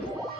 Oh,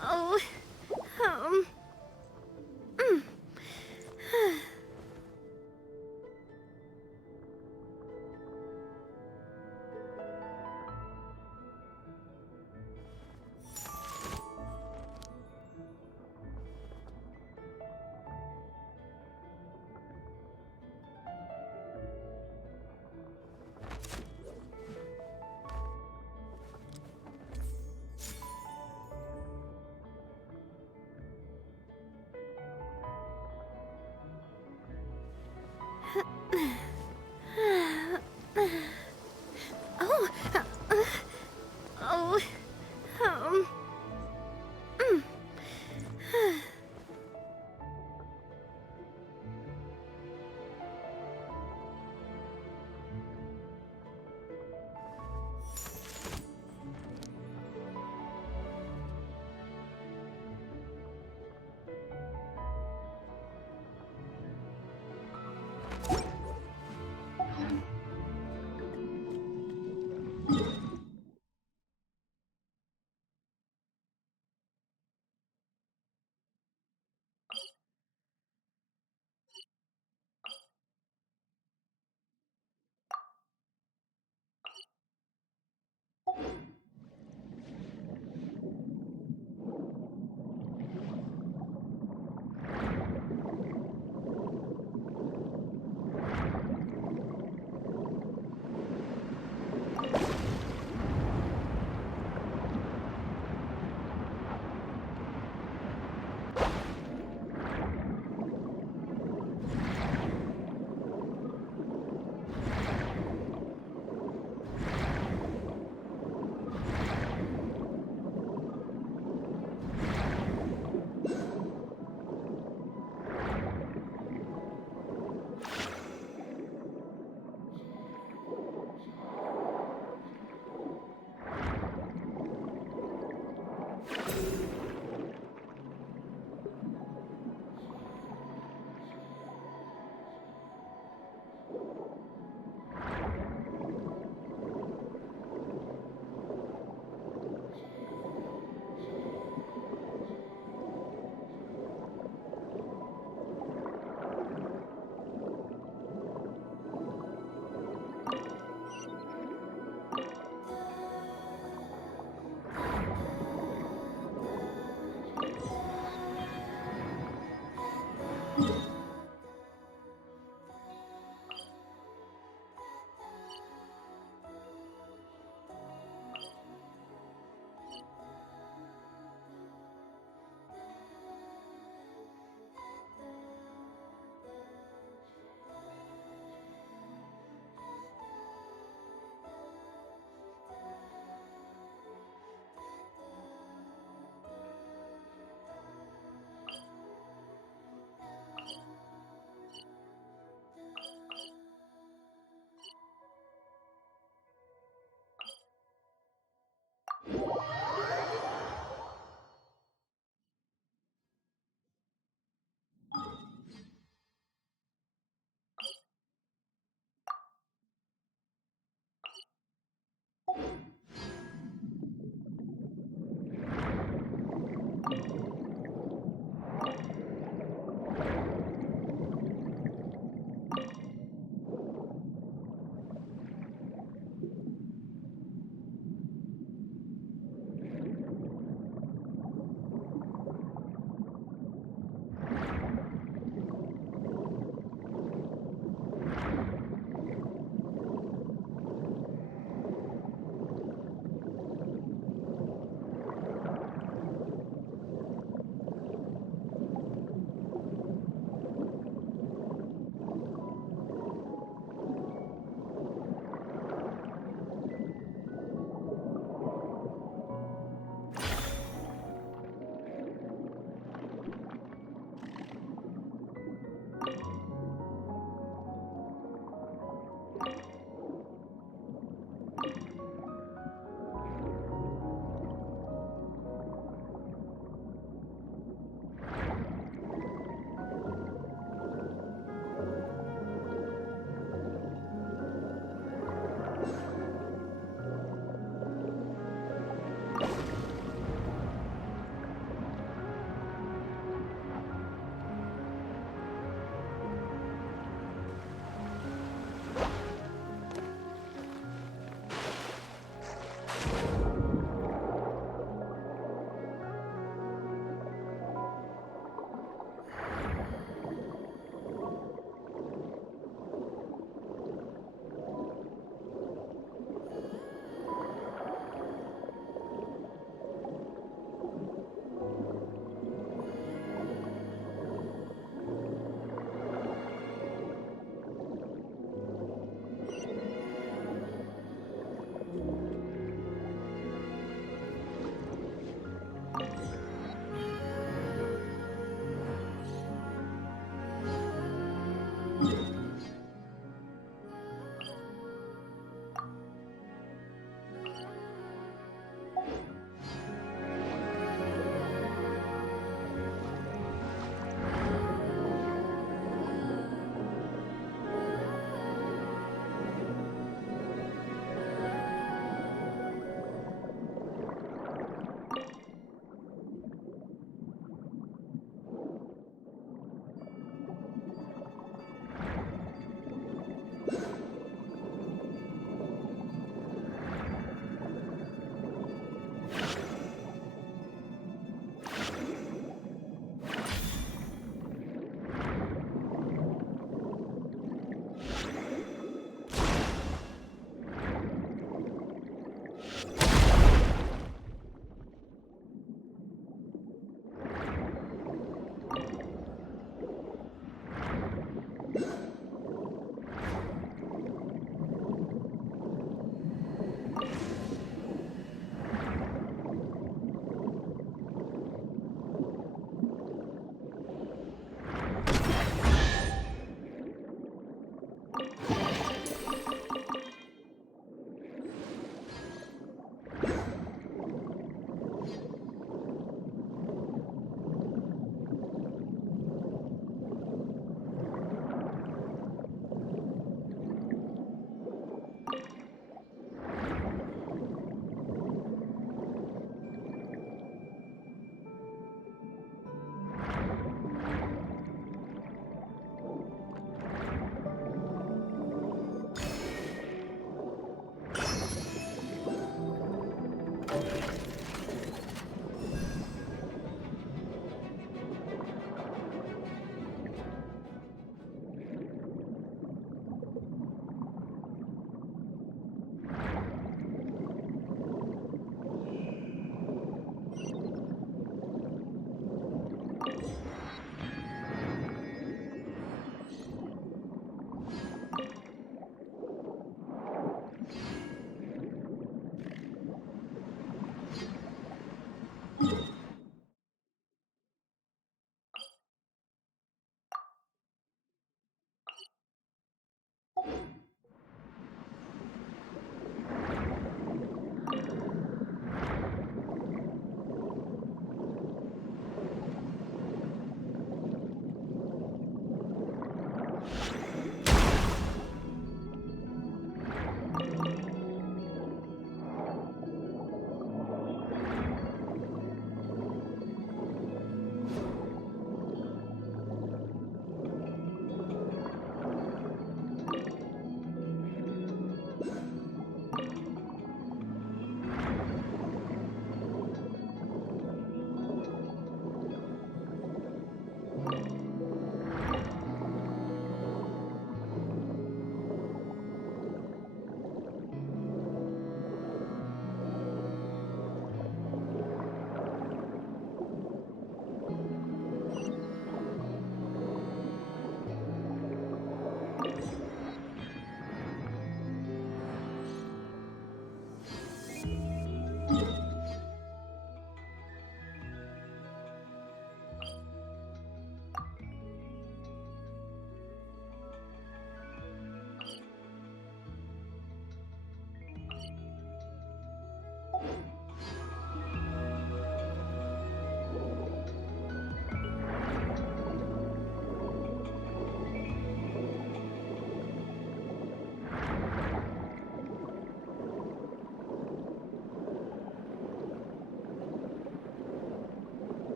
oh, um, mm. Oh, oh, um, mm.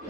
Tea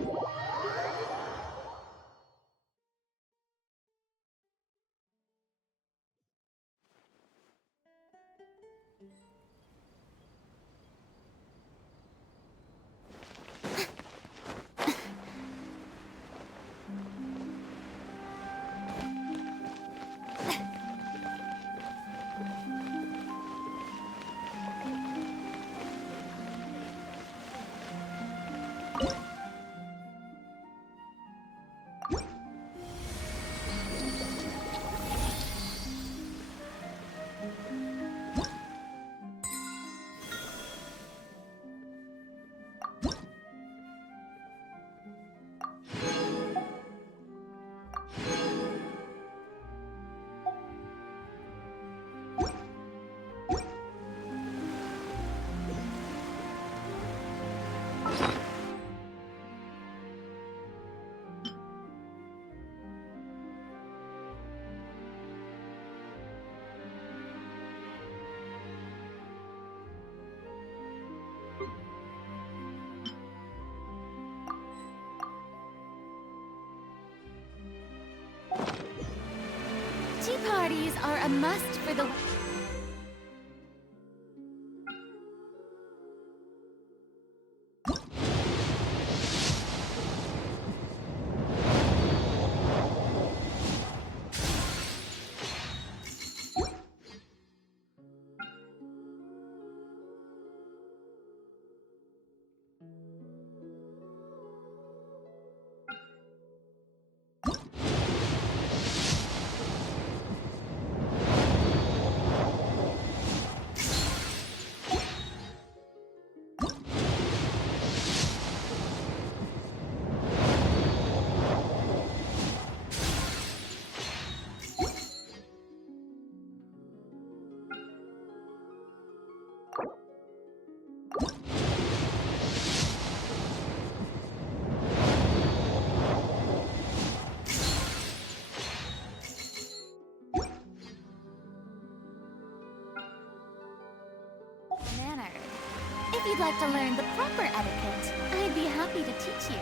parties are a must for the... manner. If you'd like to learn the proper etiquette, I'd be happy to teach you.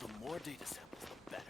The more data samples, the better.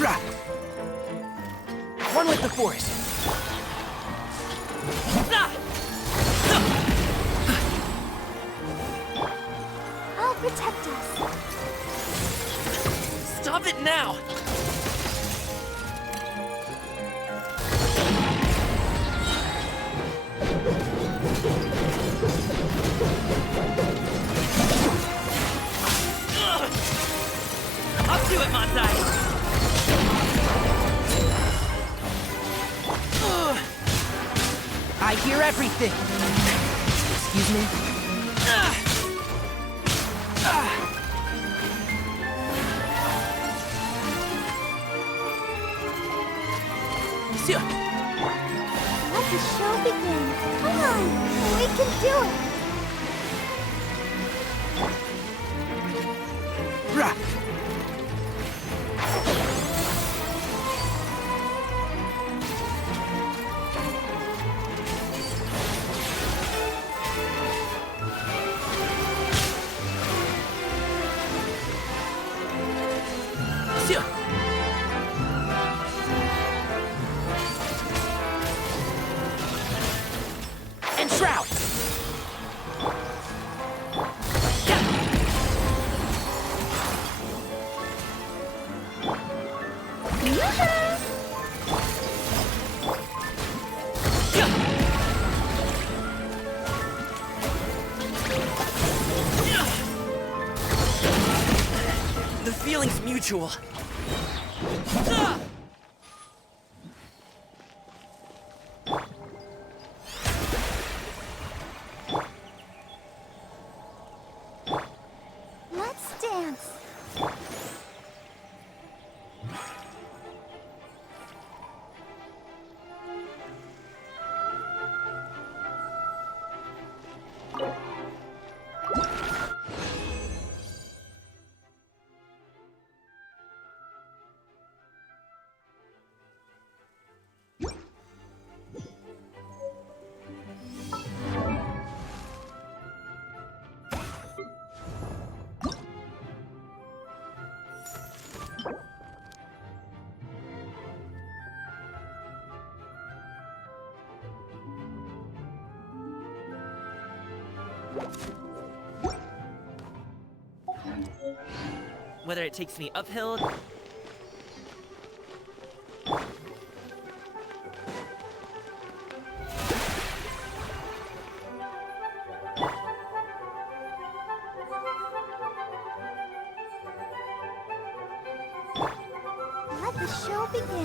Rah! One with the Force. Ah! I'll protect us. Stop it now! Up to it, Montai! I hear everything! Excuse me? Monsieur! Let the show begin. Come on, we can do it. Rah! Monsieur! And Shroud! The feeling's mutual. Let's dance. Whether it takes me uphill... Let the show begin.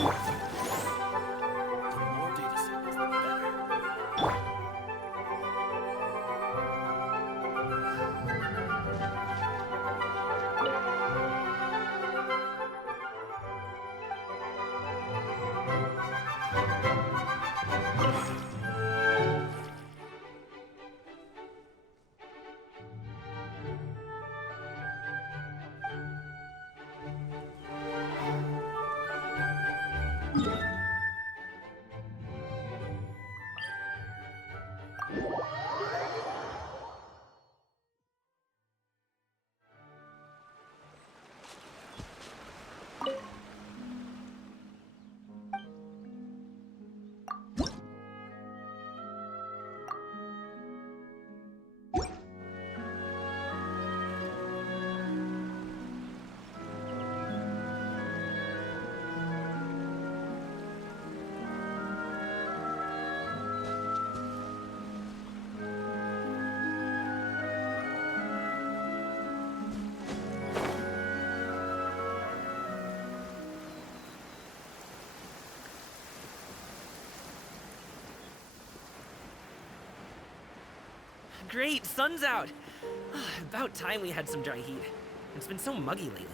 The more data samples, the better. Great, sun's out! About time we had some dry heat. It's been so muggy lately.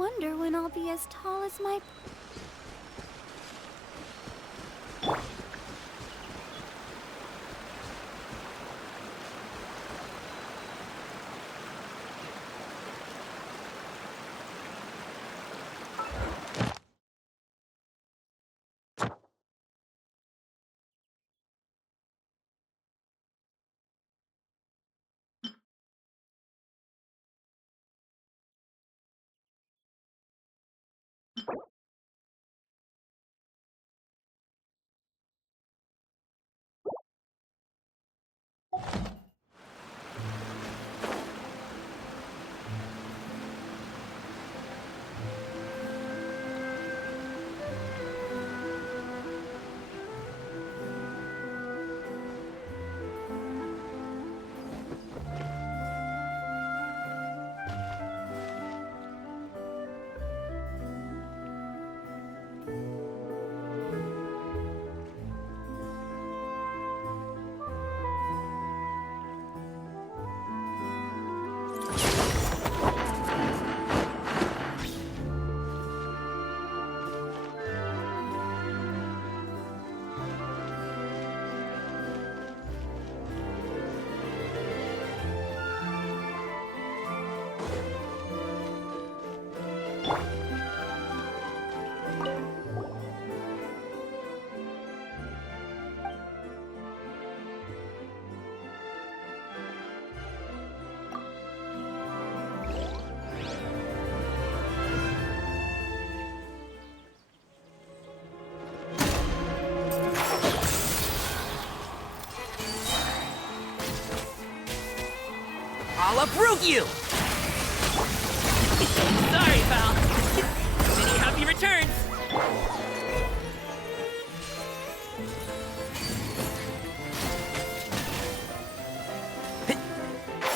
wonder when I'll be as tall as my... I'll uproot you! Sorry, pal. Many happy returns!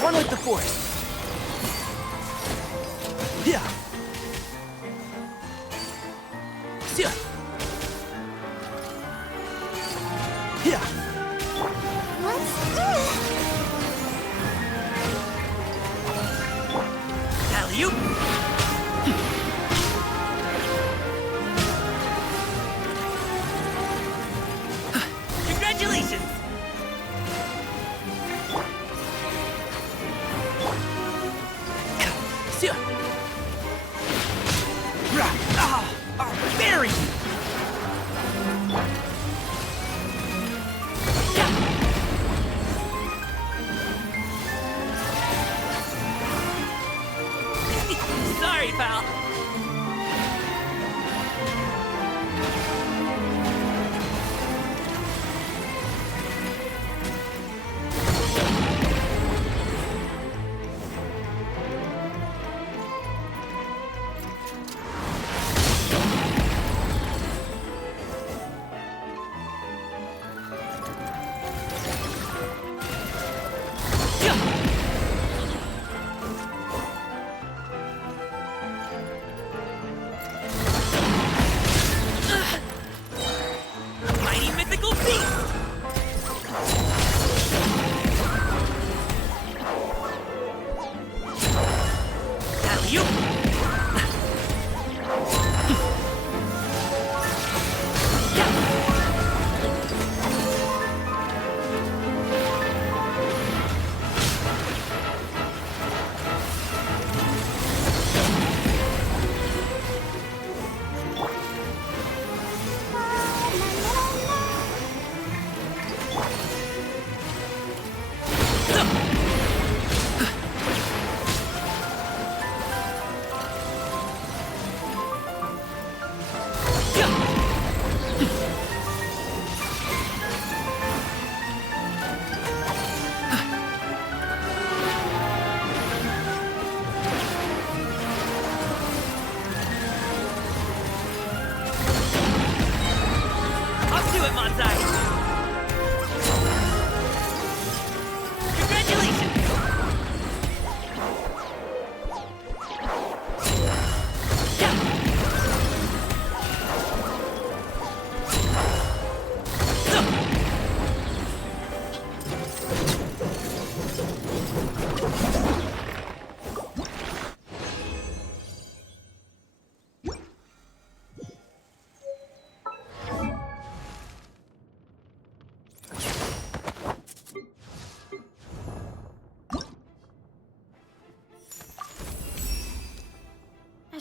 One with the force. Yeah. Yeah. Yeah. Alley-oop. Congratulations!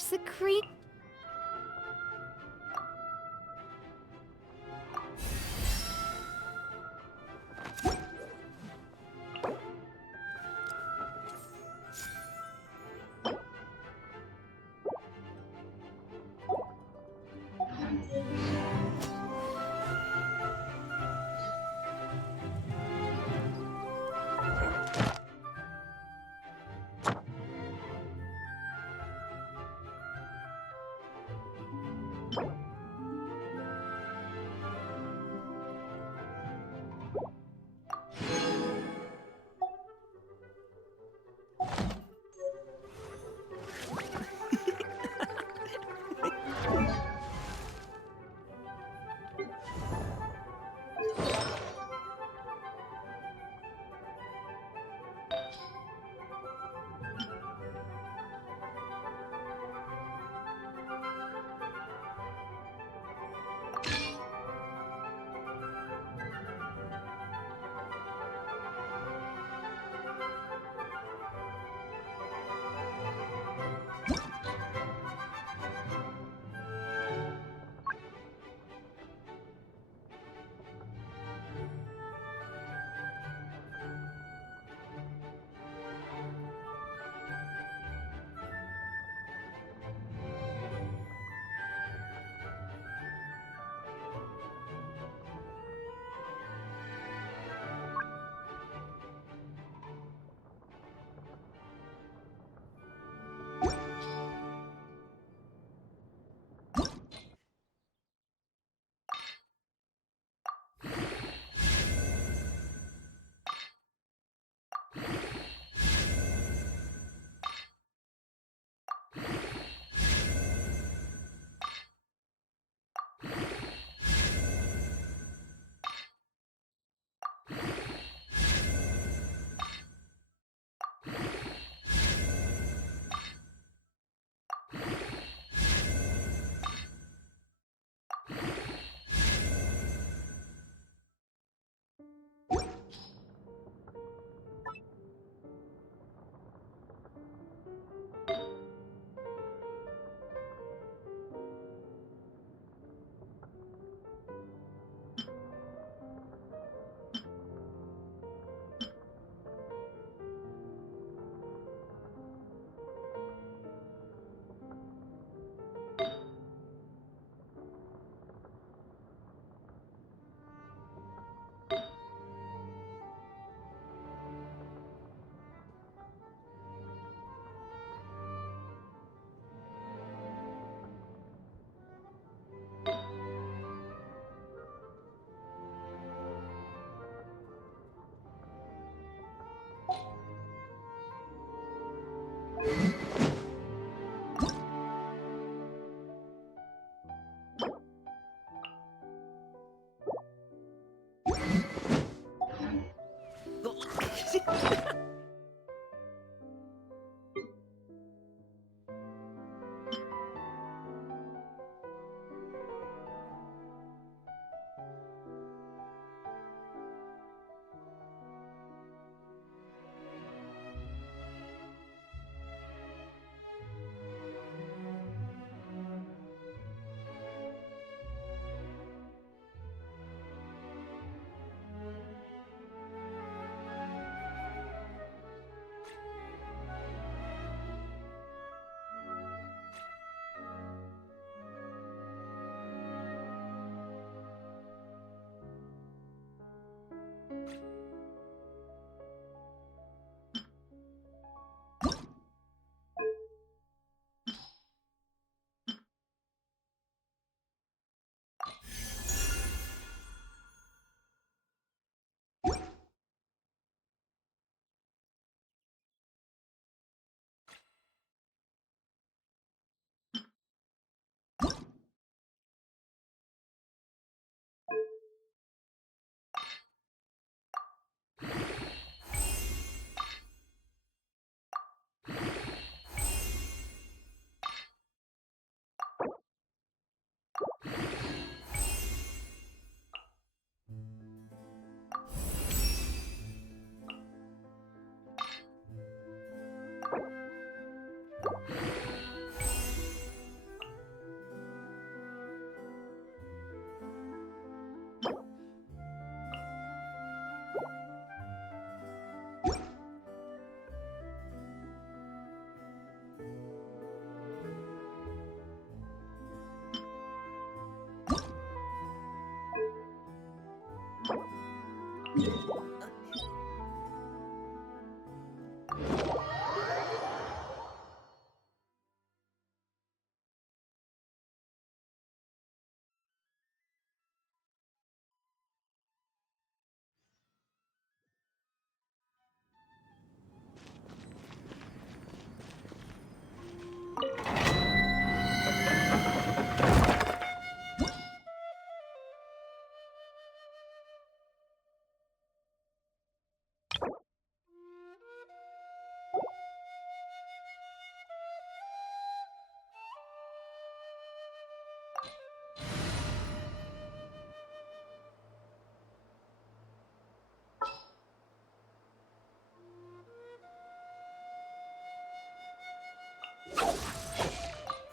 secret.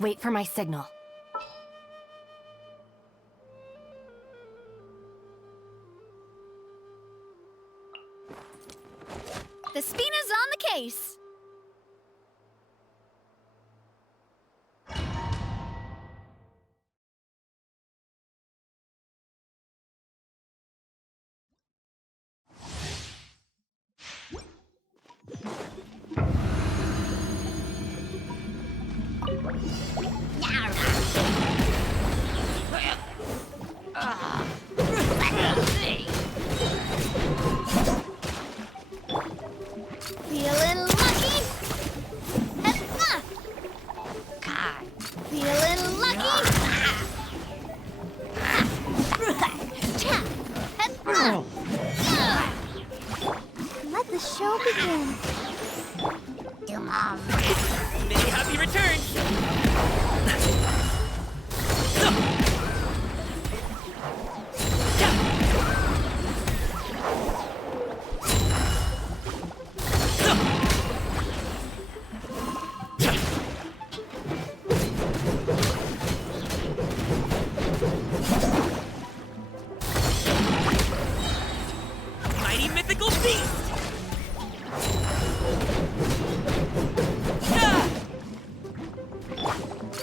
Wait for my signal. The Spina's on the case! Feeling lucky? Feeling lucky? Let the show begin. Many happy returns! Mighty mythical beast!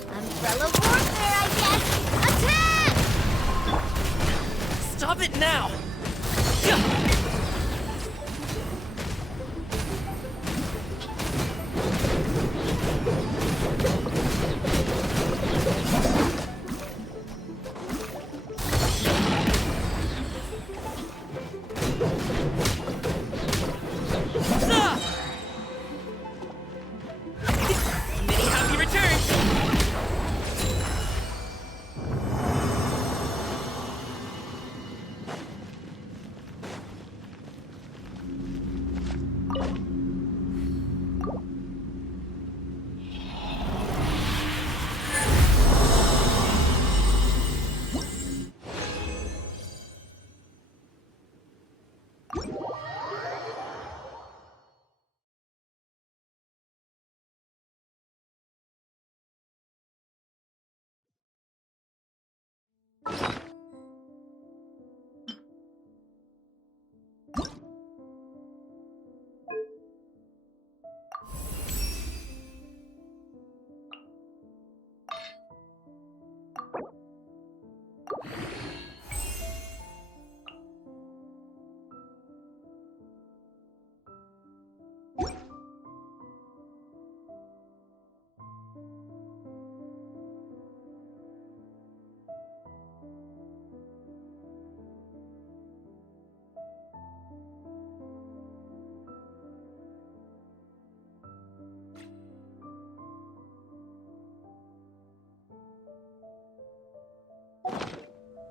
Umbrella warfare, I guess. Attack! Stop it now! Many happy returns!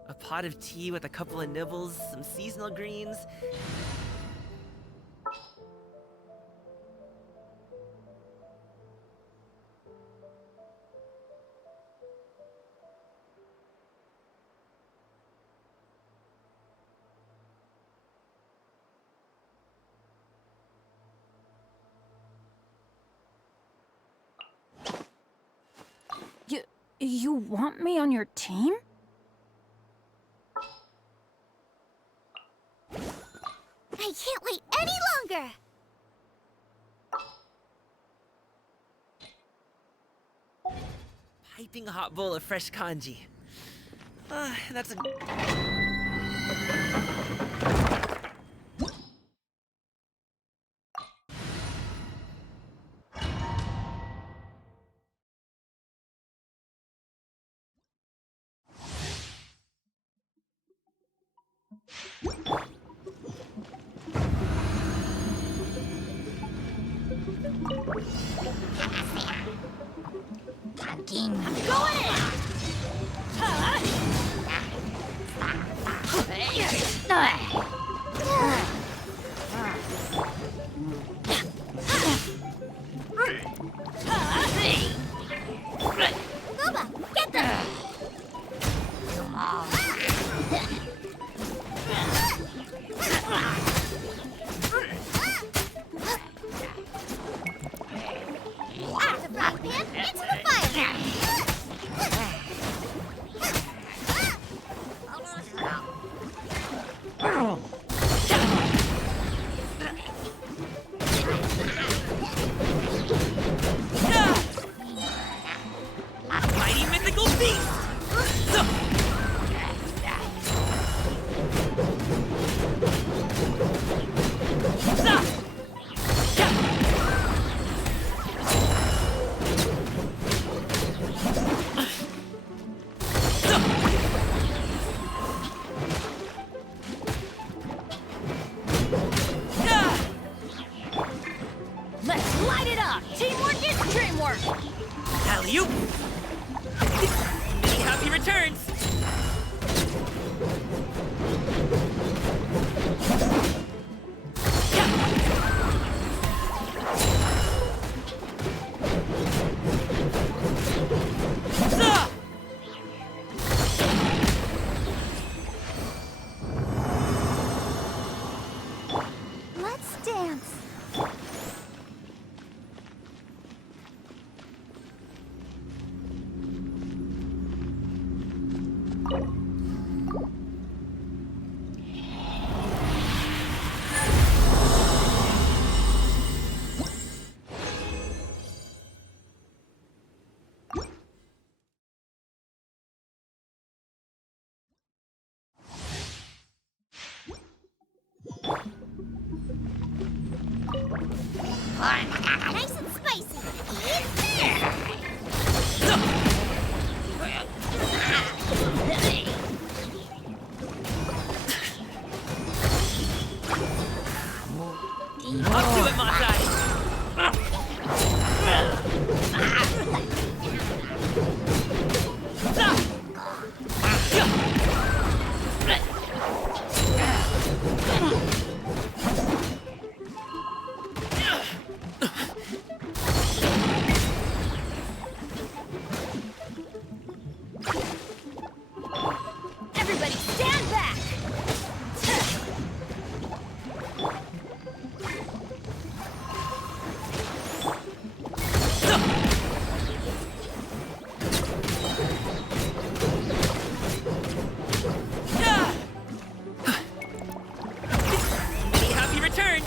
A pot of tea with a couple of nibbles, some seasonal greens. You want me on your team? I can't wait any longer! Piping hot bowl of fresh kanji. That's a... Booba, get them! Out of the frying pan, into the fire! Mighty mythical beast! Let's light it up! Teamwork is dreamwork! Alley-oop! Many happy returns! Let's dance. Nice and spicy. Eat this! Up to it, Masai! Everybody stand back! Many happy returns!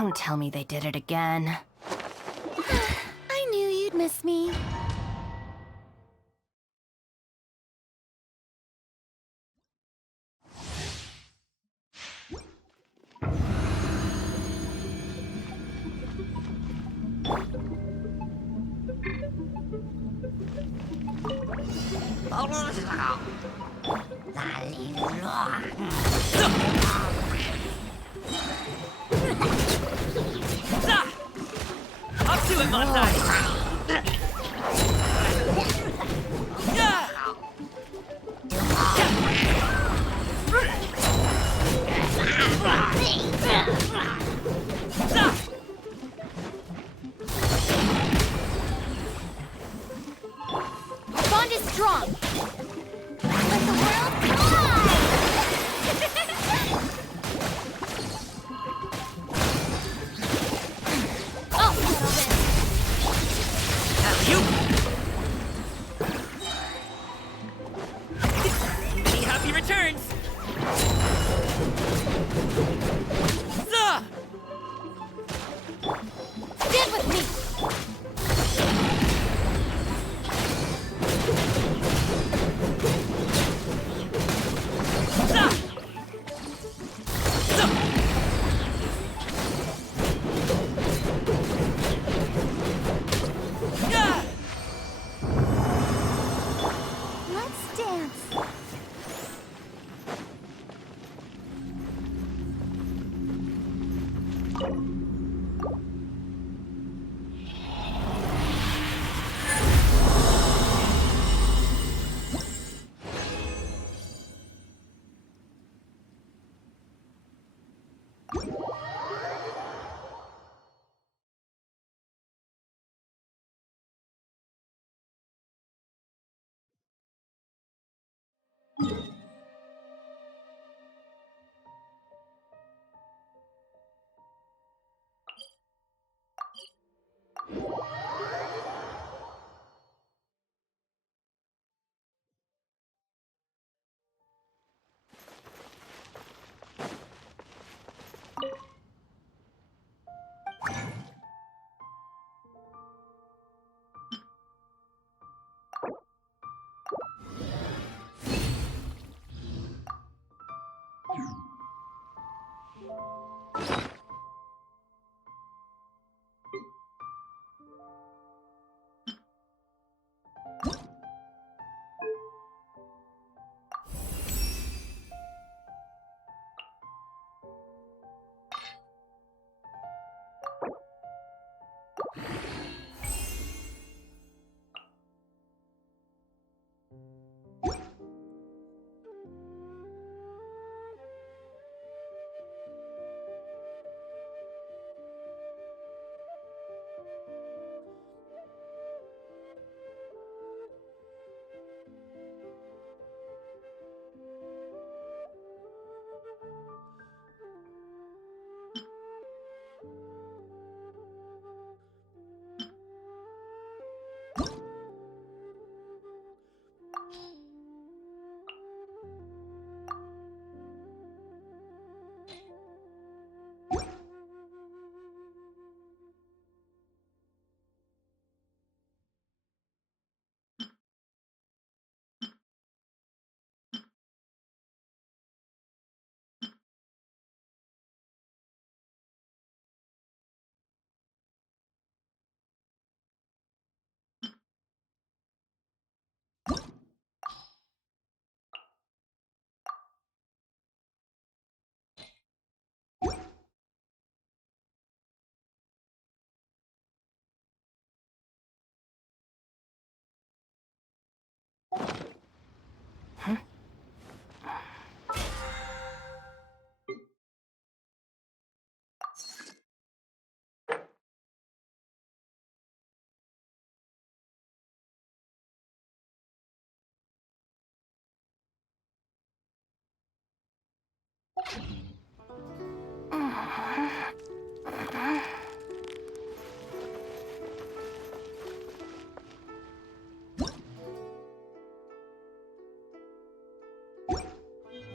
Don't tell me they did it again. I knew you'd miss me. Up to it, Monsai! Our bond is strong. Let the world collide! I'll settle this. Alley-oop! Many happy returns! Zah! Stand with me. Zah! Zah! Yeah! Let's dance.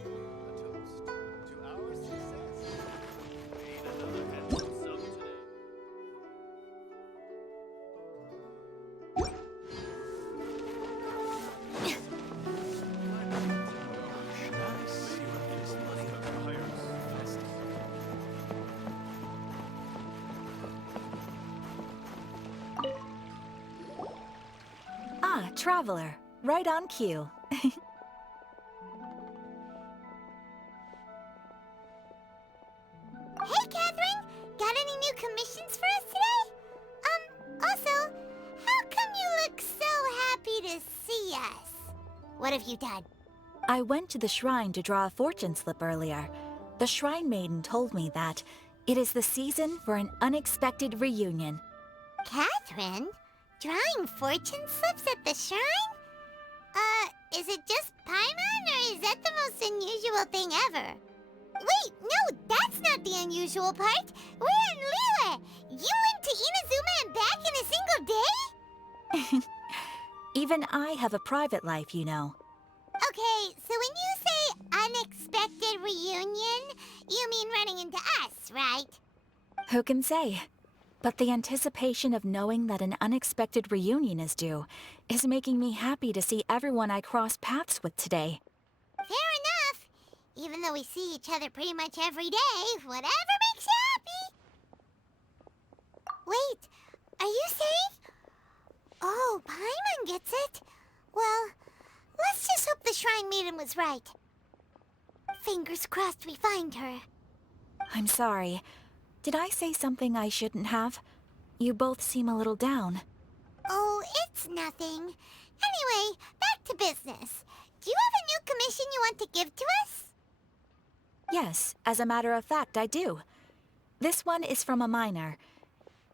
A toast to our success. Ain't another handsome traveler. Right on cue. Hey, Catherine! Got any new commissions for us today? Also, how come you look so happy to see us? What have you done? I went to the shrine to draw a fortune slip earlier. The shrine maiden told me that it is the season for an unexpected reunion. Catherine? Drawing fortune slips at the shrine? Is it just Paimon, or is that the most unusual thing ever? Wait, no, that's not the unusual part. We're in Liyue. You went to Inazuma and back in a single day? Even I have a private life, you know. Okay, so when you say unexpected reunion, you mean running into us, right? Who can say? But the anticipation of knowing that an unexpected reunion is due is making me happy to see everyone I crossed paths with today. Fair enough. Even though we see each other pretty much every day, whatever makes you happy. Wait, are you saying? Oh, Paimon gets it. Well, let's just hope the Shrine Maiden was right. Fingers crossed we find her. I'm sorry. Did I say something I shouldn't have? You both seem a little down. Oh, it's nothing. Anyway, back to business. Do you have a new commission you want to give to us? Yes, as a matter of fact, I do. This one is from a miner.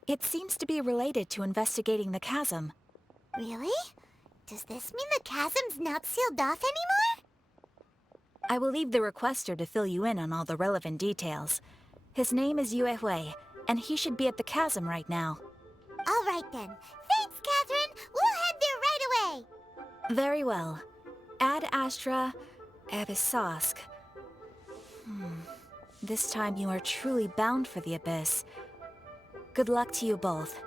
It seems to be related to investigating the chasm. Really? Does this mean the chasm's not sealed off anymore? I will leave the requester to fill you in on all the relevant details. His name is Yue Hui, and he should be at the chasm right now. All right then. Thanks, Catherine. We'll head there right away. Very well. Ad Astra Abyssosque. This time you are truly bound for the Abyss. Good luck to you both.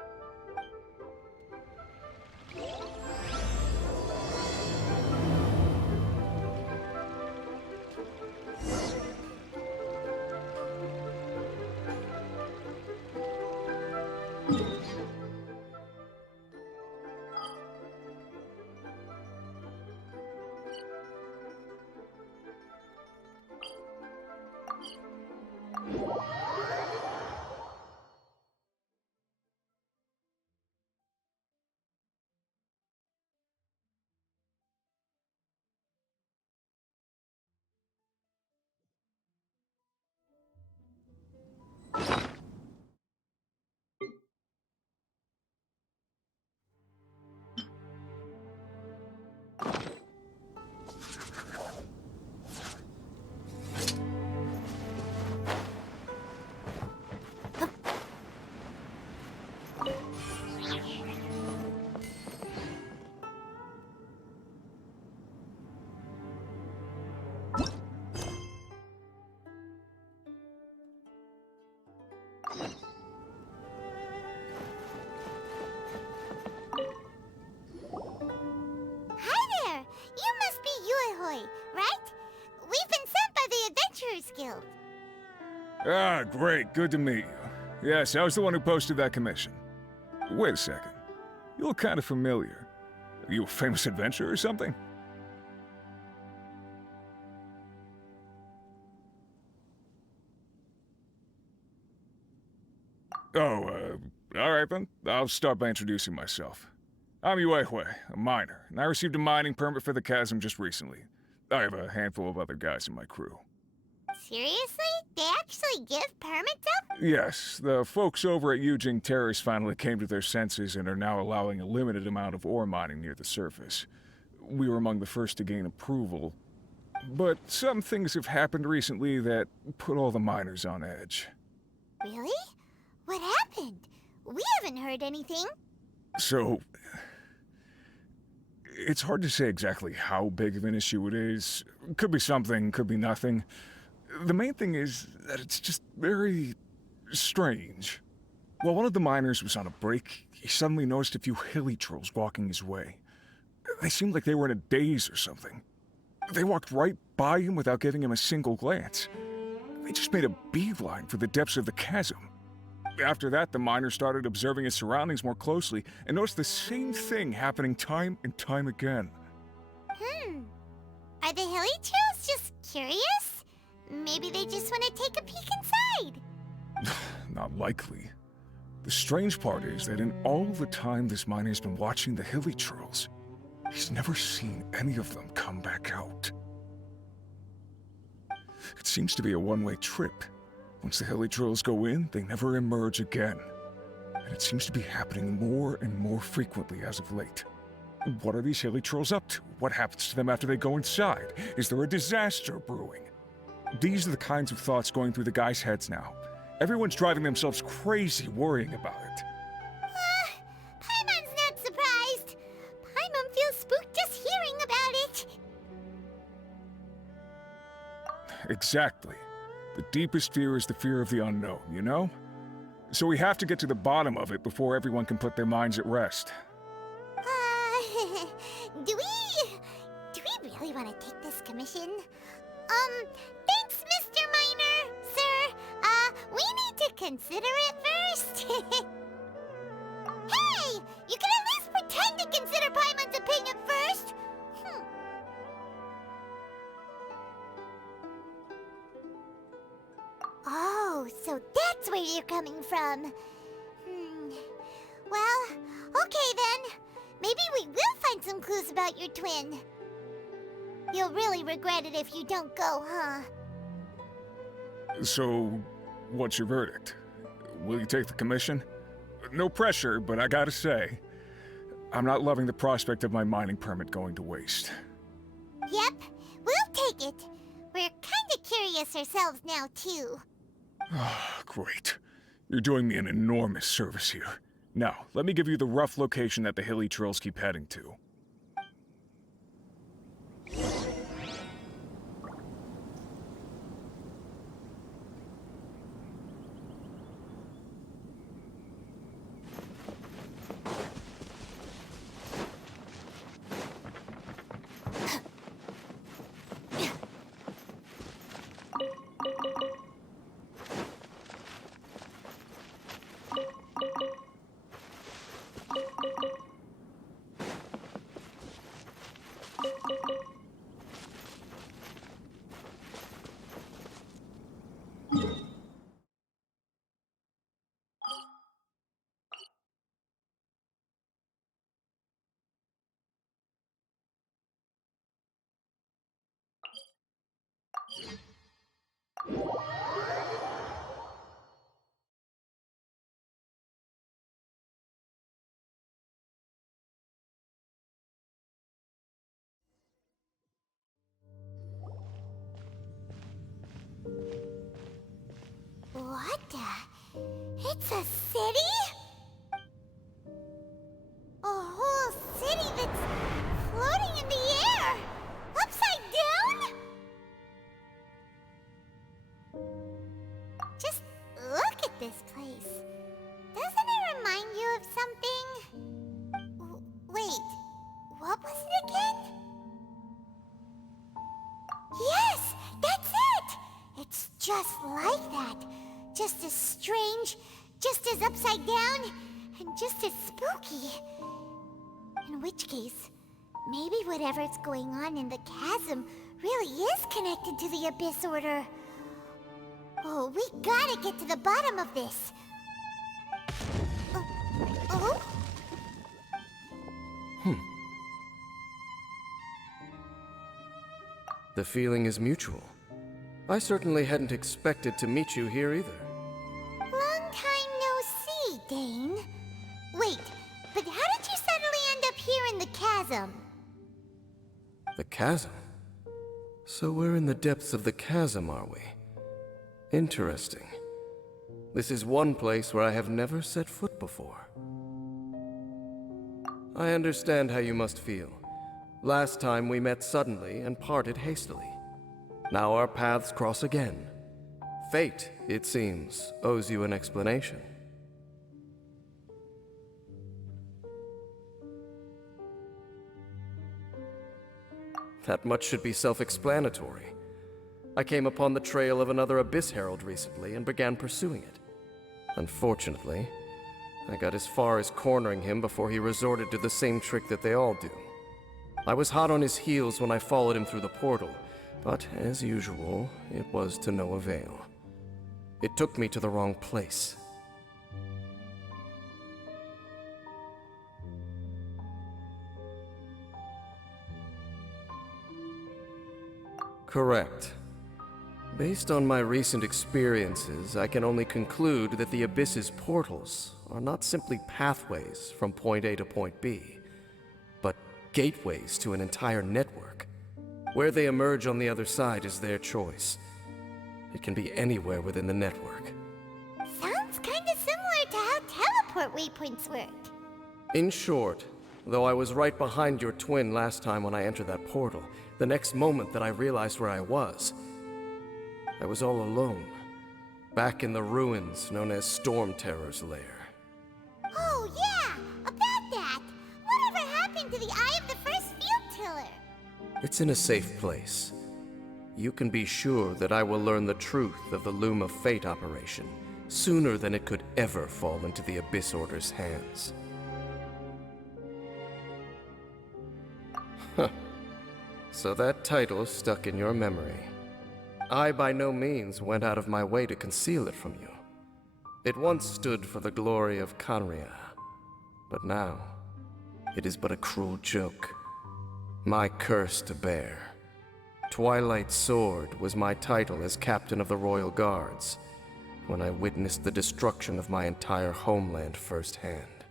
Hi there. You must be Yue Hui, right? We've been sent by the Adventurers Guild. Ah, great. Good to meet you. Yes, I was the one who posted that commission. Wait a second. You look kind of familiar. Are you a famous adventurer or something? Oh, alright then. I'll start by introducing myself. I'm Yue Hui, a miner, and I received a mining permit for the chasm just recently. I have a handful of other guys in my crew. Seriously? They actually give permits up? Yes, the folks over at Yujing Terrace finally came to their senses and are now allowing a limited amount of ore mining near the surface. We were among the first to gain approval, but some things have happened recently that put all the miners on edge. Really? What happened? We haven't heard anything. So, it's hard to say exactly how big of an issue it is. Could be something, could be nothing. The main thing is that it's just very strange. While one of the miners was on a break, he suddenly noticed a few hilly trolls walking his way. They seemed like they were in a daze or something. They walked right by him without giving him a single glance. They just made a beeline for the depths of the chasm. After that, the miner started observing his surroundings more closely and noticed the same thing happening time and time again. Are the hilly trails just curious? Maybe they just want to take a peek inside. Not likely. The strange part is that in all the time this miner's been watching the hilly trails, he's never seen any of them come back out. It seems to be a one-way trip. Once the hilly trails go in, they never emerge again. And it seems to be happening more and more frequently as of late. What are these hilly trolls up to? What happens to them after they go inside? Is there a disaster brewing? These are the kinds of thoughts going through the guys' heads now. Everyone's driving themselves crazy worrying about it. Paimon's not surprised. Paimon feels spooked just hearing about it. Exactly. The deepest fear is the fear of the unknown, you know? So we have to get to the bottom of it before everyone can put their minds at rest. Do we really want to take this commission? Thanks, Mr. Miner, sir. We need to consider it first. Hey, you can at least pretend to consider Paimon's opinion first. Oh, so that's where you're coming from. Well, okay then. Maybe we will find some clues about your twin. You'll really regret it if you don't go, huh? So, what's your verdict? Will you take the commission? No pressure, but I gotta say, I'm not loving the prospect of my mining permit going to waste. Yep, we'll take it. We're kinda curious ourselves now, too. Great. You're doing me an enormous service here. Now, let me give you the rough location that the hilly trails keep heading to. What the? It's a city? A whole city that's floating in the air! Upside down? Just look at this place. Doesn't it remind you of something? Wait, what was it again? Yes, that's it! It's just like that. Just as strange, just as upside down, and just as spooky. In which case, maybe whatever's going on in the chasm really is connected to the Abyss Order. Oh, we gotta get to the bottom of this. Oh? The feeling is mutual. I certainly hadn't expected to meet you here either. Long time no see, Dane. Wait, but how did you suddenly end up here in the chasm? The chasm? So we're in the depths of the chasm, are we? Interesting. This is one place where I have never set foot before. I understand how you must feel. Last time we met suddenly and parted hastily. Now our paths cross again. Fate, it seems, owes you an explanation. That much should be self-explanatory. I came upon the trail of another Abyss Herald recently and began pursuing it. Unfortunately, I got as far as cornering him before he resorted to the same trick that they all do. I was hot on his heels when I followed him through the portal, but as usual, it was to no avail. It took me to the wrong place. Correct. Based on my recent experiences, I can only conclude that the Abyss's portals are not simply pathways from point A to point B, but gateways to an entire network. Where they emerge on the other side is their choice. It can be anywhere within the network. Sounds kinda similar to how teleport waypoints work. In short, though I was right behind your twin last time when I entered that portal, the next moment that I realized where I was all alone, back in the ruins known as Storm Terror's lair. Oh yeah, about that! Whatever happened to the Eye of the First Field Tiller? It's in a safe place. You can be sure that I will learn the truth of the Loom of Fate operation sooner than it could ever fall into the Abyss Order's hands. Huh. So that title stuck in your memory. I by no means went out of my way to conceal it from you. It once stood for the glory of Kanria, but now it is but a cruel joke. My curse to bear. Twilight Sword was my title as captain of the Royal Guards when I witnessed the destruction of my entire homeland firsthand.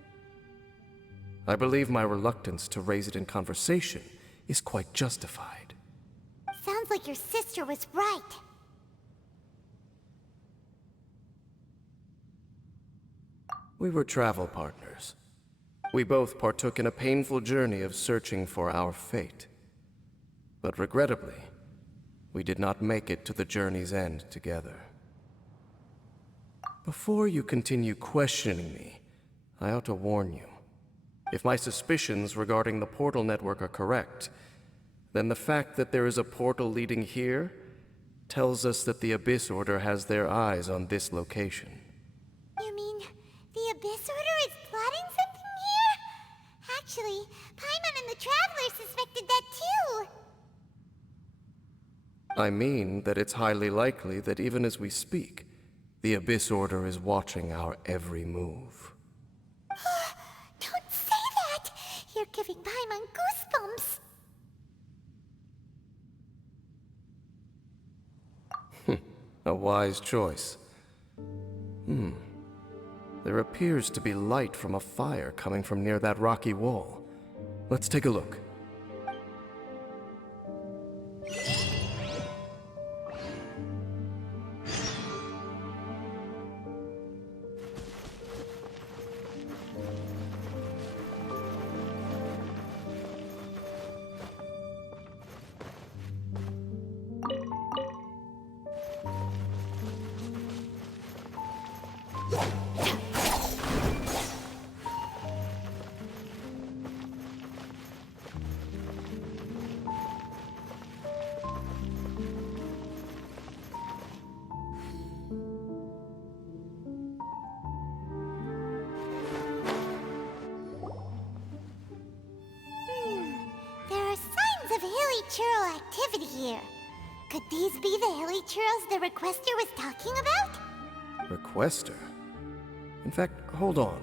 I believe my reluctance to raise it in conversation is quite justified. Sounds like your sister was right. We were travel partners. We both partook in a painful journey of searching for our fate. But regrettably, we did not make it to the journey's end together. Before you continue questioning me, I ought to warn you. If my suspicions regarding the portal network are correct, then the fact that there is a portal leading here tells us that the Abyss Order has their eyes on this location. You mean the Abyss Order is plotting something here? Actually, Paimon and the Traveler suspected that too. I mean that it's highly likely that even as we speak, the Abyss Order is watching our every move. Don't say that! You're giving Paimon goosebumps. A wise choice. There appears to be light from a fire coming from near that rocky wall. Let's take a look. There are signs of hilly churl activity here. Could these be the hilly churls the requester was talking about? Requester? In fact, hold on.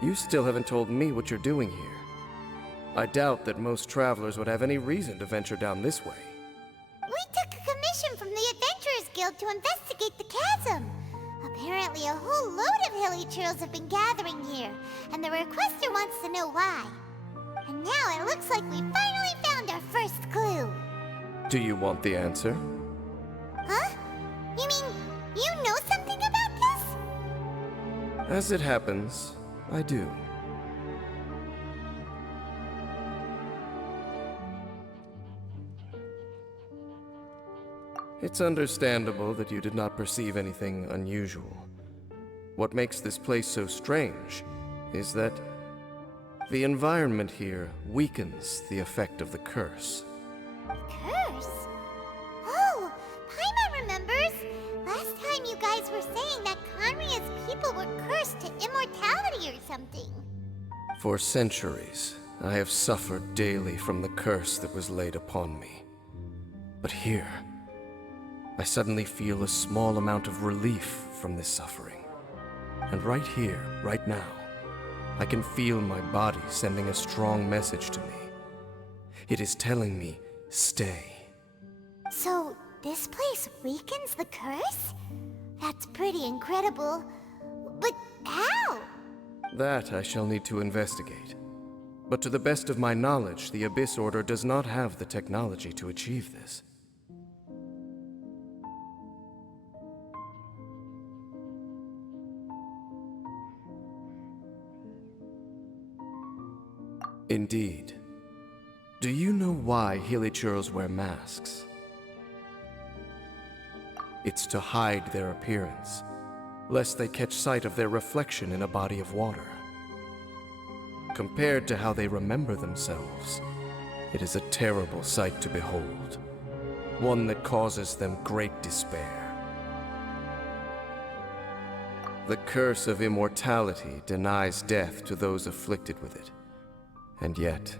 You still haven't told me what you're doing here. I doubt that most travelers would have any reason to venture down this way. We took a commission from the Adventurers Guild to investigate the chasm. Apparently a whole load of hilly churls have been gathering here, and the requester wants to know why. And now it looks like we finally found our first clue. Do you want the answer? Huh? You mean you know something about this? As it happens, I do. It's understandable that you did not perceive anything unusual. What makes this place so strange is that the environment here weakens the effect of the curse. Curse? Oh, Paimon remembers. Last time you guys were saying that Kanria's immortality or something. For centuries, I have suffered daily from the curse that was laid upon me. But here, I suddenly feel a small amount of relief from this suffering. And right here, right now, I can feel my body sending a strong message to me. It is telling me, stay. So, this place weakens the curse? That's pretty incredible. But how? That I shall need to investigate. But to the best of my knowledge, the Abyss Order does not have the technology to achieve this. Indeed. Do you know why Hilichurls wear masks? It's to hide their appearance, lest they catch sight of their reflection in a body of water. Compared to how they remember themselves, it is a terrible sight to behold, one that causes them great despair. The curse of immortality denies death to those afflicted with it, and yet,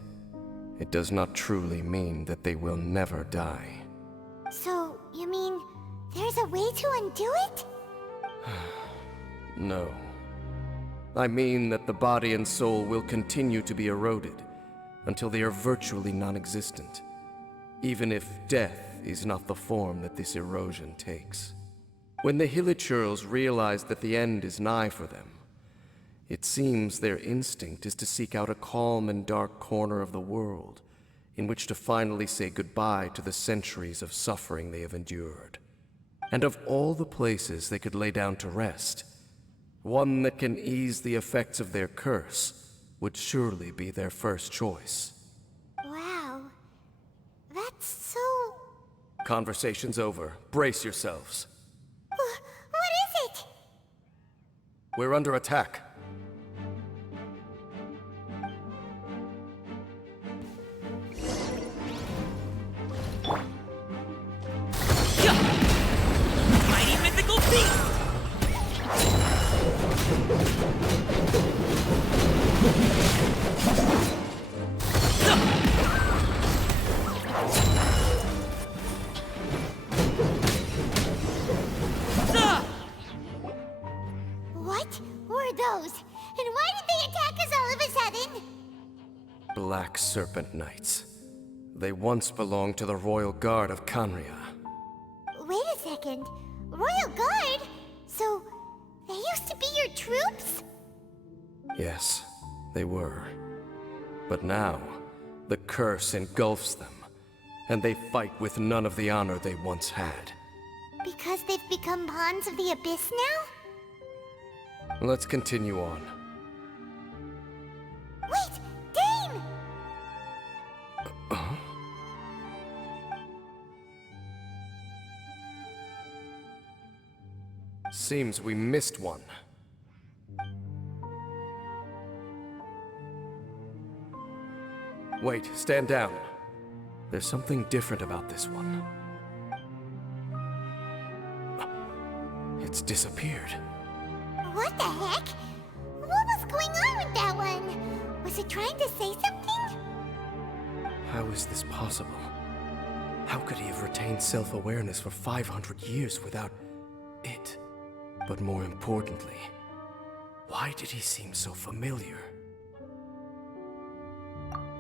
it does not truly mean that they will never die. So, you mean there's a way to undo it? No. I mean that the body and soul will continue to be eroded until they are virtually non-existent, even if death is not the form that this erosion takes. When the Hilichurls realize that the end is nigh for them, it seems their instinct is to seek out a calm and dark corner of the world in which to finally say goodbye to the centuries of suffering they have endured. And of all the places they could lay down to rest, one that can ease the effects of their curse would surely be their first choice. Wow. That's so... Conversation's over. Brace yourselves. What is it? We're under attack. Mighty mythical beast! What were those? And why did they attack us all of a sudden? Black Serpent Knights. They once belonged to the Royal Guard of Kanria. Wait a second. Royal Guard? So, they used to be your troops? Yes, they were. But now, the curse engulfs them, and they fight with none of the honor they once had. Because they've become pawns of the Abyss now? Let's continue on. Wait! Dane! Seems we missed one. Wait, stand down. There's something different about this one. It's disappeared. What the heck? What was going on with that one? Was it trying to say something? How is this possible? How could he have retained self-awareness for 500 years without it? But more importantly, why did he seem so familiar?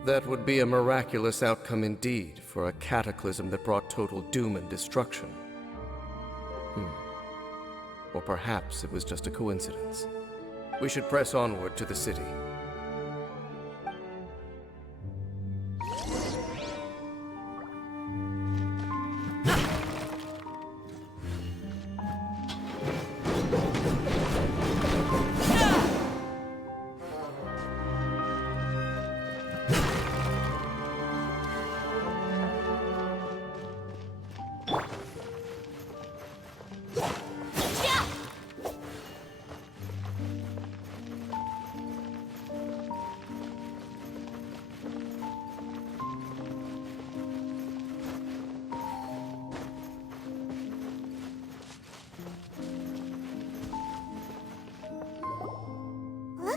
That would be a miraculous outcome indeed for a cataclysm that brought total doom and destruction. Or perhaps it was just a coincidence. We should press onward to the city.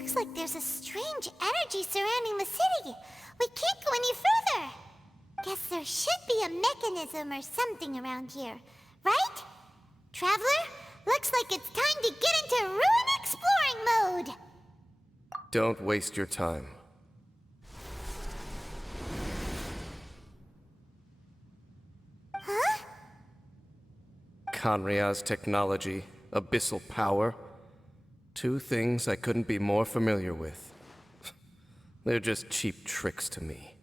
Looks like there's a strange energy surrounding the city. We can't go any further. Guess there should be a mechanism or something around here, right? Traveler, looks like it's time to get into ruin exploring mode. Don't waste your time. Huh? Kanria's technology, abyssal power. Two things I couldn't be more familiar with. They're just cheap tricks to me.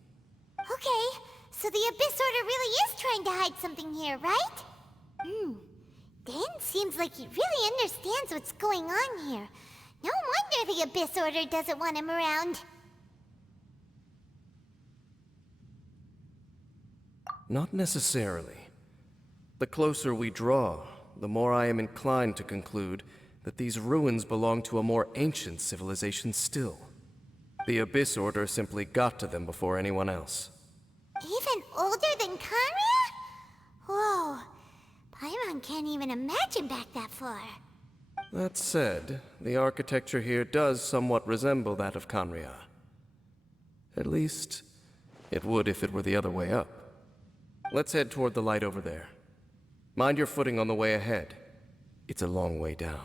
Okay, so the Abyss Order really is trying to hide something here, right? Dan seems like he really understands what's going on here. No wonder the Abyss Order doesn't want him around. Not necessarily. The closer we draw, the more I am inclined to conclude that these ruins belong to a more ancient civilization still. The Abyss Order simply got to them before anyone else. Even older than Kanria? Whoa. Paimon can't even imagine back that far. That said, the architecture here does somewhat resemble that of Kanria. At least, it would if it were the other way up. Let's head toward the light over there. Mind your footing on the way ahead. It's a long way down.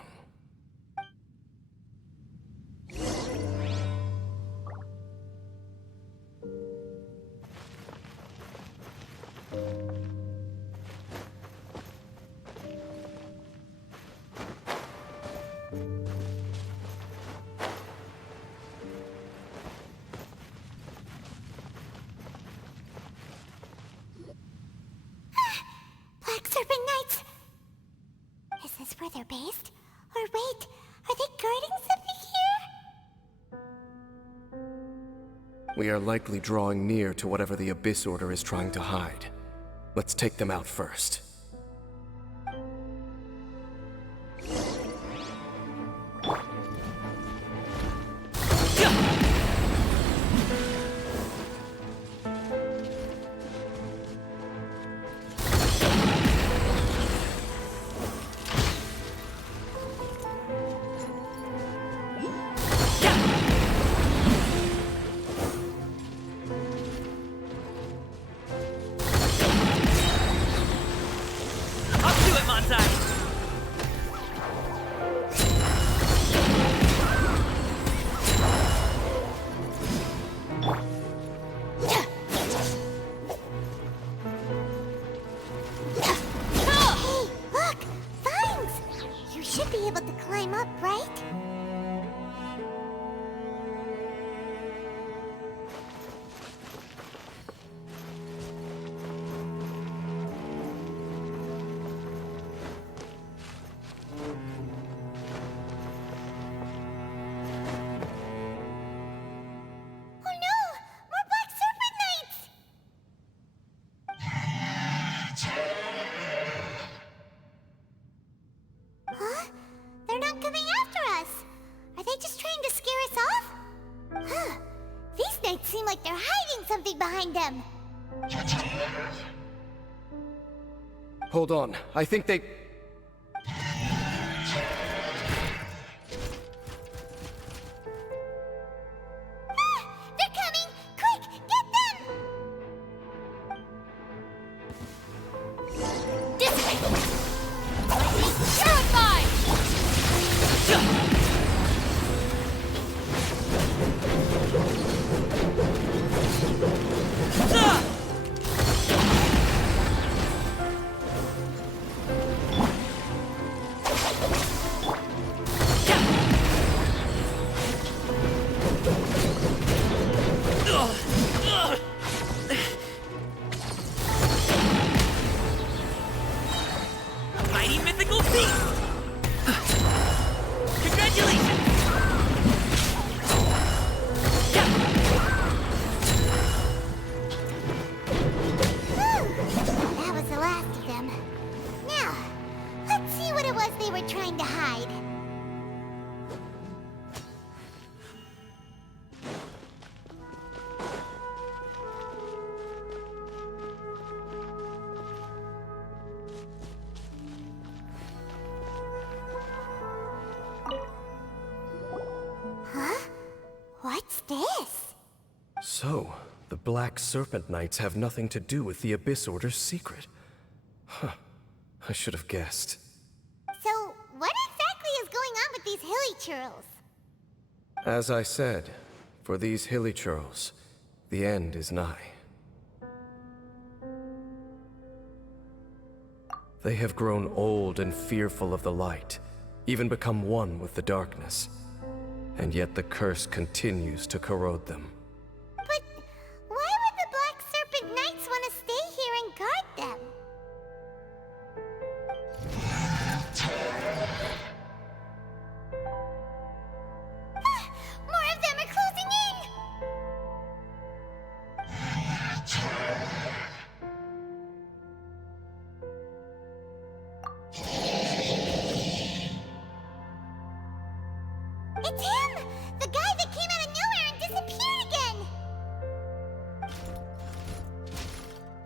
Black Serpent Knights! Is this where they're based? Or wait, are they guarding something here? We are likely drawing near to whatever the Abyss Order is trying to hide. Let's take them out first. Seem like they're hiding something behind them. Hold on, I think they... They're coming! Quick, get them! Dissipate! Lightning purified! this? So, the Black Serpent Knights have nothing to do with the Abyss Order's secret. Huh. I should have guessed. So, what exactly is going on with these hilly churls? As I said, for these hilly churls, the end is nigh. They have grown old and fearful of the light, even become one with the darkness. And yet the curse continues to corrode them. But why would the Black Serpent Knights want to stay here and guard them? More of them are closing in! It's him! The guy that came out of nowhere and disappeared again!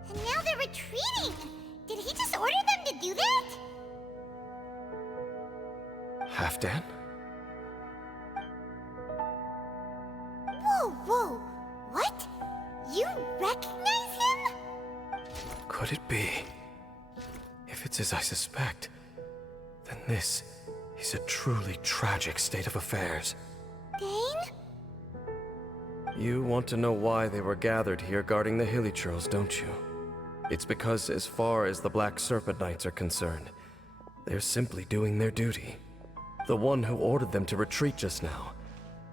And now they're retreating! Did he just order them to do that? Halfdan? Whoa! What? You recognize him? Could it be? If it's as I suspect, then this is a truly tragic state of affairs. Dane? You want to know why they were gathered here guarding the hilly churls, don't you? It's because as far as the Black Serpent Knights are concerned, they're simply doing their duty. The one who ordered them to retreat just now,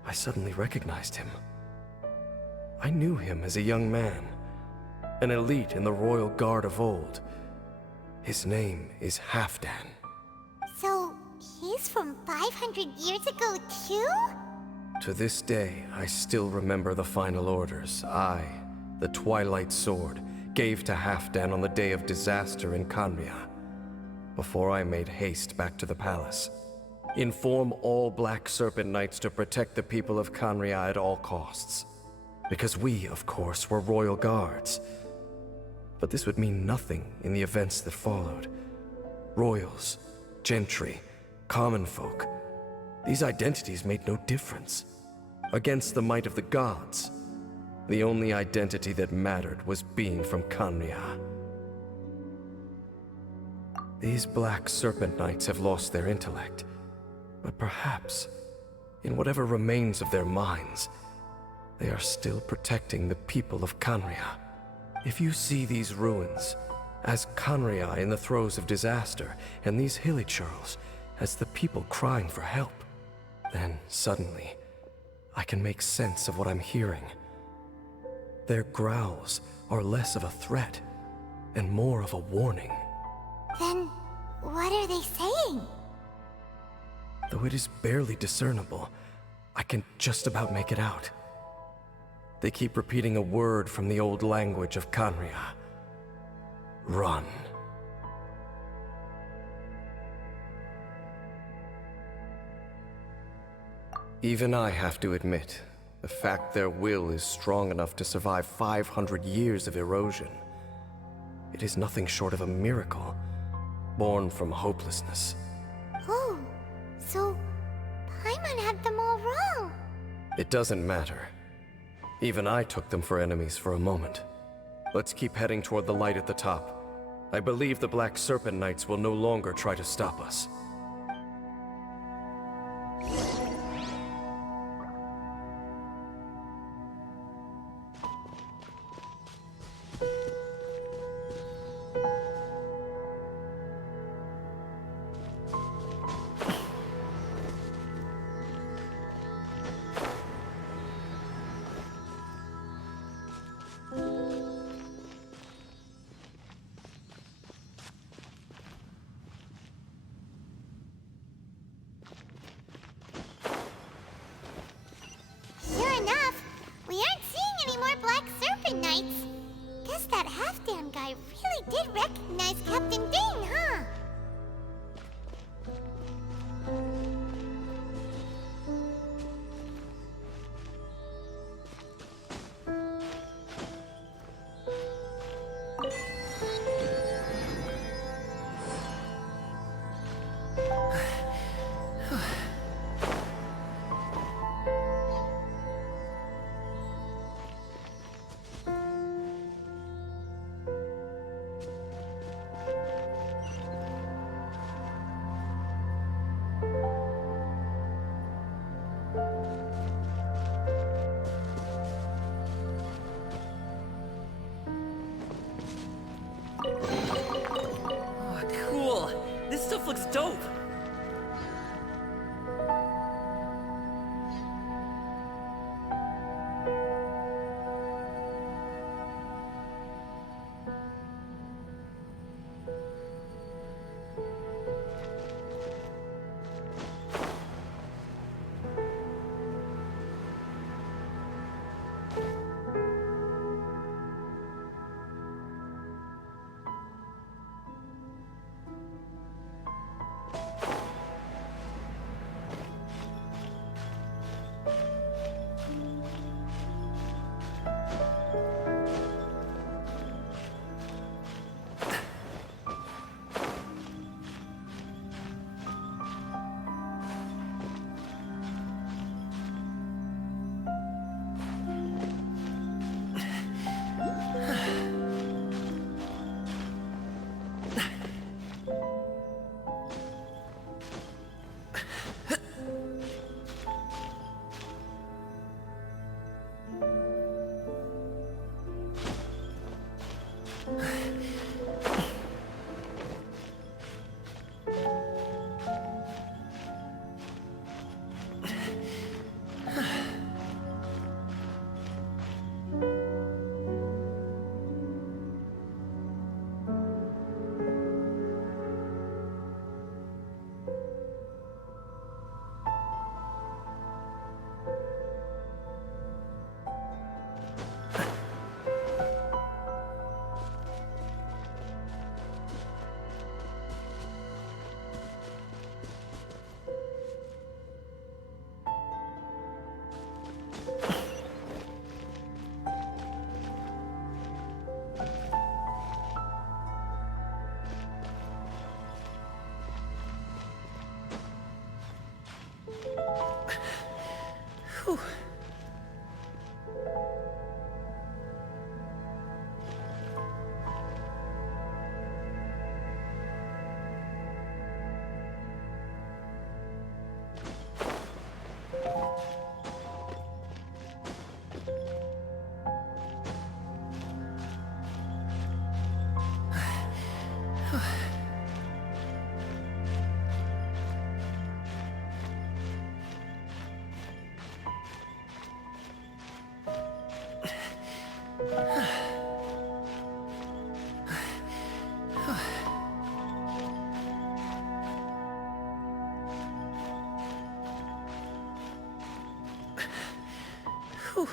I suddenly recognized him. I knew him as a young man, an elite in the royal guard of old. His name is Halfdan. So, he's from 500 years ago too? To this day, I still remember the final orders I, the Twilight Sword, gave to Halfdan on the day of disaster in Khaenri'ah, before I made haste back to the palace. Inform all Black Serpent Knights to protect the people of Khaenri'ah at all costs. Because we, of course, were royal guards. But this would mean nothing in the events that followed. Royals, gentry, common folk, these identities made no difference. Against the might of the gods, the only identity that mattered was being from Khaenri'ah. These Black Serpent Knights have lost their intellect, but perhaps, in whatever remains of their minds, they are still protecting the people of Khaenri'ah. If you see these ruins as Khaenri'ah in the throes of disaster, and these hilly churls as the people crying for help, then suddenly I can make sense of what I'm hearing. Their growls are less of a threat and more of a warning. Then, what are they saying? Though it is barely discernible, I can just about make it out. They keep repeating a word from the old language of Khaenri'ah. Run. Even I have to admit, the fact their will is strong enough to survive 500 years of erosion. It is nothing short of a miracle, born from hopelessness. Oh, so Paimon had them all wrong. It doesn't matter. Even I took them for enemies for a moment. Let's keep heading toward the light at the top. I believe the Black Serpent Knights will no longer try to stop us. Sure enough, we aren't seeing any more Black Serpent Knights. Guess that Halfdan guy really did recognize Captain Dane, huh? Oh, cool. This stuff looks dope. Whew. Whew.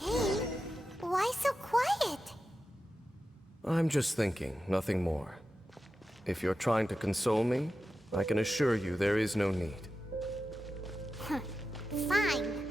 Dane, why so quiet? I'm just thinking, nothing more. If you're trying to console me, I can assure you there is no need. Fine.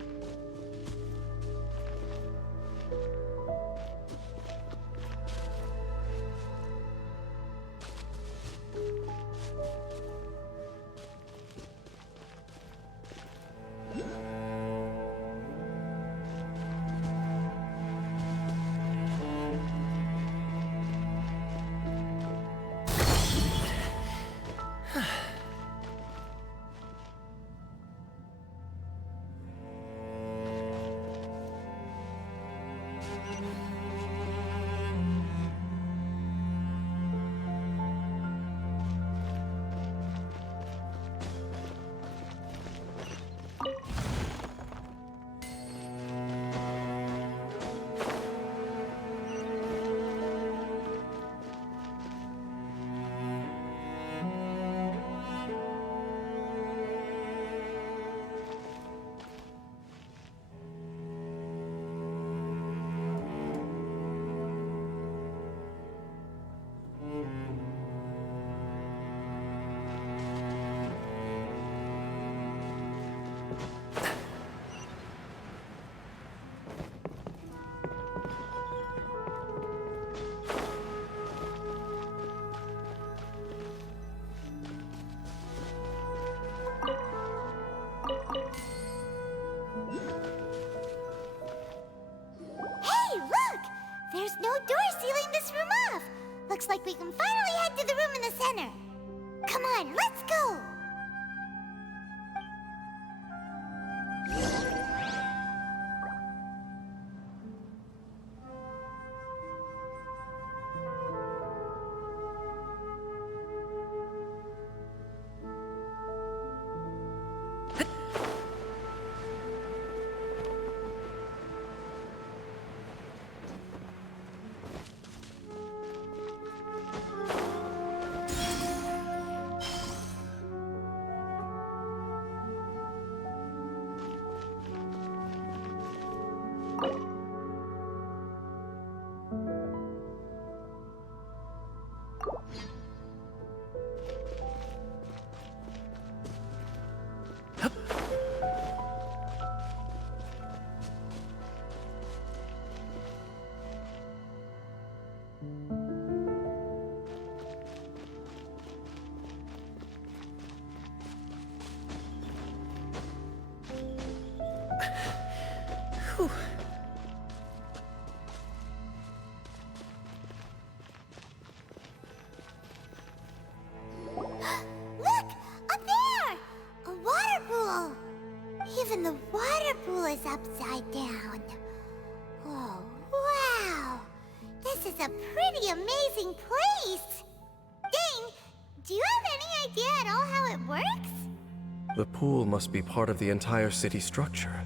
Hey, look! There's no door sealing this room off. Looks like we can finally head to the room in the center. Come on, let's go! Look! Up there! A water pool! Even the water pool is upside down. Oh, wow! This is a pretty amazing place! Dane, do you have any idea at all how it works? The pool must be part of the entire city structure.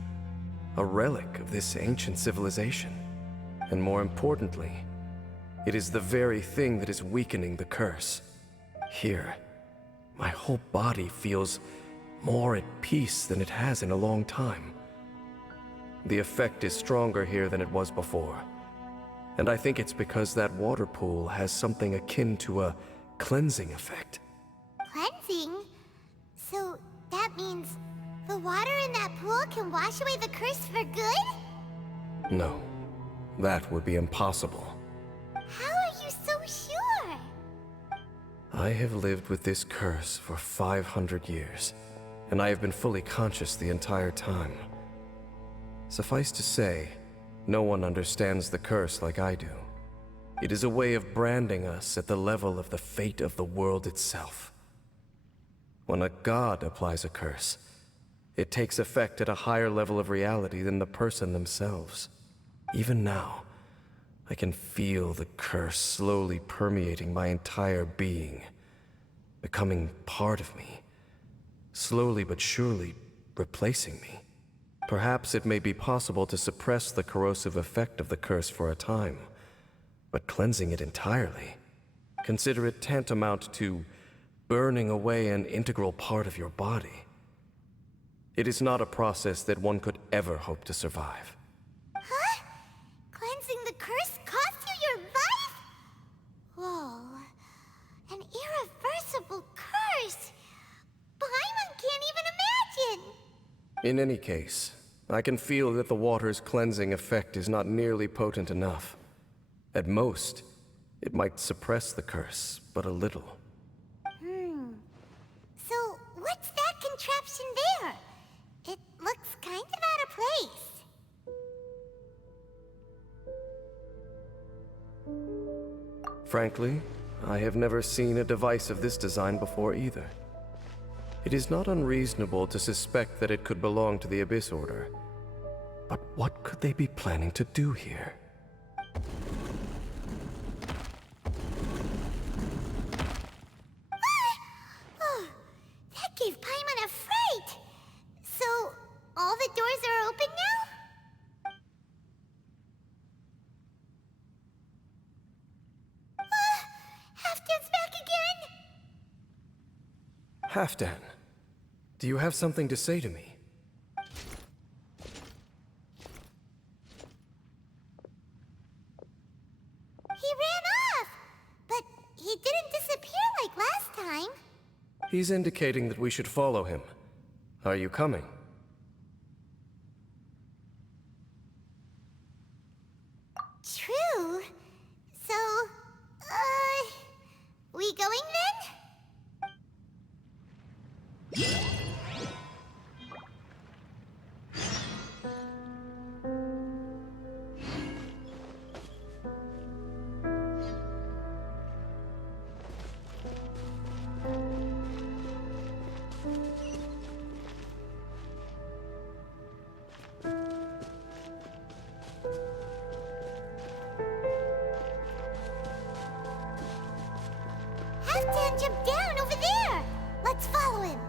A relic of this ancient civilization. And more importantly, it is the very thing that is weakening the curse. Here, my whole body feels more at peace than it has in a long time. The effect is stronger here than it was before. And I think it's because that water pool has something akin to a cleansing effect. Cleansing? So that means the water in that pool can wash away the curse for good? No, that would be impossible. How are you so sure? I have lived with this curse for 500 years, and I have been fully conscious the entire time. Suffice to say, no one understands the curse like I do. It is a way of branding us at the level of the fate of the world itself. When a god applies a curse, it takes effect at a higher level of reality than the person themselves. Even now, I can feel the curse slowly permeating my entire being, becoming part of me, slowly but surely replacing me. Perhaps it may be possible to suppress the corrosive effect of the curse for a time, but cleansing it entirely, consider it tantamount to burning away an integral part of your body. It is not a process that one could ever hope to survive. Huh? Cleansing the curse cost you your life? Whoa. An irreversible curse. Paimon can't even imagine. In any case, I can feel that the water's cleansing effect is not nearly potent enough. At most, it might suppress the curse, but a little. So, what's that contraption there? It looks kind of out of place. Frankly, I have never seen a device of this design before either. It is not unreasonable to suspect that it could belong to the Abyss Order. But what could they be planning to do here? Halfdan, do you have something to say to me? He ran off! But he didn't disappear like last time. He's indicating that we should follow him. Are you coming? True. So, we going then? Halfdan jumped down over there! Let's follow him.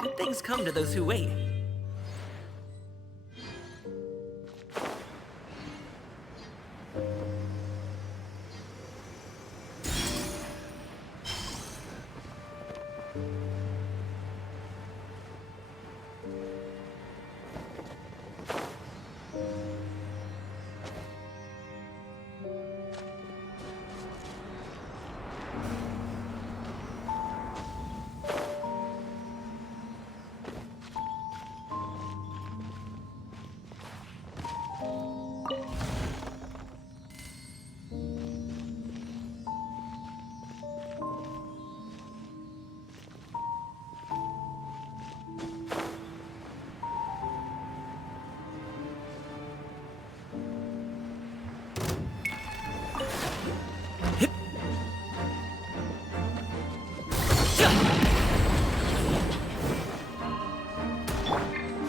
Good things come to those who wait.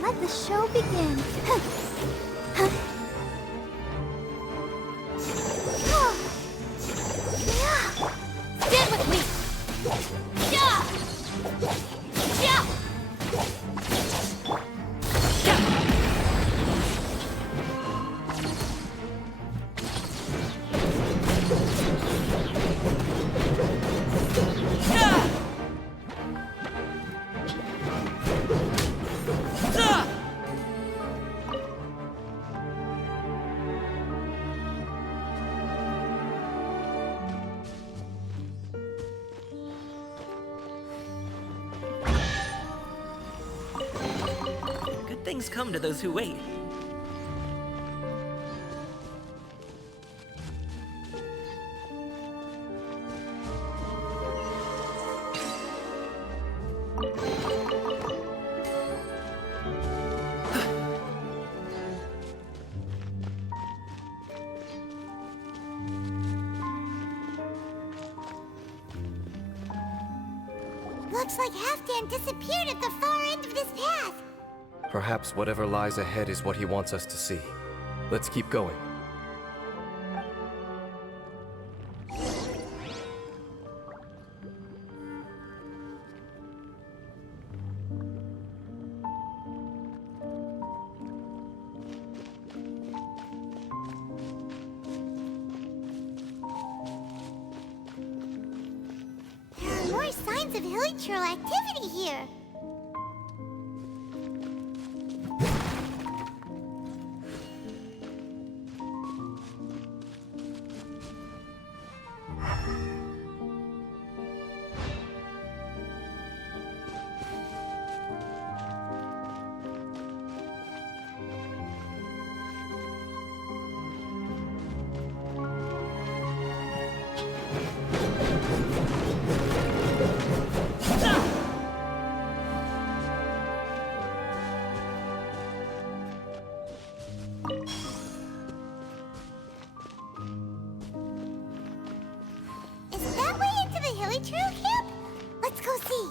Let the show begin. Stand with me! Yeah! Yeah! Good things come to those who wait. Looks like Halfdan disappeared at the far end of this path. Perhaps whatever lies ahead is what he wants us to see. Let's keep going. There are more signs of hilichurl activity here. Is that way into the hilichurl camp? Let's go see.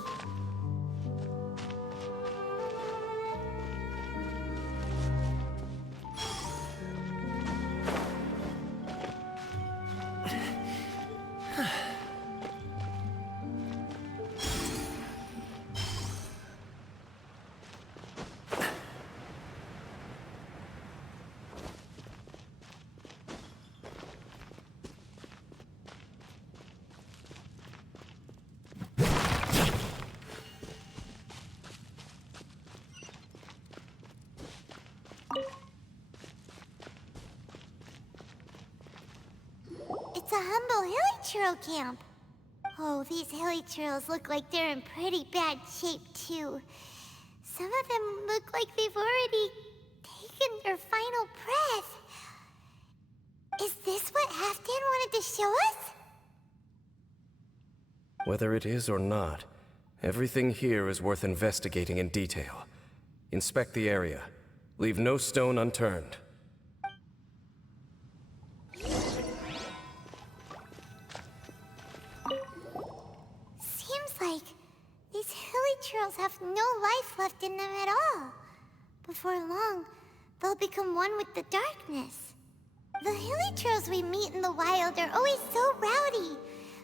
It's a humble hilichurl camp. Oh, these hilichurls look like they're in pretty bad shape, too. Some of them look like they've already taken their final breath. Is this what Halfdan wanted to show us? Whether it is or not, everything here is worth investigating in detail. Inspect the area. Leave no stone unturned. Seems like these hilichurls have no life left in them at all. Before long, they'll become one with the darkness. The hilichurls we meet in the wild are always so rowdy.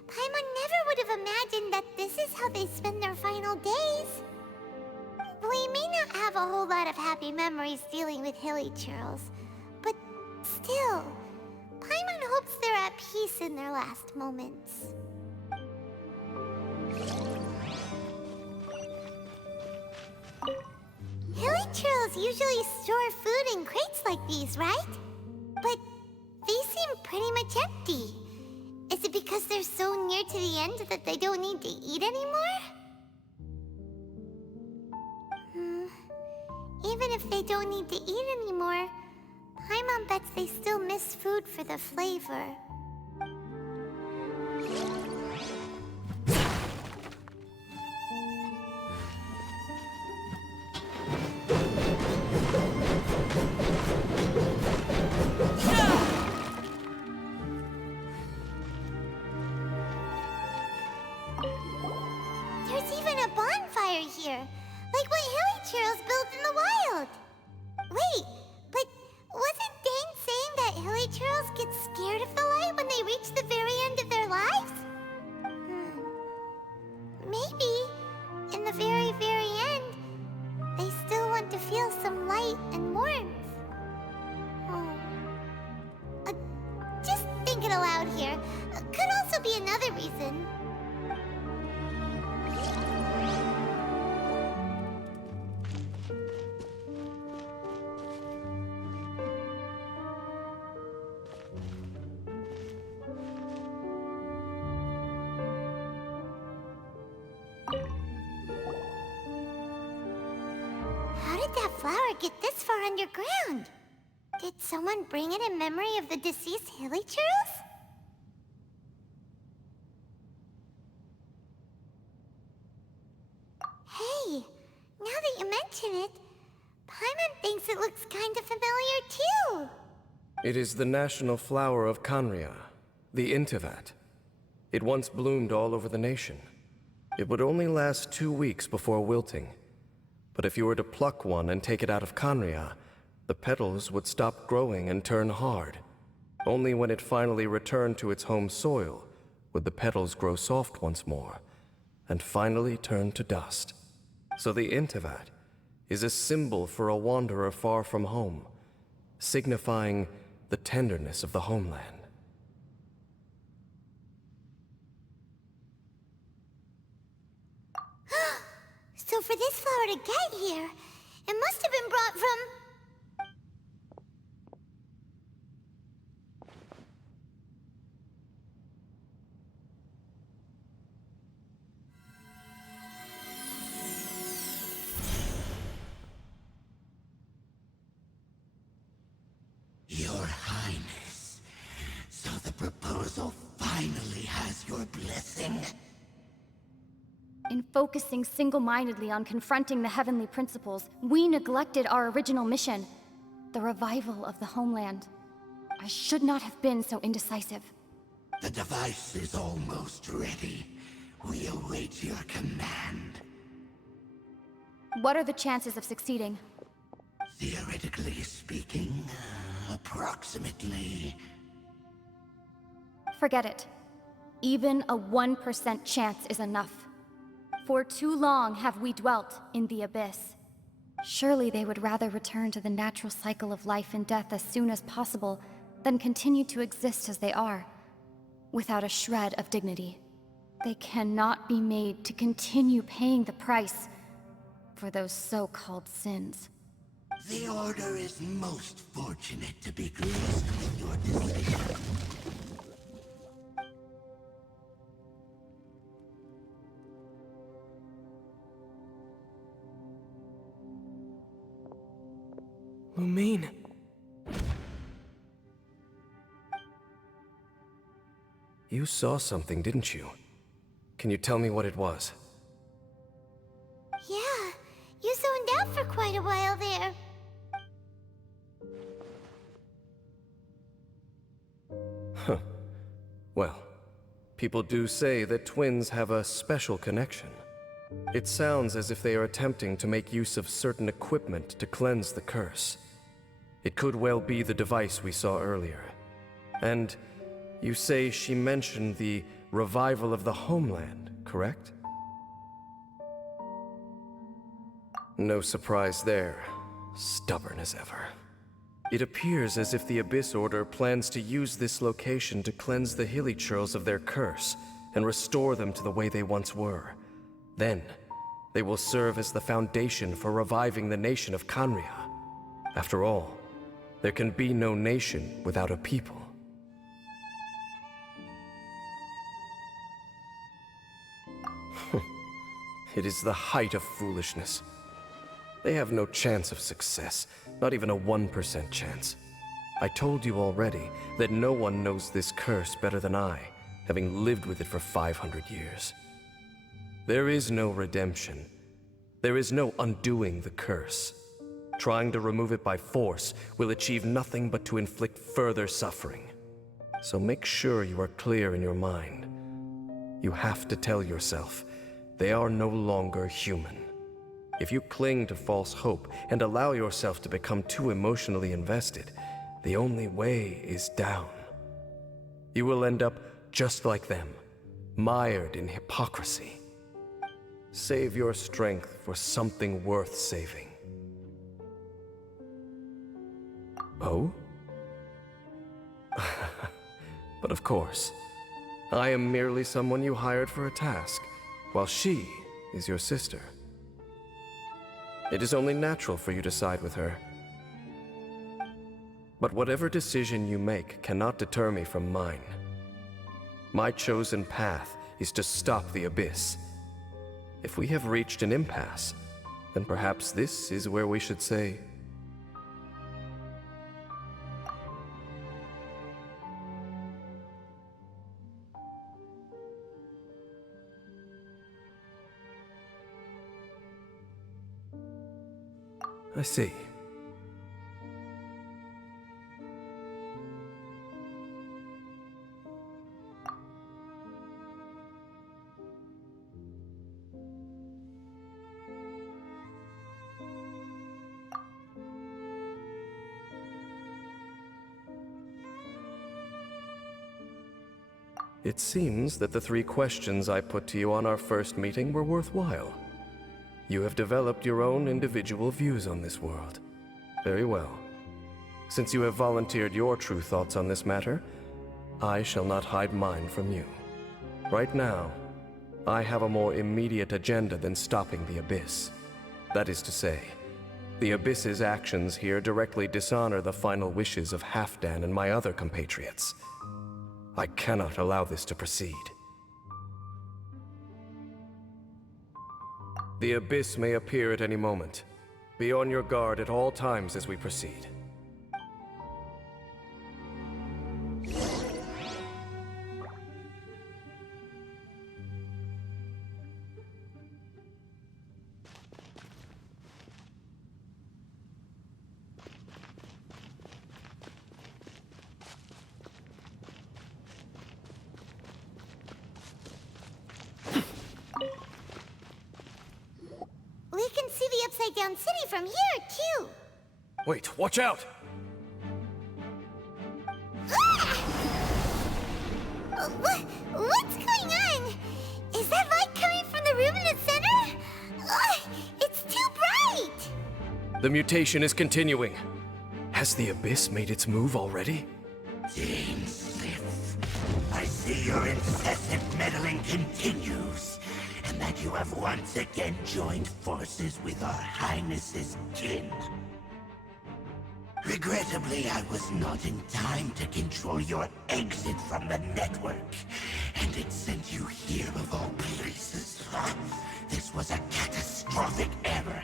Paimon never would have imagined that this is how they spend their final days. We may not have a whole lot of happy memories dealing with hilichurls, but still, Paimon hopes they're at peace in their last moments. Hilichurls usually store food in crates like these, right? But these seem pretty much empty. Is it because they're so near to the end that they don't need to eat anymore? Even if they don't need to eat anymore, Paimon bets they still miss food for the flavor. here. Like what hilly churls built in the wild. Wait, but wasn't Dane saying that hilly churls get scared of the light when they reach the very end of their lives? Maybe, in the very, very end, they still want to feel some light and warmth. Just thinking aloud here. Could also be another reason. How did that flower get this far underground? Did someone bring it in memory of the deceased hilly churls? Hey, now that you mention it, Paimon thinks it looks kind of familiar too. It is the national flower of Kanria, the Intivat. It once bloomed all over the nation. It would only last 2 weeks before wilting. But if you were to pluck one and take it out of Kanria, the petals would stop growing and turn hard. Only when it finally returned to its home soil would the petals grow soft once more, and finally turn to dust. So the Intivat is a symbol for a wanderer far from home, signifying the tenderness of the homeland. So for this flower to get here, it must have been brought from... Your Highness, so the proposal finally has your blessing? In focusing single-mindedly on confronting the heavenly principles, we neglected our original mission, the revival of the homeland. I should not have been so indecisive. The device is almost ready. We await your command. What are the chances of succeeding? Theoretically speaking, approximately. Forget it. Even a 1% chance is enough. For too long have we dwelt in the abyss. Surely they would rather return to the natural cycle of life and death as soon as possible than continue to exist as they are, without a shred of dignity. They cannot be made to continue paying the price for those so-called sins. The Order is most fortunate to be graced with your decision. Lumine. You saw something, didn't you? Can you tell me what it was? Yeah, you zoned out for quite a while there. Huh. Well, people do say that twins have a special connection. It sounds as if they are attempting to make use of certain equipment to cleanse the curse. It could well be the device we saw earlier. And you say she mentioned the revival of the homeland, correct? No surprise there. Stubborn as ever. It appears as if the Abyss Order plans to use this location to cleanse the hilly churls of their curse and restore them to the way they once were. Then, they will serve as the foundation for reviving the nation of Kanria. After all, there can be no nation without a people. It is the height of foolishness. They have no chance of success, not even a 1% chance. I told you already that no one knows this curse better than I, having lived with it for 500 years. There is no redemption. There is no undoing the curse. Trying to remove it by force will achieve nothing but to inflict further suffering. So make sure you are clear in your mind. You have to tell yourself, they are no longer human. If you cling to false hope and allow yourself to become too emotionally invested, the only way is down. You will end up just like them, mired in hypocrisy. Save your strength for something worth saving. Oh? But of course, I am merely someone you hired for a task, while she is your sister. It is only natural for you to side with her. But whatever decision you make cannot deter me from mine. My chosen path is to stop the Abyss. If we have reached an impasse, then perhaps this is where we should say... I see. It seems that the 3 questions I put to you on our first meeting were worthwhile. You have developed your own individual views on this world. Very well. Since you have volunteered your true thoughts on this matter, I shall not hide mine from you. Right now, I have a more immediate agenda than stopping the Abyss. That is to say, the Abyss's actions here directly dishonor the final wishes of Halfdan and my other compatriots. I cannot allow this to proceed. The Abyss may appear at any moment. Be on your guard at all times as we proceed. We can see the Upside Down City from here, too. Wait, watch out! What's going on? Is that light coming from the room in the center? It's too bright! The mutation is continuing. Has the Abyss made its move already? Genshin, I see your incessant meddling continues, and that you have once again joined forces with our Highness's kin. Regrettably, I was not in time to control your exit from the network, and it sent you here of all places. This was a catastrophic error.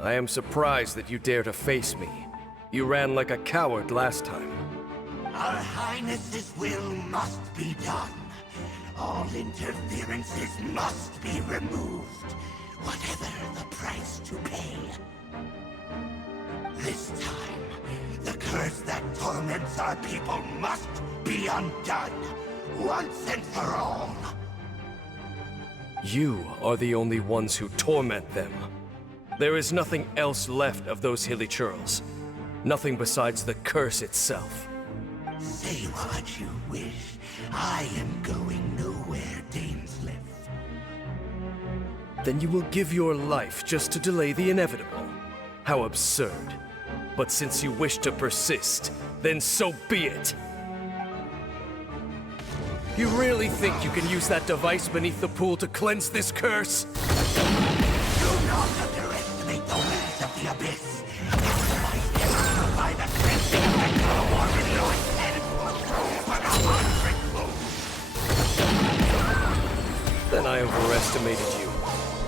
I am surprised that you dare to face me. You ran like a coward last time. Our Highness's will must be done. All interferences must be removed, whatever the price to pay. This time, the curse that torments our people must be undone, once and for all. You are the only ones who torment them. There is nothing else left of those hilly churls. Nothing besides the curse itself. Say what you wish. I am going nowhere, Dainsleif. Then you will give your life just to delay the inevitable. How absurd. But since you wish to persist, then so be it. You really think you can use that device beneath the pool to cleanse this curse? Do not underestimate the ways of the Abyss. This device can provide the cleansing effect of a more renewing but 100-fold. Then I overestimated you.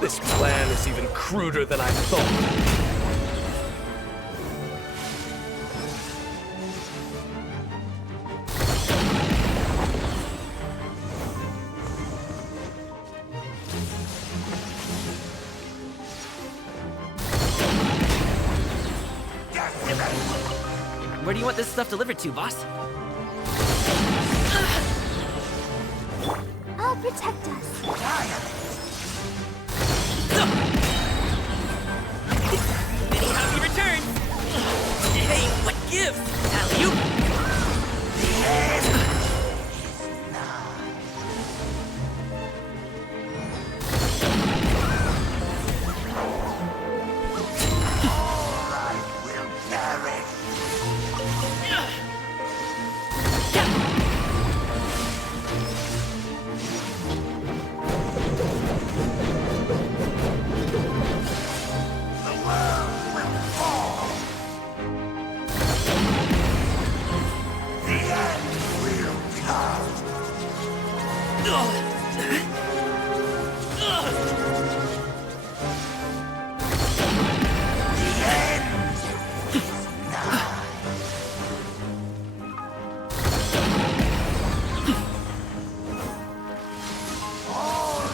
This plan is even cruder than I thought. Where do you want this stuff delivered to, boss? I'll protect us. All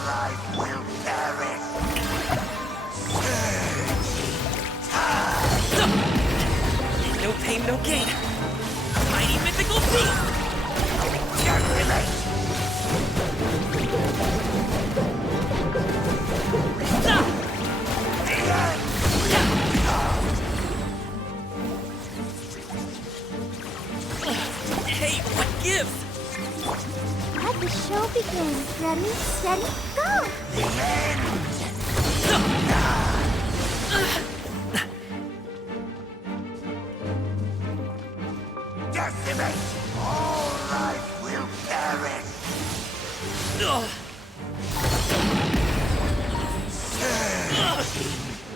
life will perish. No pain, no gain. Mighty mythical beast! Calculate. Hey, what gives? Let the show begin. Ready, steady, go! The end. Decimate. All life will perish.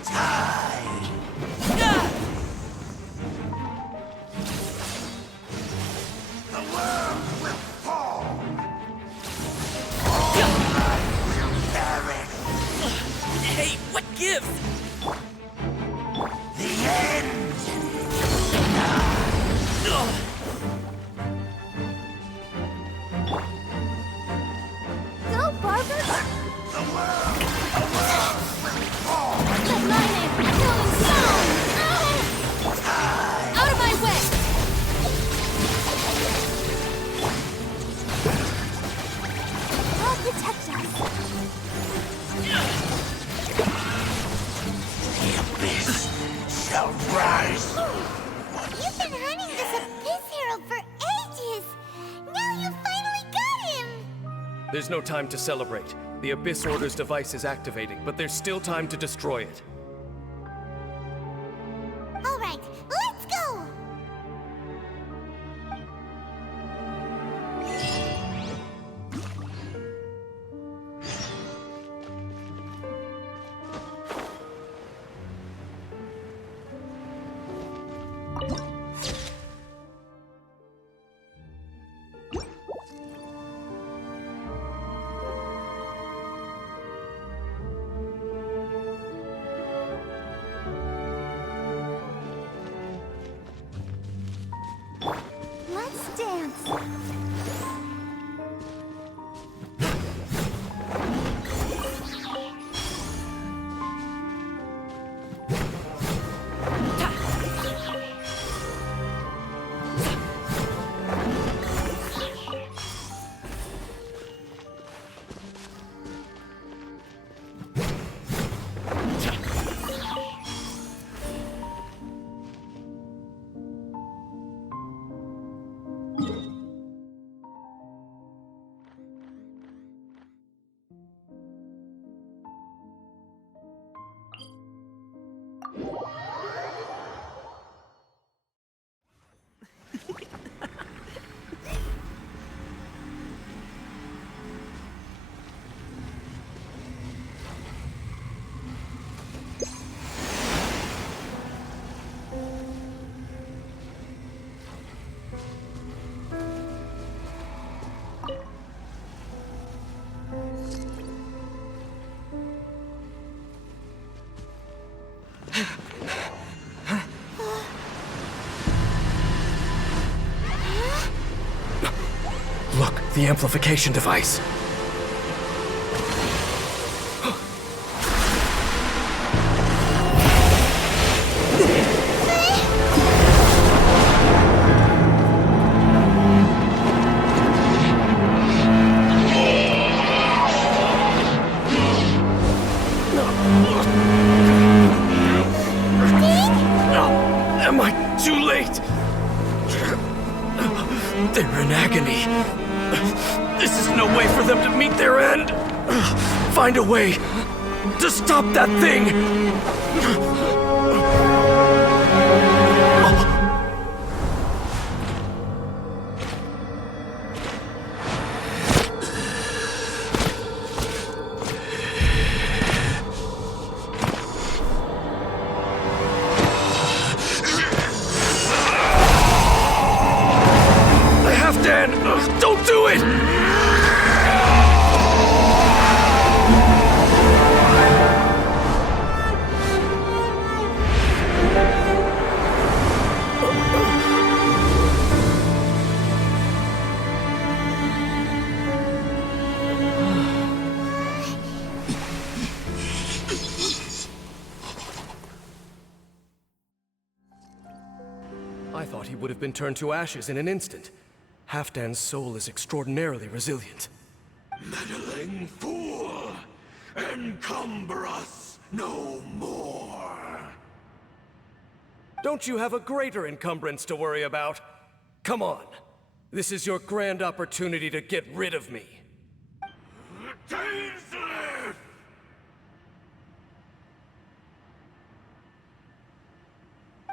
Time. The world will fall. All life will perish. Hey, what gives? The end. Go, Barber! The world will fall. Let my name be Rolling Stone! Out of my way! I'll protect us. The abyss shall rise. You've been hunting this Abyss Hero for ages! Now you finally got him! There's no time to celebrate. The Abyss Order's device is activating, but there's still time to destroy it. Alright, let's go! Let's dance. Look, the amplification device. Am I too late? They're in agony. This is no way for them to meet their end. Find a way to stop that thing. I have to end. Don't do it! have been turned to ashes in an instant. Halfdan's soul is extraordinarily resilient. Meddling fool! Encumber us no more! Don't you have a greater encumbrance to worry about? Come on. This is your grand opportunity to get rid of me. Dainsleif!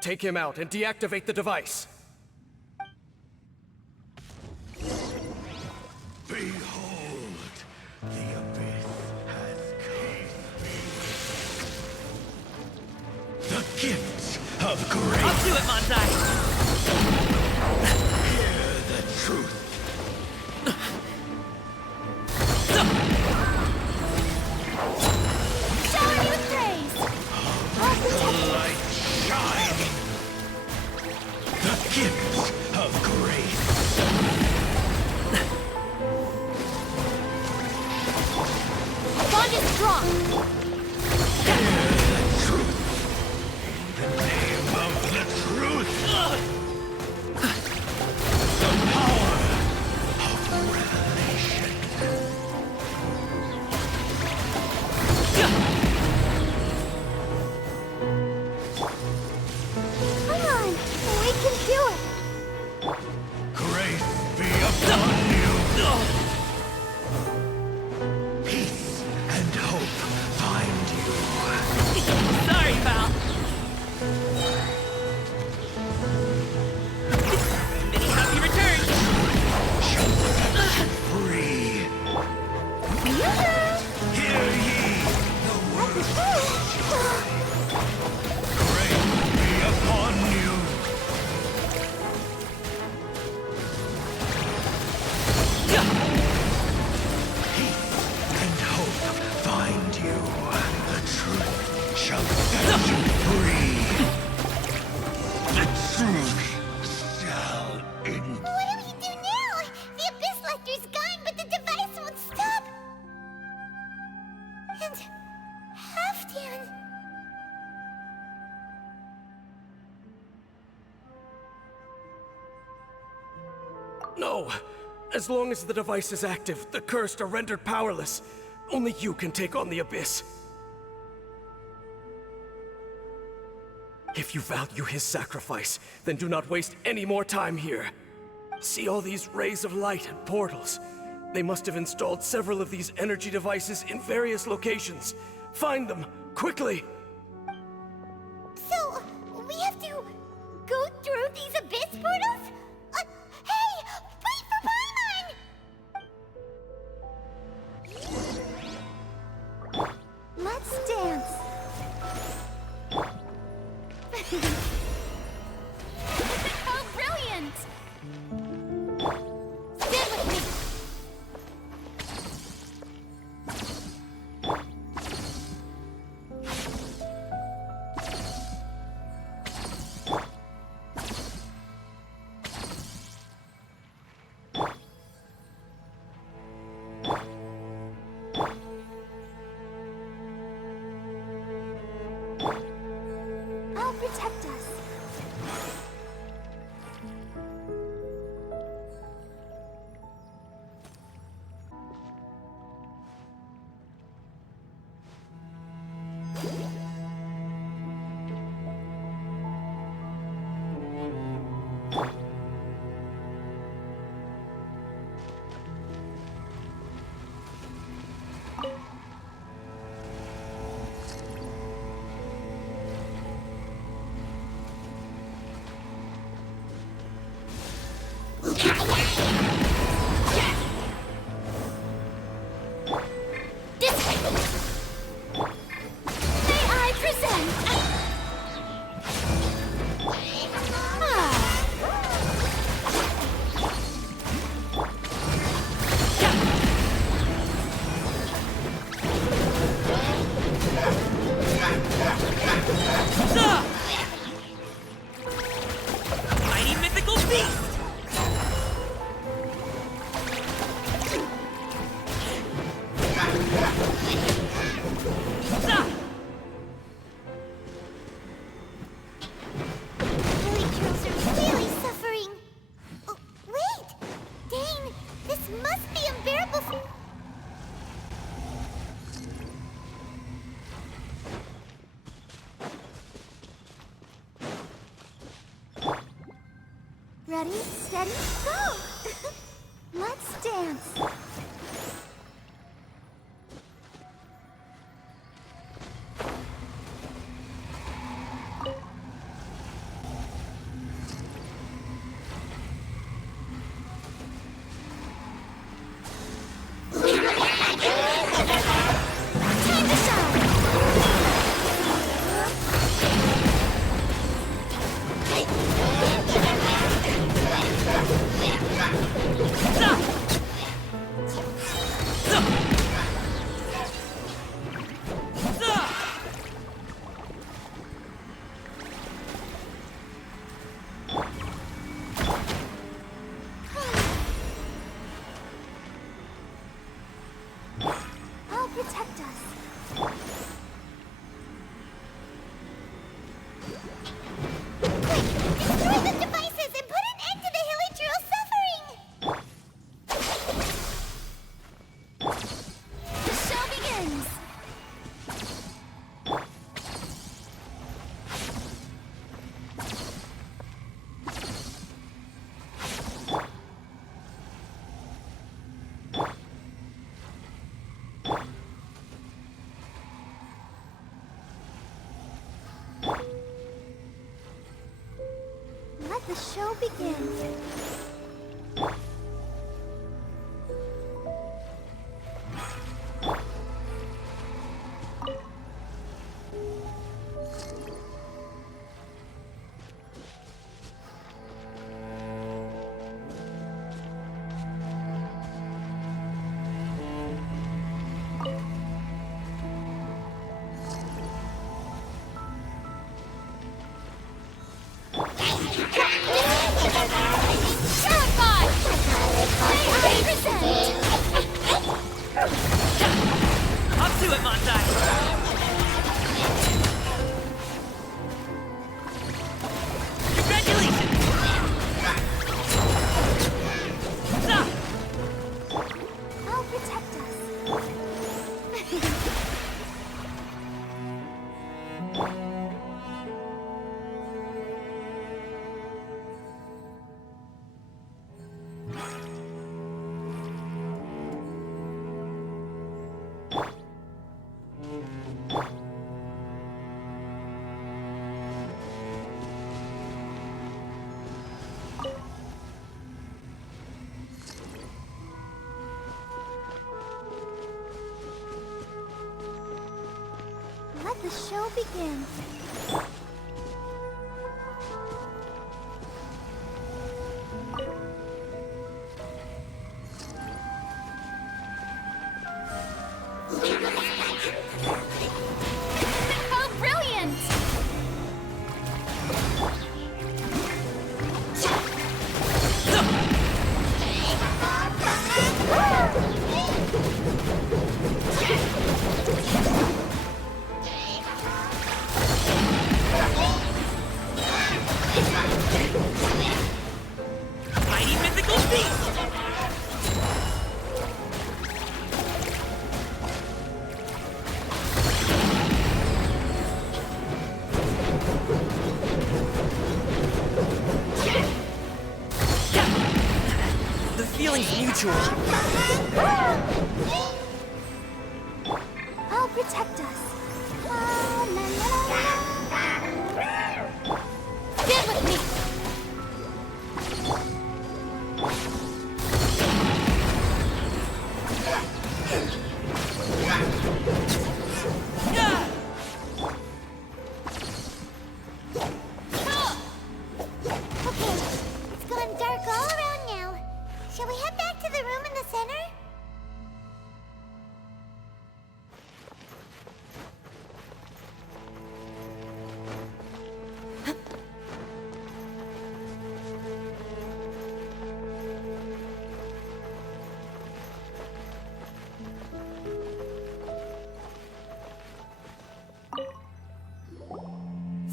Take him out and deactivate the device. Behold, the abyss has come. The gift of grace. I'll do it, Montai! Hear the truth. Shower you with praise! Light shine. The gift of grace. Bond is strong! Hear the truth. In the name of the truth. The power of revelation. Come on! We can do it! Grace be upon you. Peace and hope find you. Sorry, pal. Many happy returns. Shall set you free. Hear ye the word. Grace be upon you. Peace and hope find you. The truth shall set you free. The truth shall endure. What do we do now? The Abyss Lecter's gone, but the device won't stop. And Halfdan. No! As long as the device is active, the cursed are rendered powerless. Only you can take on the Abyss. If you value his sacrifice, then do not waste any more time here. See all these rays of light and portals? They must have installed several of these energy devices in various locations. Find them, quickly! So, we have to go through these Abyss portals? Hey! Wait for Paimon! Let's dance. How brilliant! Stand with me. stuff? Ready, steady, go! Let's dance. Time to shine! I'll protect us. Destroy the devices and put an end to the Hilichurl's suffering! The show begins! Let the show begin. Up to it, Montai! Congratulations! I'll protect us. Let the show begin. How brilliant! Mighty mythical beast! The feeling's mutual. I'll protect us. La, la, la, la. Stand with me. Yeah! Okay, it's gone dark all around now. Shall we head back to the room in the center?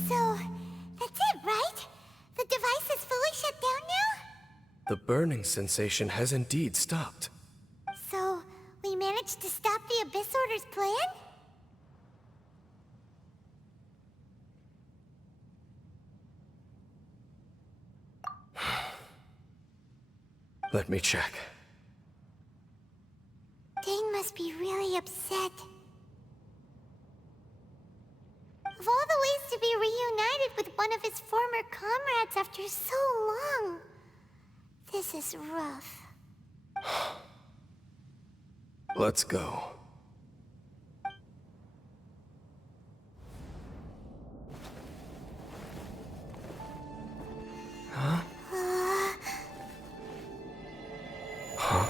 So, that's it, right? The device is fully shut down now? The burning sensation has indeed stopped. So, the Abyss Order's plan? Let me check. Dane must be really upset. Of all the ways to be reunited with one of his former comrades after so long, this is rough. Let's go. Huh? Huh?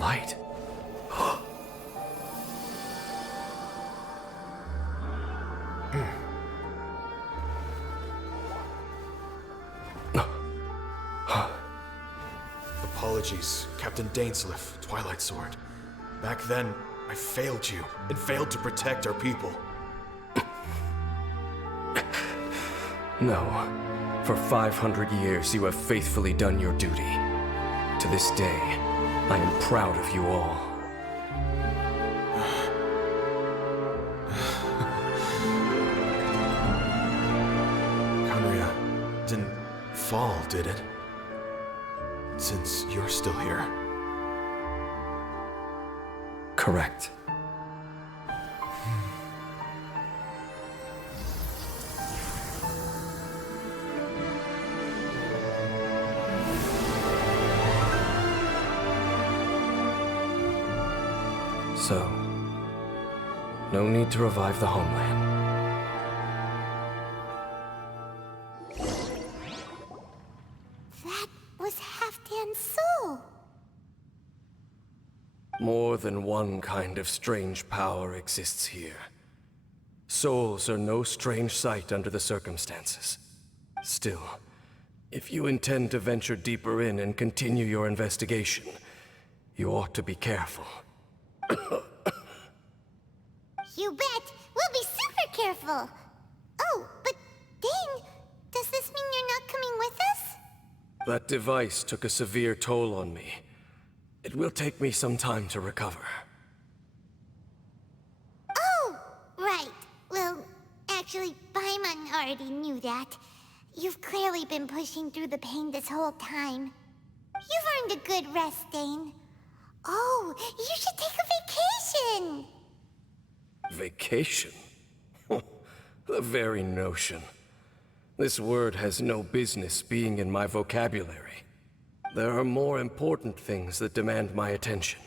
Light? Apologies, Captain Dainsleif, Twilight Sword. Back then, I failed you, and failed to protect our people. No. For 500 years, you have faithfully done your duty. To this day, I am proud of you all. Conria didn't fall, did it? Since you're still here. Correct. So, no need to revive the homeland. That was Halfdan's soul. More than one kind of strange power exists here. Souls are no strange sight under the circumstances. Still, if you intend to venture deeper in and continue your investigation, you ought to be careful. You bet! We'll be super careful! Oh, but Dane, does this mean you're not coming with us? That device took a severe toll on me. It will take me some time to recover. Oh, right. Well, actually, Paimon already knew that. You've clearly been pushing through the pain this whole time. You've earned a good rest, Dane. Oh, you should take a vacation! Vacation? The very notion. This word has no business being in my vocabulary. There are more important things that demand my attention.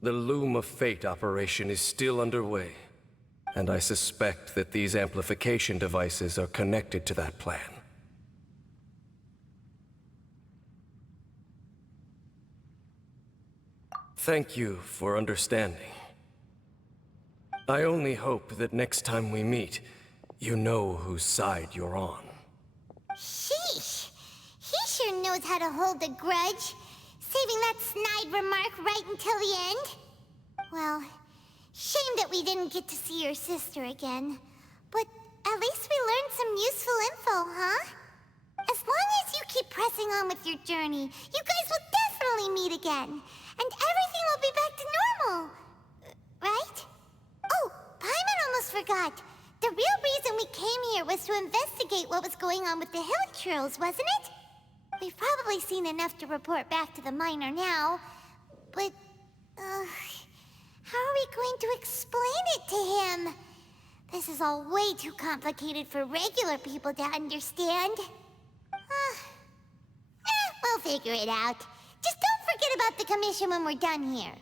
The Loom of Fate operation is still underway, and I suspect that these amplification devices are connected to that plan. Thank you for understanding. I only hope that next time we meet, you know whose side you're on. Sheesh! He sure knows how to hold a grudge, saving that snide remark right until the end. Well, shame that we didn't get to see your sister again. But at least we learned some useful info, huh? As long as you keep pressing on with your journey, you guys will definitely meet again. And everything will be back to normal. Right? Oh, Paimon almost forgot. The real reason we came here was to investigate what was going on with the Hilichurls, wasn't it? We've probably seen enough to report back to the miner now. But, how are we going to explain it to him? This is all way too complicated for regular people to understand. We'll figure it out. Just don't forget about the commission when we're done here.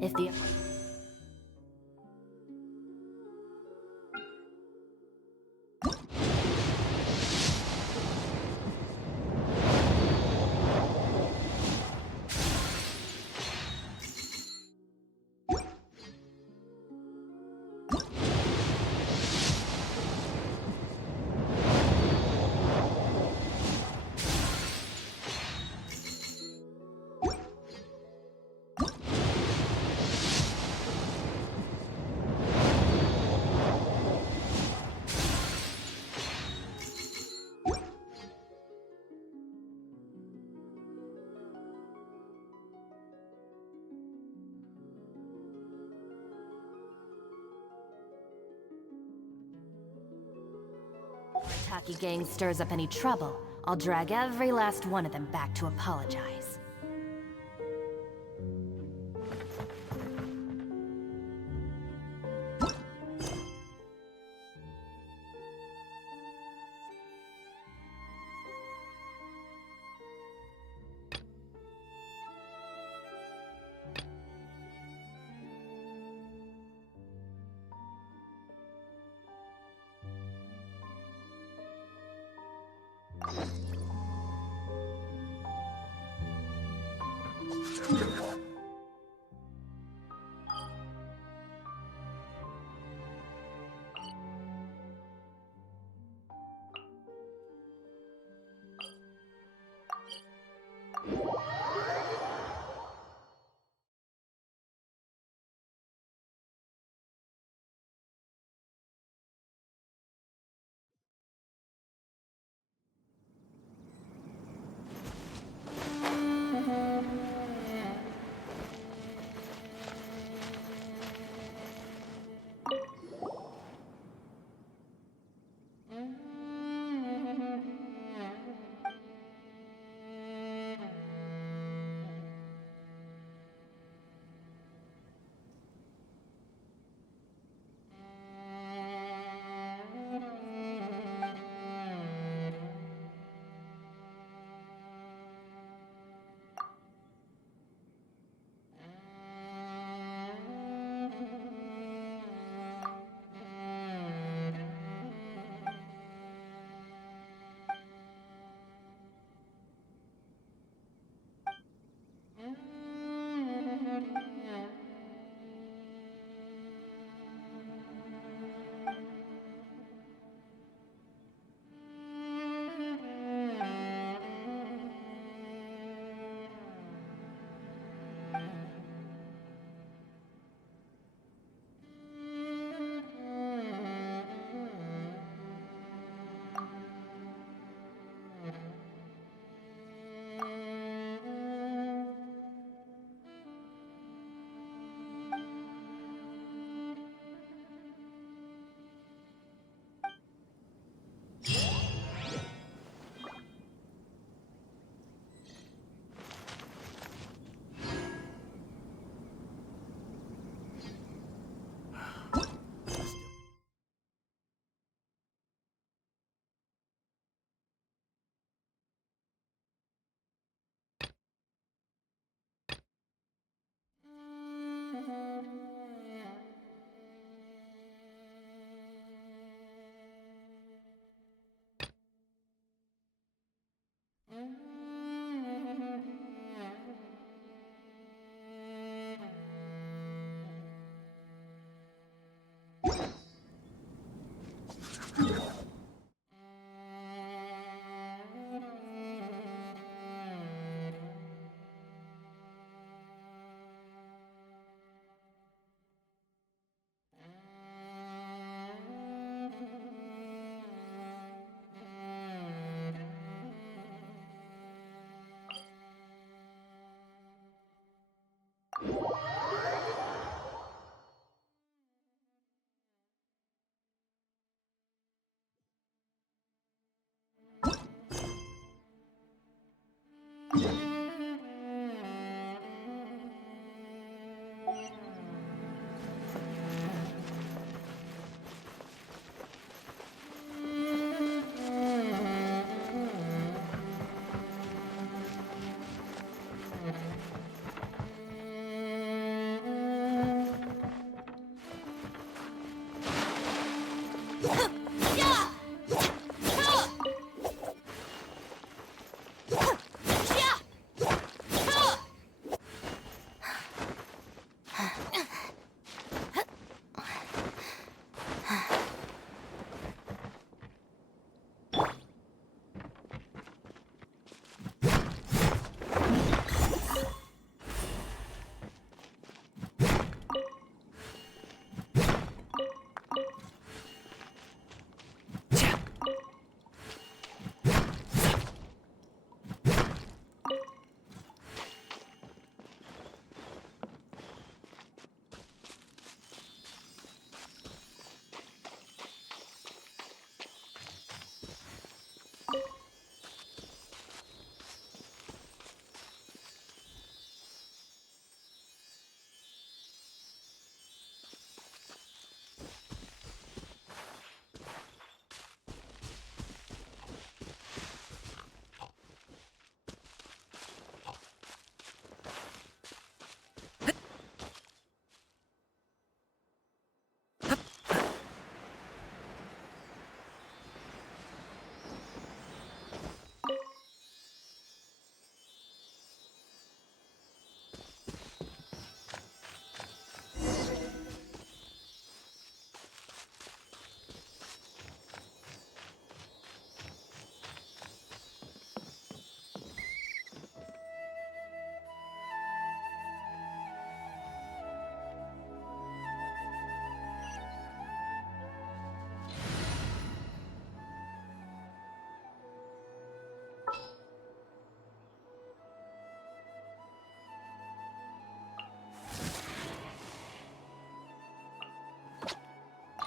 If the... Taki gang stirs up any trouble, I'll drag every last one of them back to apologize.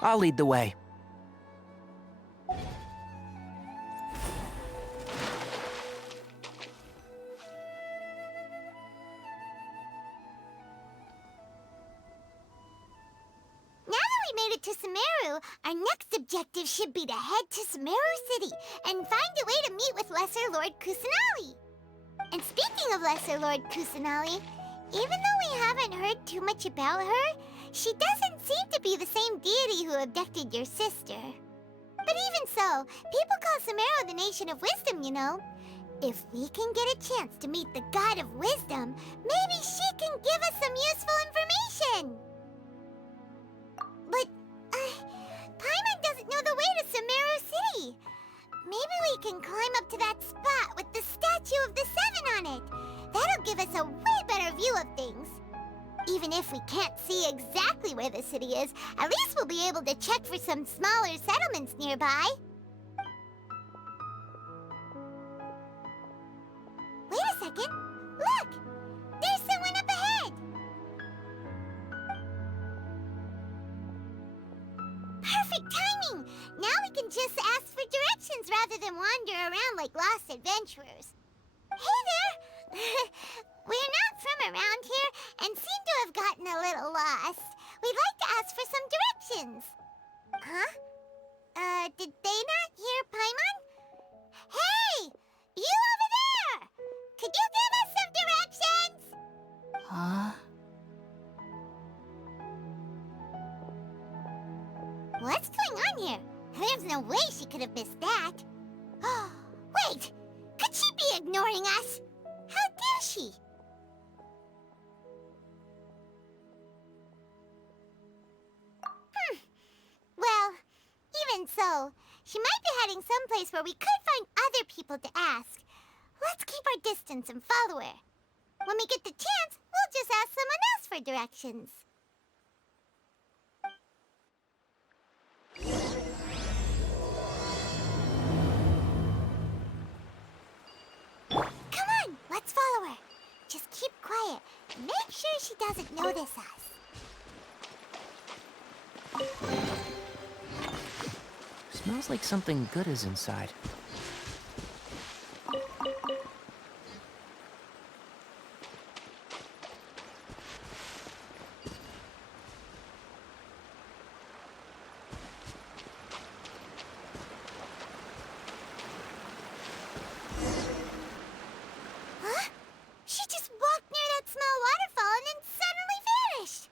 I'll lead the way. Now that we made it to Sumeru, our next objective should be to head to Sumeru City and find a way to meet with Lesser Lord Kusanali. And speaking of Lesser Lord Kusanali, even though we haven't heard too much about her, she doesn't seem to be the same deity who abducted your sister. But even so, people call Sumeru the Nation of Wisdom, you know. If we can get a chance to meet the God of Wisdom, maybe she can give us some useful information. But, Paimon doesn't know the way to Sumeru City. Maybe we can climb up to that spot with the statue of the Seven on it. That'll give us a way better view of things. Even if we can't see exactly where the city is, at least we'll be able to check for some smaller settlements nearby. Wait a second. Look! There's someone up ahead! Perfect timing! Now we can just ask for directions rather than wander around like lost adventurers. Hey there! We're not from around here and seem to have gotten a little lost. We'd like to ask for some directions. Huh? Did they not hear Paimon? Hey! You over there! Could you give us some directions? Huh? What's going on here? There's no way she could have missed that. Wait! Could she be ignoring us? How dare she? Well, even so, she might be heading someplace where we could find other people to ask. Let's keep our distance and follow her. When we get the chance, we'll just ask someone else for directions. Come on, let's follow her. Just keep quiet and make sure she doesn't notice us. Smells like something good is inside. Huh? She just walked near that small waterfall and then suddenly vanished.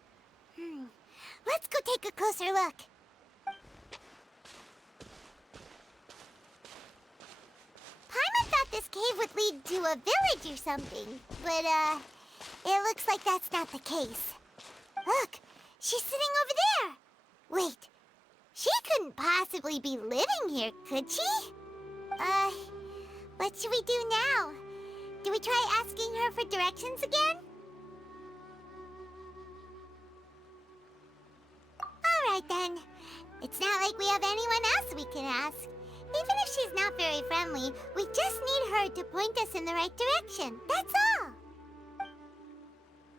Let's go take a closer look. Paimon thought this cave would lead to a village or something, but, it looks like that's not the case. Look, she's sitting over there. Wait, she couldn't possibly be living here, could she? What should we do now? Do we try asking her for directions again? Alright then. It's not like we have anyone else we can ask. Even if she's not very friendly, we just need her to point us in the right direction. That's all.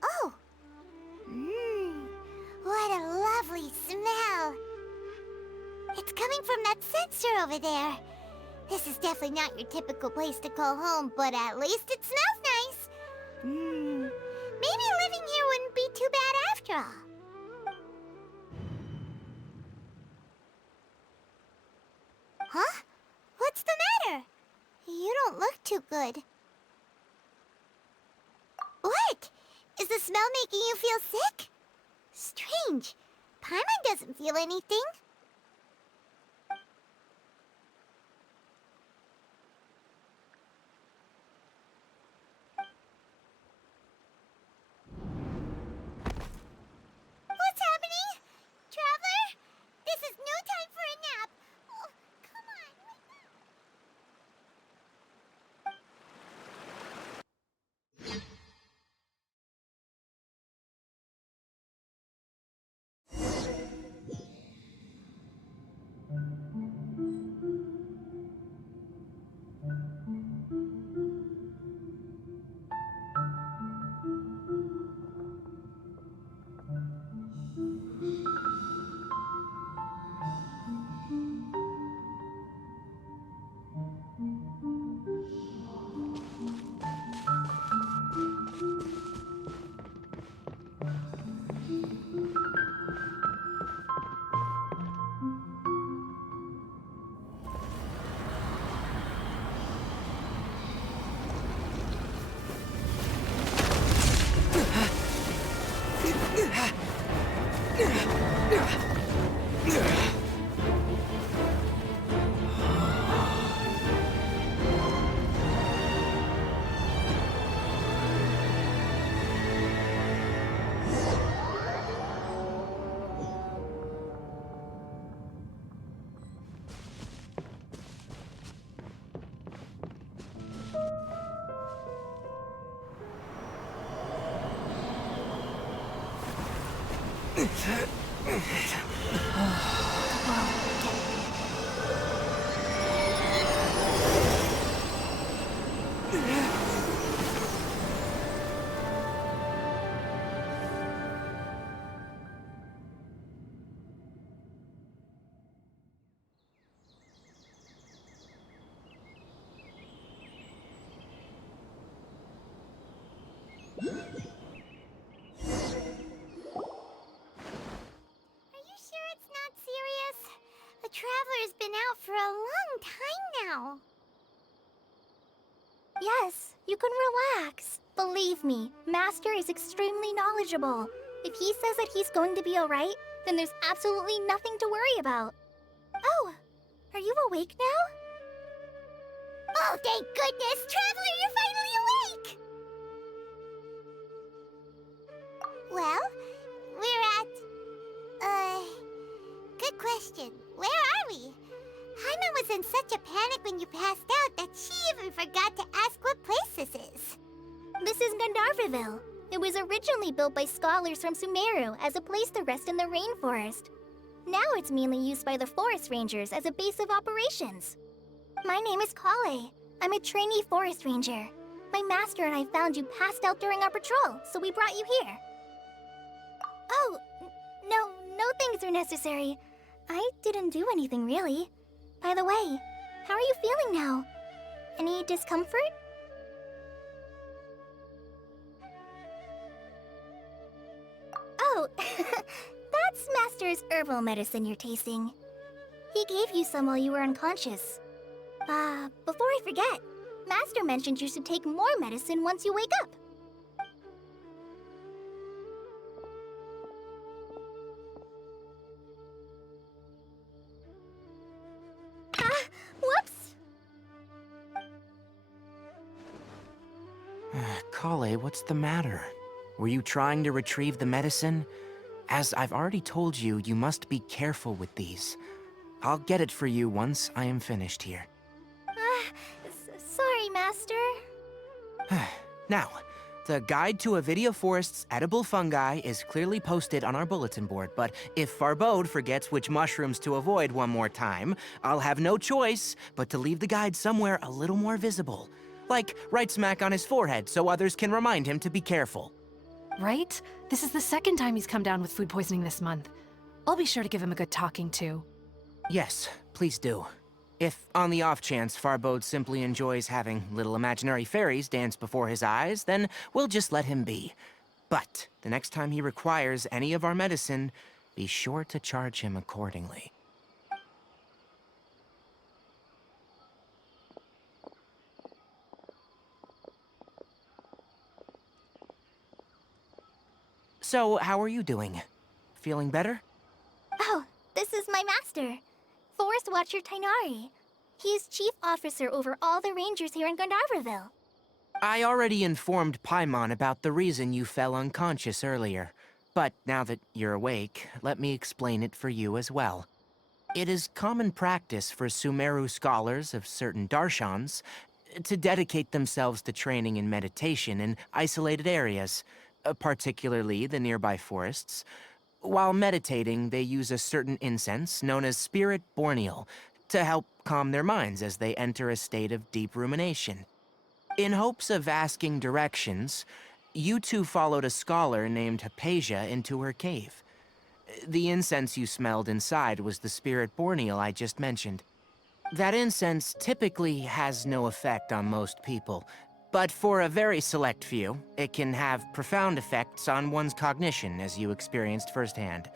Oh. What a lovely smell. It's coming from that sensor over there. This is definitely not your typical place to call home, but at least it smells nice. Maybe living here wouldn't be too bad after all. Huh? What's the matter? You don't look too good. What? Is the smell making you feel sick? Strange. Paimon doesn't feel anything. What's happening? Traveler? This is no time for a nap. Oh, come on, wake up. Are you sure it's not serious? The Traveler's been out for a long time now. Yes, you can relax. Believe me, Master is extremely knowledgeable. If he says that he's going to be alright, then there's absolutely nothing to worry about. Oh, are you awake now? Oh, thank goodness! Traveler, you're finally awake! Well, we're at... Good question. Where are we? Paimon was in such a panic when you passed out that she even forgot to ask what place this is. This is Gandharvaville. It was originally built by scholars from Sumeru as a place to rest in the rainforest. Now it's mainly used by the forest rangers as a base of operations. My name is Kale. I'm a trainee forest ranger. My master and I found you passed out during our patrol, so we brought you here. Oh, no things are necessary. I didn't do anything really. By the way, how are you feeling now? Any discomfort? Oh, that's Master's herbal medicine you're tasting. He gave you some while you were unconscious. Before I forget, Master mentioned you should take more medicine once you wake up. Whoops! Kale, what's the matter? Were you trying to retrieve the medicine? As I've already told you, you must be careful with these. I'll get it for you once I am finished here. Sorry, Master. Now, the guide to Avidia Forest's edible fungi is clearly posted on our bulletin board, but if Farbode forgets which mushrooms to avoid one more time, I'll have no choice but to leave the guide somewhere a little more visible. Like right smack on his forehead so others can remind him to be careful. Right? This is the second time he's come down with food poisoning this month. I'll be sure to give him a good talking to. Yes, please do. If, on the off chance, Farbode simply enjoys having little imaginary fairies dance before his eyes, then we'll just let him be. But the next time he requires any of our medicine, be sure to charge him accordingly. So, how are you doing? Feeling better? Oh, this is my master, Forest Watcher Tainari. He is chief officer over all the rangers here in Gandharvaville. I already informed Paimon about the reason you fell unconscious earlier. But now that you're awake, let me explain it for you as well. It is common practice for Sumeru scholars of certain darshans to dedicate themselves to training in meditation in isolated areas, particularly the nearby forests. While meditating, they use a certain incense known as Spirit Borneal to help calm their minds as they enter a state of deep rumination. In hopes of asking directions, you two followed a scholar named Hypatia into her cave. The incense you smelled inside was the Spirit Borneal I just mentioned. That incense typically has no effect on most people, but for a very select few, it can have profound effects on one's cognition, as you experienced firsthand.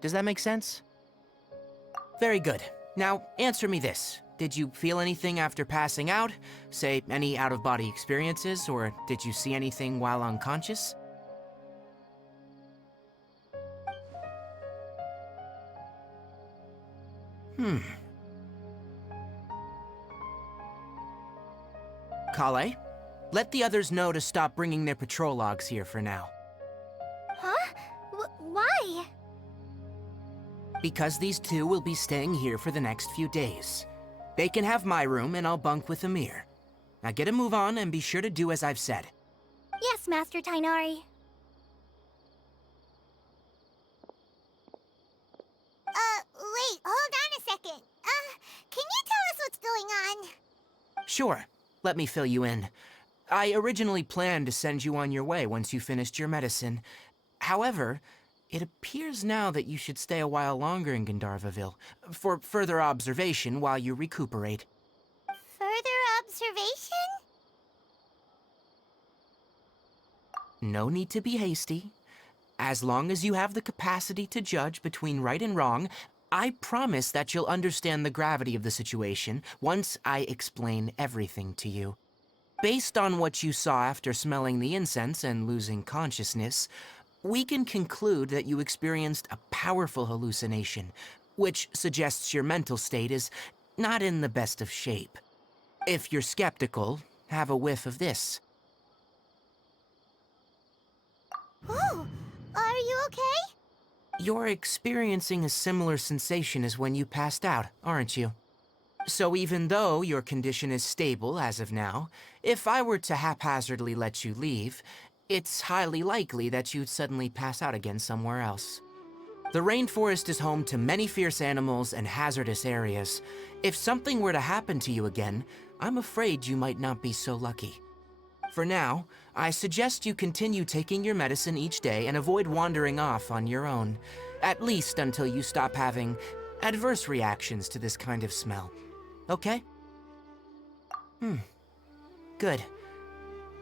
Does that make sense? Very good. Now, answer me this. Did you feel anything after passing out? Say, any out-of-body experiences, or did you see anything while unconscious? Kale, let the others know to stop bringing their patrol logs here for now. Huh? Why? Because these two will be staying here for the next few days. They can have my room and I'll bunk with Amir. Now get a move on and be sure to do as I've said. Yes, Master Tainari. Sure. Let me fill you in. I originally planned to send you on your way once you finished your medicine. However, it appears now that you should stay a while longer in Gandharvaville for further observation while you recuperate. Further observation? No need to be hasty. As long as you have the capacity to judge between right and wrong, I promise that you'll understand the gravity of the situation once I explain everything to you. Based on what you saw after smelling the incense and losing consciousness, we can conclude that you experienced a powerful hallucination, which suggests your mental state is not in the best of shape. If you're skeptical, have a whiff of this. Oh, are you okay? You're experiencing a similar sensation as when you passed out, aren't you? So even though your condition is stable as of now, if I were to haphazardly let you leave, it's highly likely that you'd suddenly pass out again somewhere else. The rainforest is home to many fierce animals and hazardous areas. If something were to happen to you again, I'm afraid you might not be so lucky. For now, I suggest you continue taking your medicine each day and avoid wandering off on your own, at least until you stop having adverse reactions to this kind of smell. Okay? Good.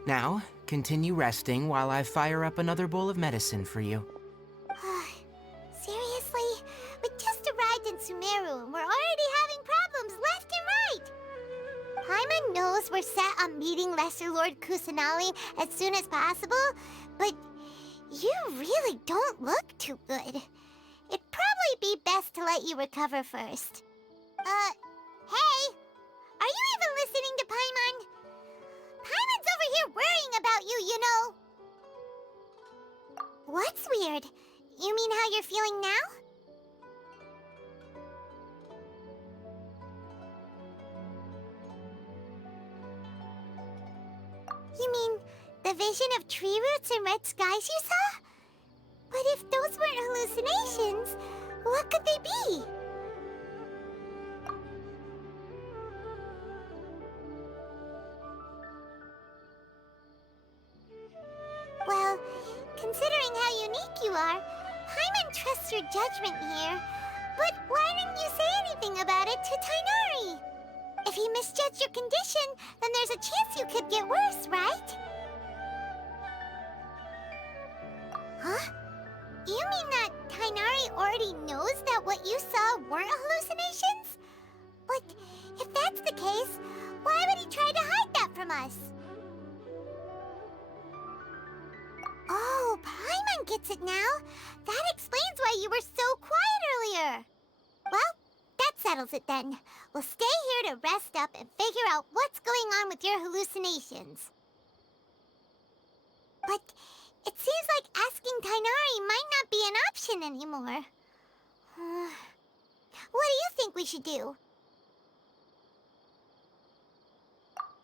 Now, continue resting while I fire up another bowl of medicine for you. Seriously? We just arrived in Sumeru and we're already having problems left and right! Paimon knows we're set on meeting Lesser Lord Kusanali as soon as possible, but you really don't look too good. It'd probably be best to let you recover first. Hey! Are you even listening to Paimon? Paimon's over here worrying about you, you know! What's weird? You mean how you're feeling now? You mean the vision of tree roots and red skies you saw? But if those weren't hallucinations, what could they be? Well, considering how unique you are, Paimon trusts your judgment here. But why didn't you say anything about it to Tainari? If he misjudged your condition, then there's a chance you could get worse, right? Huh? You mean that Tainari already knows that what you saw weren't hallucinations? But if that's the case, why would he try to hide that from us? Oh, Paimon gets it now. That explains why you were so quiet earlier. Well, that settles it then. We'll stay here to rest up and figure out what's going on with your hallucinations. But it seems like asking Tainari might not be an option anymore. What do you think we should do?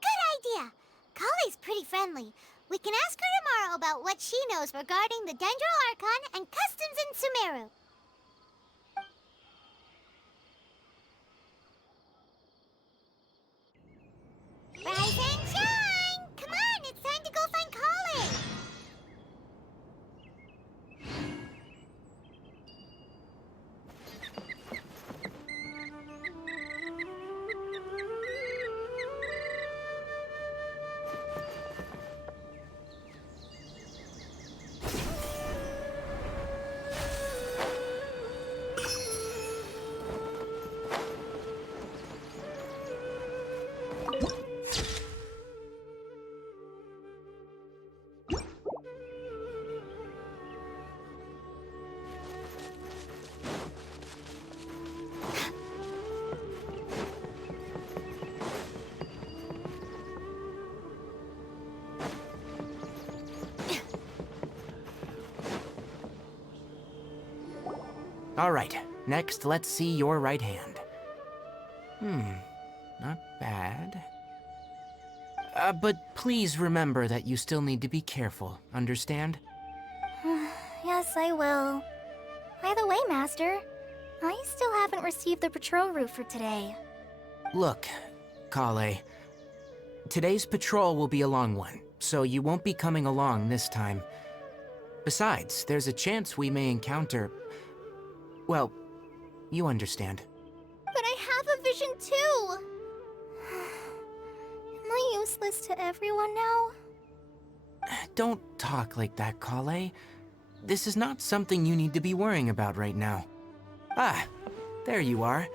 Good idea! Kale's pretty friendly. We can ask her tomorrow about what she knows regarding the Dendro Archon and customs in Sumeru. Rise and shine! Come on, it's time to go find Kale! All right, next let's see your right hand. Not bad. But please remember that you still need to be careful, understand? Yes, I will. By the way, Master, I still haven't received the patrol route for today. Look, Kale, today's patrol will be a long one, so you won't be coming along this time. Besides, there's a chance we may encounter... well, you understand. But I have a vision too! Am I useless to everyone now? Don't talk like that, Kale. This is not something you need to be worrying about right now. Ah, there you are.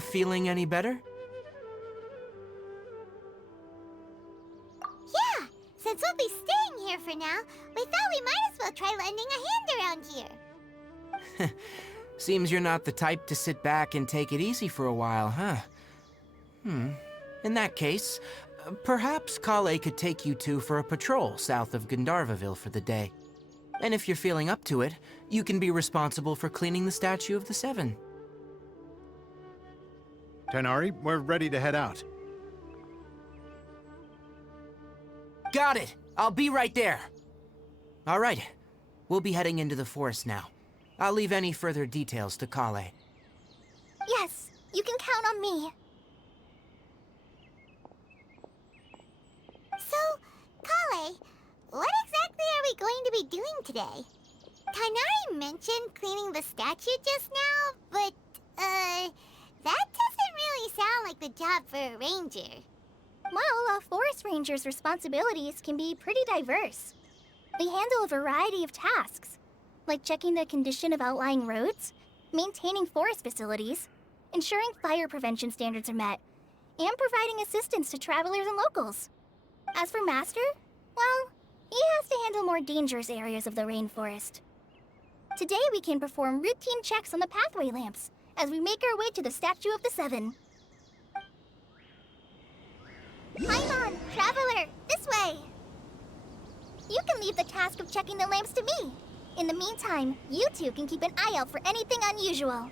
Feeling any better? Yeah, since we'll be staying here for now, we thought we might as well try lending a hand around here. Seems you're not the type to sit back and take it easy for a while, huh? In that case, perhaps Kale could take you two for a patrol south of Gandharvaville for the day. And if you're feeling up to it, you can be responsible for cleaning the Statue of the Seven. Tighnari, we're ready to head out. Got it! I'll be right there! Alright, we'll be heading into the forest now. I'll leave any further details to Kale. Yes, you can count on me. So, Kale, what exactly are we going to be doing today? Tighnari mentioned cleaning the statue just now, but, that doesn't really sound like the job for a ranger. Well, a forest ranger's responsibilities can be pretty diverse. They handle a variety of tasks, like checking the condition of outlying roads, maintaining forest facilities, ensuring fire prevention standards are met, and providing assistance to travelers and locals. As for Master, well, he has to handle more dangerous areas of the rainforest. Today we can perform routine checks on the pathway lamps as we make our way to the Statue of the Seven. Paimon, Traveler, this way! You can leave the task of checking the lamps to me. In the meantime, you two can keep an eye out for anything unusual.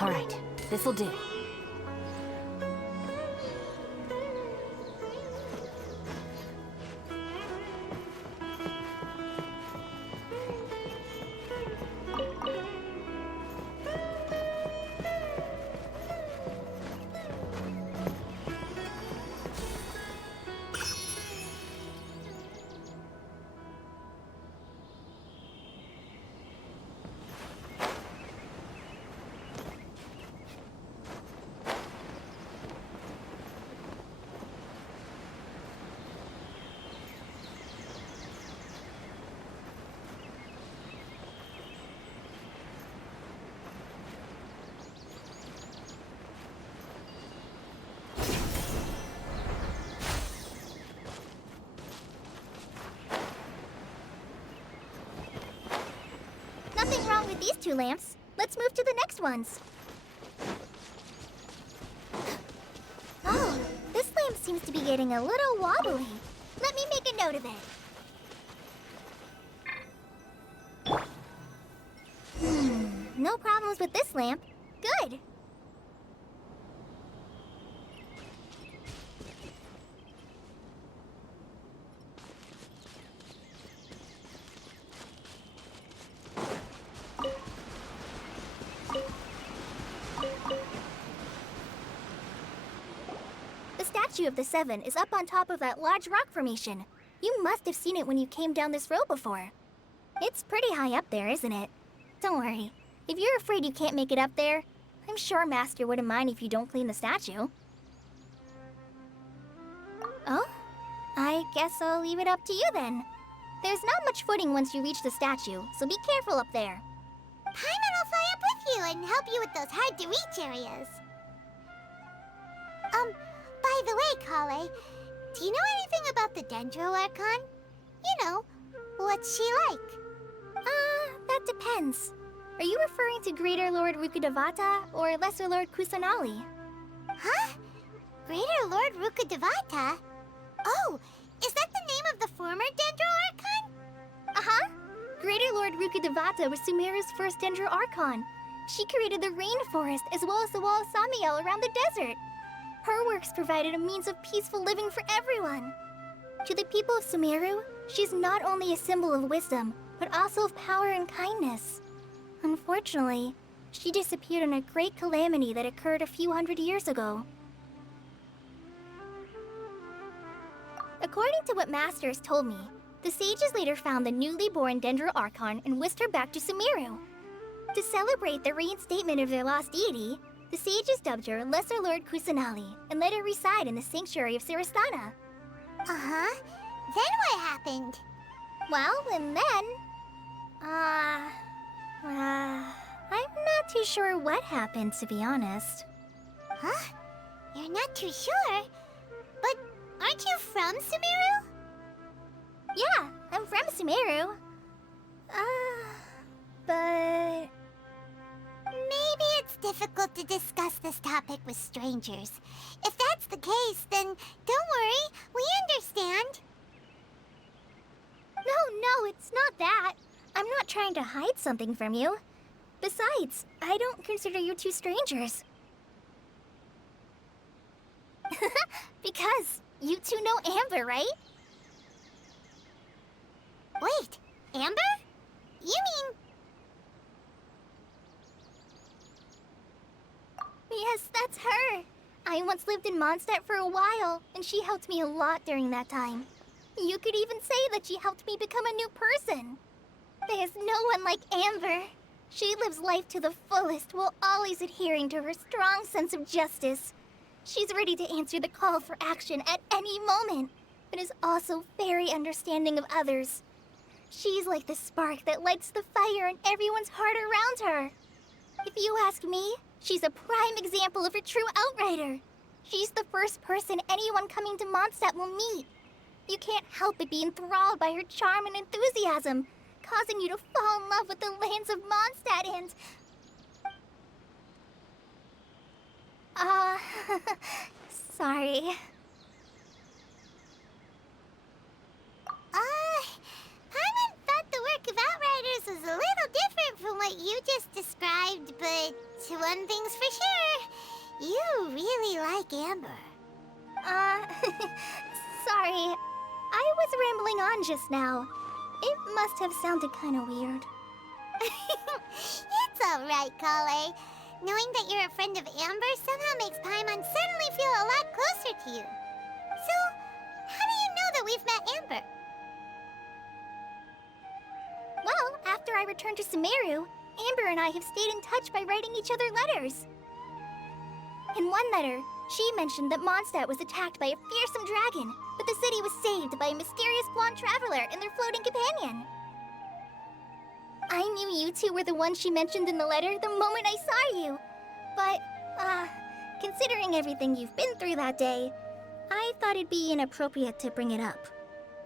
Alright, this'll do. Nothing wrong with these two lamps. Let's move to the next ones. Oh, this lamp seems to be getting a little wobbly. Let me make a note of it. No problems with this lamp. Good. The Statue of the Seven is up on top of that large rock formation. You must have seen it when you came down this road before. It's pretty high up there, isn't it? Don't worry. If you're afraid you can't make it up there, I'm sure Master wouldn't mind if you don't clean the statue. Oh? I guess I'll leave it up to you then. There's not much footing once you reach the statue, so be careful up there. Paimon will fly up with you and help you with those hard-to-reach areas. By the way, Kale, do you know anything about the Dendro Archon? You know, what's she like? That depends. Are you referring to Greater Lord Rukkhadevata or Lesser Lord Kusanali? Huh? Greater Lord Rukkhadevata? Oh, is that the name of the former Dendro Archon? Uh-huh. Greater Lord Rukkhadevata was Sumeru's first Dendro Archon. She created the rainforest as well as the wall of Samiel around the desert. Her works provided a means of peaceful living for everyone. To the people of Sumeru, she's not only a symbol of wisdom, but also of power and kindness. Unfortunately, she disappeared in a great calamity that occurred a few hundred years ago. According to what Masters told me, the sages later found the newly born Dendro Archon and whisked her back to Sumeru. To celebrate the reinstatement of their lost deity, the sages dubbed her Lesser Lord Kusanali and let her reside in the sanctuary of Siristana. Uh-huh. Then what happened? Well, and then... I'm not too sure what happened, to be honest. Huh? You're not too sure? But aren't you from Sumeru? Yeah, I'm from Sumeru. But... Maybe it's difficult to discuss this topic with strangers. If that's the case, then don't worry, we understand. No, it's not that. I'm not trying to hide something from you. Besides, I don't consider you two strangers. Because you two know Amber, right? Wait, Amber? You mean... Yes, that's her. I once lived in Mondstadt for a while, and she helped me a lot during that time. You could even say that she helped me become a new person. There's no one like Amber. She lives life to the fullest while always adhering to her strong sense of justice. She's ready to answer the call for action at any moment, but is also very understanding of others. She's like the spark that lights the fire in everyone's heart around her. If you ask me, she's a prime example of a true outrider. She's the first person anyone coming to Mondstadt will meet. You can't help but be enthralled by her charm and enthusiasm, causing you to fall in love with the lands of Mondstadt and... sorry. Paimon thought the work of Outriders was a little different from what you just described, but one thing's for sure, you really like Amber. Sorry. I was rambling on just now. It must have sounded kind of weird. It's alright, Kale. Knowing that you're a friend of Amber somehow makes Paimon suddenly feel a lot closer to you. So, how do you know that we've met Amber? Well, after I returned to Sumeru, Amber and I have stayed in touch by writing each other letters. In one letter, she mentioned that Mondstadt was attacked by a fearsome dragon, but the city was saved by a mysterious blonde traveler and their floating companion. I knew you two were the ones she mentioned in the letter the moment I saw you. But, considering everything you've been through that day, I thought it'd be inappropriate to bring it up.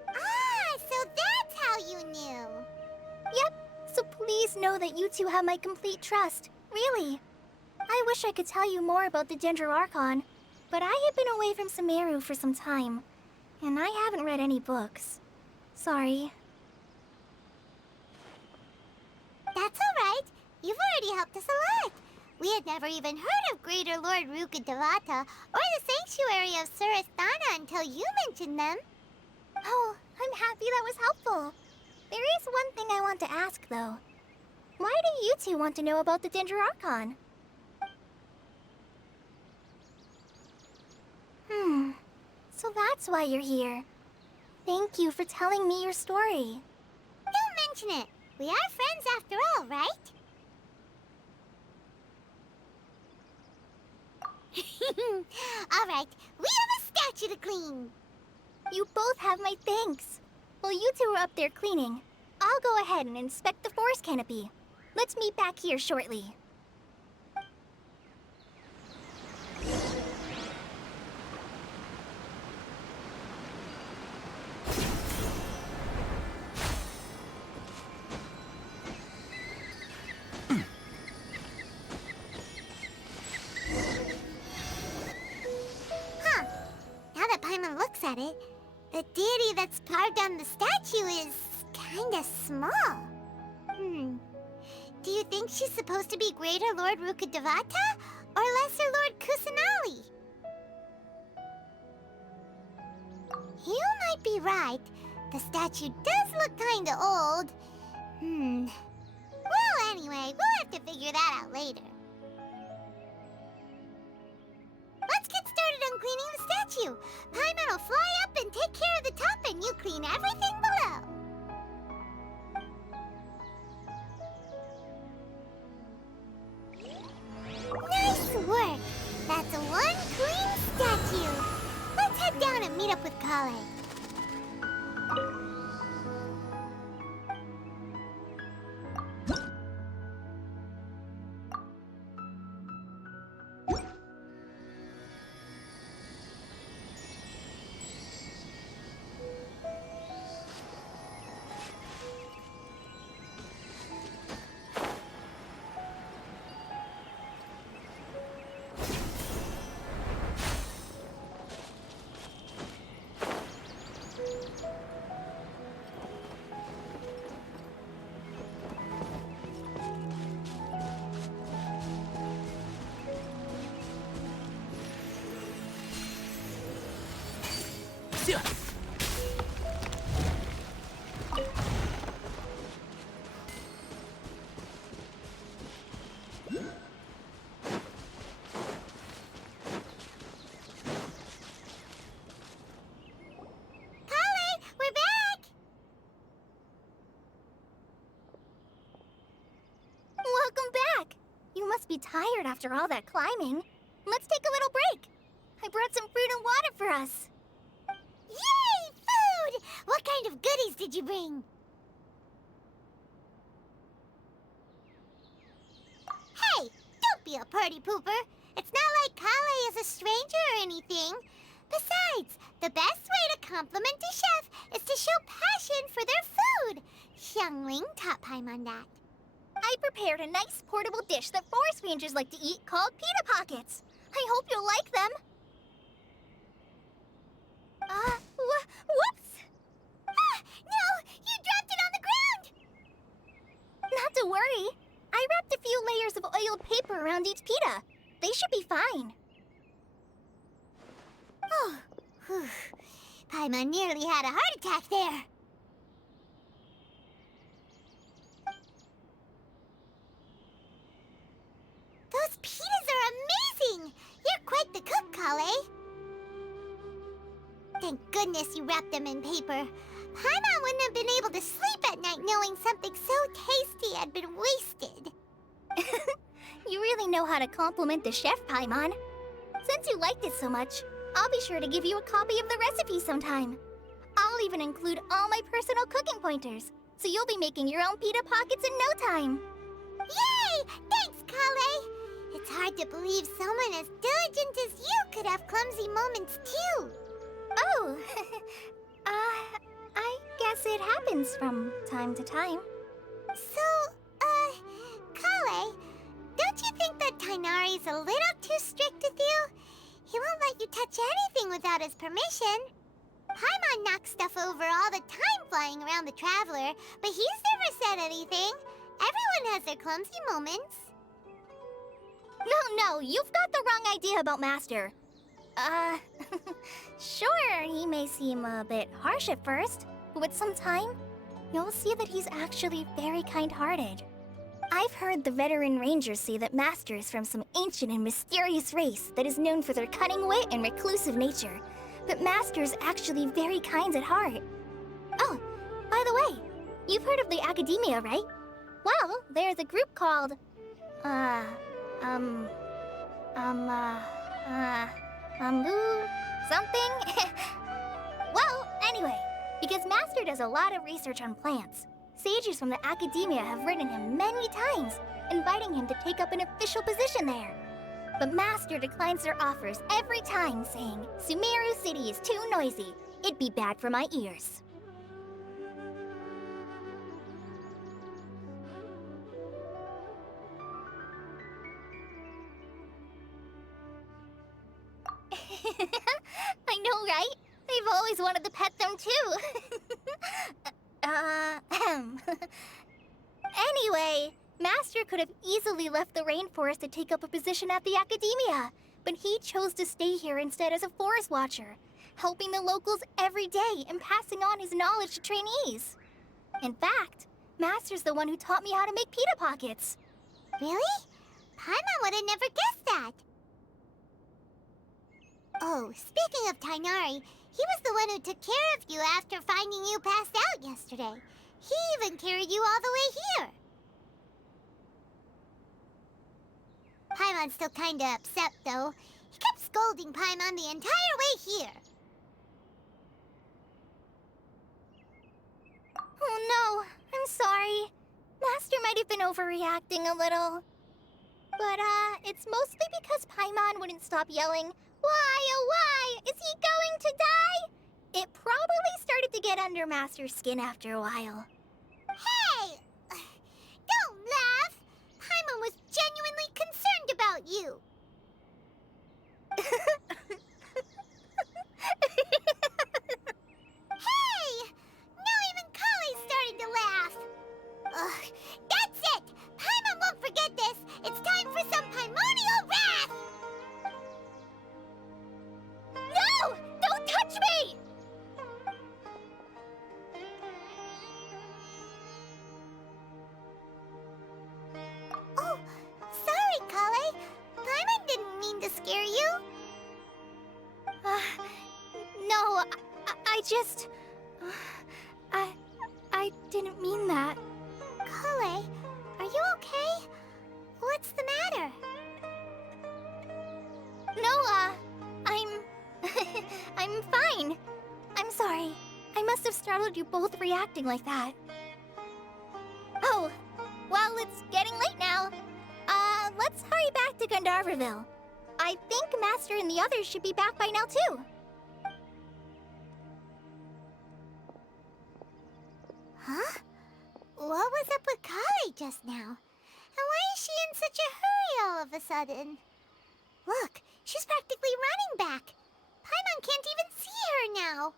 Ah, so that's how you knew. Yep, so please know that you two have my complete trust, really. I wish I could tell you more about the Dendro Archon, but I have been away from Sumeru for some time, and I haven't read any books. Sorry. That's alright. You've already helped us a lot. We had never even heard of Greater Lord Rukkhadevata or the Sanctuary of Surasthana until you mentioned them. Oh, I'm happy that was helpful. There is one thing I want to ask, though. Why do you two want to know about the Dendro Archon? So that's why you're here. Thank you for telling me your story. Don't mention it. We are friends after all, right? Alright, we have a statue to clean. You both have my thanks. While you two are up there cleaning, I'll go ahead and inspect the forest canopy. Let's meet back here shortly. at it, the deity that's carved on the statue is kinda small. Do you think she's supposed to be Greater Lord Rukkhadevata or Lesser Lord Kusanali? You might be right. The statue does look kinda old. Well, anyway, we'll have to figure that out later. Let's get started on cleaning the statue. Paimon will fly up and take care of the top, and you clean everything below. Nice work! That's one clean statue. Let's head down and meet up with Kale. Be tired after all that climbing. Let's take a little break. I brought some fruit and water for us. Yay! Food! What kind of goodies did you bring? Hey! Don't be a party pooper. It's not like Kale is a stranger or anything. Besides, the best way to compliment a chef is to show passion for their food. Xiangling taught Paimon that. I prepared a nice portable dish that forest rangers like to eat called pita pockets. I hope you'll like them. Whoops! Ah, no! You dropped it on the ground! Not to worry. I wrapped a few layers of oiled paper around each pita. They should be fine. Oh, whew. Paimon nearly had a heart attack there. Those pitas are amazing! You're quite the cook, Kale. Thank goodness you wrapped them in paper. Paimon wouldn't have been able to sleep at night knowing something so tasty had been wasted. You really know how to compliment the chef, Paimon. Since you liked it so much, I'll be sure to give you a copy of the recipe sometime. I'll even include all my personal cooking pointers, so you'll be making your own pita pockets in no time. Yay! Thanks, Kale! It's hard to believe someone as diligent as you could have clumsy moments, too. Oh, I guess it happens from time to time. So, Kale, don't you think that Tighnari's a little too strict with you? He won't let you touch anything without his permission. Paimon knocks stuff over all the time flying around the Traveler, but he's never said anything. Everyone has their clumsy moments. No, you've got the wrong idea about Master. Sure, he may seem a bit harsh at first, but with some time, you'll see that he's actually very kind-hearted. I've heard the veteran rangers say that Master is from some ancient and mysterious race that is known for their cunning wit and reclusive nature, but Master is actually very kind at heart. Oh, by the way, you've heard of the Academia, right? Well, there's a group called, something? Well, anyway, because Master does a lot of research on plants, sages from the Academia have written him many times, inviting him to take up an official position there. But Master declines their offers every time, saying, Sumeru City is too noisy. It'd be bad for my ears. I know, right? I've always wanted to pet them too. Anyway, Master could have easily left the rainforest to take up a position at the academia, but he chose to stay here instead as a forest watcher, helping the locals every day and passing on his knowledge to trainees. In fact, Master's the one who taught me how to make pita pockets. Really? Paimon would have never guessed that. Oh, speaking of Tainari, he was the one who took care of you after finding you passed out yesterday. He even carried you all the way here. Paimon's still kinda upset, though. He kept scolding Paimon the entire way here. Oh no, I'm sorry. Master might have been overreacting a little. But, it's mostly because Paimon wouldn't stop yelling, "Why, oh why? Is he going to die?" It probably started to get under Master's skin after a while. Hey! Don't laugh! Paimon was genuinely concerned about you. Hey! Now even Kali's starting to laugh. Ugh, that's it! Paimon won't forget this! It's time for some Paimonial wrath! No! Don't touch me! Oh, sorry, Kale. Paimon didn't mean to scare you. No, I just... I didn't mean that. Kale, are you okay? What's the matter? No, I'm... I'm fine. I'm sorry. I must have startled you both reacting like that. Oh, well, it's getting late now. Let's hurry back to Gandharville. I think Master and the others should be back by now, too. Huh? What was up with Kale just now? And why is she in such a hurry all of a sudden? Look, she's practically running back. Paimon can't even see her now.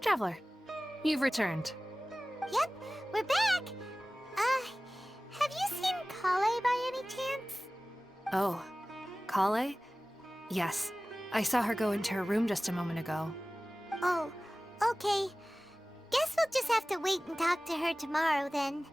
Traveler, you've returned. Yep, we're back. Have you seen Kale by any chance? Oh, Kale? Yes, I saw her go into her room just a moment ago. Oh, okay. Guess we'll just have to wait and talk to her tomorrow then.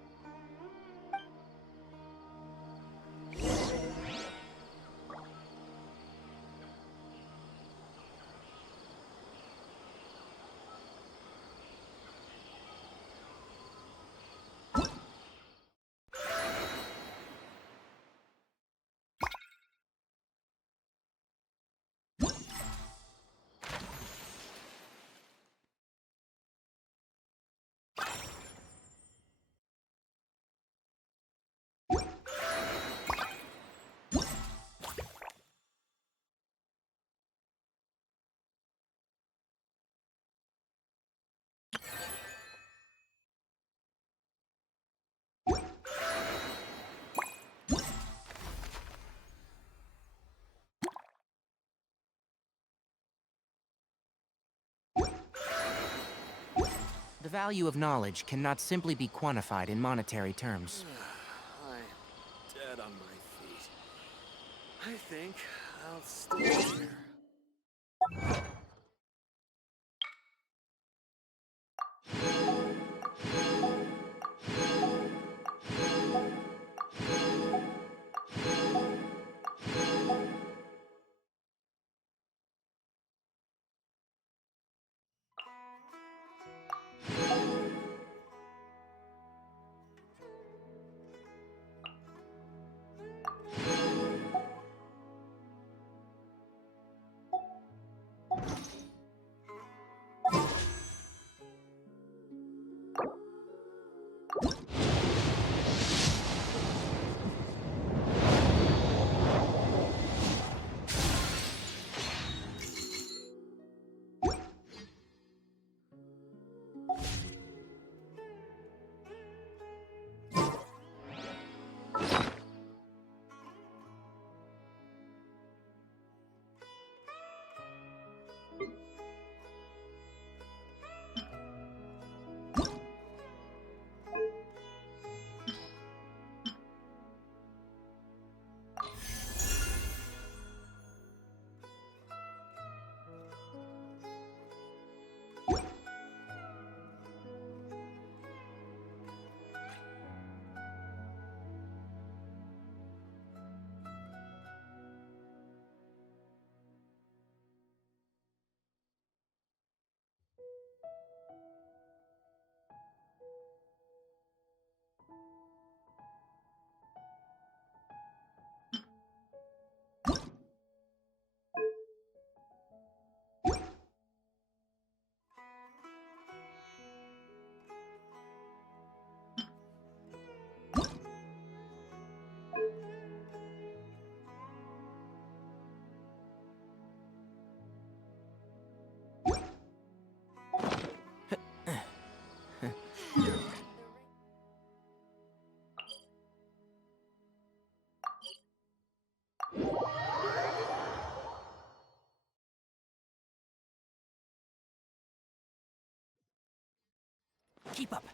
The value of knowledge cannot simply be quantified in monetary terms. I'm dead on my feet. I think I'll stay here. Keep up.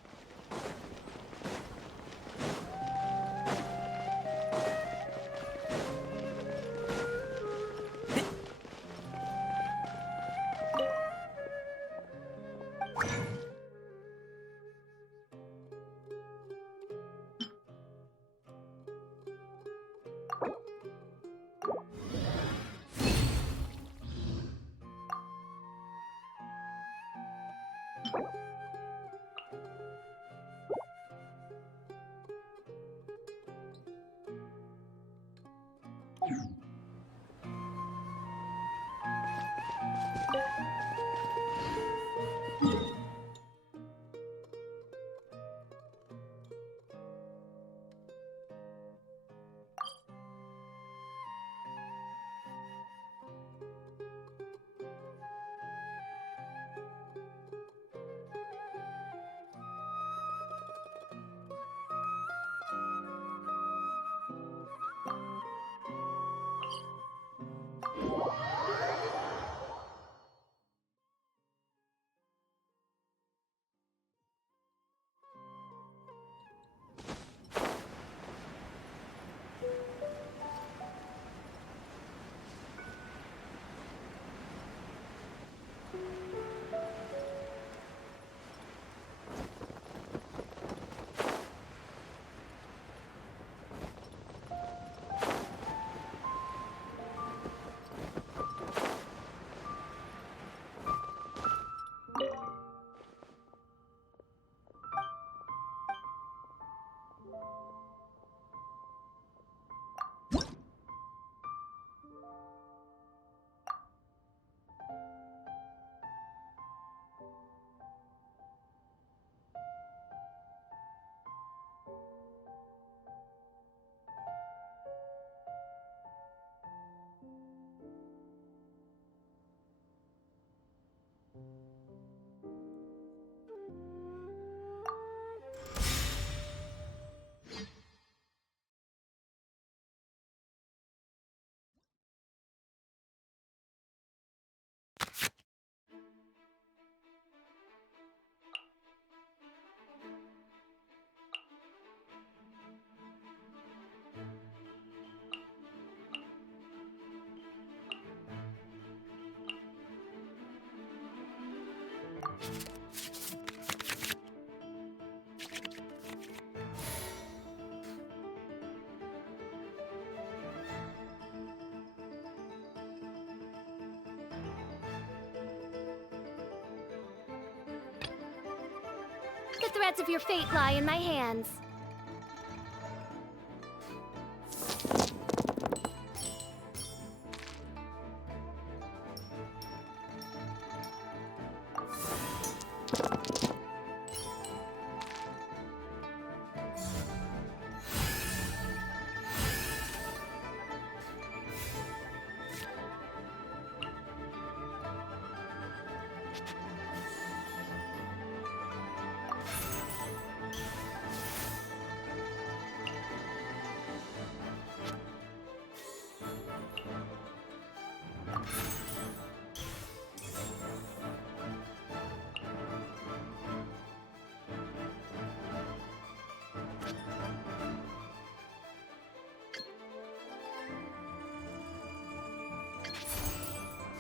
The threads of your fate lie in my hands.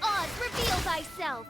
Oz, reveal thyself!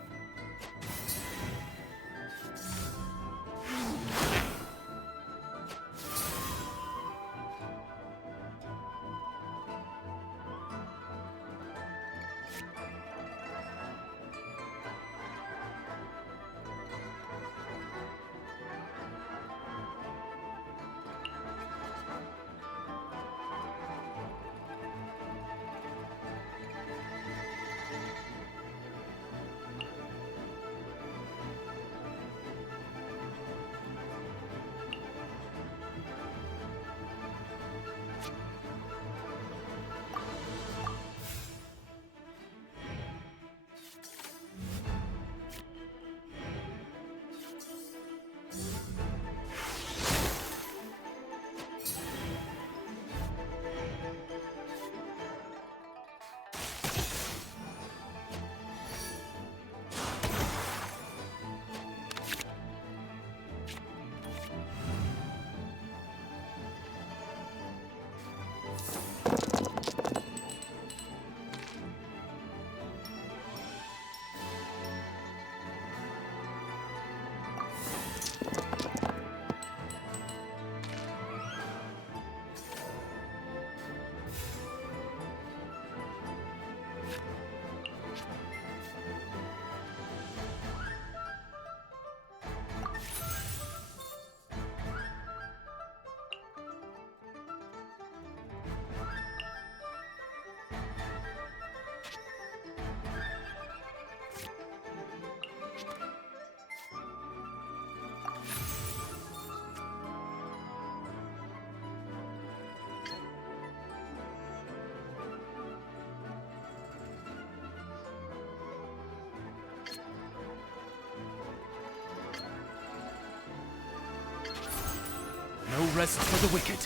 No rest for the wicked.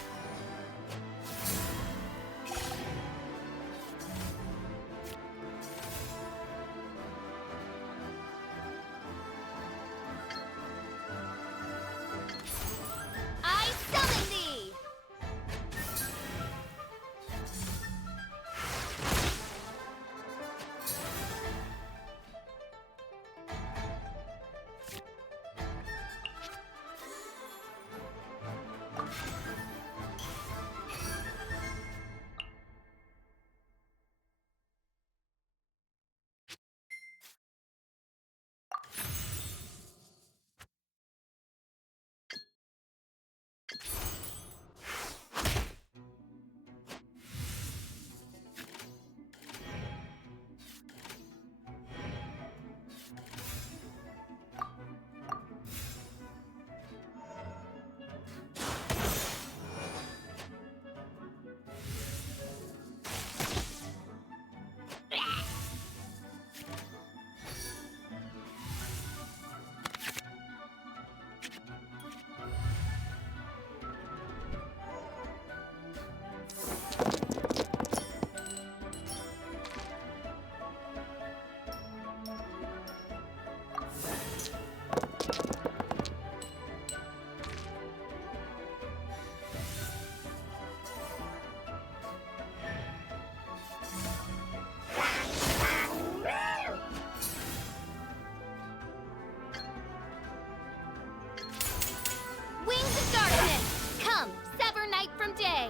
I summon thee! Wings of darkness! Come, sever night from day!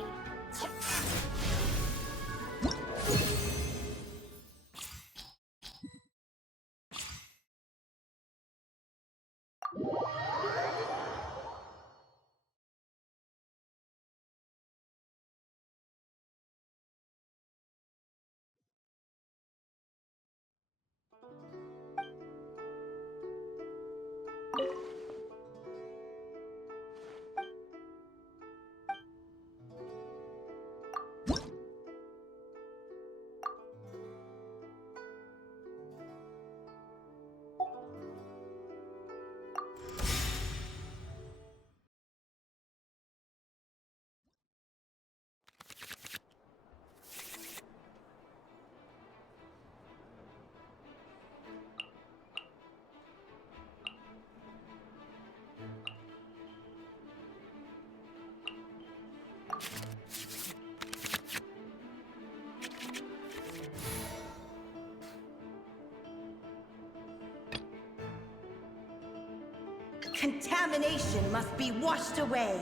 Contamination must be washed away.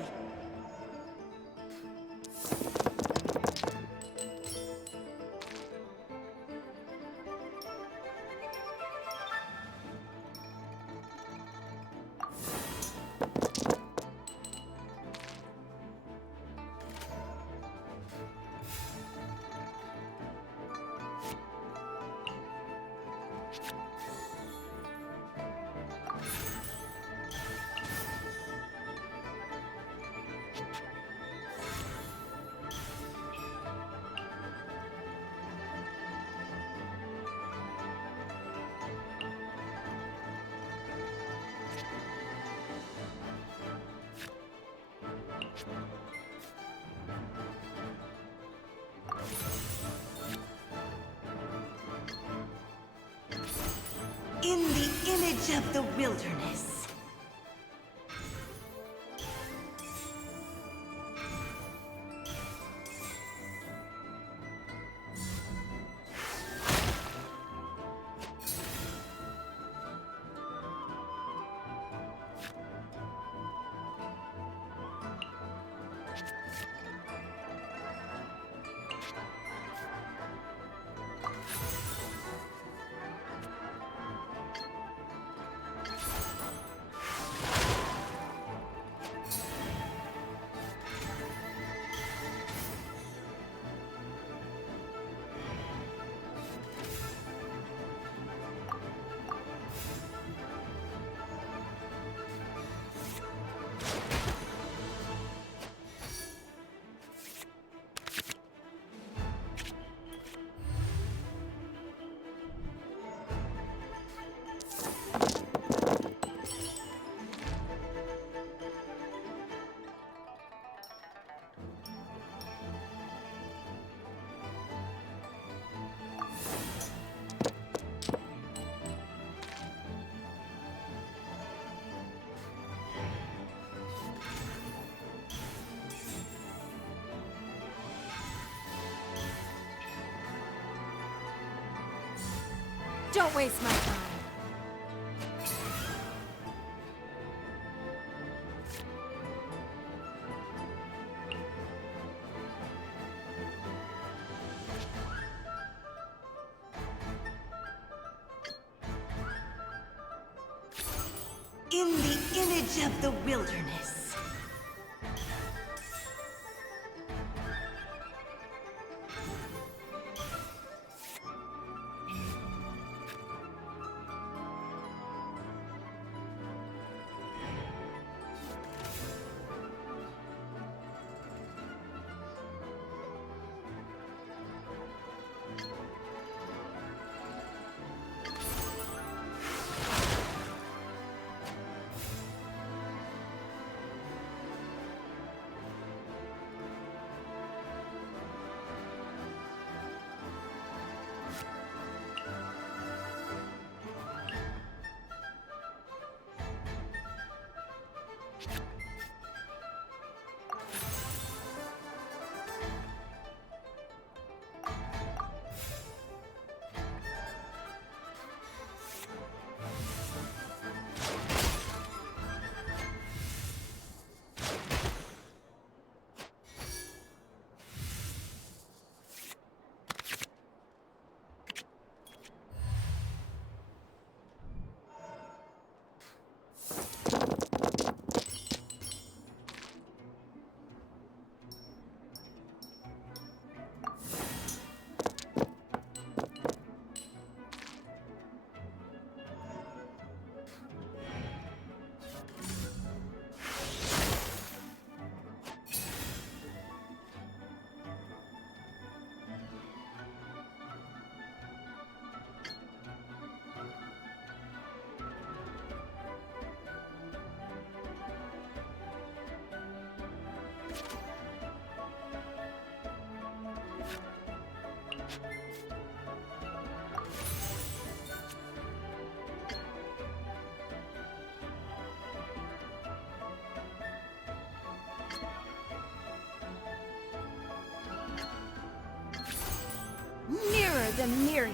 In the image of the wilderness. Don't waste my time. In the image of the wilderness. Mirror the myriad.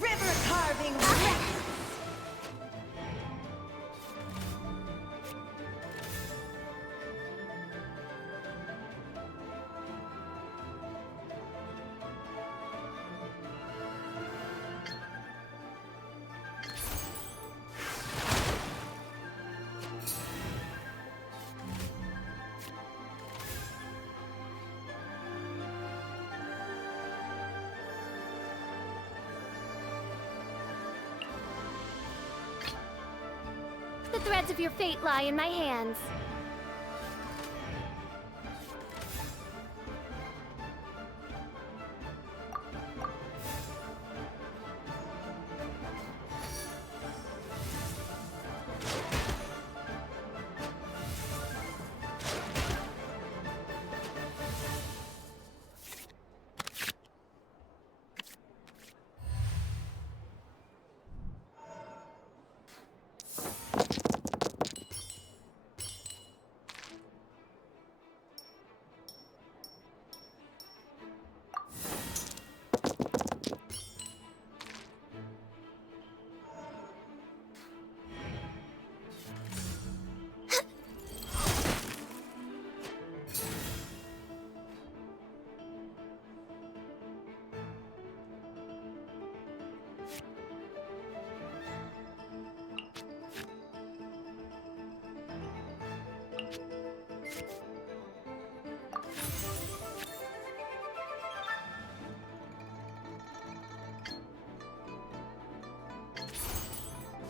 River carving records. the threads of your fate lie in my hands.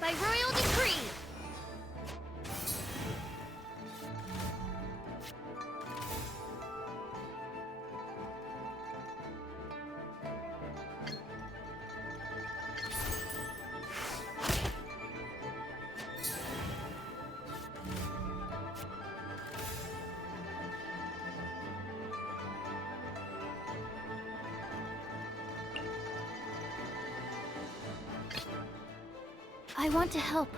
By royal decree! I want to help.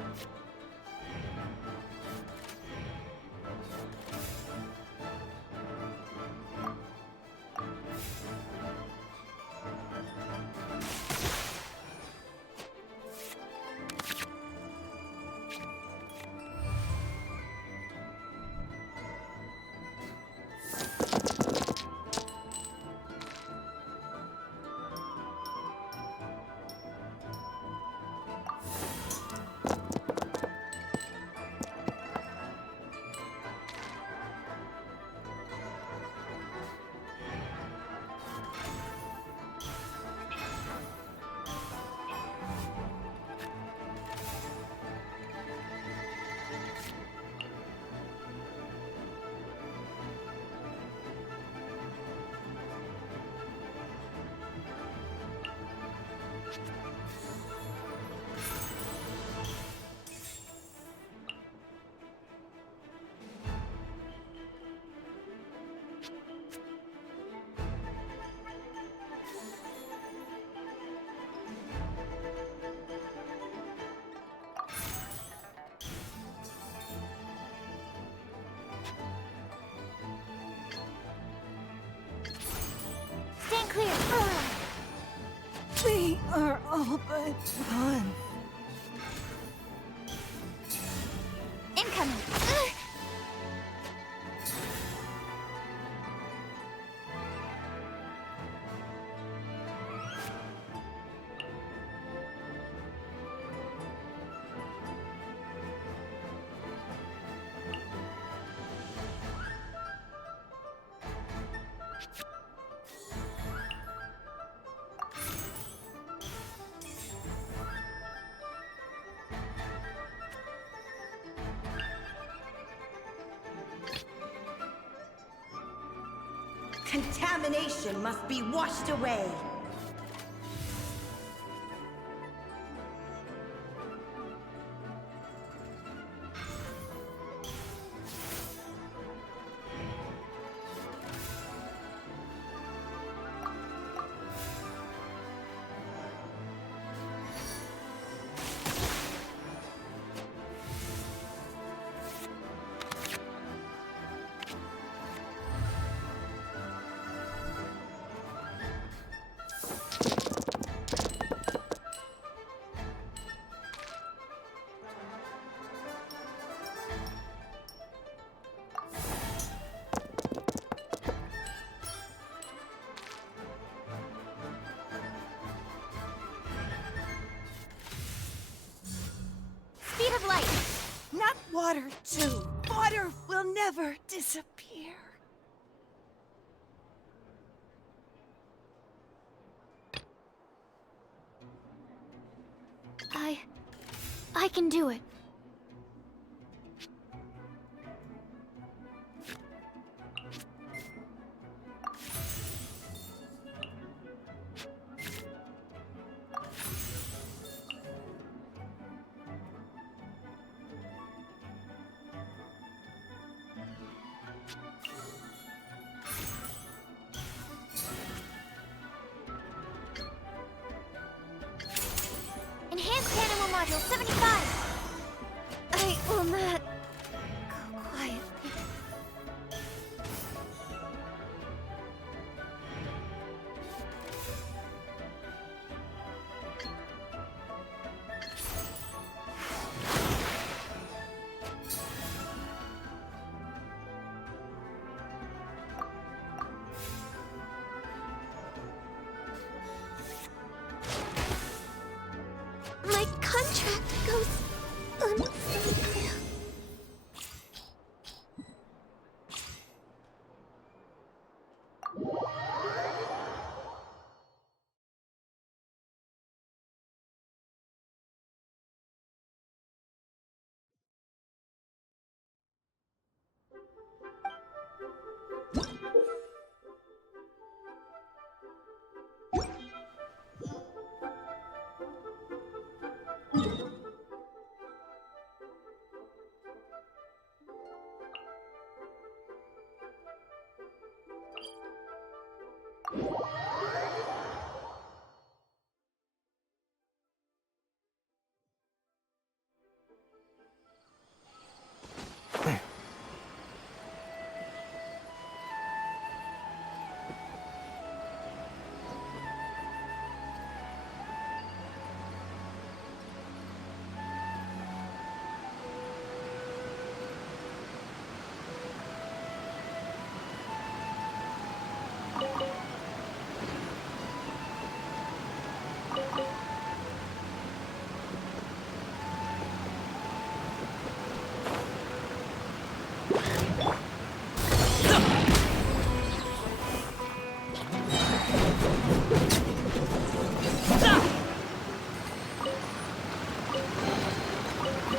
Stand clear! We are all but gone. Incoming! Contamination must be washed away. Speed of light! Not water, too. Water will never disappear. I can do it. module 75! I will not go quietly. My contract goes unfulfilled.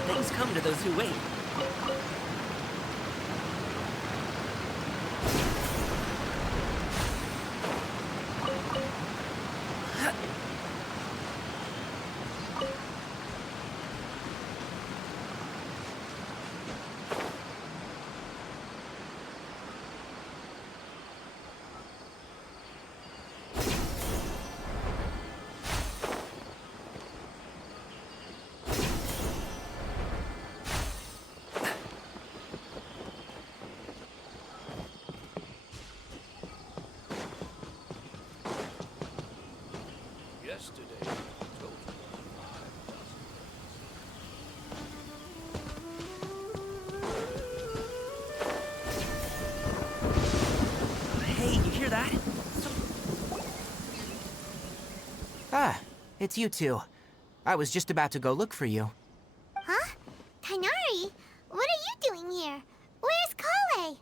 Things come to those who wait. Yesterday, told you Hey, you hear that? Ah, it's you two. I was just about to go look for you. Huh? Tighnari? What are you doing here? Where's Kale?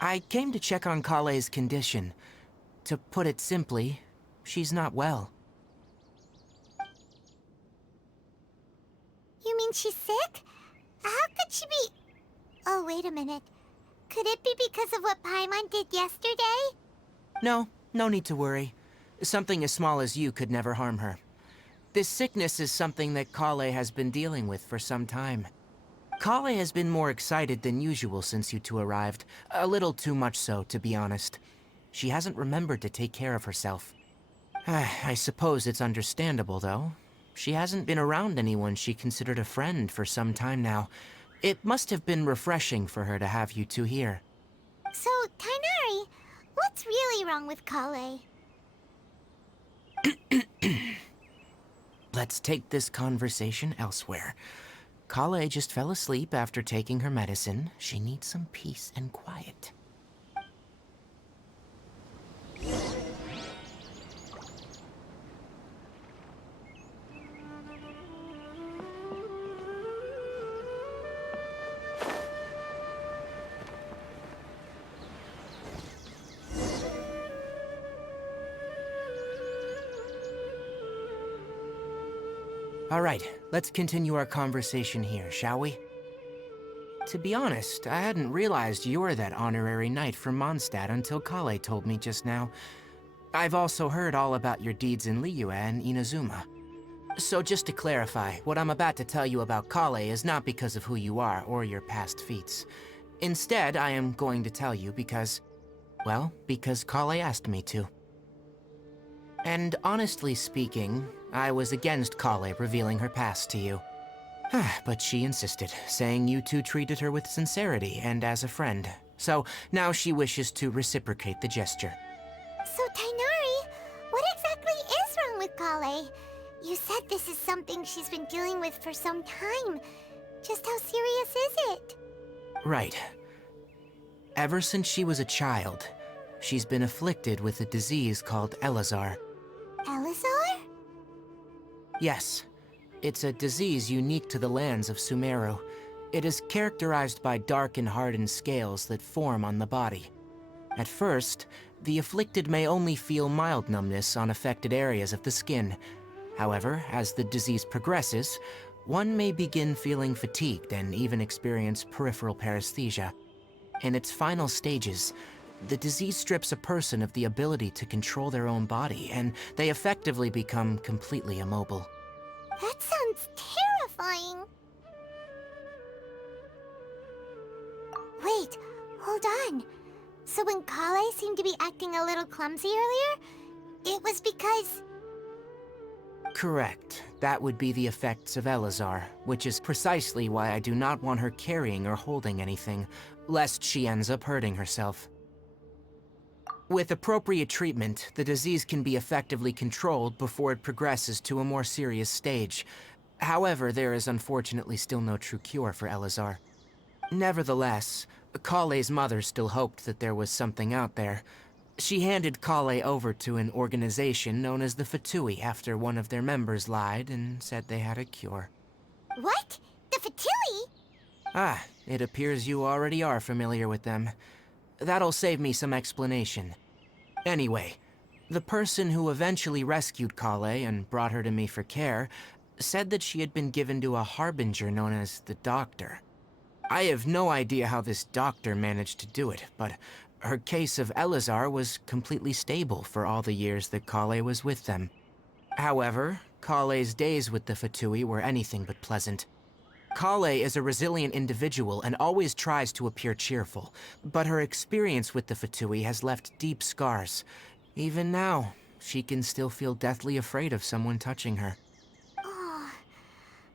I came to check on Kale's condition. To put it simply, she's not well. You mean she's sick? How could she be... Oh, wait a minute. Could it be because of what Paimon did yesterday? No, no need to worry. Something as small as you could never harm her. This sickness is something that Kale has been dealing with for some time. Kale has been more excited than usual since you two arrived. A little too much so, to be honest. She hasn't remembered to take care of herself. I suppose it's understandable, though. She hasn't been around anyone she considered a friend for some time now. It must have been refreshing for her to have you two here. So, Tighnari, what's really wrong with Kale? Let's take this conversation elsewhere. Kale just fell asleep after taking her medicine. She needs some peace and quiet. All right, let's continue our conversation here, shall we? To be honest, I hadn't realized you were that honorary knight from Mondstadt until Kale told me just now. I've also heard all about your deeds in Liyue and Inazuma. So just to clarify, what I'm about to tell you about Kale is not because of who you are or your past feats. Instead, I am going to tell you because, well, because Kale asked me to. And honestly speaking, I was against Kale revealing her past to you. But she insisted, saying you two treated her with sincerity and as a friend. So now she wishes to reciprocate the gesture. So, Tainari, what exactly is wrong with Kale? You said this is something she's been dealing with for some time. Just how serious is it? Right. Ever since she was a child, she's been afflicted with a disease called Elazar. Elazar? Yes. It's a disease unique to the lands of Sumeru. It is characterized by dark and hardened scales that form on the body. At first, the afflicted may only feel mild numbness on affected areas of the skin. However, as the disease progresses, one may begin feeling fatigued and even experience peripheral paresthesia. In its final stages, the disease strips a person of the ability to control their own body, and they effectively become completely immobile. That sounds terrifying. Wait, hold on. So when Kale seemed to be acting a little clumsy earlier, it was because... Correct. That would be the effects of Elazar, which is precisely why I do not want her carrying or holding anything, lest she ends up hurting herself. With appropriate treatment, the disease can be effectively controlled before it progresses to a more serious stage. However, there is unfortunately still no true cure for Elazar. Nevertheless, Kale's mother still hoped that there was something out there. She handed Kale over to an organization known as the Fatui after one of their members lied and said they had a cure. What? The Fatui? It appears you already are familiar with them. That'll save me some explanation. Anyway, the person who eventually rescued Kale and brought her to me for care said that she had been given to a harbinger known as the Doctor. I have no idea how this doctor managed to do it, but her case of Elazar was completely stable for all the years that Kale was with them. However, Kale's days with the Fatui were anything but pleasant. Kale is a resilient individual and always tries to appear cheerful, but her experience with the Fatui has left deep scars. Even now, she can still feel deathly afraid of someone touching her. Oh,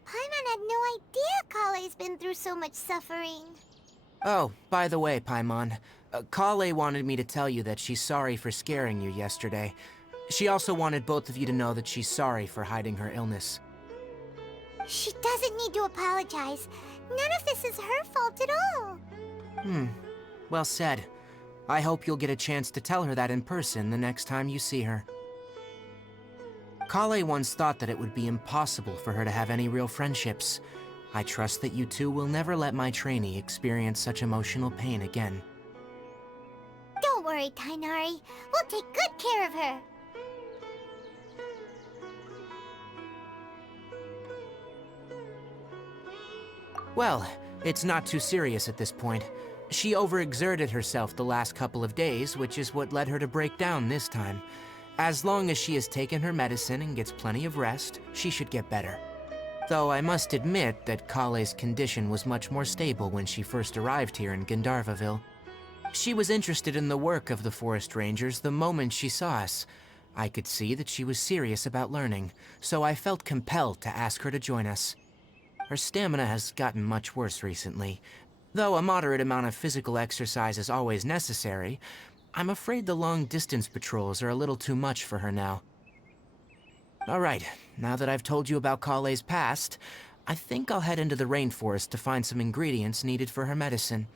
Paimon had no idea Kale's been through so much suffering. Oh, by the way, Paimon, Kale wanted me to tell you that she's sorry for scaring you yesterday. She also wanted both of you to know that she's sorry for hiding her illness. She doesn't need to apologize. None of this is her fault at all. Well said. I hope you'll get a chance to tell her that in person the next time you see her. Kale once thought that it would be impossible for her to have any real friendships. I trust that you two will never let my trainee experience such emotional pain again. Don't worry, Tainari. We'll take good care of her. Well, it's not too serious at this point. She overexerted herself the last couple of days, which is what led her to break down this time. As long as she has taken her medicine and gets plenty of rest, she should get better. Though I must admit that Kale's condition was much more stable when she first arrived here in Gandharvaville. She was interested in the work of the Forest Rangers the moment she saw us. I could see that she was serious about learning, so I felt compelled to ask her to join us. Her stamina has gotten much worse recently. Though a moderate amount of physical exercise is always necessary, I'm afraid the long-distance patrols are a little too much for her now. Alright, now that I've told you about Kale's past, I think I'll head into the rainforest to find some ingredients needed for her medicine.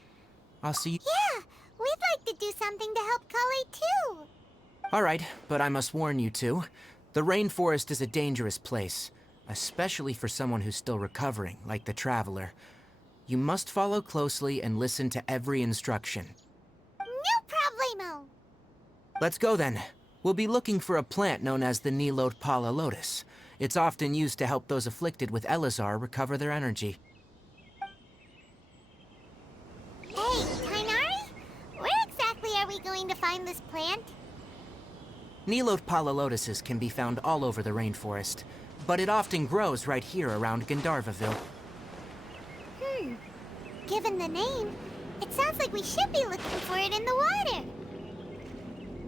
I'll see you— Yeah, we'd like to do something to help Kale too. Alright, but I must warn you two. The rainforest is a dangerous place, especially for someone who's still recovering, like the Traveler. You must follow closely and listen to every instruction. No problemo! Let's go then. We'll be looking for a plant known as the Nilotpala lotus. It's often used to help those afflicted with Elazar recover their energy. Hey, Tainari? Where exactly are we going to find this plant? Nilotpala lotuses can be found all over the rainforest, but it often grows right here around Gandharvaville. Given the name, it sounds like we should be looking for it in the water.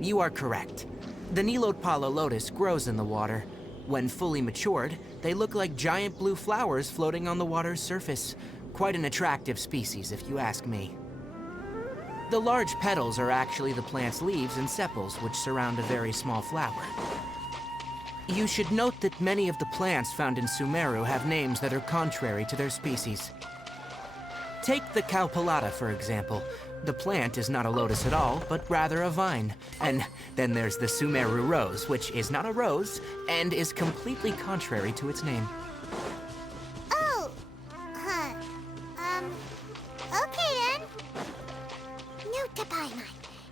You are correct. The Nilotpala lotus grows in the water. When fully matured, they look like giant blue flowers floating on the water's surface. Quite an attractive species, if you ask me. The large petals are actually the plant's leaves and sepals, which surround a very small flower. You should note that many of the plants found in Sumeru have names that are contrary to their species. Take the Cowpelata, for example. The plant is not a lotus at all, but rather a vine. And then there's the Sumeru rose, which is not a rose, and is completely contrary to its name. Oh! Huh. Okay then. Note to Paimon.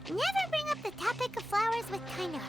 Never bring up the topic of flowers with Kainari.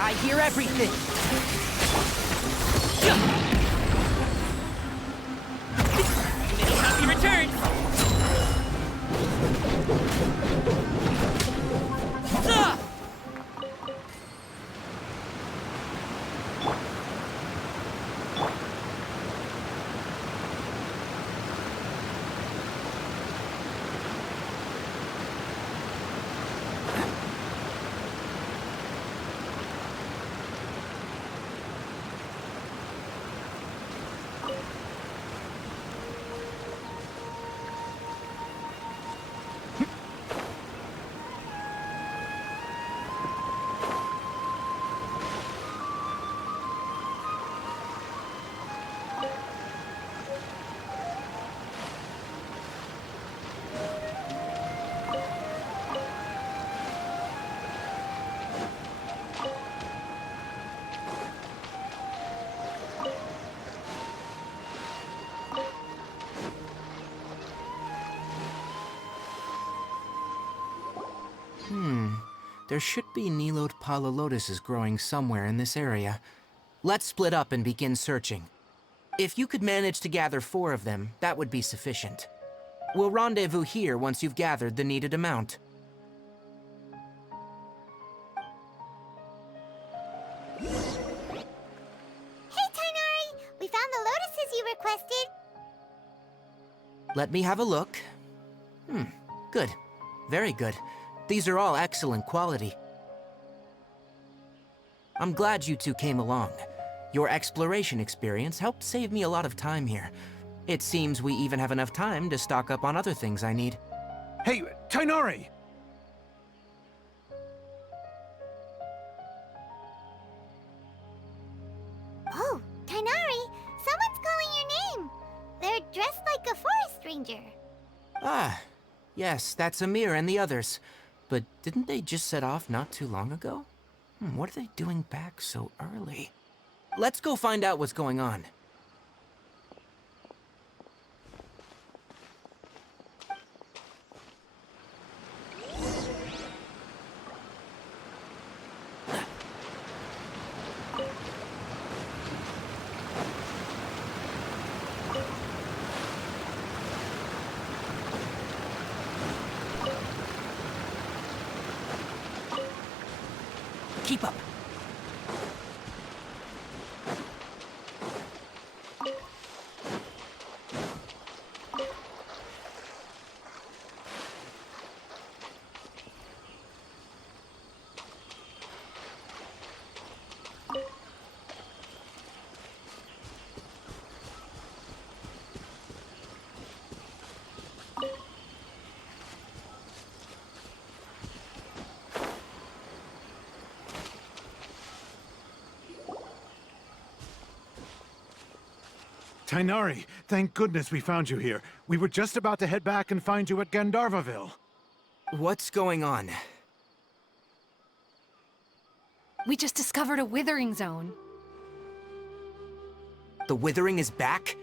I hear everything! Many happy returns! There should be Nilode Pala lotuses growing somewhere in this area. Let's split up and begin searching. If you could manage to gather 4 of them, that would be sufficient. We'll rendezvous here once you've gathered the needed amount. Hey, Tainari! We found the lotuses you requested. Let me have a look. Good. Very good. These are all excellent quality. I'm glad you two came along. Your exploration experience helped save me a lot of time here. It seems we even have enough time to stock up on other things I need. Hey, Tainari! Oh, Tainari! Someone's calling your name! They're dressed like a forest ranger. Ah, yes, that's Amir and the others. But didn't they just set off not too long ago? What are they doing back so early? Let's go find out what's going on. Keep up. Tainari, thank goodness we found you here. We were just about to head back and find you at Gandharvaville. What's going on? We just discovered a withering zone. The withering is back?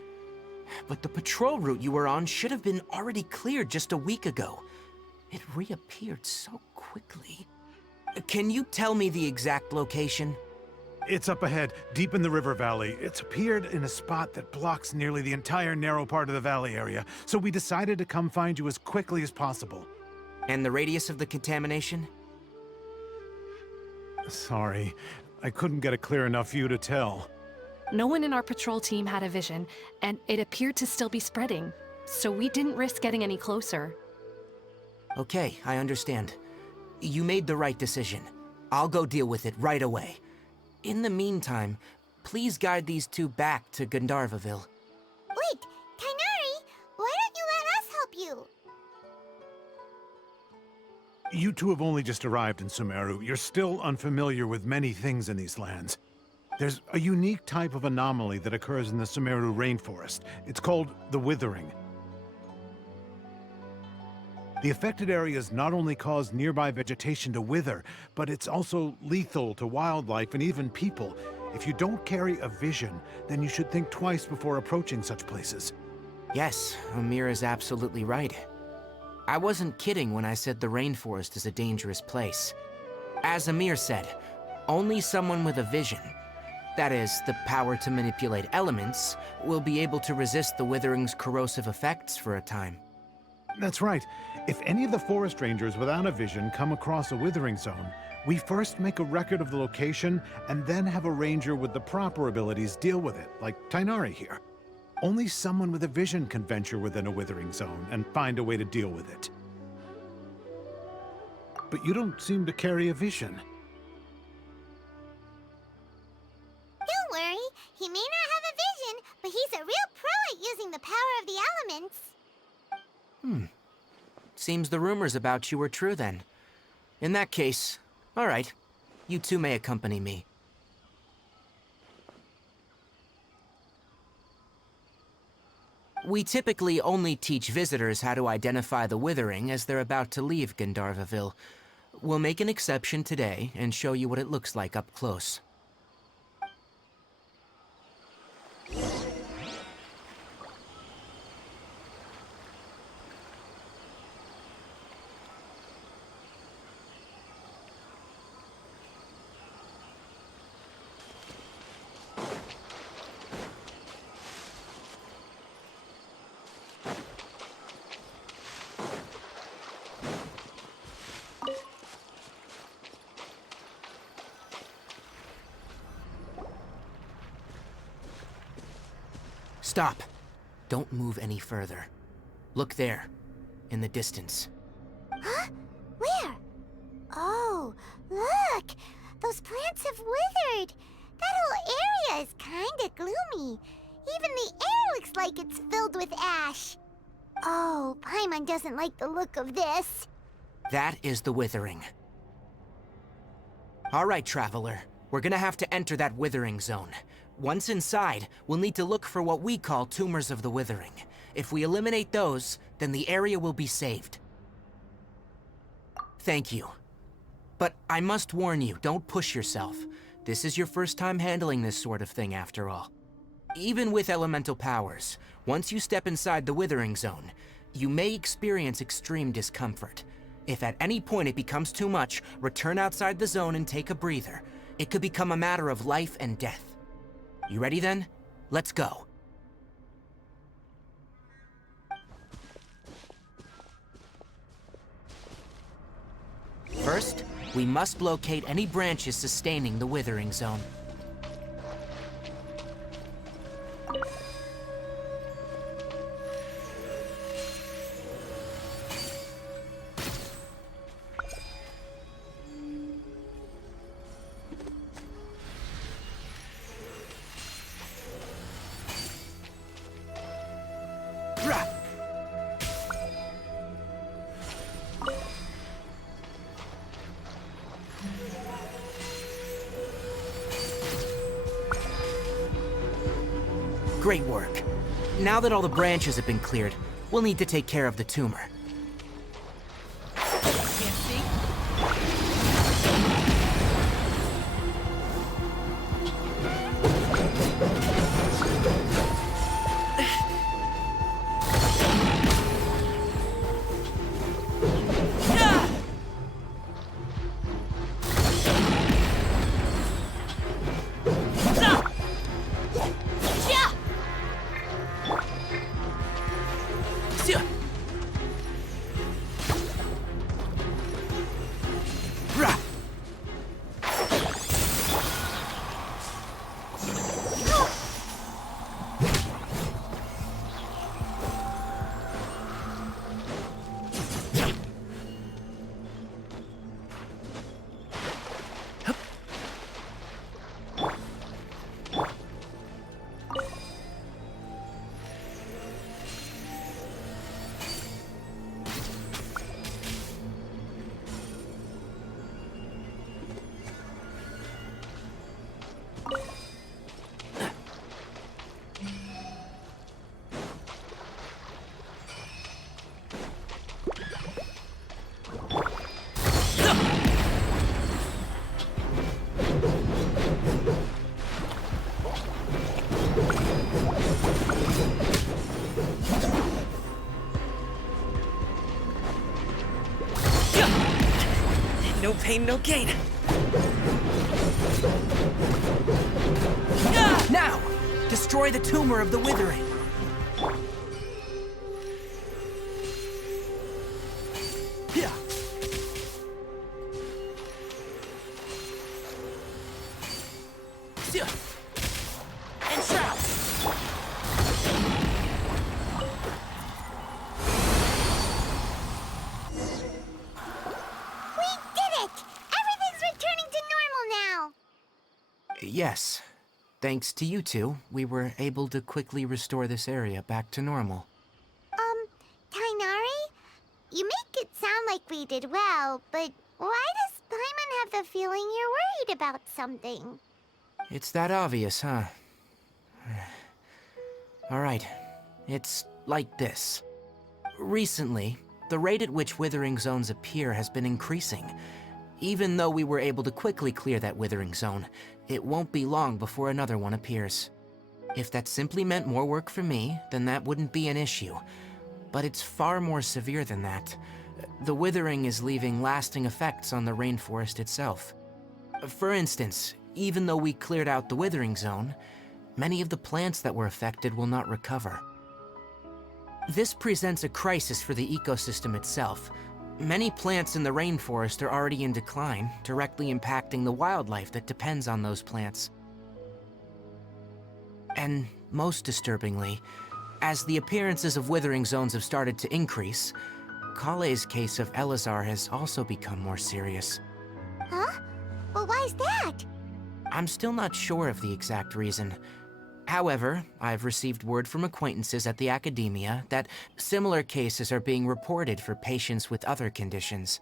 But the patrol route you were on should have been already cleared just a week ago. It reappeared so quickly. Can you tell me the exact location? It's up ahead, deep in the river valley. It's appeared in a spot that blocks nearly the entire narrow part of the valley area, so we decided to come find you as quickly as possible. And the radius of the contamination? Sorry, I couldn't get a clear enough view to tell. No one in our patrol team had a vision, and it appeared to still be spreading, so we didn't risk getting any closer. Okay, I understand. You made the right decision. I'll go deal with it right away. In the meantime, please guide these two back to Gandharvaville. Wait, Tainari, why don't you let us help you? You two have only just arrived in Sumeru. You're still unfamiliar with many things in these lands. There's a unique type of anomaly that occurs in the Sumeru rainforest. It's called the Withering. The affected areas not only cause nearby vegetation to wither, but it's also lethal to wildlife and even people. If you don't carry a vision, then you should think twice before approaching such places. Yes, Amir is absolutely right. I wasn't kidding when I said the rainforest is a dangerous place. As Amir said, only someone with a vision, that is, the power to manipulate elements, will be able to resist the withering's corrosive effects for a time. That's right. If any of the forest rangers without a vision come across a withering zone, we first make a record of the location and then have a ranger with the proper abilities deal with it, like Tainari here. Only someone with a vision can venture within a withering zone and find a way to deal with it. But you don't seem to carry a vision. Don't worry, he may not have a vision, but he's a real pro at using the power of the elements. Seems the rumors about you were true then. In that case, all right. You two may accompany me. We typically only teach visitors how to identify the withering as they're about to leave Gandharvaville. We'll make an exception today and show you what it looks like up close. Stop. Don't move any further. Look there, in the distance. Huh? Where? Oh, look! Those plants have withered! That whole area is kinda gloomy. Even the air looks like it's filled with ash. Oh, Paimon doesn't like the look of this. That is the withering. All right, traveler. We're gonna have to enter that withering zone. Once inside, we'll need to look for what we call tumors of the withering. If we eliminate those, then the area will be saved. Thank you. But I must warn you, don't push yourself. This is your first time handling this sort of thing, after all. Even with elemental powers, once you step inside the withering zone, you may experience extreme discomfort. If at any point it becomes too much, return outside the zone and take a breather. It could become a matter of life and death. You ready then? Let's go. First, we must locate any branches sustaining the withering zone. Great work. Now that all the branches have been cleared, we'll need to take care of the tumor. Can't see? No pain, no gain. Now! Destroy the tumor of the withering. Yes. Thanks to you two, we were able to quickly restore this area back to normal. Kainari? You make it sound like we did well, but why does Paimon have the feeling you're worried about something? It's that obvious, huh? Alright, it's like this. Recently, the rate at which withering zones appear has been increasing. Even though we were able to quickly clear that withering zone, it won't be long before another one appears. If that simply meant more work for me, then that wouldn't be an issue. But it's far more severe than that. The withering is leaving lasting effects on the rainforest itself. For instance, even though we cleared out the withering zone, many of the plants that were affected will not recover. This presents a crisis for the ecosystem itself. Many plants in the rainforest are already in decline, directly impacting the wildlife that depends on those plants. And most disturbingly, as the appearances of withering zones have started to increase, Kale's case of Elazar has also become more serious. Huh? Well, why is that? I'm still not sure of the exact reason. However, I've received word from acquaintances at the academia that similar cases are being reported for patients with other conditions.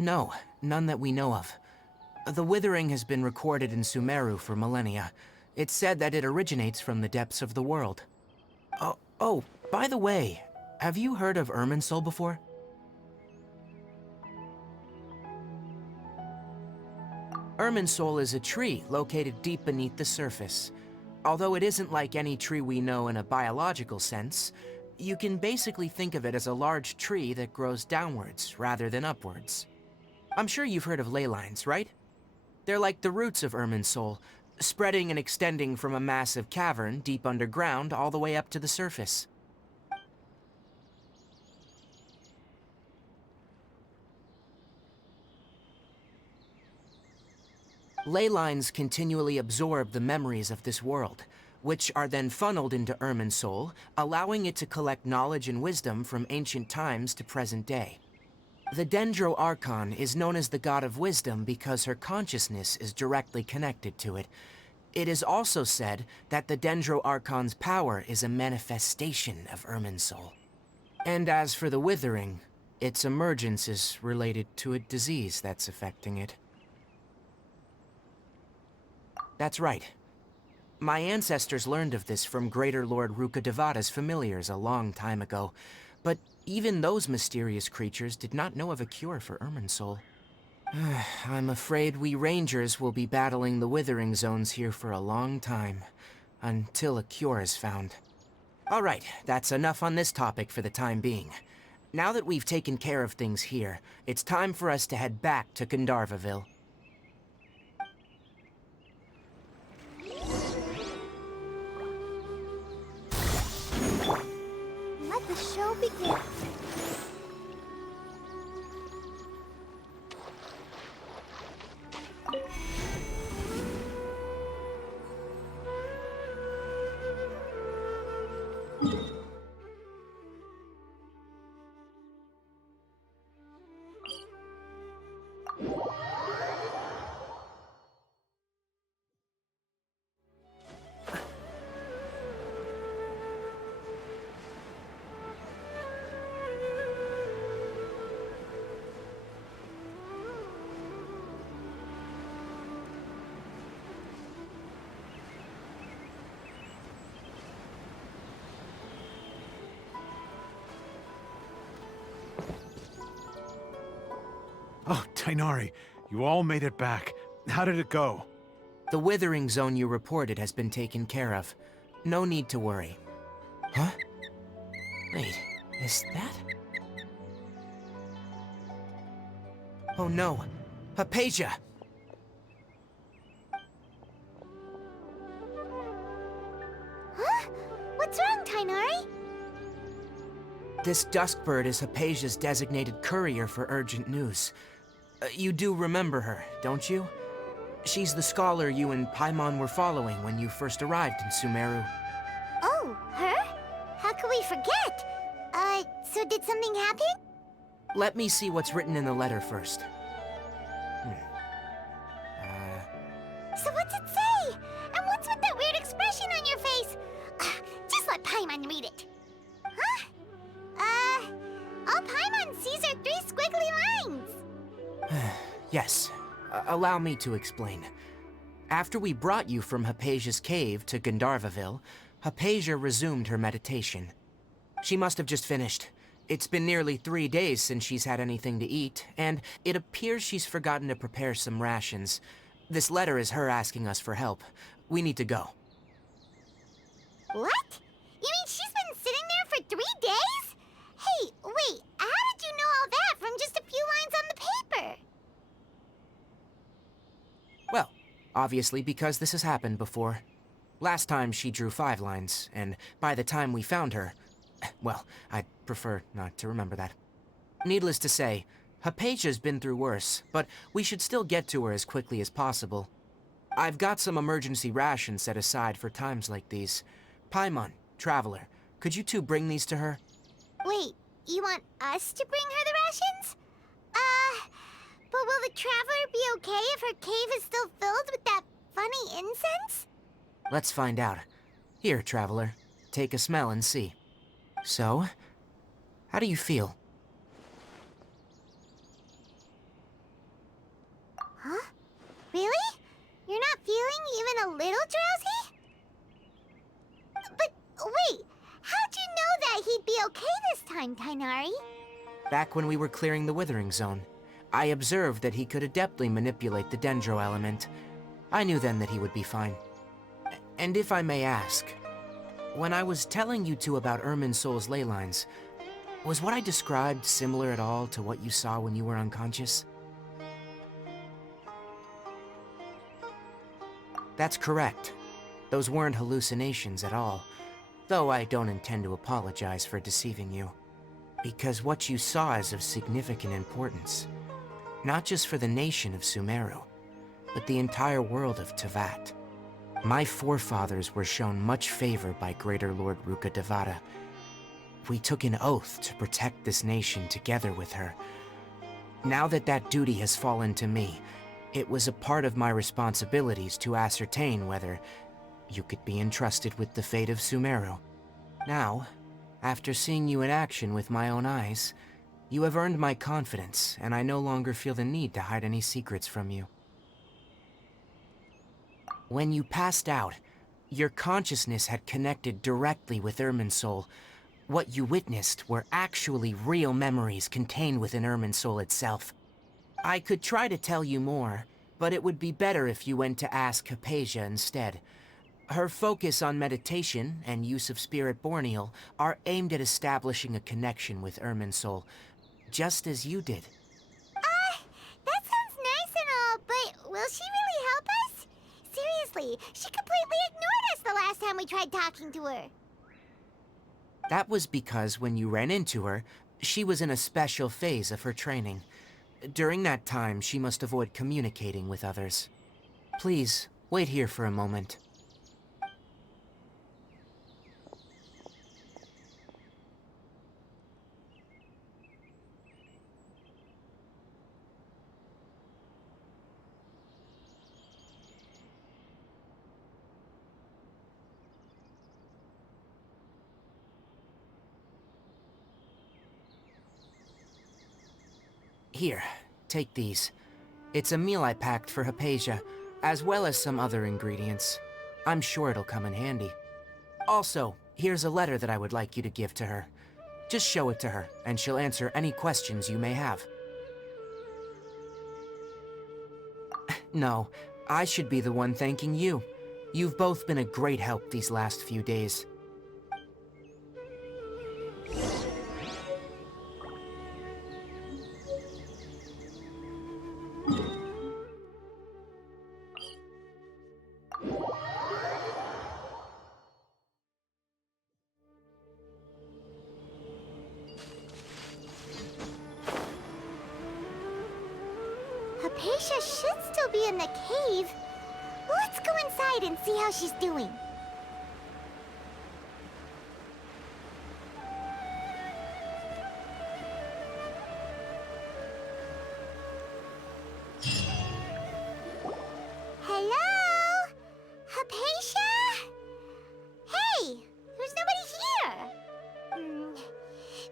No, none that we know of. The withering has been recorded in Sumeru for millennia. It's said that it originates from the depths of the world. Oh, by the way, have you heard of Irminsul before? Irminsul is a tree located deep beneath the surface. Although it isn't like any tree we know in a biological sense, you can basically think of it as a large tree that grows downwards rather than upwards. I'm sure you've heard of ley lines, right? They're like the roots of Irminsul, spreading and extending from a massive cavern deep underground all the way up to the surface. Ley lines continually absorb the memories of this world, which are then funneled into Irminsul, allowing it to collect knowledge and wisdom from ancient times to present day. The Dendro Archon is known as the god of wisdom because her consciousness is directly connected to it. It is also said that the Dendro Archon's power is a manifestation of Irminsul. And as for the withering, its emergence is related to a disease that's affecting it. That's right. My ancestors learned of this from Greater Lord Rukkhadevada's familiars a long time ago, but even those mysterious creatures did not know of a cure for Irminsul. I'm afraid we Rangers will be battling the Withering Zones here for a long time, until a cure is found. All right, that's enough on this topic for the time being. Now that we've taken care of things here, it's time for us to head back to Gandharvaville. Let the show begin. Oh, Tainari, you all made it back. How did it go? The Withering Zone you reported has been taken care of. No need to worry. Huh? Wait, is that? Oh no, Hypatia! Huh? What's wrong, Tainari? This Duskbird is Hypatia's designated courier for urgent news. You do remember her, don't you? She's the scholar you and Paimon were following when you first arrived in Sumeru. Oh, her? How could we forget? So did something happen? Let me see what's written in the letter first. So what's it say? And what's with that weird expression on your face? Just let Paimon read it. Huh? All Paimon sees are 3 squiggly lines. Yes, allow me to explain. After we brought you from Hypatia's cave to Gandharvaville, Hypatia resumed her meditation. She must have just finished. It's been nearly 3 days since she's had anything to eat, and it appears she's forgotten to prepare some rations. This letter is her asking us for help. We need to go. What? You mean she's been sitting there for 3 days? Hey, wait, how did you know all that from just a few lines on the paper? Well, obviously because this has happened before. Last time she drew 5 lines, and by the time we found her, well, I'd prefer not to remember that. Needless to say, Hypatia's been through worse, but we should still get to her as quickly as possible. I've got some emergency rations set aside for times like these. Paimon, Traveler, could you two bring these to her? Wait, you want us to bring her the rations? But will the Traveler be okay if her cave is still filled with that funny incense? Let's find out. Here, Traveler, take a smell and see. So, how do you feel? Huh? Really? You're not feeling even a little drowsy? But wait, how'd you know that he'd be okay this time, Tainari? Back when we were clearing the Withering Zone, I observed that he could adeptly manipulate the Dendro element. I knew then that he would be fine. And if I may ask, when I was telling you two about Irminsul's ley lines, was what I described similar at all to what you saw when you were unconscious? That's correct. Those weren't hallucinations at all, though I don't intend to apologize for deceiving you. Because what you saw is of significant importance, not just for the nation of Sumeru, but the entire world of Teyvat. My forefathers were shown much favor by Greater Lord Rukkhadevada. We took an oath to protect this nation together with her. Now that that duty has fallen to me, it was a part of my responsibilities to ascertain whether you could be entrusted with the fate of Sumeru. Now, after seeing you in action with my own eyes, you have earned my confidence, and I no longer feel the need to hide any secrets from you. When you passed out, Your consciousness had connected directly with Irminsul. What you witnessed were actually real memories contained within Irminsul itself. I could try to tell you more, but it would be better if you went to ask Hypatia instead. Her focus on meditation and use of Spirit Borneal are aimed at establishing a connection with Irminsul, just as you did. That sounds nice and all, but will she really help us? Seriously, she completely ignored us the last time we tried talking to her. That was because when you ran into her, she was in a special phase of her training. During that time, she must avoid communicating with others. Please, wait here for a moment. Here, take these. It's a meal I packed for Hypatia, as well as some other ingredients. I'm sure it'll come in handy. Also, here's a letter that I would like you to give to her. Just show it to her, and she'll answer any questions you may have. No, I should be the one thanking you. You've both been a great help these last few days. Hypatia should still be in the cave. Let's go inside and see how she's doing. Hello? Hypatia? Hey, there's nobody here.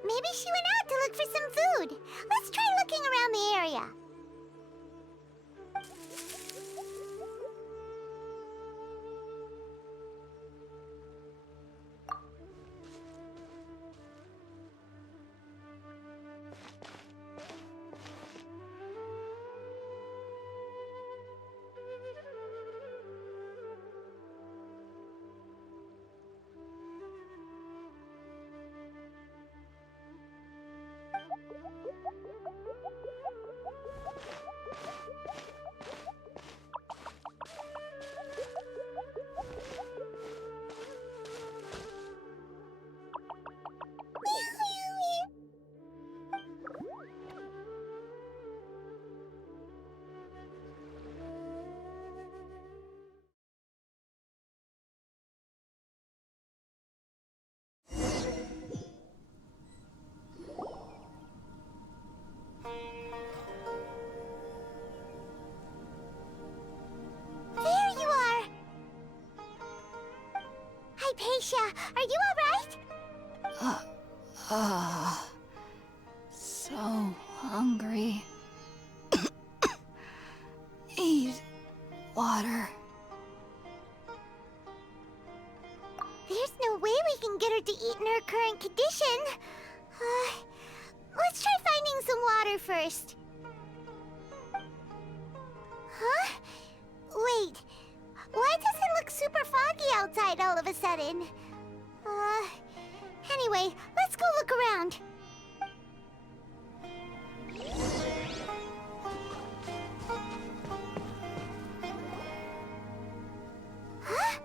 Maybe she went out to look for some food. Let's try looking around the area. There you are! Hypatia, are you alright? So hungry. Eat water. There's no way we can get her to eat in her current condition. Let's try finding some water first. Huh? Wait. Why does it look super foggy outside all of a sudden? Anyway, let's go look around. Huh?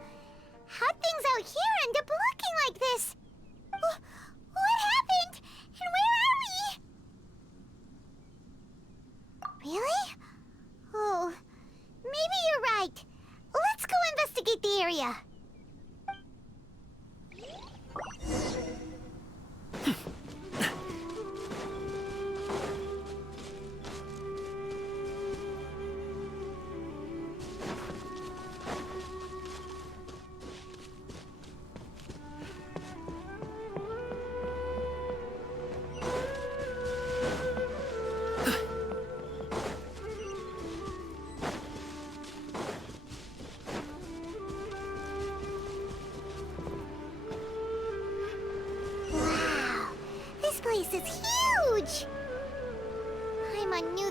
How'd things out here end up looking like this? What happened? And where are we? Really? Oh, maybe you're right. Let's go investigate the area.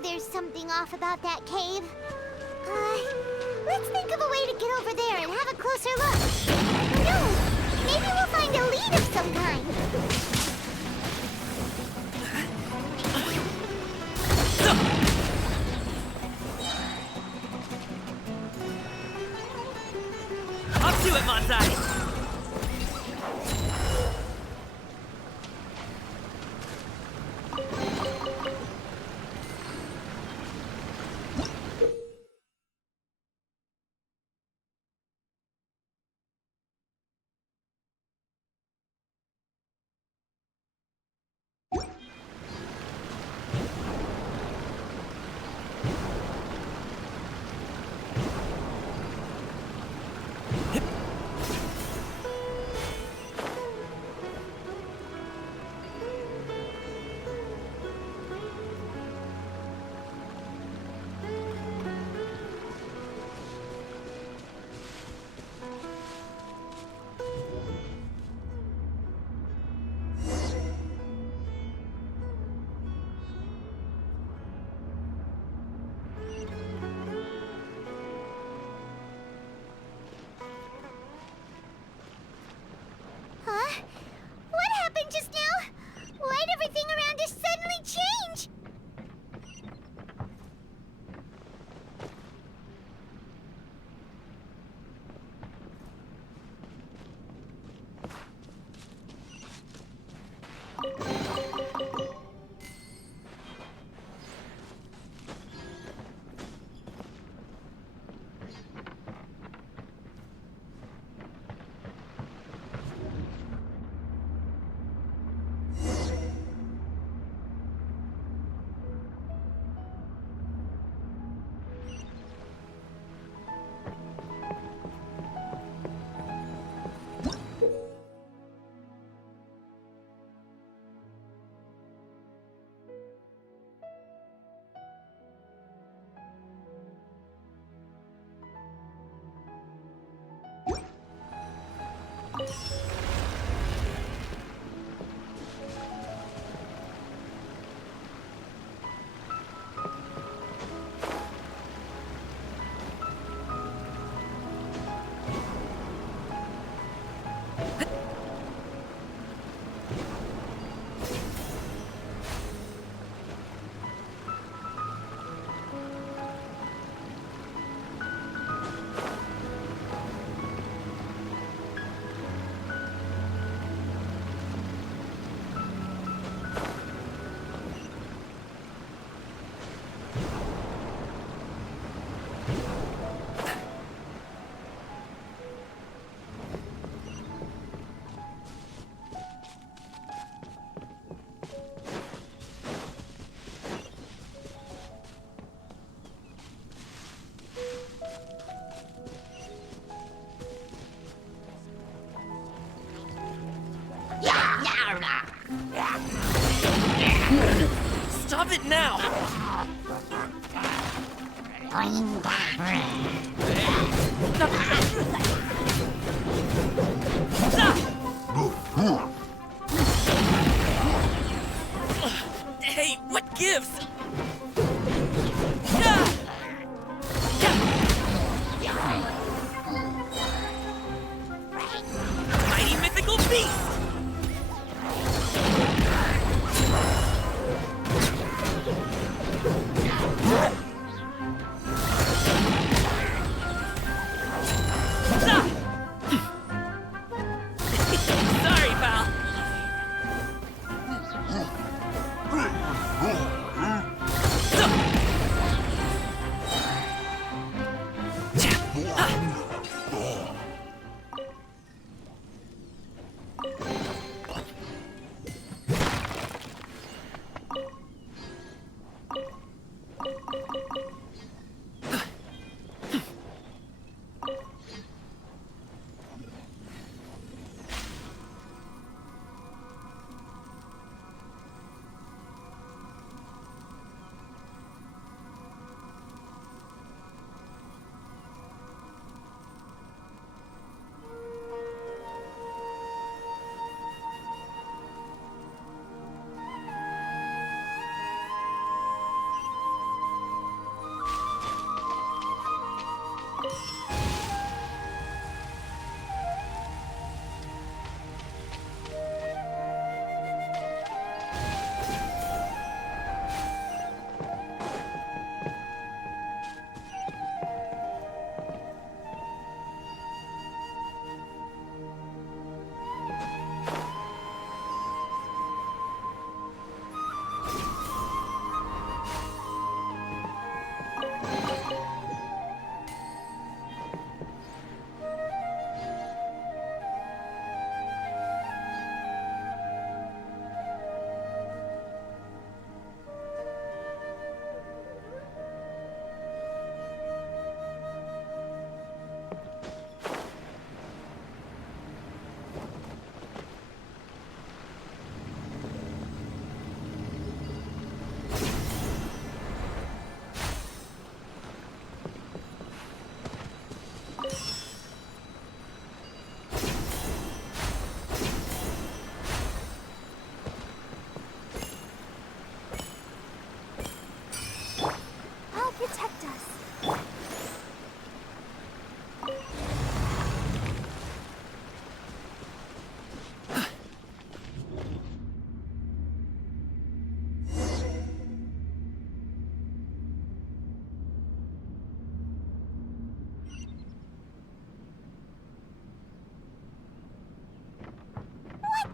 knew there's something off about that cave. Let's think of a way to get over there and have a closer look. Who knows? Maybe we'll find a lead of some kind. Up to it, Monsai! Huh? What happened just now? Why'd everything around us suddenly change? Stop it now! Hey, what gives? Mighty mythical beast! Sorry, pal.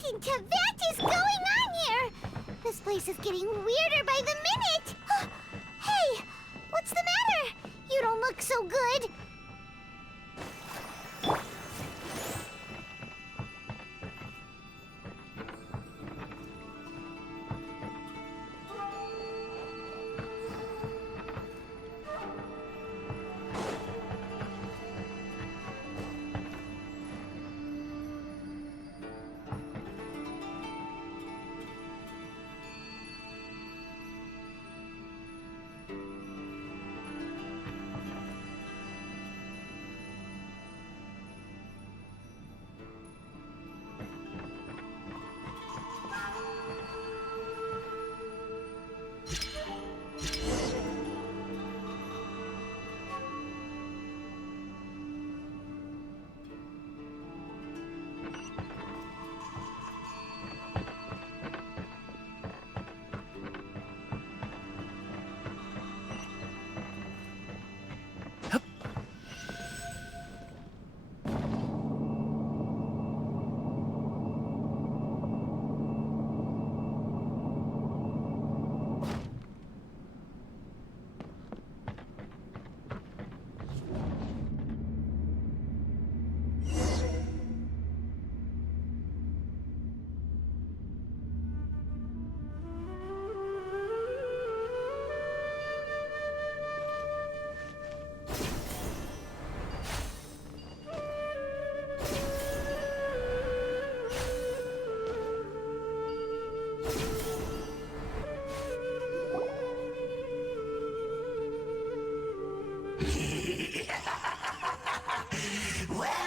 freaking Tibet is going on here? This place is getting weirder by the minute. Hey, what's the matter? You don't look so good. Well.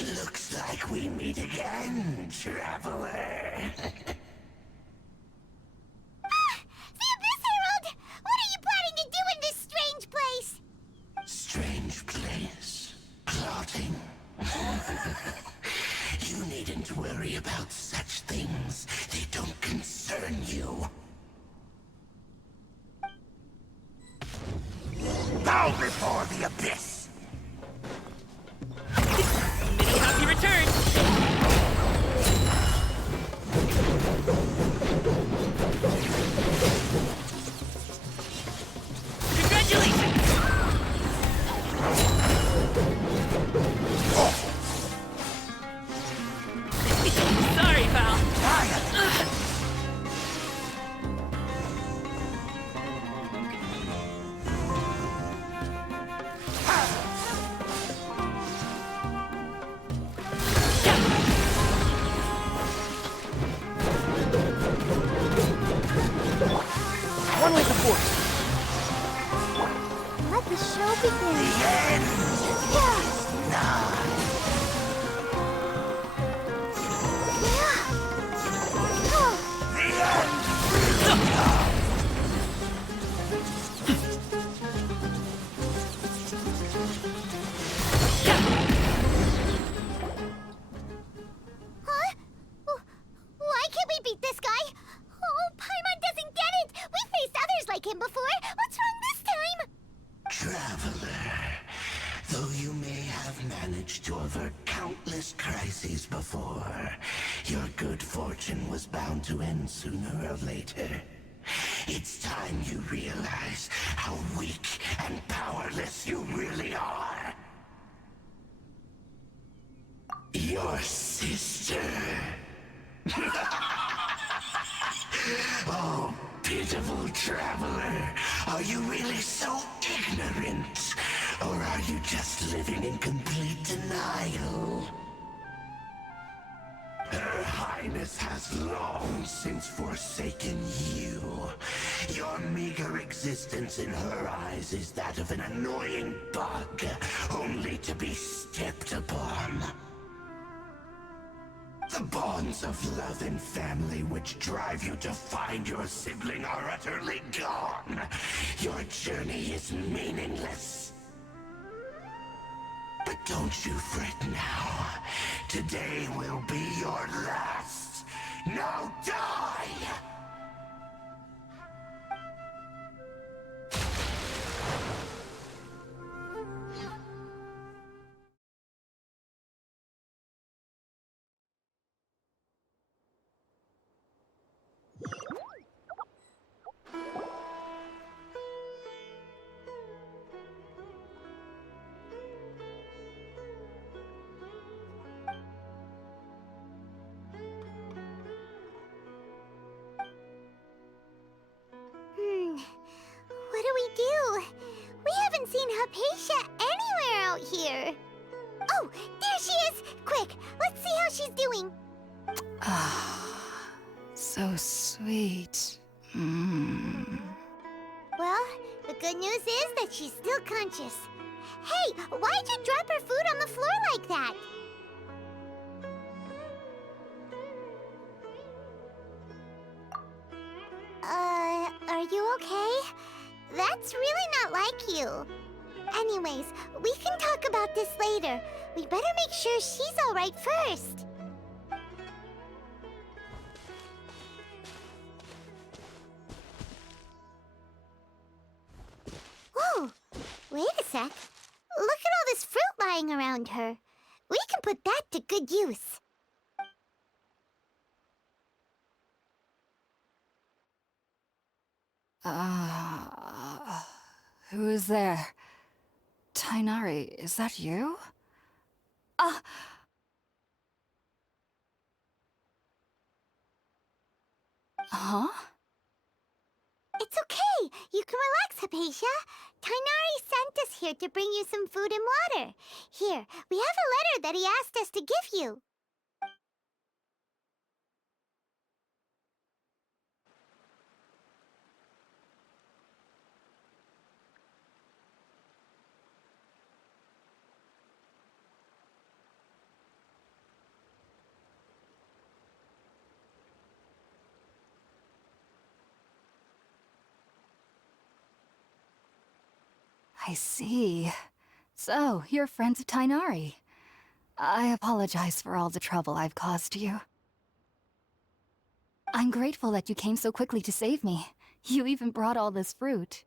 Looks like we meet again, traveler. The Abyss Herald! What are you planning to do in this strange place? Strange place. Plotting. You needn't worry about such things. They don't concern you. Bow before the Abyss! Mini Happy returns! Congratulations! Sorry, pal. One with the force. Let the show begin. The end is nigh. The end will come. Huh? Why can't we beat this guy? Oh, Paimon doesn't get it! We faced others like him before! What's wrong this time? Traveler, though you may have managed to avert countless crises before, your good fortune was bound to end sooner or later. It's time you realize how weak and powerless you really are. Your sister. Oh, pitiful traveler. Are you really so ignorant? Or are you just living in complete denial? Her Highness has long since forsaken you. Your meager existence in her eyes is that of an annoying bug, only to be stepped upon. The bonds of love and family which drive you to find your sibling are utterly gone. Your journey is meaningless. But don't you fret now. Today will be your last. Now die! Hypatia anywhere out here. Oh, there she is! Quick, let's see how she's doing. So sweet. Well, the good news is that she's still conscious. Hey, why'd you drop her food on the floor like that? Are you okay? That's really not like you. Anyways, we can talk about this later. We better make sure she's alright first. Whoa! Wait a sec. Look at all this fruit lying around her. We can put that to good use. Who is there? Tainari, is that you? Huh? It's okay. You can relax, Hypatia. Tainari sent us here to bring you some food and water. Here, we have a letter that he asked us to give you. I see. So, you're friends of Tainari. I apologize for all the trouble I've caused you. I'm grateful that you came so quickly to save me. You even brought all this fruit.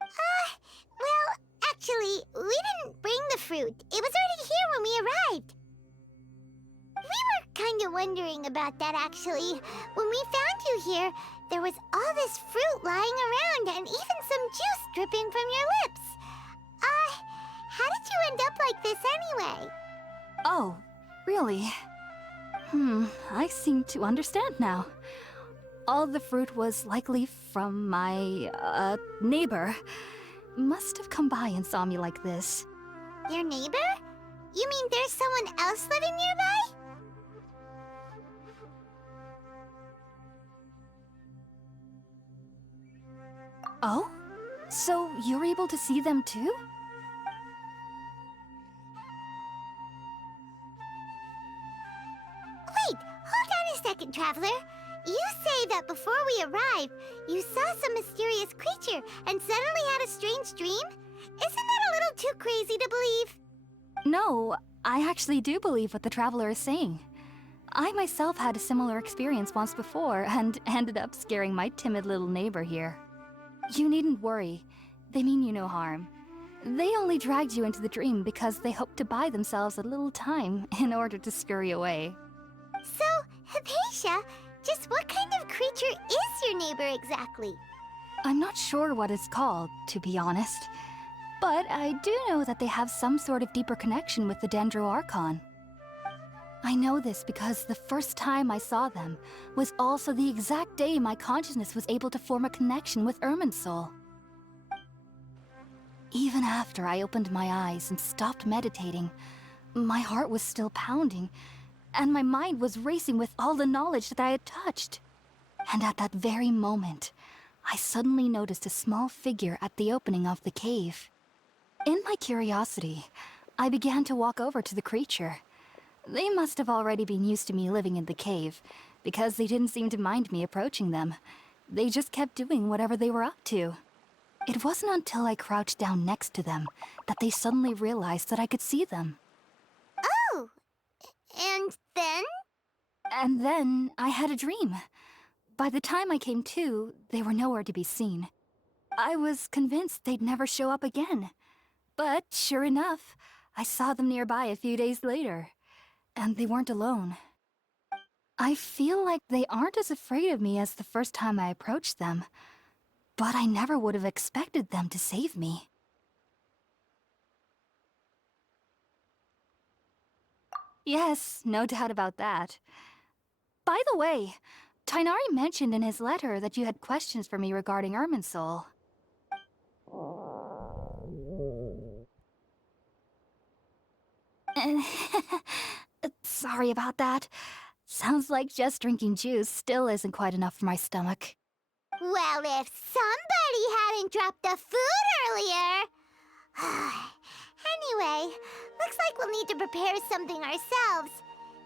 Well, actually, we didn't bring the fruit. It was already here when we arrived. We were kind of wondering about that, actually. When we found you here, there was all this fruit lying around and even some juice dripping from your lips. How did you end up like this anyway? Oh, really? I seem to understand now. All the fruit was likely from my, neighbor. Must have come by and saw me like this. Your neighbor? You mean there's someone else living nearby? Oh? So you're able to see them too? Wait, hold on a second, Traveler. You say that before we arrived, you saw some mysterious creature and suddenly had a strange dream? Isn't that a little too crazy to believe? No, I actually do believe what the Traveler is saying. I myself had a similar experience once before and ended up scaring my timid little neighbor here. You needn't worry. They mean you no harm. They only dragged you into the dream because they hoped to buy themselves a little time in order to scurry away. So, Hypatia, just what kind of creature is your neighbor exactly? I'm not sure what it's called, to be honest. But I do know that they have some sort of deeper connection with the Dendro Archon. I know this because the first time I saw them was also the exact day my consciousness was able to form a connection with Irminsul. Even after I opened my eyes and stopped meditating, my heart was still pounding, and my mind was racing with all the knowledge that I had touched. And at that very moment, I suddenly noticed a small figure at the opening of the cave. In my curiosity, I began to walk over to the creature. They must have already been used to me living in the cave, because they didn't seem to mind me approaching them. They just kept doing whatever they were up to. It wasn't until I crouched down next to them that they suddenly realized that I could see them. Oh! And then? And then I had a dream. By the time I came to, they were nowhere to be seen. I was convinced they'd never show up again. But sure enough, I saw them nearby a few days later. And they weren't alone. I feel like they aren't as afraid of me as the first time I approached them. But I never would have expected them to save me. Yes, no doubt about that. By the way, Tainari mentioned in his letter that you had questions for me regarding Irminsul. Sorry about that. Sounds like just drinking juice still isn't quite enough for my stomach. Well, if somebody hadn't dropped the food earlier... Anyway, looks like we'll need to prepare something ourselves.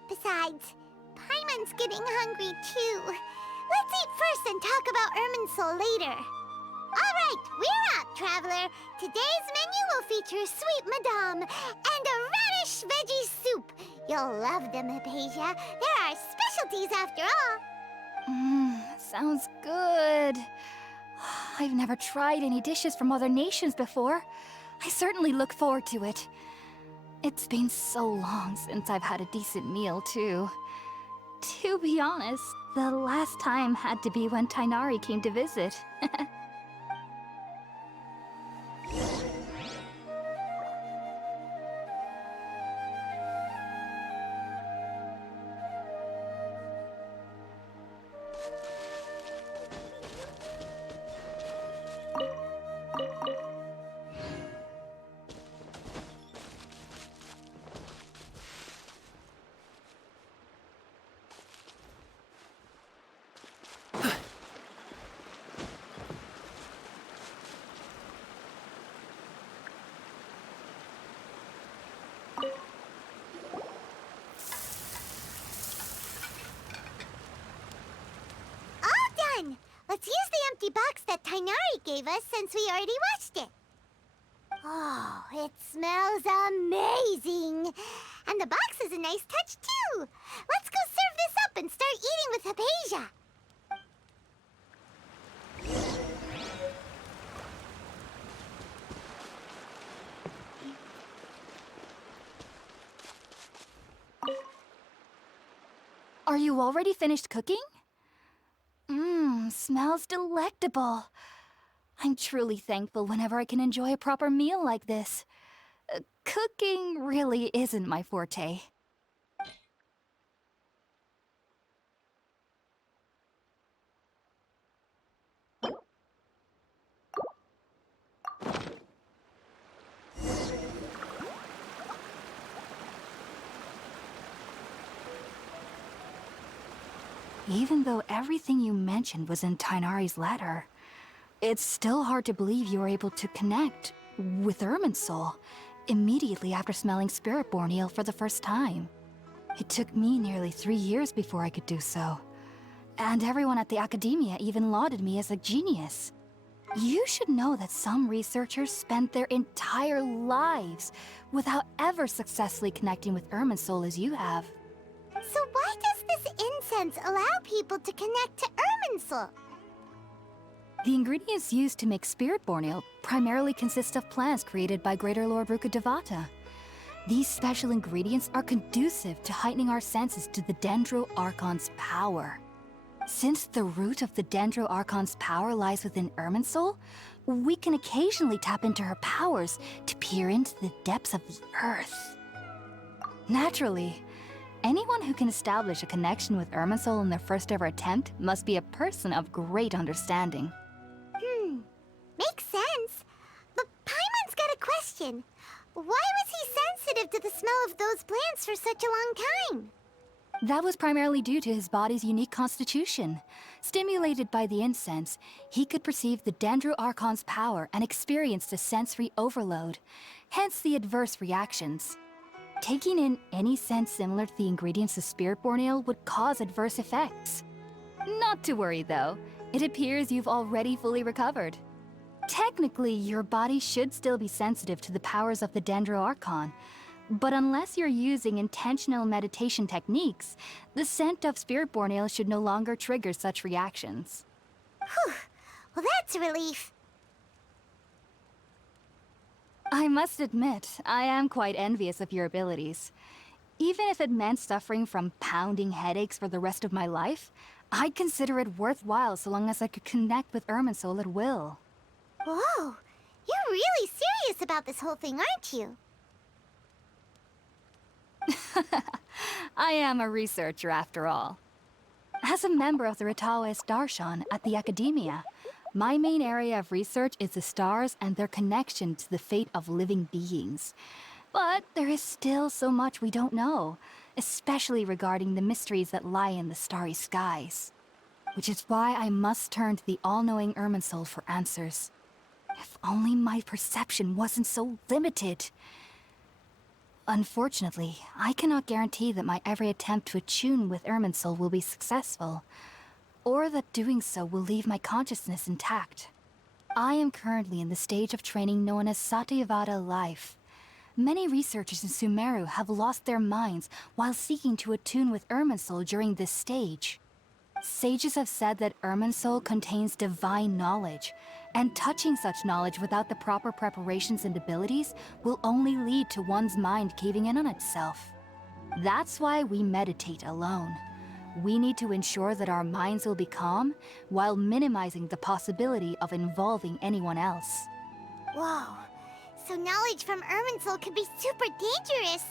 Besides, Paimon's getting hungry too. Let's eat first and talk about Irminsul later. All right, we're out, Traveler. Today's menu will feature Sweet Madame and a radish veggie soup. You'll love them, Hypatia. They're our specialties after all. Sounds good. I've never tried any dishes from other nations before. I certainly look forward to it. It's been so long since I've had a decent meal, too. To be honest, the last time had to be when Tainari came to visit. Let's use the empty box that Tainari gave us since we already watched it. Oh, it smells amazing. And the box is a nice touch, too. Let's go serve this up and start eating with Hypatia. Are you already finished cooking? Smells delectable. I'm truly thankful whenever I can enjoy a proper meal like this. Cooking really isn't my forte. Even though everything you mentioned was in Tainari's letter, it's still hard to believe you were able to connect with Irminsul immediately after smelling Spiritborn eel for the first time. It took me nearly 3 years before I could do so. And everyone at the Academia even lauded me as a genius. You should know that some researchers spent their entire lives without ever successfully connecting with Irminsul as you have. So why does this incense allow people to connect to Irminsul? The ingredients used to make Spiritborn eel primarily consist of plants created by Greater Lord Rukkhadevata. These special ingredients are conducive to heightening our senses to the Dendro Archon's power. Since the root of the Dendro Archon's power lies within Irminsul, we can occasionally tap into her powers to peer into the depths of the earth. Naturally, anyone who can establish a connection with Irminsul in their first ever attempt must be a person of great understanding. Makes sense. But Paimon's got a question. Why was he sensitive to the smell of those plants for such a long time? That was primarily due to his body's unique constitution. Stimulated by the incense, he could perceive the Dendro Archon's power and experienced a sensory overload, hence the adverse reactions. Taking in any scent similar to the ingredients of Spiritborn eel would cause adverse effects. Not to worry though, it appears you've already fully recovered. Technically, your body should still be sensitive to the powers of the Dendro Archon, but unless you're using intentional meditation techniques, the scent of Spiritborn eel should no longer trigger such reactions. Whew. Well, that's a relief. I must admit, I am quite envious of your abilities. Even if it meant suffering from pounding headaches for the rest of my life, I'd consider it worthwhile so long as I could connect with Irminsul at will. Whoa! You're really serious about this whole thing, aren't you? I am a researcher after all. As a member of the Ritaoist Darshan at the Academia, my main area of research is the stars and their connection to the fate of living beings. But there is still so much we don't know, especially regarding the mysteries that lie in the starry skies. Which is why I must turn to the all-knowing Irminsul for answers. If only my perception wasn't so limited. Unfortunately, I cannot guarantee that my every attempt to attune with Irminsul will be successful, or that doing so will leave my consciousness intact. I am currently in the stage of training known as Satyavada life. Many researchers in Sumeru have lost their minds while seeking to attune with Irminsul during this stage. Sages have said that Irminsul contains divine knowledge, and touching such knowledge without the proper preparations and abilities will only lead to one's mind caving in on itself. That's why we meditate alone. We need to ensure that our minds will be calm while minimizing the possibility of involving anyone else. Whoa. So knowledge from Irminsul could be super dangerous.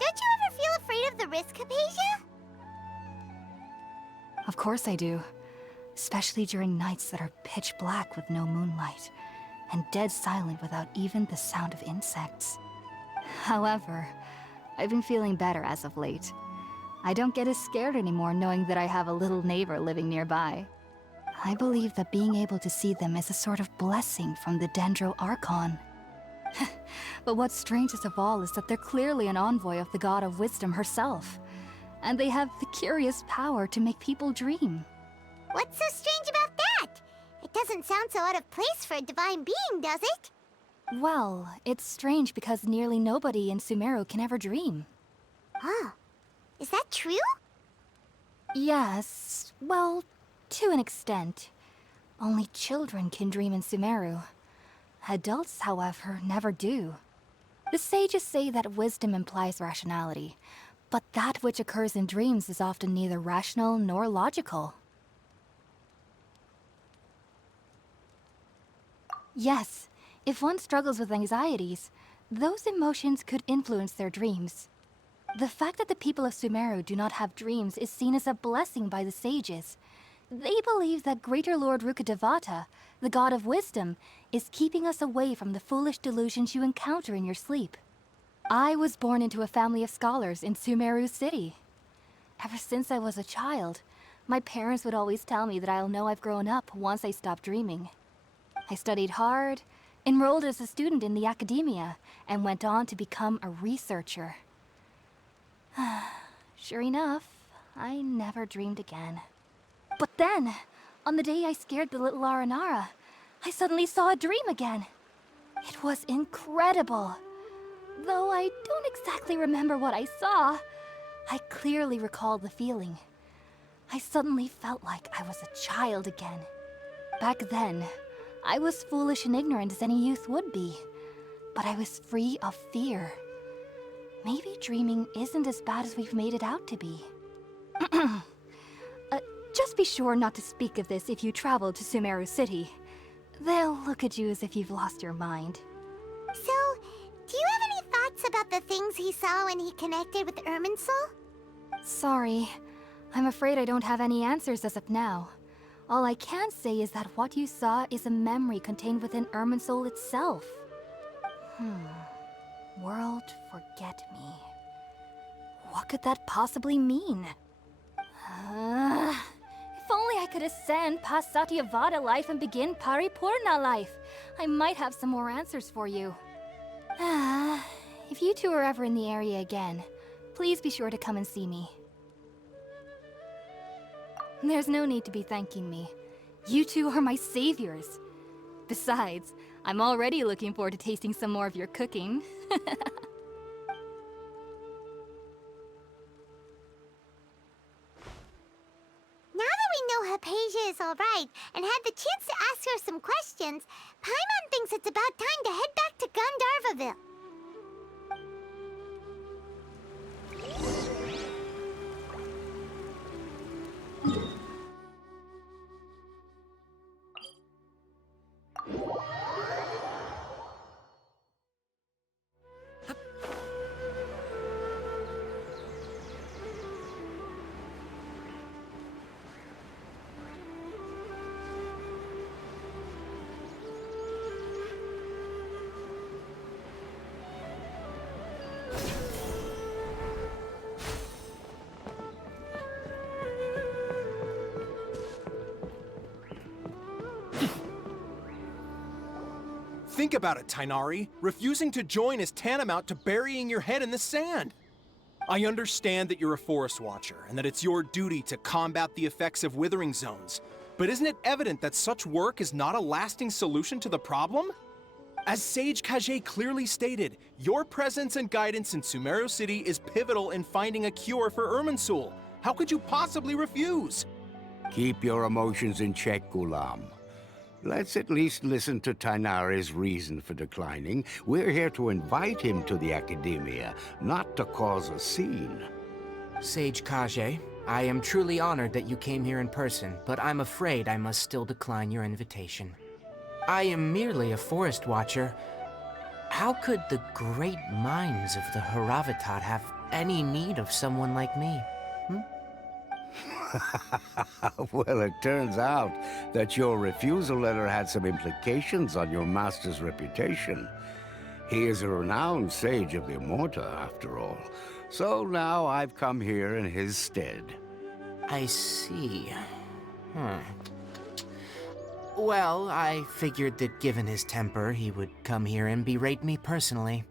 Don't you ever feel afraid of the risk, Hypatia? Of course I do. Especially during nights that are pitch black with no moonlight, and dead silent without even the sound of insects. However, I've been feeling better as of late. I don't get as scared anymore knowing that I have a little neighbor living nearby. I believe that being able to see them is a sort of blessing from the Dendro Archon. But what's strangest of all is that they're clearly an envoy of the God of Wisdom herself, and they have the curious power to make people dream. What's so strange about that? It doesn't sound so out of place for a divine being, does it? Well, it's strange because nearly nobody in Sumeru can ever dream. Oh, is that true? Yes, well, to an extent. Only children can dream in Sumeru. Adults, however, never do. The sages say that wisdom implies rationality, but that which occurs in dreams is often neither rational nor logical. Yes, if one struggles with anxieties, those emotions could influence their dreams. The fact that the people of Sumeru do not have dreams is seen as a blessing by the sages. They believe that Greater Lord Rukkhadevata, the god of wisdom, is keeping us away from the foolish delusions you encounter in your sleep. I was born into a family of scholars in Sumeru City. Ever since I was a child, my parents would always tell me that I'll know I've grown up once I stop dreaming. I studied hard, enrolled as a student in the academia, and went on to become a researcher. Sure enough, I never dreamed again. But then, on the day I scared the little Aranara, I suddenly saw a dream again. It was incredible. Though I don't exactly remember what I saw, I clearly recall the feeling. I suddenly felt like I was a child again. Back then, I was foolish and ignorant as any youth would be, but I was free of fear. Maybe dreaming isn't as bad as we've made it out to be. Just be sure not to speak of this if you travel to Sumeru City. They'll look at you as if you've lost your mind. So, do you have any thoughts about the things he saw when he connected with Irminsul? Sorry. I'm afraid I don't have any answers as of now. All I can say is that what you saw is a memory contained within Irminsul itself. World forget me. What could that possibly mean? If only I could ascend past Satyavada life and begin Paripurna life, I might have some more answers for you. If you two are ever in the area again, please be sure to come and see me. There's no need to be thanking me. You two are my saviors. Besides, I'm already looking forward to tasting some more of your cooking. Now that we know Hypatia is alright and had the chance to ask her some questions, Paimon thinks it's about time to head back to Gandharvaville. Think about it, Tainari. Refusing to join is tantamount to burying your head in the sand. I understand that you're a forest watcher, and that it's your duty to combat the effects of withering zones. But isn't it evident that such work is not a lasting solution to the problem? As Sage Kage clearly stated, your presence and guidance in Sumeru City is pivotal in finding a cure for Irminsul. How could you possibly refuse? Keep your emotions in check, Gulam. Let's at least listen to Tainari's reason for declining. We're here to invite him to the Academia, not to cause a scene. Sage Kage, I am truly honored that you came here in person, but I'm afraid I must still decline your invitation. I am merely a forest watcher. How could the great minds of the Haravatat have any need of someone like me? Well, it turns out that your refusal letter had some implications on your master's reputation. He is a renowned sage of the Immorta, after all. So now I've come here in his stead. I see. Well, I figured that given his temper, he would come here and berate me personally.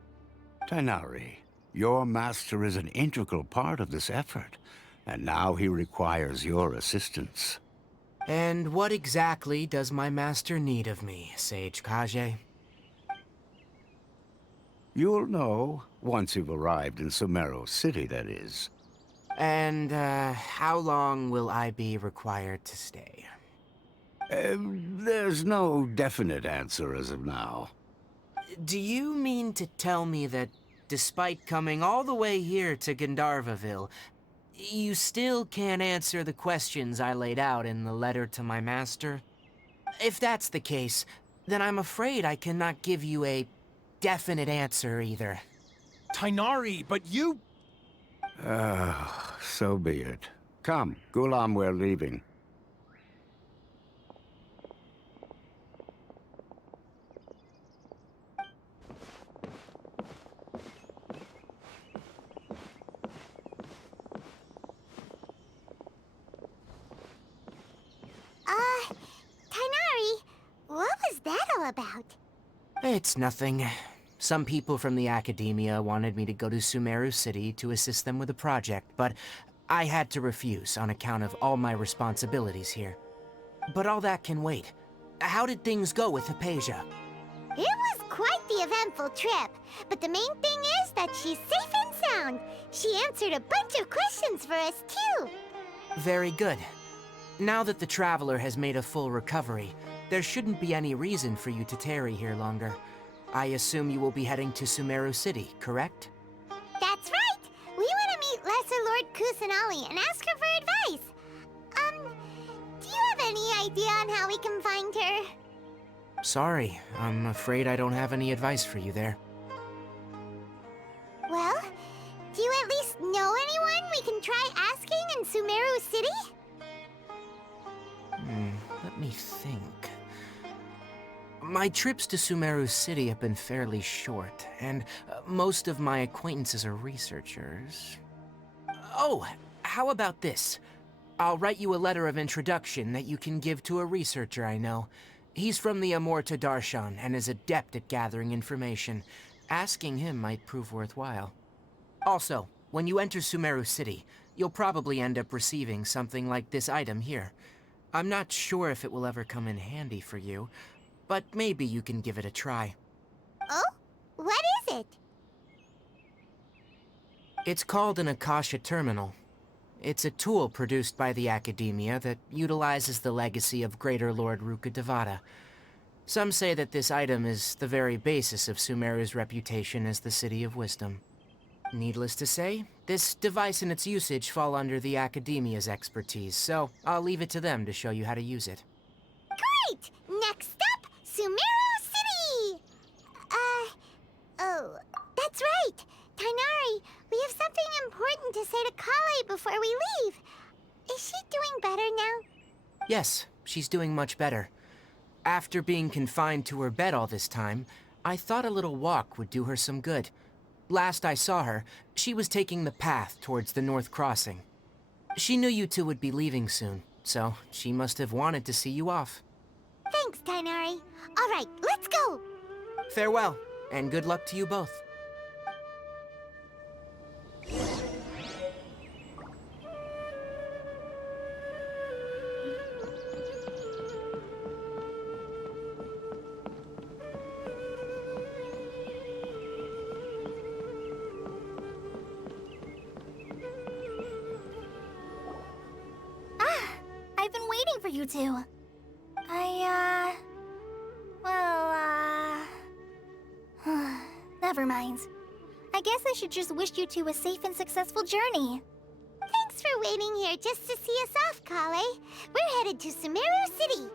Tainari, your master is an integral part of this effort, and now he requires your assistance. And what exactly does my master need of me, Sage Kage? You'll know, once you've arrived in Sumeru City, that is. And, how long will I be required to stay? There's no definite answer as of now. Do you mean to tell me that, despite coming all the way here to Gandharvaville, you still can't answer the questions I laid out in the letter to my master? If that's the case, then I'm afraid I cannot give you a definite answer either. Tainari, but you... So be it. Come, Gulam, we're leaving. Tainari, what was that all about? It's nothing. Some people from the Academia wanted me to go to Sumeru City to assist them with a project, but I had to refuse on account of all my responsibilities here. But all that can wait. How did things go with Hypatia? It was quite the eventful trip, but the main thing is that she's safe and sound. She answered a bunch of questions for us, too. Very good. Now that the Traveler has made a full recovery, there shouldn't be any reason for you to tarry here longer. I assume you will be heading to Sumeru City, correct? That's right! We want to meet Lesser Lord Kusanali and ask her for advice. Do you have any idea on how we can find her? Sorry, I'm afraid I don't have any advice for you there. Well, do you at least know anyone we can try asking in Sumeru City? Let me think. My trips to Sumeru City have been fairly short, and most of my acquaintances are researchers. Oh, how about this? I'll write you a letter of introduction that you can give to a researcher I know. He's from the Amorta Darshan and is adept at gathering information. Asking him might prove worthwhile. Also, when you enter Sumeru City, you'll probably end up receiving something like this item here. I'm not sure if it will ever come in handy for you, but maybe you can give it a try. Oh? What is it? It's called an Akasha Terminal. It's a tool produced by the Academia that utilizes the legacy of Greater Lord Rukkhadevata. Some say that this item is the very basis of Sumeru's reputation as the City of Wisdom. Needless to say, this device and its usage fall under the Academia's expertise, so I'll leave it to them to show you how to use it. Great! Next up, Sumeru City! Oh, that's right! Tainari, we have something important to say to Kale before we leave. Is she doing better now? Yes, she's doing much better. After being confined to her bed all this time, I thought a little walk would do her some good. Last I saw her, she was taking the path towards the North Crossing. She knew you two would be leaving soon, so she must have wanted to see you off. Thanks, Tainari. All right, let's go! Farewell, and good luck to you both. I've been waiting for you two. Never mind. I guess I should just wish you two a safe and successful journey. Thanks for waiting here just to see us off, Kale. We're headed to Sumeru City.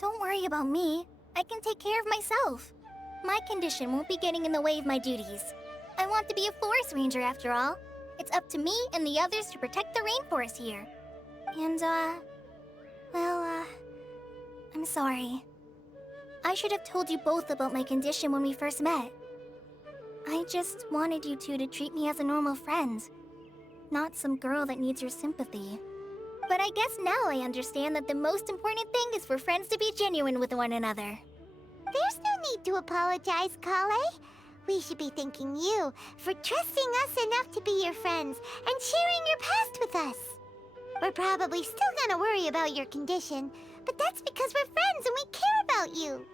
Don't worry about me. I can take care of myself. My condition won't be getting in the way of my duties. I want to be a forest ranger after all. It's up to me and the others to protect the rainforest here. And, I'm sorry. I should have told you both about my condition when we first met. I just wanted you two to treat me as a normal friend, not some girl that needs your sympathy. But I guess now I understand that the most important thing is for friends to be genuine with one another. There's no need to apologize, Kale. We should be thanking you for trusting us enough to be your friends and sharing your past with us. We're probably still gonna worry about your condition, but that's because we're friends and we care about you.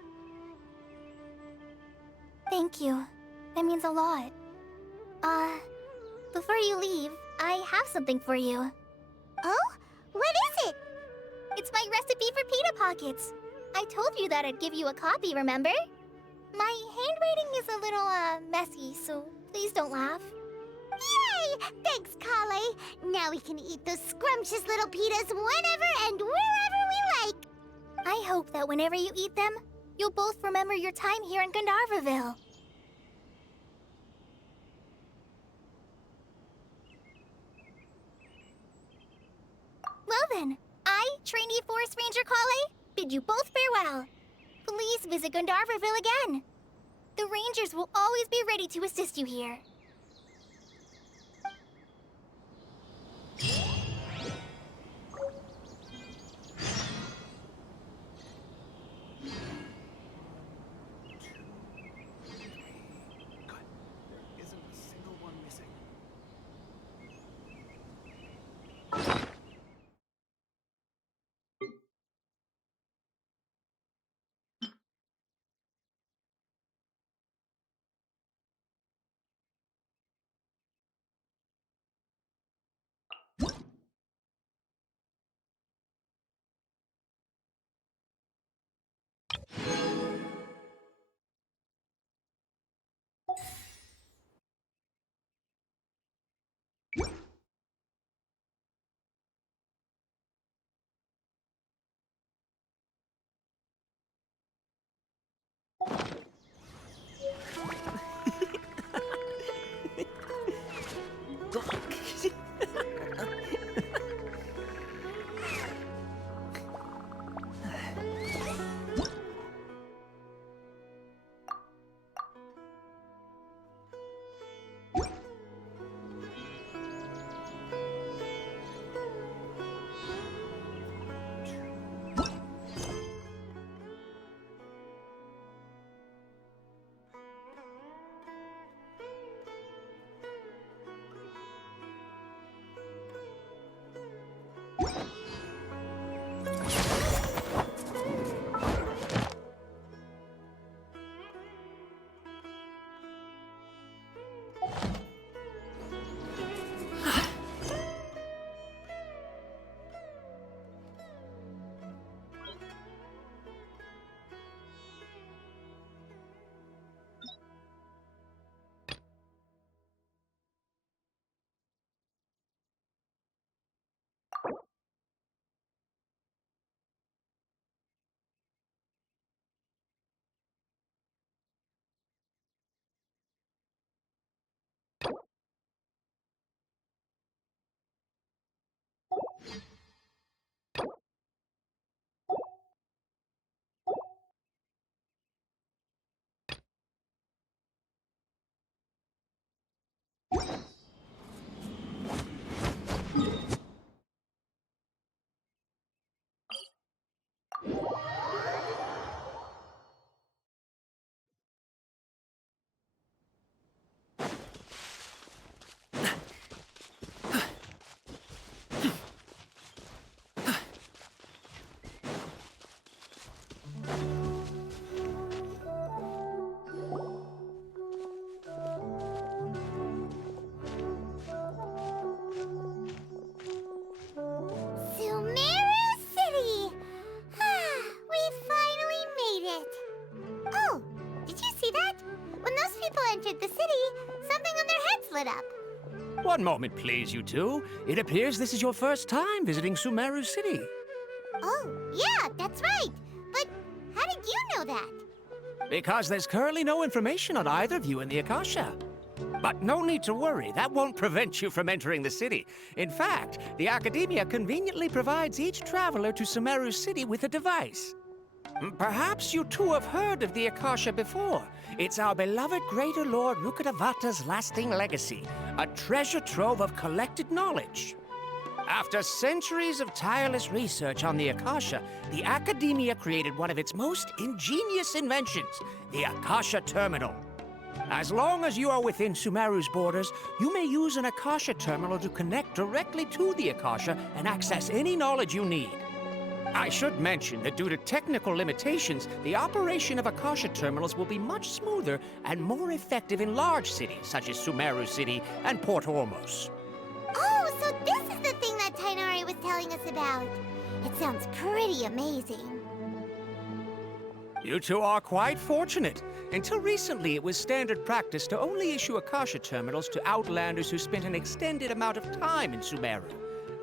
Thank you. That means a lot. Before you leave, I have something for you. Oh? What is it? It's my recipe for pita pockets. I told you that I'd give you a copy, remember? My handwriting is a little, messy, so please don't laugh. Yay! Thanks, Kale. Now we can eat those scrumptious little pitas whenever and wherever we like. I hope that whenever you eat them, you'll both remember your time here in Gandharvaville. Well then, I, trainee Forest Ranger Kale, bid you both farewell. Please visit Gandharvaville again. The Rangers will always be ready to assist you here. One moment, please, you two. It appears this is your first time visiting Sumeru City. Oh, yeah, that's right. But how did you know that? Because there's currently no information on either of you in the Akasha. But no need to worry, that won't prevent you from entering the city. In fact, the Academia conveniently provides each traveler to Sumeru City with a device. Perhaps you two have heard of the Akasha before. It's our beloved Greater Lord Rukkhadevata's lasting legacy, a treasure trove of collected knowledge. After centuries of tireless research on the Akasha, the Academia created one of its most ingenious inventions, the Akasha Terminal. As long as you are within Sumeru's borders, you may use an Akasha Terminal to connect directly to the Akasha and access any knowledge you need. I should mention that due to technical limitations, the operation of Akasha terminals will be much smoother and more effective in large cities such as Sumeru City and Port Ormos. Oh, so this is the thing that Tainari was telling us about. It sounds pretty amazing. You two are quite fortunate. Until recently, it was standard practice to only issue Akasha terminals to outlanders who spent an extended amount of time in Sumeru.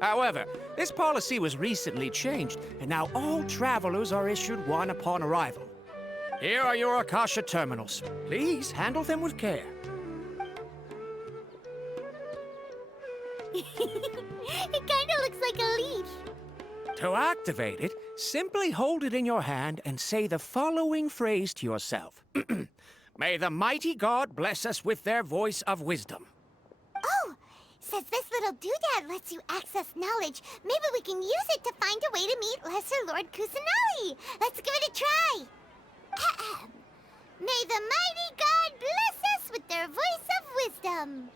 However, this policy was recently changed, and now all travelers are issued one upon arrival. Here are your Akasha terminals. Please handle them with care. It kinda looks like a leaf. To activate it, simply hold it in your hand and say the following phrase to yourself. May the mighty God bless us with their voice of wisdom. Oh, since this little doodad lets you access knowledge, maybe we can use it to find a way to meet Lesser Lord Kusanali. Let's give it a try. Ahem. May the mighty God bless us with their voice of wisdom.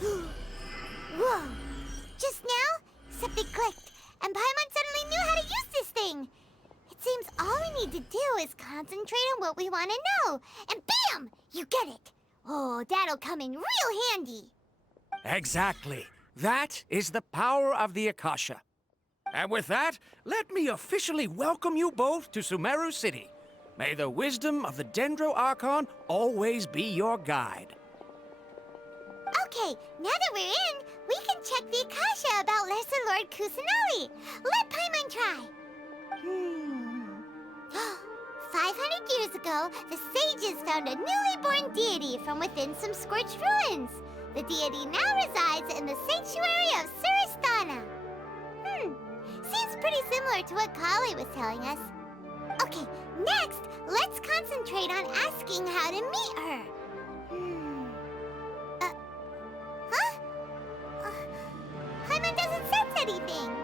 Whoa! Just now, something clicked, and Paimon suddenly knew how to use this thing. It seems all we need to do is concentrate on what we want to know, and bam! You get it. Oh, that'll come in real handy. Exactly. That is the power of the Akasha. And with that, let me officially welcome you both to Sumeru City. May the wisdom of the Dendro Archon always be your guide. Okay, now that we're in, we can check the Akasha about Lesser Lord Kusanali. Let Paimon try. 500 years ago, the sages found a newly born deity from within some scorched ruins. The deity now resides in the sanctuary of Suristana. Seems pretty similar to what Kali was telling us. Okay, next, let's concentrate on asking how to meet her. Paimon doesn't sense anything.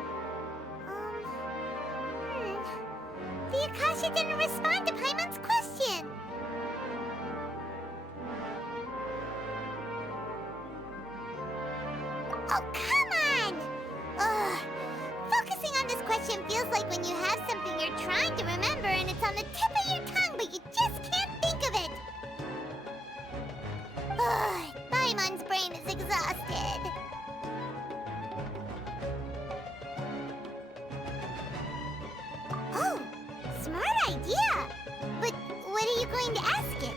The Akasha didn't respond to Paimon's question. Oh, come on! Ugh. Focusing on this question feels like when you have something you're trying to remember and it's on the tip of your tongue, but you just can't think of it. Ugh, Paimon's brain is exhausted. Oh, smart idea! But what are you going to ask it?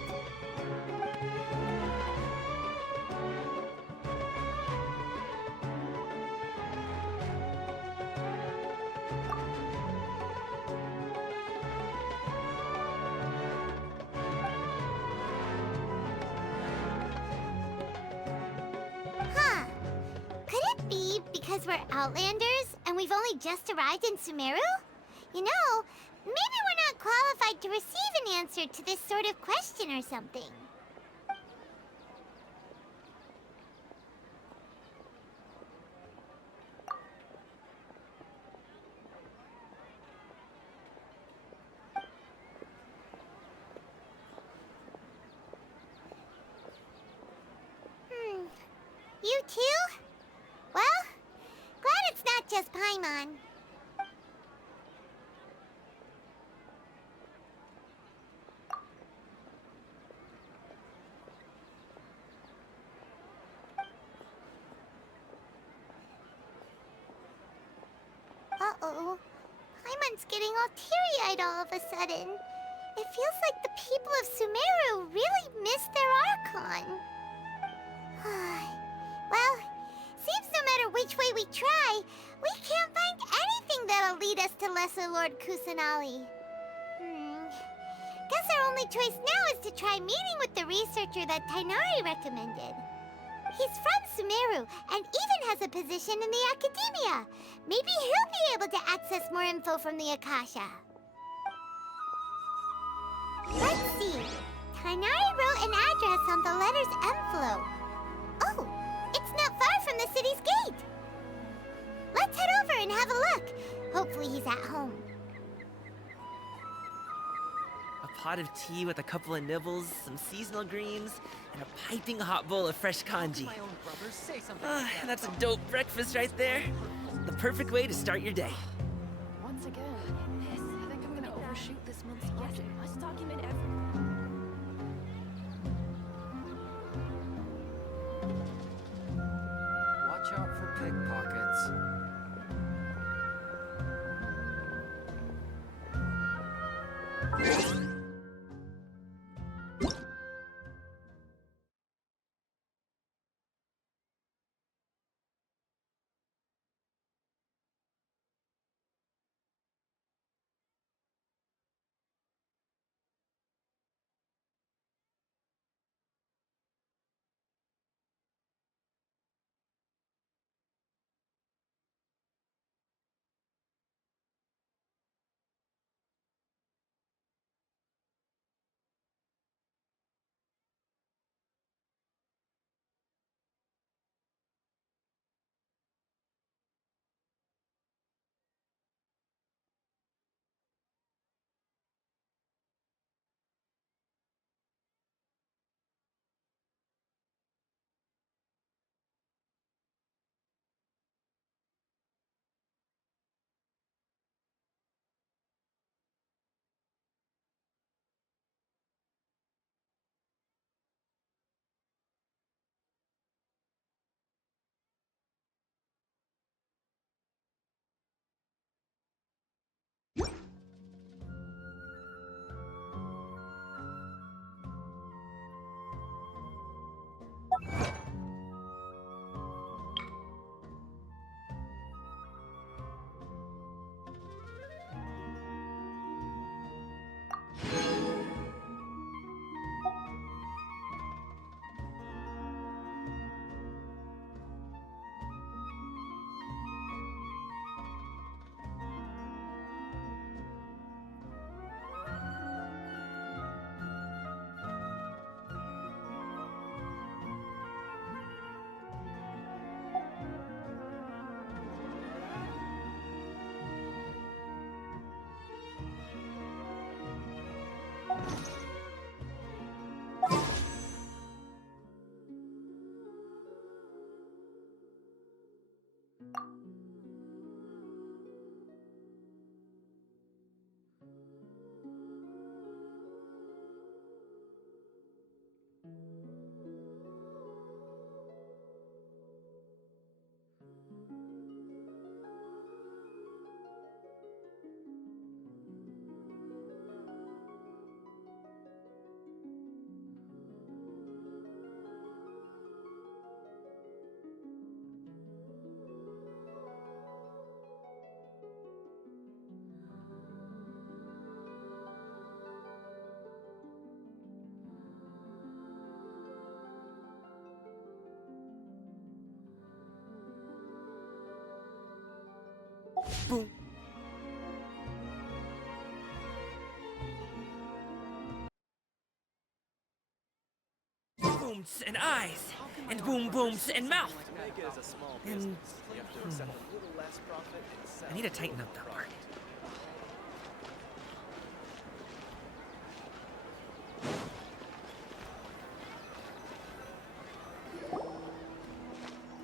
Huh. Could it be because we're Outlanders and we've only just arrived in Sumeru? You know, maybe we're not qualified to receive an answer to this sort of question or something. You too? Well, glad it's not just Paimon. Uh-oh. Paimon's getting all teary-eyed all of a sudden. It feels like the people of Sumeru really miss their Archon. Well, seems no matter which way we try, we can't find anything that'll lead us to Lesser Lord Kusanali. Guess our only choice now is to try meeting with the researcher that Tainari recommended. He's from Sumeru and even has a position in the Academia. Maybe he'll be able to access more info from the Akasha. Let's see. Tainari wrote an address on the letter's envelope. Oh, it's not far from the city's gate. Let's head over and have a look. Hopefully he's at home. A pot of tea with a couple of nibbles, some seasonal greens, and a piping hot bowl of fresh kanji. That's a dope breakfast right there. The perfect way to start your day. Once again, I think I'm gonna overshoot this month's budget. Must document everything. Watch out for pickpockets. Boom. Booms and eyes, and boom booms and mouth. And I need to tighten up that part.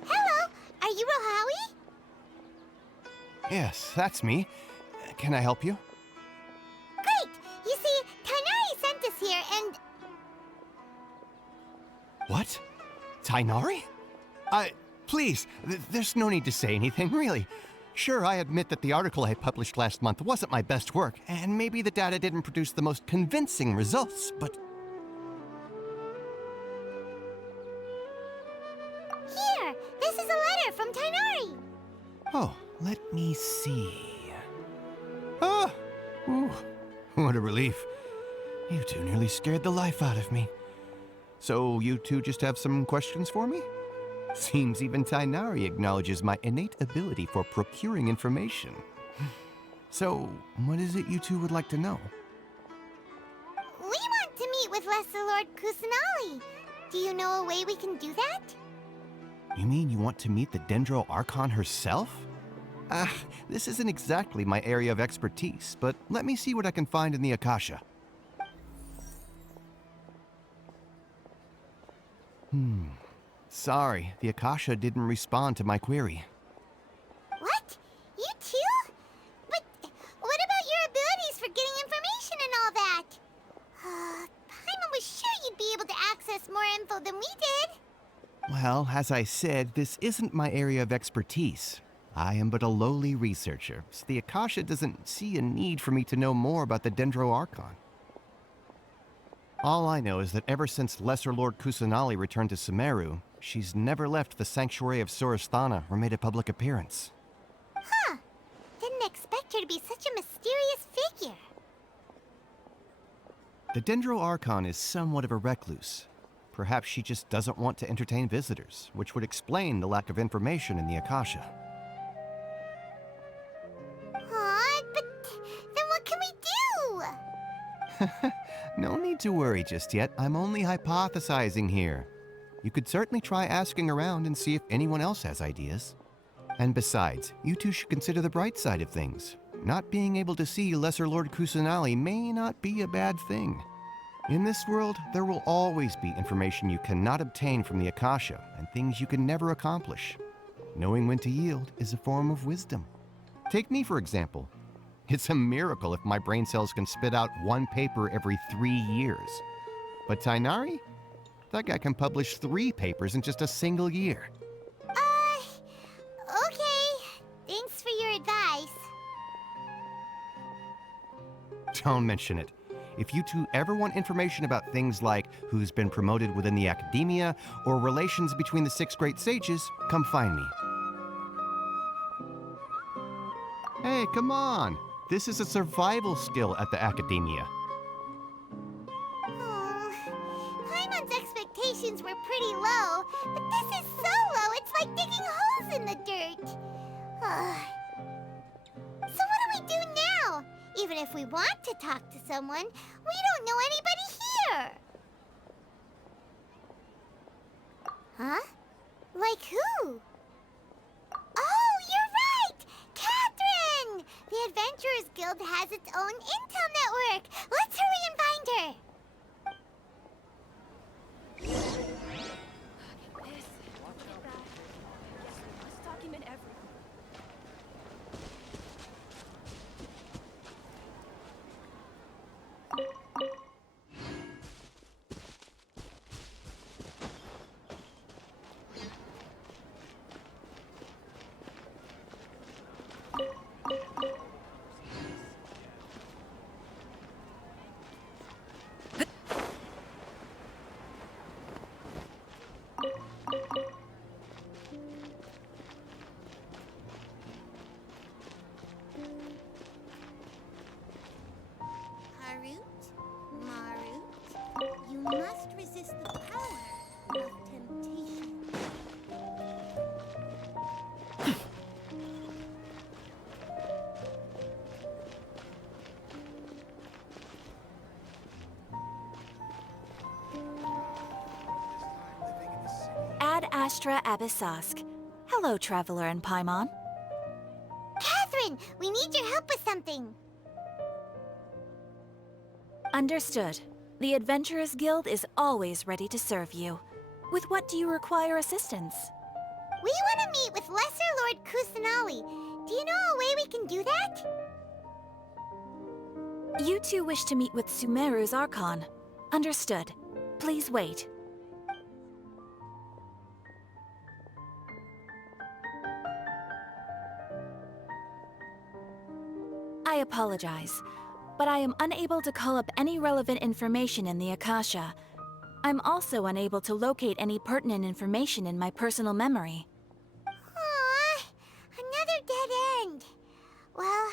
Hello, are you Rohawi? Yes, that's me. Can I help you? Great! You see, Tainari sent us here and... What? Tainari? Please, there's no need to say anything, really. Sure, I admit that the article I published last month wasn't my best work, and maybe the data didn't produce the most convincing results, but... Here! This is a letter from Tainari! Oh, let me see... Ah! Ooh, what a relief. You two nearly scared the life out of me. So you two just have some questions for me? Seems even Tainari acknowledges my innate ability for procuring information. So, what is it you two would like to know? We want to meet with Lesser Lord Kusanali. Do you know a way we can do that? You mean you want to meet the Dendro Archon herself? This isn't exactly my area of expertise, but let me see what I can find in the Akasha. Sorry, the Akasha didn't respond to my query. What? You too? But what about your abilities for getting information and all that? Paimon was sure you'd be able to access more info than we did. Well, as I said, this isn't my area of expertise. I am but a lowly researcher, so the Akasha doesn't see a need for me to know more about the Dendro Archon. All I know is that ever since Lesser Lord Kusanali returned to Sumeru, she's never left the Sanctuary of Sorasthana or made a public appearance. Huh. Didn't expect her to be such a mysterious figure. The Dendro Archon is somewhat of a recluse. Perhaps she just doesn't want to entertain visitors, which would explain the lack of information in the Akasha. But then what can we do? No need to worry just yet. I'm only hypothesizing here. You could certainly try asking around and see if anyone else has ideas. And besides, you two should consider the bright side of things. Not being able to see Lesser Lord Kusanali may not be a bad thing. In this world, there will always be information you cannot obtain from the Akasha and things you can never accomplish. Knowing when to yield is a form of wisdom. Take me, for example. It's a miracle if my brain cells can spit out one paper every 3 years. But Tainari? That guy can publish 3 papers in just a single year. Okay. Thanks for your advice. Don't mention it. If you two ever want information about things like who's been promoted within the academia or relations between the 6 great sages, come find me. Hey, come on! This is a survival skill at the academia. Paimon's expectations were pretty low, but this is so low, it's like digging holes in the dirt. So what do we do now? Even if we want to talk to someone, we don't know anybody here. Huh? Like who? Oh, you're right! Catherine! The Adventurers Guild has its own intel network. Let's hurry and find her. You must resist the power of temptation. Ad Astra Abyssask. Hello, Traveler and Paimon. Catherine, we need your help with something. Understood. The Adventurers Guild is always ready to serve you. With what do you require assistance? We want to meet with Lesser Lord Kusanali. Do you know a way we can do that? You two wish to meet with Sumeru's Archon. Understood. Please wait. I apologize, but I am unable to call up any relevant information in the Akasha. I'm also unable to locate any pertinent information in my personal memory. Aw, another dead end. Well,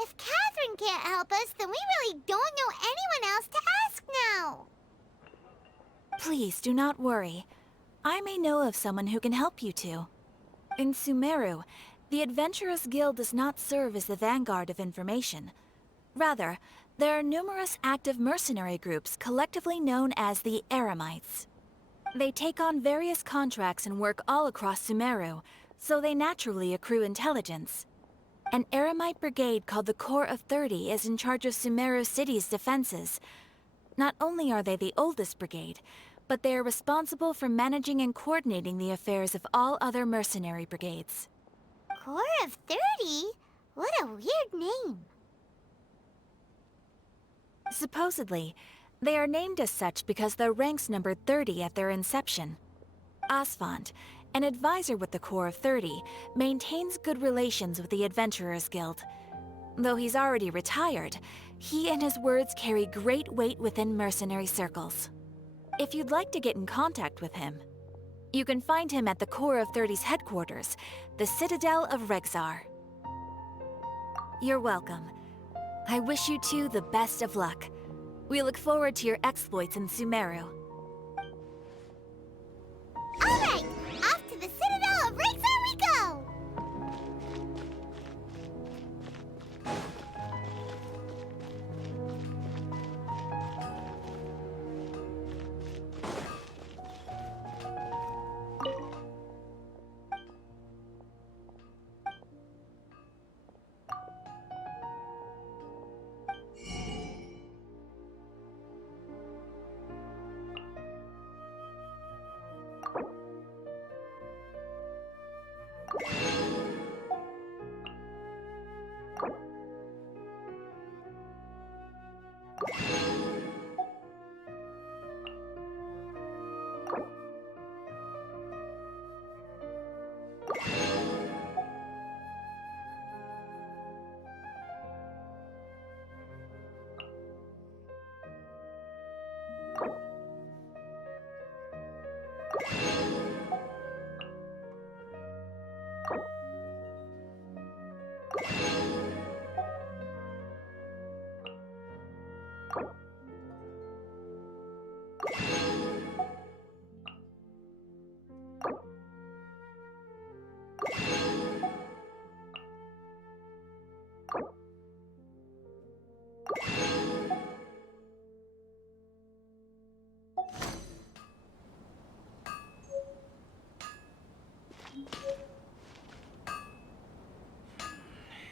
if Catherine can't help us, then we really don't know anyone else to ask now. Please do not worry. I may know of someone who can help you two. In Sumeru, the Adventurers Guild does not serve as the vanguard of information. Rather, there are numerous active mercenary groups collectively known as the Eremites. They take on various contracts and work all across Sumeru, so they naturally accrue intelligence. An Eremite brigade called the Corps of 30 is in charge of Sumeru City's defenses. Not only are they the oldest brigade, but they are responsible for managing and coordinating the affairs of all other mercenary brigades. Corps of 30? What a weird name. Supposedly, they are named as such because their ranks numbered 30 at their inception. Asfand, an advisor with the Corps of 30, maintains good relations with the Adventurers Guild. Though he's already retired, he and his words carry great weight within mercenary circles. If you'd like to get in contact with him, you can find him at the Corps of 30's headquarters, the Citadel of Rexar. You're welcome. I wish you two the best of luck. We look forward to your exploits in Sumeru. All right, off to the Citadel of Rexar we go!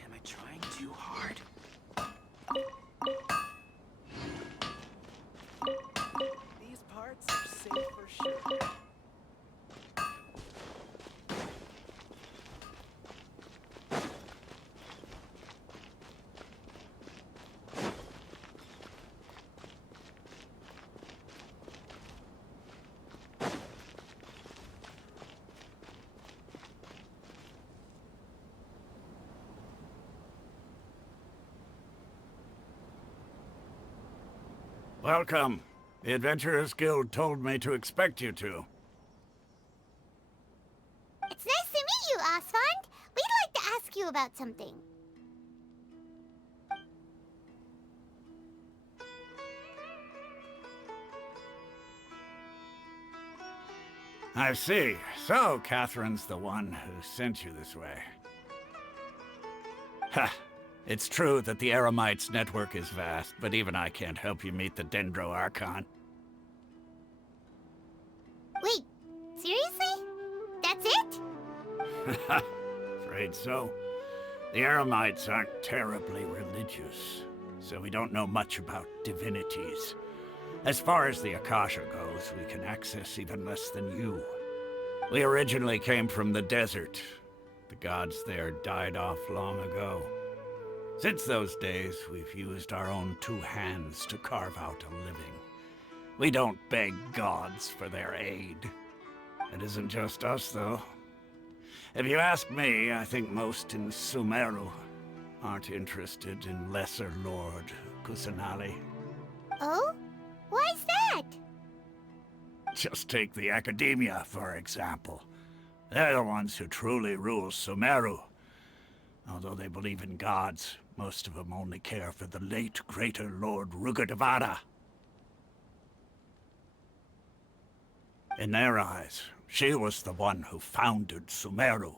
Am I trying too hard? These parts are safe for sure. Welcome. The Adventurers Guild told me to expect you two. It's nice to meet you, Asfand. We'd like to ask you about something. I see. So, Catherine's the one who sent you this way. Ha! It's true that the Eremites' network is vast, but even I can't help you meet the Dendro Archon. Wait, seriously? That's it? Afraid so. The Eremites aren't terribly religious, so we don't know much about divinities. As far as the Akasha goes, we can access even less than you. We originally came from the desert. The gods there died off long ago. Since those days, we've used our own two hands to carve out a living. We don't beg gods for their aid. It isn't just us, though. If you ask me, I think most in Sumeru aren't interested in Lesser Lord Kusanali. Oh? Why's that? Just take the Academia, for example. They're the ones who truly rule Sumeru. Although they believe in gods, most of them only care for the late Greater Lord Rugurdevada. In their eyes, she was the one who founded Sumeru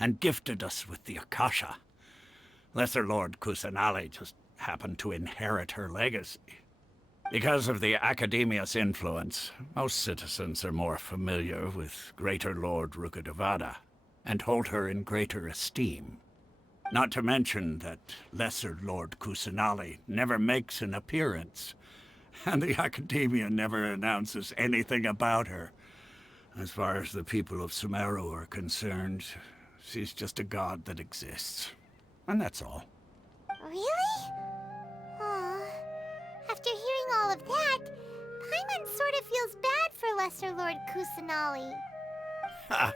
and gifted us with the Akasha. Lesser Lord Kusanali just happened to inherit her legacy. Because of the Academia's influence, most citizens are more familiar with Greater Lord Rugurdevada and hold her in greater esteem. Not to mention that Lesser Lord Kusanali never makes an appearance, and the Academia never announces anything about her. As far as the people of Sumeru are concerned, she's just a god that exists. And that's all. Really? Aw. After hearing all of that, Paimon sort of feels bad for Lesser Lord Kusanali. Ha!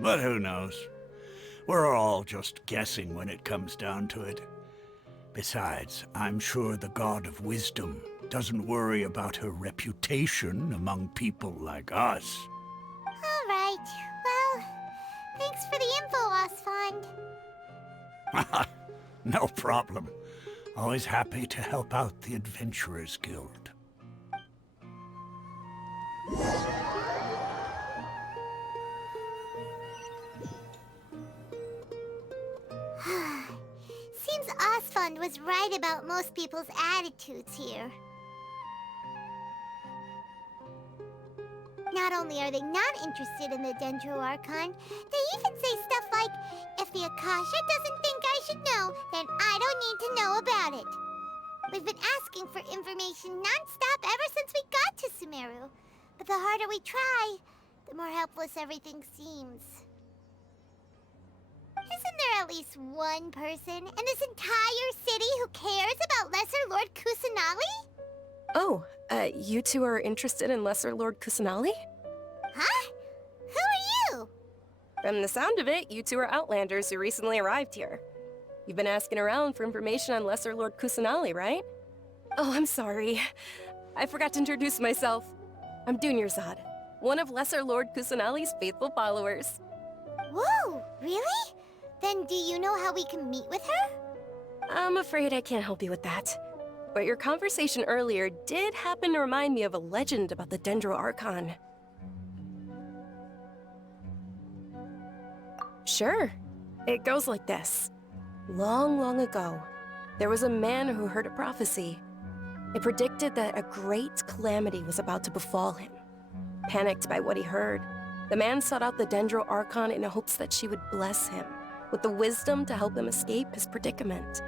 But who knows? We're all just guessing when it comes down to it. Besides, I'm sure the God of Wisdom doesn't worry about her reputation among people like us. Alright, well, thanks for the info, Osfond. No problem. Always happy to help out the Adventurers Guild. Seems Osfond was right about most people's attitudes here. Not only are they not interested in the Dendro Archon, they even say stuff like, if the Akasha doesn't think I should know, then I don't need to know about it. We've been asking for information non-stop ever since we got to Sumeru. But the harder we try, the more helpless everything seems. Isn't there at least one person in this entire city who cares about Lesser Lord Kusanali? Oh, you two are interested in Lesser Lord Kusanali? Huh? Who are you? From the sound of it, you two are Outlanders who recently arrived here. You've been asking around for information on Lesser Lord Kusanali, right? Oh, I'm sorry. I forgot to introduce myself. I'm Dunyarzad, one of Lesser Lord Kusanali's faithful followers. Whoa, really? Then do you know how we can meet with her? I'm afraid I can't help you with that. But your conversation earlier did happen to remind me of a legend about the Dendro Archon. Sure. It goes like this. Long, long ago, there was a man who heard a prophecy. It predicted that a great calamity was about to befall him. Panicked by what he heard, the man sought out the Dendro Archon in hopes that she would bless him with the wisdom to help him escape his predicament.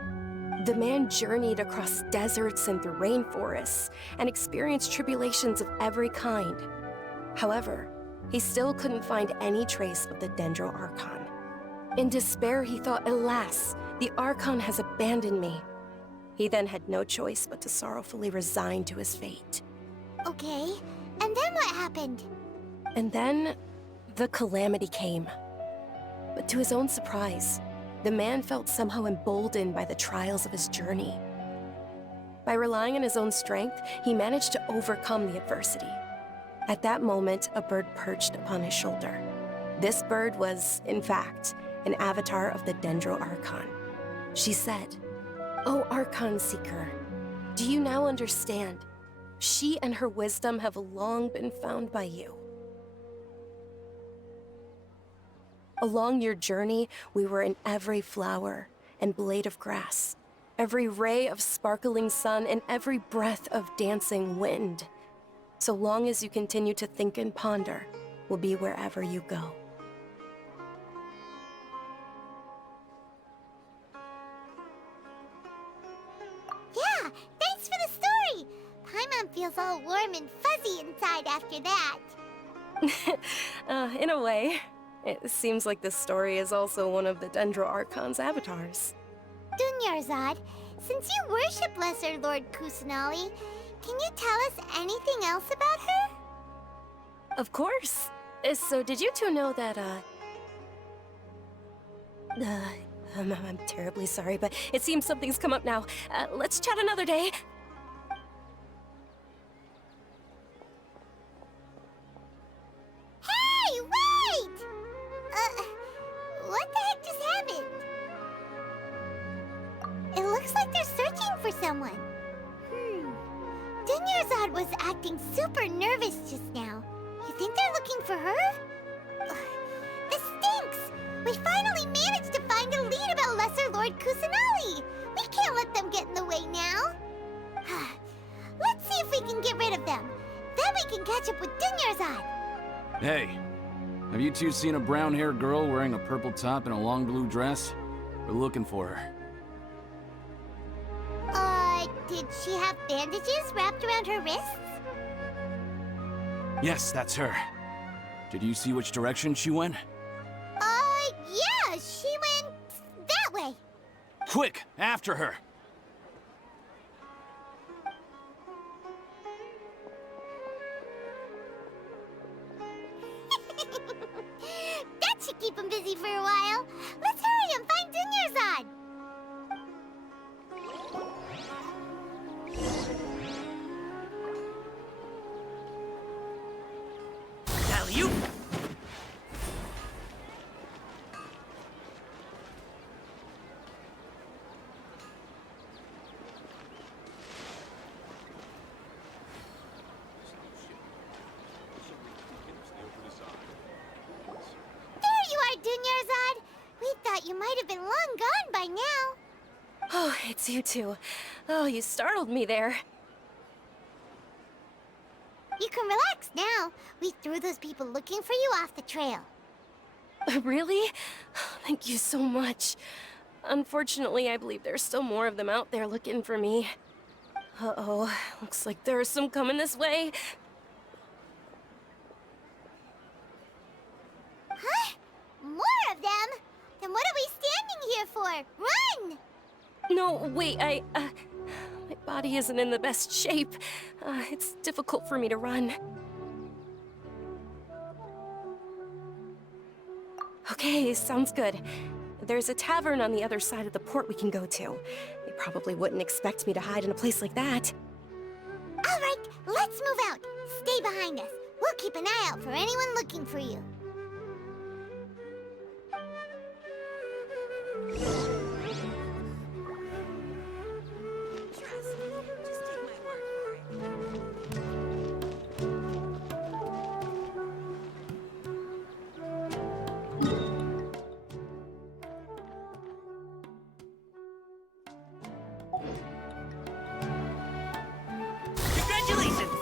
The man journeyed across deserts and through rainforests and experienced tribulations of every kind. However, he still couldn't find any trace of the Dendro Archon. In despair, he thought, alas, the Archon has abandoned me. He then had no choice but to sorrowfully resign to his fate. Okay, and then what happened? And then, the calamity came. But to his own surprise, the man felt somehow emboldened by the trials of his journey. By relying on his own strength, he managed to overcome the adversity. At that moment, a bird perched upon his shoulder. This bird was, in fact, an avatar of the Dendro Archon. She said, "O Archon Seeker, do you now understand? She and her wisdom have long been found by you. Along your journey, we were in every flower and blade of grass, every ray of sparkling sun, and every breath of dancing wind. So long as you continue to think and ponder, we'll be wherever you go." Yeah, thanks for the story! Paimon feels all warm and fuzzy inside after that. In a way. It seems like this story is also one of the Dendro Archon's avatars. Dunyarzad, since you worship Lesser Lord Kusanali, can you tell us anything else about her? Of course. So did you two know that, I'm terribly sorry, but it seems something's come up now. Let's chat another day. Hey, wait! What the heck just happened? It looks like they're searching for someone. Dunyarzad was acting super nervous just now. You think they're looking for her? Ugh, this stinks! We finally managed to find a lead about Lesser Lord Kusanali! We can't let them get in the way now! Let's see if we can get rid of them. Then we can catch up with Dunyarzad! Hey, have you two seen a brown-haired girl wearing a purple top and a long blue dress? We're looking for her. Did she have bandages wrapped around her wrists? Yes, that's her. Did you see which direction she went? Yeah, she went that way. Quick, after her! That should keep him busy for a while. Let's hurry and find Dunyarzad. Alley-oop! There you are, Dunyarzad. We thought you might have been long gone by now. Oh, it's you two. Oh, you startled me there. You can relax now. We threw those people looking for you off the trail. Really? Thank you so much. Unfortunately, I believe there's still more of them out there looking for me. Uh-oh, looks like there are some coming this way. Huh? More of them? Then what are we standing here for? Run! No, wait, my body isn't in the best shape. It's difficult for me to run. Okay, sounds good. There's a tavern on the other side of the port we can go to. They probably wouldn't expect me to hide in a place like that. All right, let's move out. Stay behind us. We'll keep an eye out for anyone looking for you. Congratulations!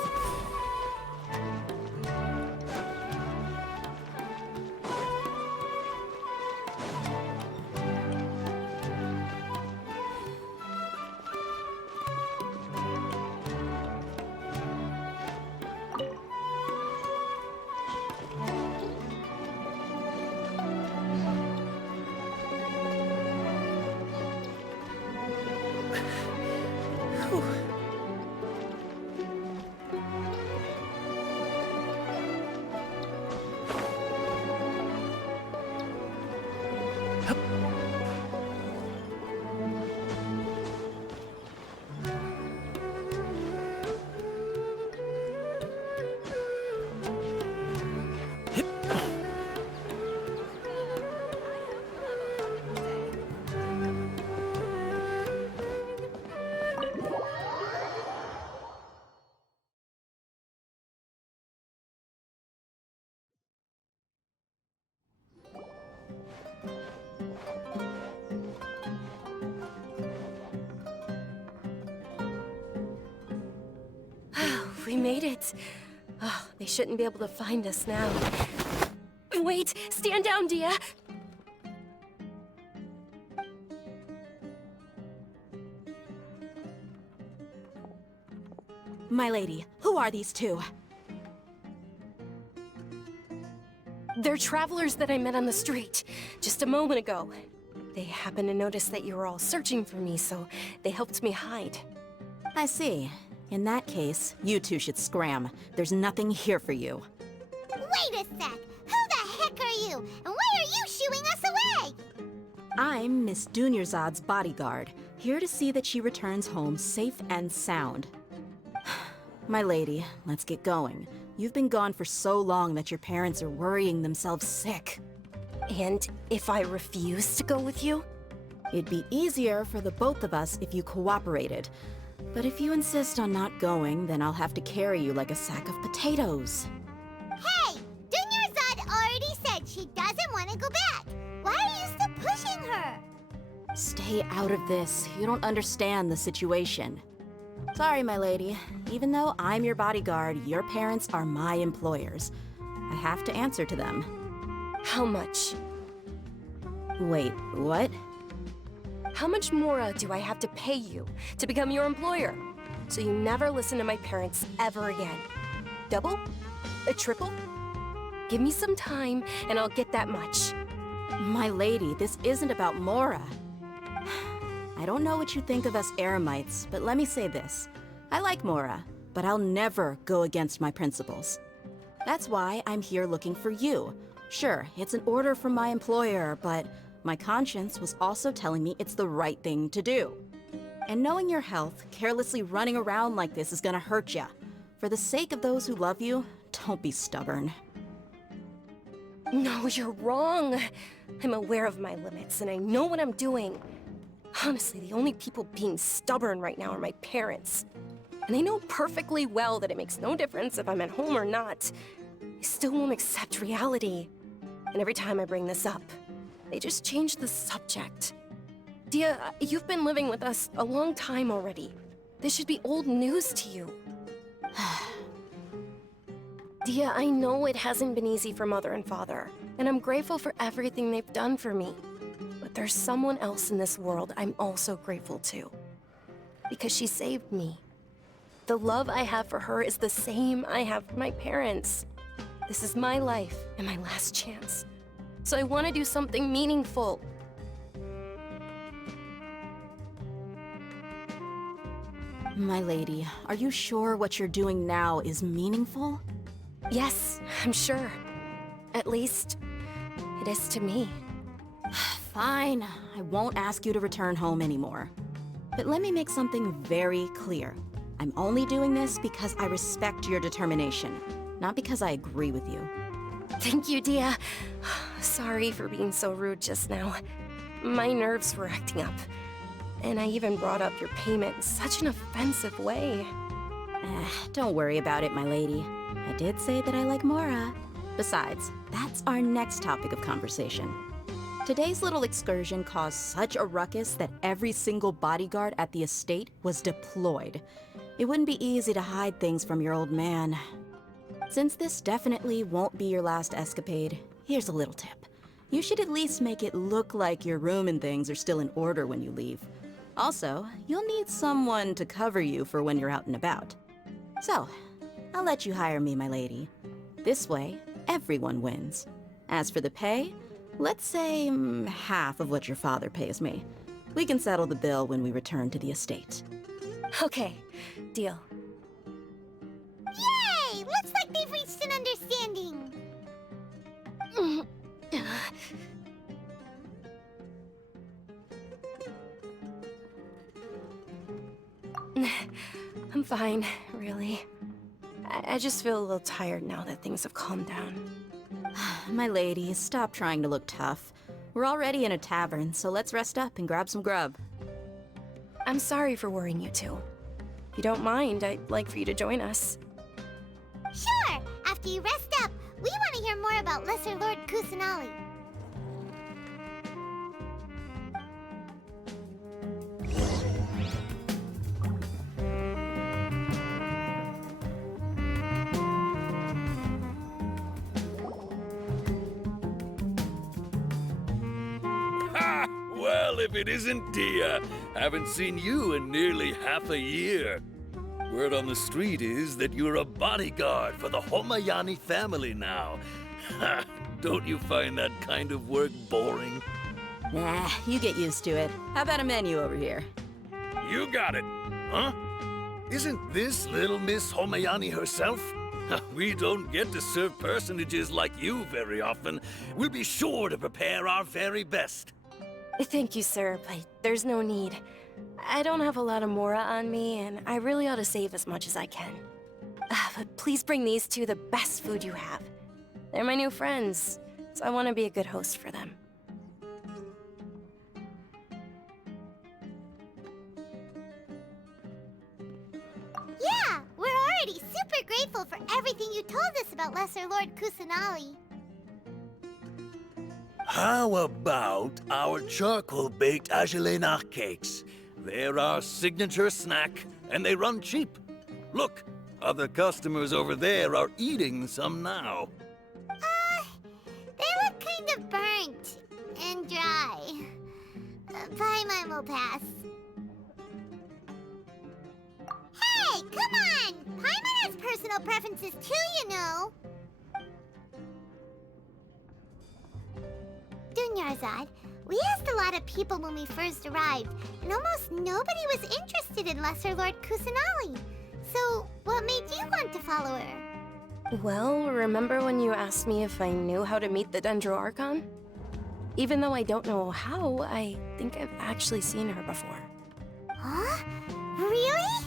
We made it. Oh, they shouldn't be able to find us now. Wait, stand down, Dia. My lady, who are these two? They're travelers that I met on the street just a moment ago. They happened to notice that you were all searching for me, so they helped me hide. I see. In that case, you two should scram. There's nothing here for you. Wait a sec! Who the heck are you? And why are you shooing us away? I'm Miss Dunyarzad's bodyguard, here to see that she returns home safe and sound. My lady, let's get going. You've been gone for so long that your parents are worrying themselves sick. And if I refuse to go with you? It'd be easier for the both of us if you cooperated. But if you insist on not going, then I'll have to carry you like a sack of potatoes. Hey! Dunyarzad already said she doesn't want to go back. Why are you still pushing her? Stay out of this. You don't understand the situation. Sorry, my lady. Even though I'm your bodyguard, your parents are my employers. I have to answer to them. How much? Wait, what? How much more do I have to pay you to become your employer? So you never listen to my parents ever again. Double? A triple? Give me some time and I'll get that much. My lady, this isn't about Mora. I don't know what you think of us Eremites, but let me say this. I like Mora, but I'll never go against my principles. That's why I'm here looking for you. Sure, it's an order from my employer, but my conscience was also telling me it's the right thing to do. And knowing your health, carelessly running around like this is gonna hurt ya. For the sake of those who love you, don't be stubborn. No, you're wrong. I'm aware of my limits and I know what I'm doing. Honestly, the only people being stubborn right now are my parents. And they know perfectly well that it makes no difference if I'm at home or not. They still won't accept reality. And every time I bring this up, they just change the subject. Dia, you've been living with us a long time already. This should be old news to you. Dia, I know it hasn't been easy for Mother and Father, and I'm grateful for everything they've done for me. But there's someone else in this world I'm also grateful to. Because she saved me. The love I have for her is the same I have for my parents. This is my life and my last chance. So I want to do something meaningful. My lady, are you sure what you're doing now is meaningful? Yes, I'm sure. At least, it is to me. Fine, I won't ask you to return home anymore. But let me make something very clear. I'm only doing this because I respect your determination, not because I agree with you. Thank you, Dia. Sorry for being so rude just now. My nerves were acting up. And I even brought up your payment in such an offensive way. Don't worry about it, my lady. I did say that I like Mora. Besides, that's our next topic of conversation. Today's little excursion caused such a ruckus that every single bodyguard at the estate was deployed. It wouldn't be easy to hide things from your old man. Since this definitely won't be your last escapade, here's a little tip. You should at least make it look like your room and things are still in order when you leave. Also, you'll need someone to cover you for when you're out and about. So, I'll let you hire me, my lady. This way, everyone wins. As for the pay, let's say half of what your father pays me. We can settle the bill when we return to the estate. Okay, deal. Yay! Looks like they've reached an understanding. I'm fine, really. I just feel a little tired now that things have calmed down. My lady, stop trying to look tough. We're already in a tavern, so let's rest up and grab some grub. I'm sorry for worrying you two. If you don't mind, I'd like for you to join us. Sure! After you rest up, we want to hear more about Lesser Lord Kusanali. Ha! Well, if it isn't Dia. Haven't seen you in nearly half a year. Word on the street is that you're a bodyguard for the Homayani family now. Ha! Don't you find that kind of work boring? Nah, you get used to it. How about a menu over here? You got it, huh? Isn't this little Miss Homayani herself? We don't get to serve personages like you very often. We'll be sure to prepare our very best. Thank you, sir, but there's no need. I don't have a lot of Mora on me, and I really ought to save as much as I can. But please bring these two the best food you have. They're my new friends, so I want to be a good host for them. Yeah, we're already super grateful for everything you told us about Lesser Lord Kusanali. How about our charcoal-baked Agelenach cakes? They're our signature snack, and they run cheap. Look, other customers over there are eating some now. They look kind of burnt and dry. Paimon will pass. Hey, come on! Paimon has personal preferences too, you know. Dunyarzad, we asked a lot of people when we first arrived, and almost nobody was interested in Lesser Lord Kusanali. So, what made you want to follow her? Well, remember when you asked me if I knew how to meet the Dendro Archon? Even though I don't know how, I think I've actually seen her before. Huh? Really?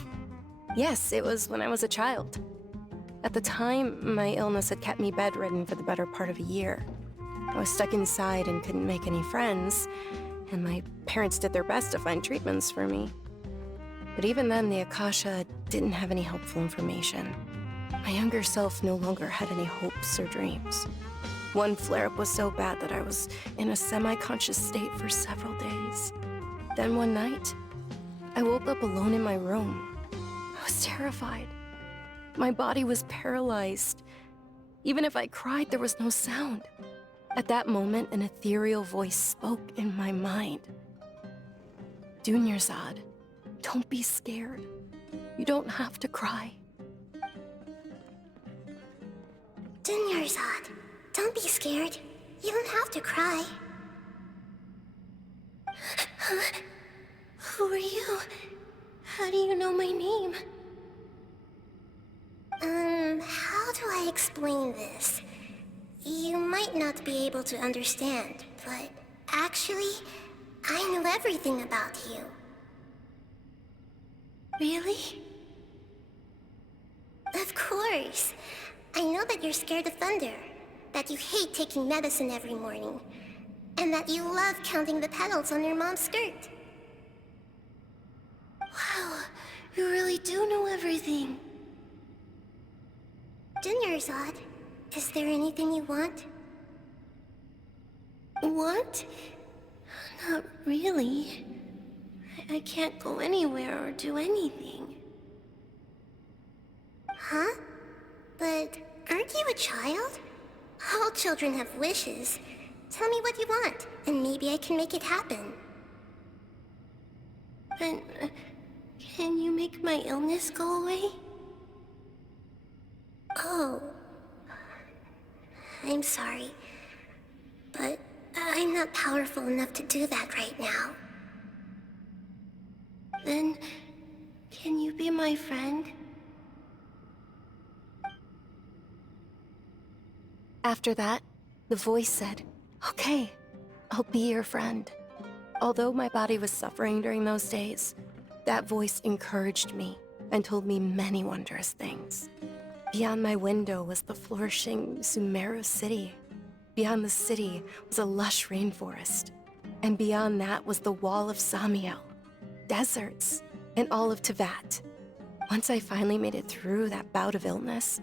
Yes, it was when I was a child. At the time, my illness had kept me bedridden for the better part of a year. I was stuck inside and couldn't make any friends, and my parents did their best to find treatments for me. But even then, the Akasha didn't have any helpful information. My younger self no longer had any hopes or dreams. One flare-up was so bad that I was in a semi-conscious state for several days. Then one night, I woke up alone in my room. I was terrified. My body was paralyzed. Even if I cried, there was no sound. At that moment, an ethereal voice spoke in my mind. Dunyarzad, don't be scared. You don't have to cry. Dunyarzad, don't be scared. You don't have to cry. Huh? Who are you? How do you know my name? How do I explain this? You might not be able to understand, but actually, I know everything about you. Really? Of course. I know that you're scared of thunder, that you hate taking medicine every morning, and that you love counting the petals on your mom's skirt. Wow, you really do know everything. Dunyarzad, is there anything you want? Want? Not really. I can't go anywhere or do anything. Huh? But aren't you a child? All children have wishes. Tell me what you want, and maybe I can make it happen. And can you make my illness go away? Oh. I'm sorry, but I'm not powerful enough to do that right now. Then, can you be my friend? After that, the voice said, "Okay, I'll be your friend." Although my body was suffering during those days, that voice encouraged me and told me many wondrous things. Beyond my window was the flourishing Sumeru city. Beyond the city was a lush rainforest. And beyond that was the wall of Samiel, deserts, and all of Tevat. Once I finally made it through that bout of illness,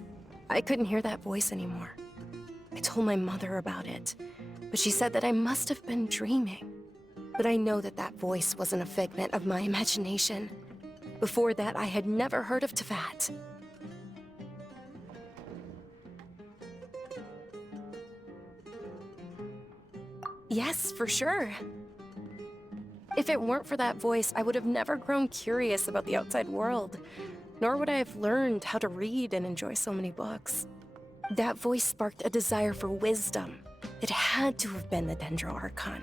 I couldn't hear that voice anymore. I told my mother about it, but she said that I must have been dreaming. But I know that that voice wasn't a figment of my imagination. Before that, I had never heard of Tevat. Yes, for sure. If it weren't for that voice, I would have never grown curious about the outside world, nor would I have learned how to read and enjoy so many books. That voice sparked a desire for wisdom. It had to have been the Dendro Archon.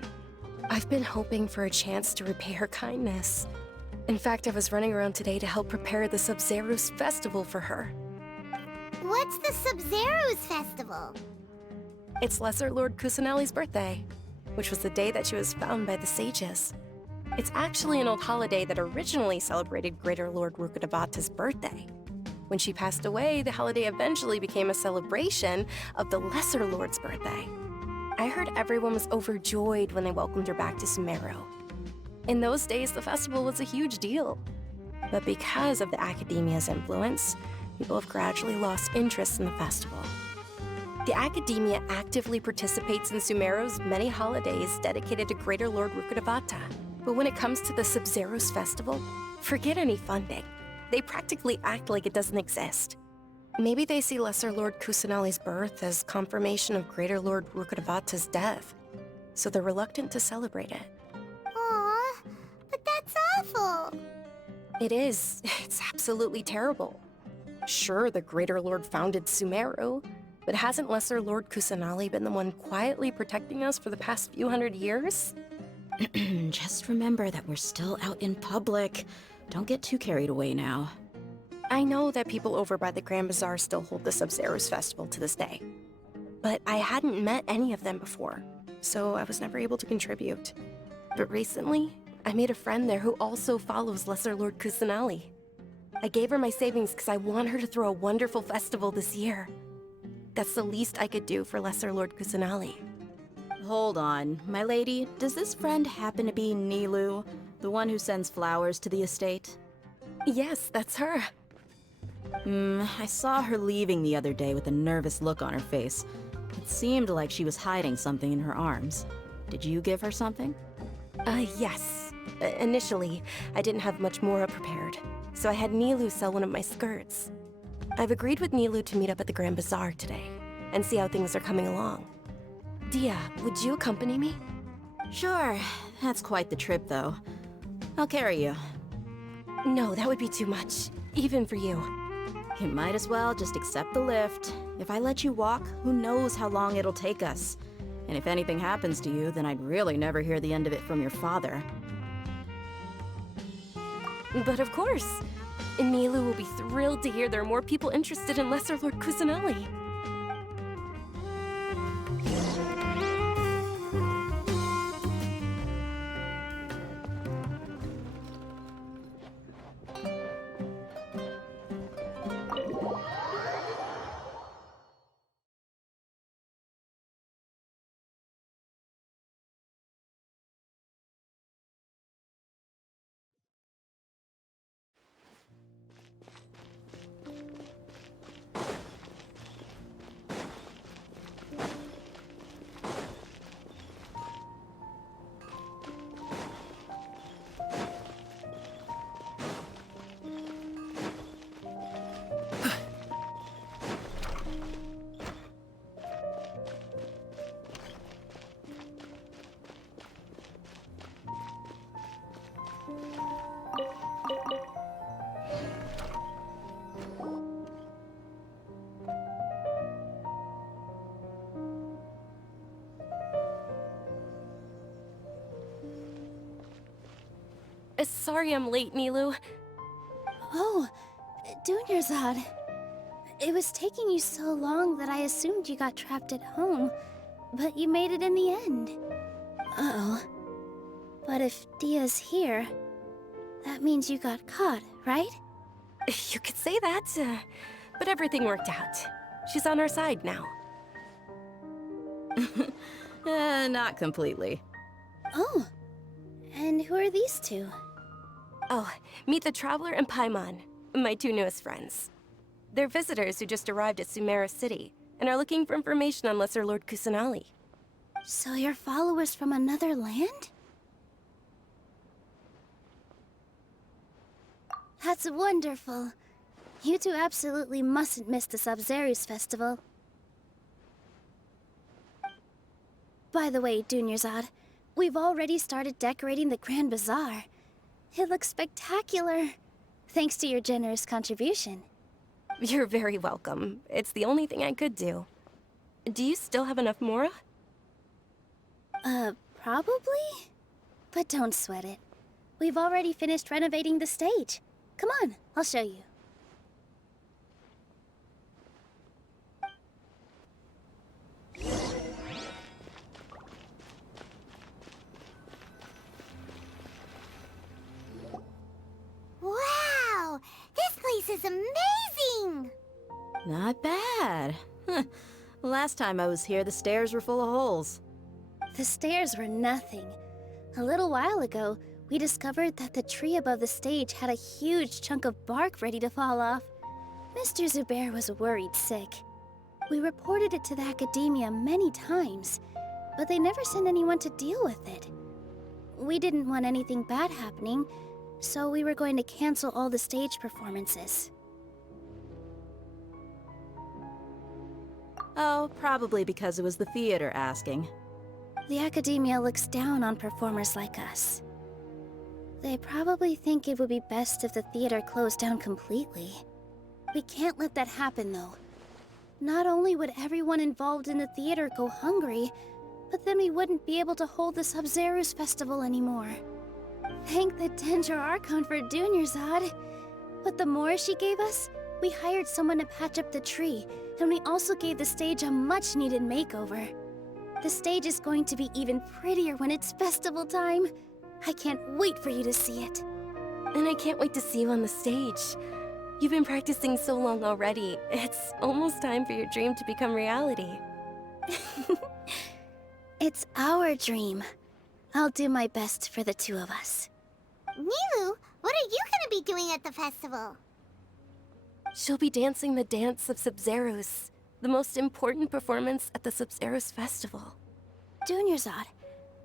I've been hoping for a chance to repay her kindness. In fact, I was running around today to help prepare the Sub-Zerus festival for her. What's the Sub-Zerus festival? It's Lesser Lord Kusanali's birthday. which was the day that she was found by the sages. It's actually an old holiday that originally celebrated Greater Lord Rukkhadevata's birthday. When she passed away, the holiday eventually became a celebration of the Lesser Lord's birthday. I heard everyone was overjoyed when they welcomed her back to Sumeru. In those days, the festival was a huge deal. But because of the Academia's influence, people have gradually lost interest in the festival. The Academia actively participates in Sumeru's many holidays dedicated to Greater Lord Rukkhadevata. But when it comes to the Sub-Zero's festival, forget any funding. They practically act like it doesn't exist. Maybe they see Lesser Lord Kusanali's birth as confirmation of Greater Lord Rukkhadevata's death, so they're reluctant to celebrate it. Aw, but that's awful. It is. It's absolutely terrible. Sure, the Greater Lord founded Sumeru, but hasn't Lesser Lord Kusanali been the one quietly protecting us for the past few hundred years? Just remember that we're still out in public. Don't get too carried away now. I know that people over by the Grand Bazaar still hold the Sub-Zero's festival to this day. But I hadn't met any of them before, so I was never able to contribute. But recently, I made a friend there who also follows Lesser Lord Kusanali. I gave her my savings because I want her to throw a wonderful festival this year. That's the least I could do for Lesser Lord Kusanali. Hold on, my lady. Does this friend happen to be Nilu, the one who sends flowers to the estate? Yes, that's her. I saw her leaving the other day with a nervous look on her face. It seemed like she was hiding something in her arms. Did you give her something? Yes. Initially, I didn't have much Mora prepared, so I had Nilu sell one of my skirts. I've agreed with Nilu to meet up at the Grand Bazaar today, and see how things are coming along. Dia, would you accompany me? Sure. That's quite the trip, though. I'll carry you. No, that would be too much, even for you. You might as well just accept the lift. If I let you walk, who knows how long it'll take us. And if anything happens to you, then I'd really never hear the end of it from your father. But of course. Nilu will be thrilled to hear there are more people interested in Lesser Lord Kusanali. Sorry I'm late, Nilu. Oh, Dunyarzad. It was taking you so long that I assumed you got trapped at home, but you made it in the end. Uh-oh. But if Dia's here, that means you got caught, right? You could say that, but everything worked out. She's on our side now. Not completely. Oh, and who are these two? Oh, meet the Traveler and Paimon, my two newest friends. They're visitors who just arrived at Sumeru City and are looking for information on Lesser Lord Kusanali. So you're followers from another land? That's wonderful. You two absolutely mustn't miss the Sub-Zero's festival. By the way, Dunyarzad, we've already started decorating the Grand Bazaar. It looks spectacular, thanks to your generous contribution. You're very welcome. It's the only thing I could do. Do you still have enough Mora? Probably? But don't sweat it. We've already finished renovating the stage. Come on, I'll show you. Not bad. Last time I was here, the stairs were full of holes. The stairs were nothing. A little while ago, we discovered that the tree above the stage had a huge chunk of bark ready to fall off. Mr. Zubair was worried sick. We reported it to the academia many times, but they never sent anyone to deal with it. We didn't want anything bad happening, so we were going to cancel all the stage performances. Oh, probably because it was the theater asking. The academia looks down on performers like us. They probably think it would be best if the theater closed down completely. We can't let that happen, though. Not only would everyone involved in the theater go hungry, but then we wouldn't be able to hold the Sub-Zerus festival anymore. Thank the Dendro Archon for Dunyarzad. But the more she gave us, we hired someone to patch up the tree, and we also gave the stage a much-needed makeover. The stage is going to be even prettier when it's festival time. I can't wait for you to see it. And I can't wait to see you on the stage. You've been practicing so long already. It's almost time for your dream to become reality. It's our dream. I'll do my best for the two of us. Nilu, what are you gonna be doing at the festival? She'll be dancing the dance of Sub-Zerus, the most important performance at the Sub-Zerus festival. Dunyarzad,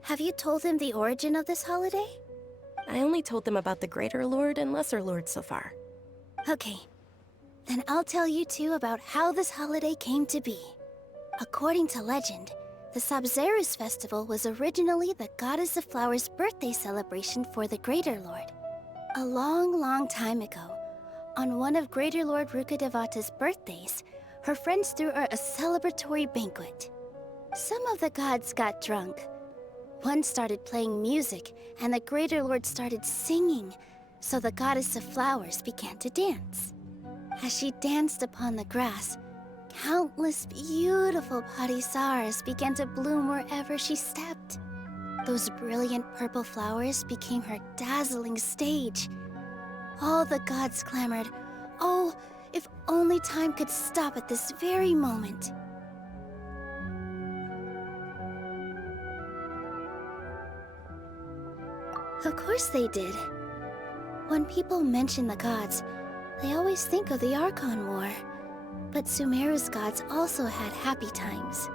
have you told him the origin of this holiday? I only told them about the Greater Lord and Lesser Lord so far. Okay, then I'll tell you two about how this holiday came to be. According to legend, the Sub-Zerus festival was originally the Goddess of Flowers' birthday celebration for the Greater Lord. A long, long time ago, on one of Greater Lord Rukkhadevata's birthdays, her friends threw her a celebratory banquet. Some of the gods got drunk. One started playing music, and the Greater Lord started singing, so the Goddess of Flowers began to dance. As she danced upon the grass, countless beautiful parisaras began to bloom wherever she stepped. Those brilliant purple flowers became her dazzling stage. All the gods clamored, "Oh, if only time could stop at this very moment." Of course they did. When people mention the gods, they always think of the Archon War. But Sumeru's gods also had happy times.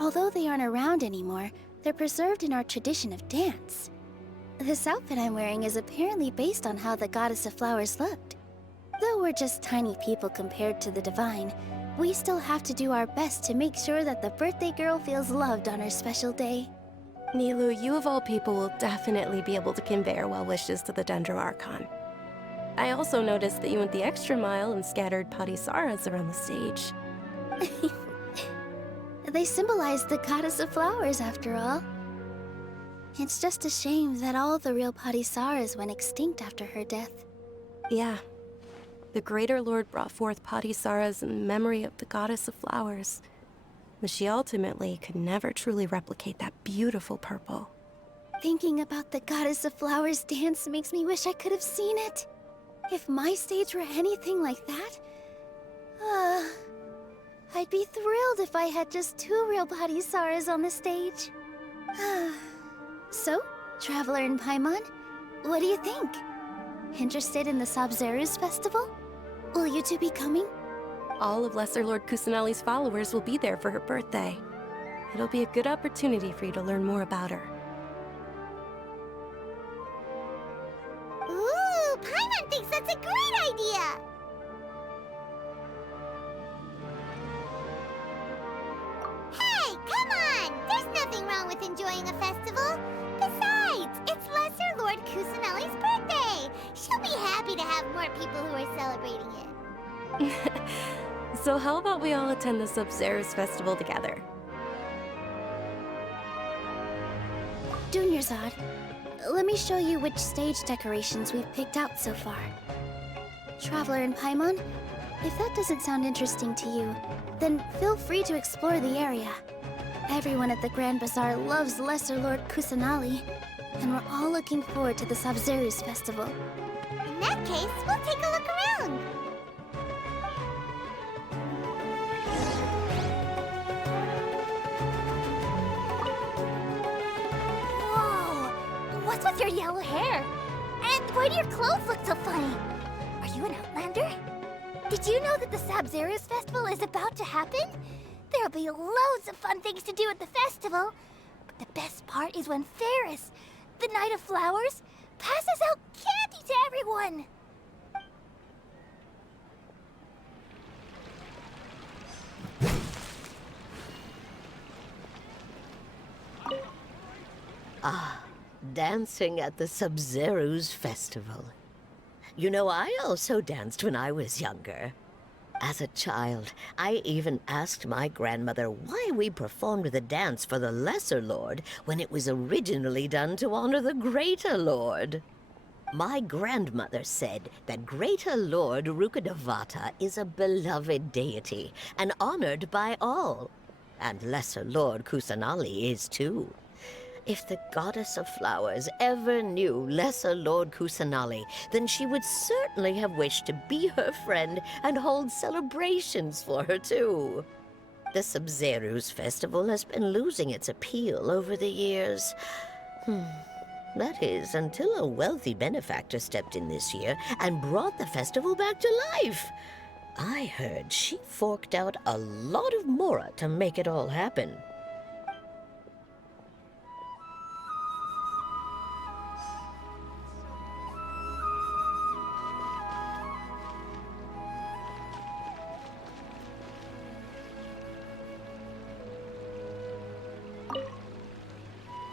Although they aren't around anymore, they're preserved in our tradition of dance. This outfit I'm wearing is apparently based on how the Goddess of Flowers looked. Though we're just tiny people compared to the Divine, we still have to do our best to make sure that the birthday girl feels loved on her special day. Nilu, you of all people will definitely be able to convey our well wishes to the Dendro Archon. I also noticed that you went the extra mile and scattered parisaras around the stage. They symbolize the Goddess of Flowers, after all. It's just a shame that all the real parisaras went extinct after her death. Yeah. The Greater Lord brought forth parisaras in memory of the Goddess of Flowers, but she ultimately could never truly replicate that beautiful purple. Thinking about the Goddess of Flowers dance makes me wish I could have seen it. If my stage were anything like that, I'd be thrilled if I had just 2 real parisaras on the stage. So, Traveler and Paimon, what do you think? Interested in the Sub-Zerus festival? Will you two be coming? All of Lesser Lord Kusanali's followers will be there for her birthday. It'll be a good opportunity for you to learn more about her. Ooh, Paimon thinks that's a great idea! Hey, come on! There's nothing wrong with enjoying a festival. Besides, it's Lesser Lord Kusanali's birthday. She'll be happy to have more people who are celebrating it. So how about we all attend the Sub-Zerus festival together? Dunyarzad, let me show you which stage decorations we've picked out so far. Traveler and Paimon, if that doesn't sound interesting to you, then feel free to explore the area. Everyone at the Grand Bazaar loves Lesser Lord Kusanali, and we're all looking forward to the Sub-Zerus festival. In that case, we'll take a look around. with your yellow hair? And why do your clothes look so funny? Are you an Outlander? Did you know that the Sabzeruz festival is about to happen? There'll be loads of fun things to do at the festival. But the best part is when Ferris, the Knight of Flowers, passes out candy to everyone. Ah, dancing at the Sabzeruz festival. You know, I also danced when I was younger. As a child, I even asked my grandmother why we performed the dance for the Lesser Lord when it was originally done to honor the Greater Lord. My grandmother said that Greater Lord Rukkhadevata is a beloved deity and honored by all. And Lesser Lord Kusanali is too. If the Goddess of Flowers ever knew Lesser Lord Kusanali, then she would certainly have wished to be her friend and hold celebrations for her too. The Sabzeruz festival has been losing its appeal over the years. That is, until a wealthy benefactor stepped in this year and brought the festival back to life. I heard she forked out a lot of mora to make it all happen.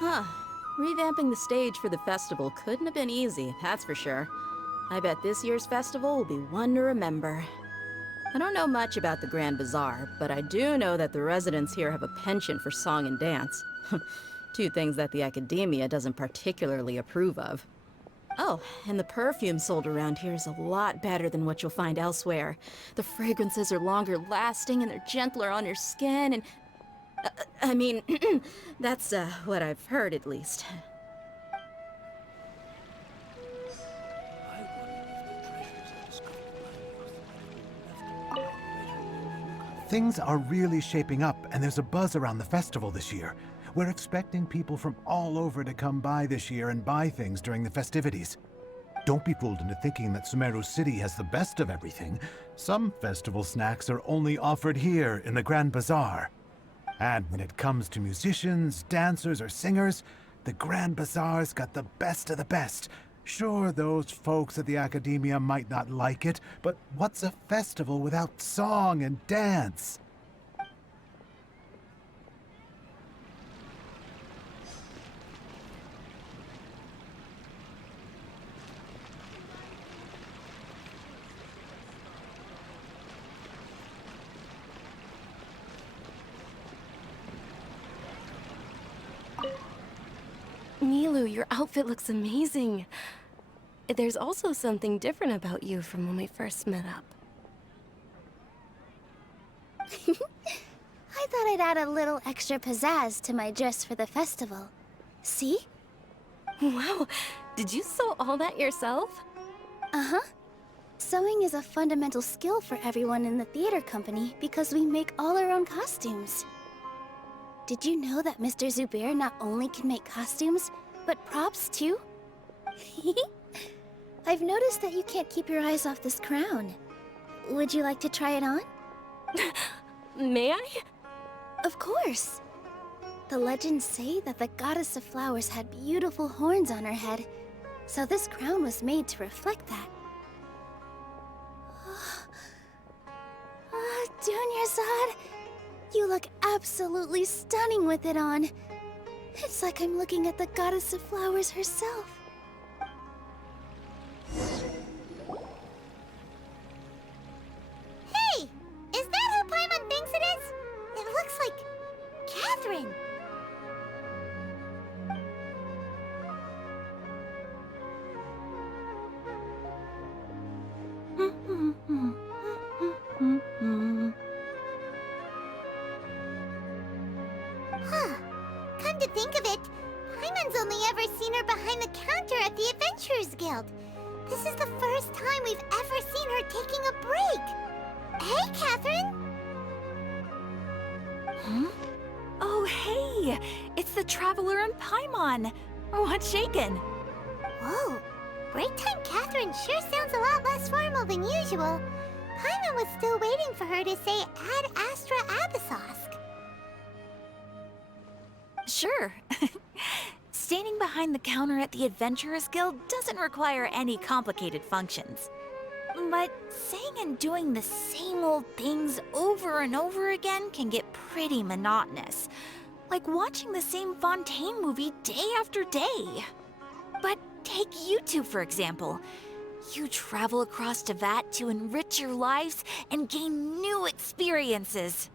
Huh. Revamping the stage for the festival couldn't have been easy, that's for sure. I bet this year's festival will be one to remember. I don't know much about the Grand Bazaar, but I do know that the residents here have a penchant for song and dance. Two things that the Academia doesn't particularly approve of. Oh, and the perfume sold around here is a lot better than what you'll find elsewhere. The fragrances are longer lasting and they're gentler on your skin and... I mean, that's what I've heard at least. Things are really shaping up, and there's a buzz around the festival this year. We're expecting people from all over to come by this year and buy things during the festivities. Don't be fooled into thinking that Sumeru City has the best of everything. Some festival snacks are only offered here in the Grand Bazaar. And when it comes to musicians, dancers, or singers, the Grand Bazaar's got the best of the best. Sure, those folks at the Academia might not like it, but what's a festival without song and dance? Nilu, your outfit looks amazing. There's also something different about you from when we first met up. I thought I'd add a little extra pizzazz to my dress for the festival. See? Wow, did you sew all that yourself? Uh-huh. Sewing is a fundamental skill for everyone in the theater company because we make all our own costumes. Did you know that Mr. Zubair not only can make costumes, but props too? I've noticed that you can't keep your eyes off this crown. Would you like to try it on? May I? Of course. The legends say that the Goddess of Flowers had beautiful horns on her head, so this crown was made to reflect that. Dunyarzad, you look absolutely stunning with it on. It's like I'm looking at the Goddess of Flowers herself. Hey! Is that who Paimon thinks it is? It looks like... Catherine! Huh. Come to think of it, Paimon's only ever seen her behind the counter at the Adventurers Guild. This is the first time we've ever seen her taking a break. Hey, Catherine! Huh? Oh, hey! It's the Traveler and Paimon! What's shaken? Whoa, break time Catherine sure sounds a lot less formal than usual. Paimon was still waiting for her to say Ad Astra Abyssosque. Sure. Standing behind the counter at the Adventurers Guild doesn't require any complicated functions. But saying and doing the same old things over and over again can get pretty monotonous. Like watching the same Fontaine movie day after day. But take you two, for example. You travel across Teyvat to enrich your lives and gain new experiences.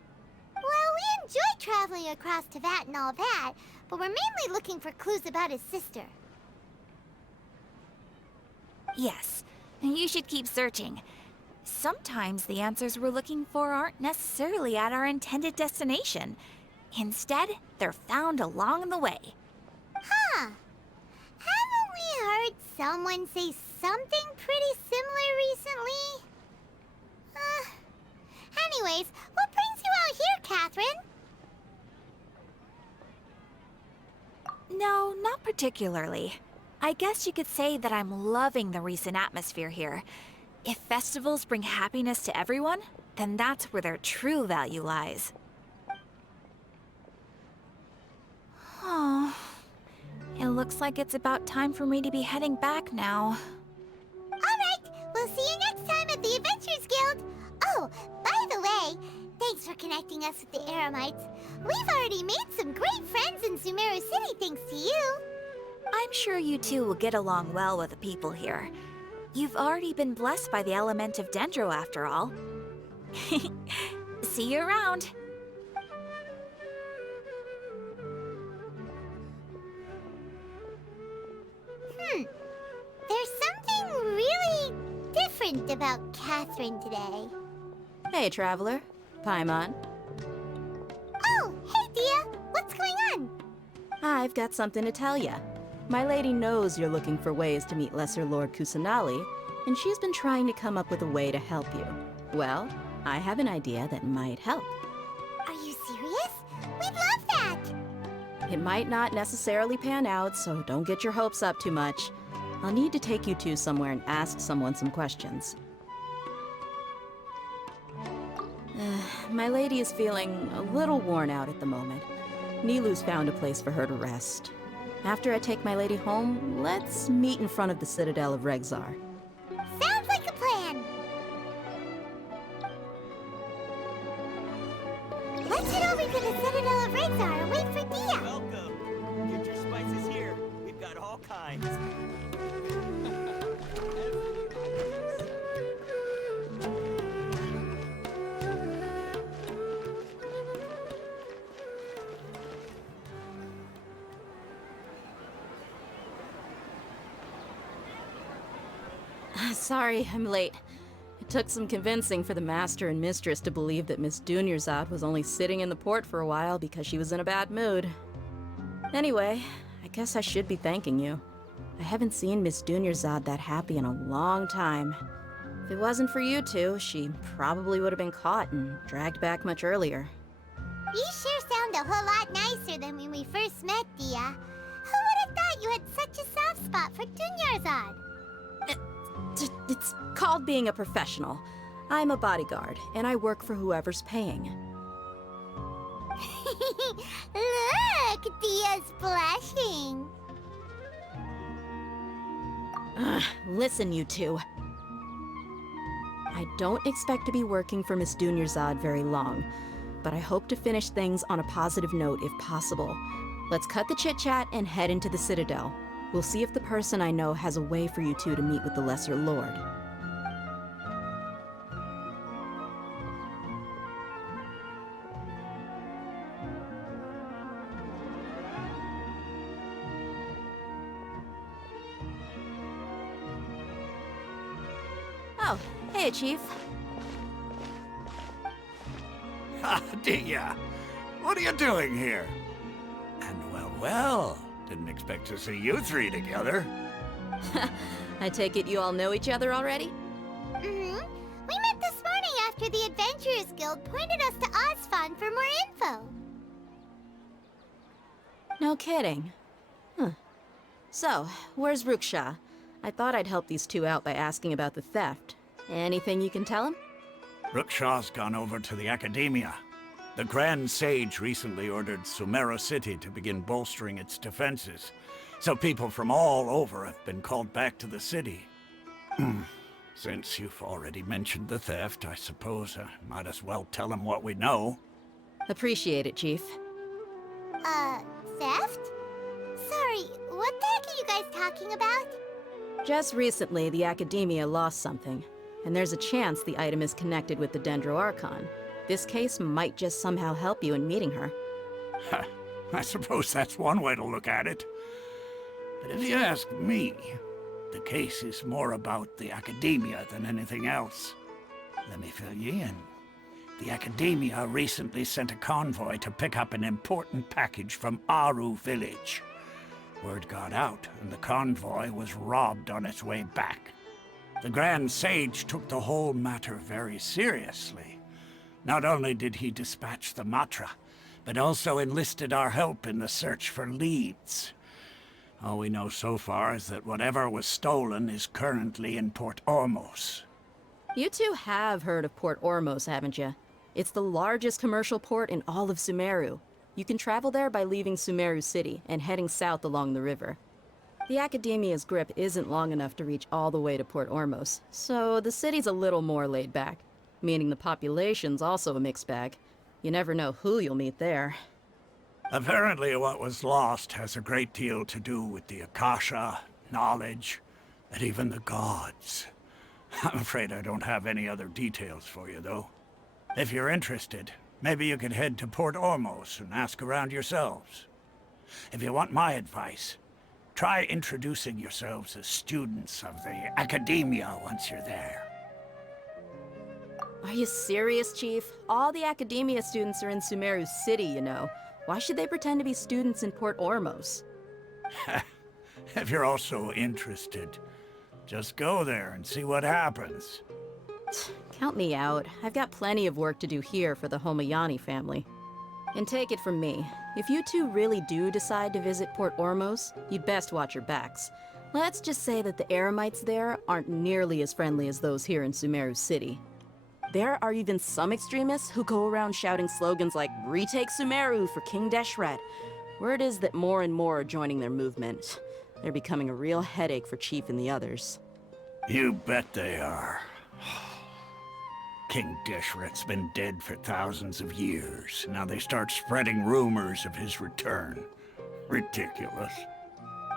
Well, we enjoy traveling across Teyvat and all that, but we're mainly looking for clues about his sister. Yes, you should keep searching. Sometimes the answers we're looking for aren't necessarily at our intended destination. Instead, they're found along the way. Huh. Haven't we heard someone say something pretty similar recently? Anyways, what brings you out here, Catherine? No, not particularly. I guess you could say that I'm loving the recent atmosphere here. If festivals bring happiness to everyone, then that's where their true value lies. Oh, it looks like it's about time for me to be heading back now. Alright, we'll see you next time at the Adventurers Guild. Oh, by the way, thanks for connecting us with the Eremites. We've already made some great friends in Sumeru City thanks to you. I'm sure you two will get along well with the people here. You've already been blessed by the element of Dendro after all. See you around. There's something really different about Catherine today. Hey, Traveler. Paimon. Oh, hey, Dia. What's going on? I've got something to tell ya. My lady knows you're looking for ways to meet Lesser Lord Kusanali, and she's been trying to come up with a way to help you. Well, I have an idea that might help. Are you serious? We'd love that! It might not necessarily pan out, so don't get your hopes up too much. I'll need to take you two somewhere and ask someone some questions. My lady is feeling a little worn out at the moment. Nilu's found a place for her to rest. After I take my lady home, let's meet in front of the Citadel of Regzar. Sounds like a plan! Let's head over to the Citadel of Regzar and wait for Dia! Welcome! Get your spices here. We've got all kinds. Sorry, I'm late. It took some convincing for the Master and Mistress to believe that Miss Dunyarzad was only sitting in the port for a while because she was in a bad mood. Anyway, I guess I should be thanking you. I haven't seen Miss Dunyarzad that happy in a long time. If it wasn't for you two, she probably would have been caught and dragged back much earlier. You sure sound a whole lot nicer than when we first met, Dia. Who would have thought you had such a soft spot for Dunyarzad? It's called being a professional. I'm a bodyguard, and I work for whoever's paying. Look, Dia's blushing. Listen, you two. I don't expect to be working for Miss Dunyarzad very long, but I hope to finish things on a positive note if possible. Let's cut the chit-chat and head into the Citadel. We'll see if the person I know has a way for you two to meet with the Lesser Lord. Oh, hey, Chief. Ah, Dia! What are you doing here? And well, didn't expect to see you three together. I take it you all know each other already? Mm-hmm. We met this morning after the Adventurers Guild pointed us to Ozfon for more info. No kidding. Huh. So, where's Ruksha? I thought I'd help these two out by asking about the theft. Anything you can tell him? Rookshaw's gone over to the Academia. The Grand Sage recently ordered Sumeru City to begin bolstering its defenses, so people from all over have been called back to the city. Since you've already mentioned the theft, I suppose I might as well tell him what we know. Appreciate it, Chief. Theft? Sorry, what the heck are you guys talking about? Just recently, the Academia lost something, and there's a chance the item is connected with the Dendro Archon. This case might just somehow help you in meeting her. I suppose that's one way to look at it. But if you ask me, the case is more about the Academia than anything else. Let me fill you in. The Academia recently sent a convoy to pick up an important package from Aru village. Word got out, and the convoy was robbed on its way back. The Grand Sage took the whole matter very seriously. Not only did he dispatch the Matra, but also enlisted our help in the search for leads. All we know so far is that whatever was stolen is currently in Port Ormos. You two have heard of Port Ormos, haven't you? It's the largest commercial port in all of Sumeru. You can travel there by leaving Sumeru City and heading south along the river. The Academia's grip isn't long enough to reach all the way to Port Ormos, so the city's a little more laid back, meaning the population's also a mixed bag. You never know who you'll meet there. Apparently what was lost has a great deal to do with the Akasha, knowledge, and even the gods. I'm afraid I don't have any other details for you, though. If you're interested, maybe you could head to Port Ormos and ask around yourselves. If you want my advice, try introducing yourselves as students of the Academia once you're there. Are you serious, Chief? All the Academia students are in Sumeru City, you know. Why should they pretend to be students in Port Ormos? If you're also interested, just go there and see what happens. Count me out. I've got plenty of work to do here for the Homayani family. And take it from me, if you two really do decide to visit Port Ormos, you'd best watch your backs. Let's just say that the Eremites there aren't nearly as friendly as those here in Sumeru City. There are even some extremists who go around shouting slogans like, "Retake Sumeru for King Deshret." Word is that more and more are joining their movement. They're becoming a real headache for Chief and the others. You bet they are. King Deshret's been dead for thousands of years. Now they start spreading rumors of his return. Ridiculous.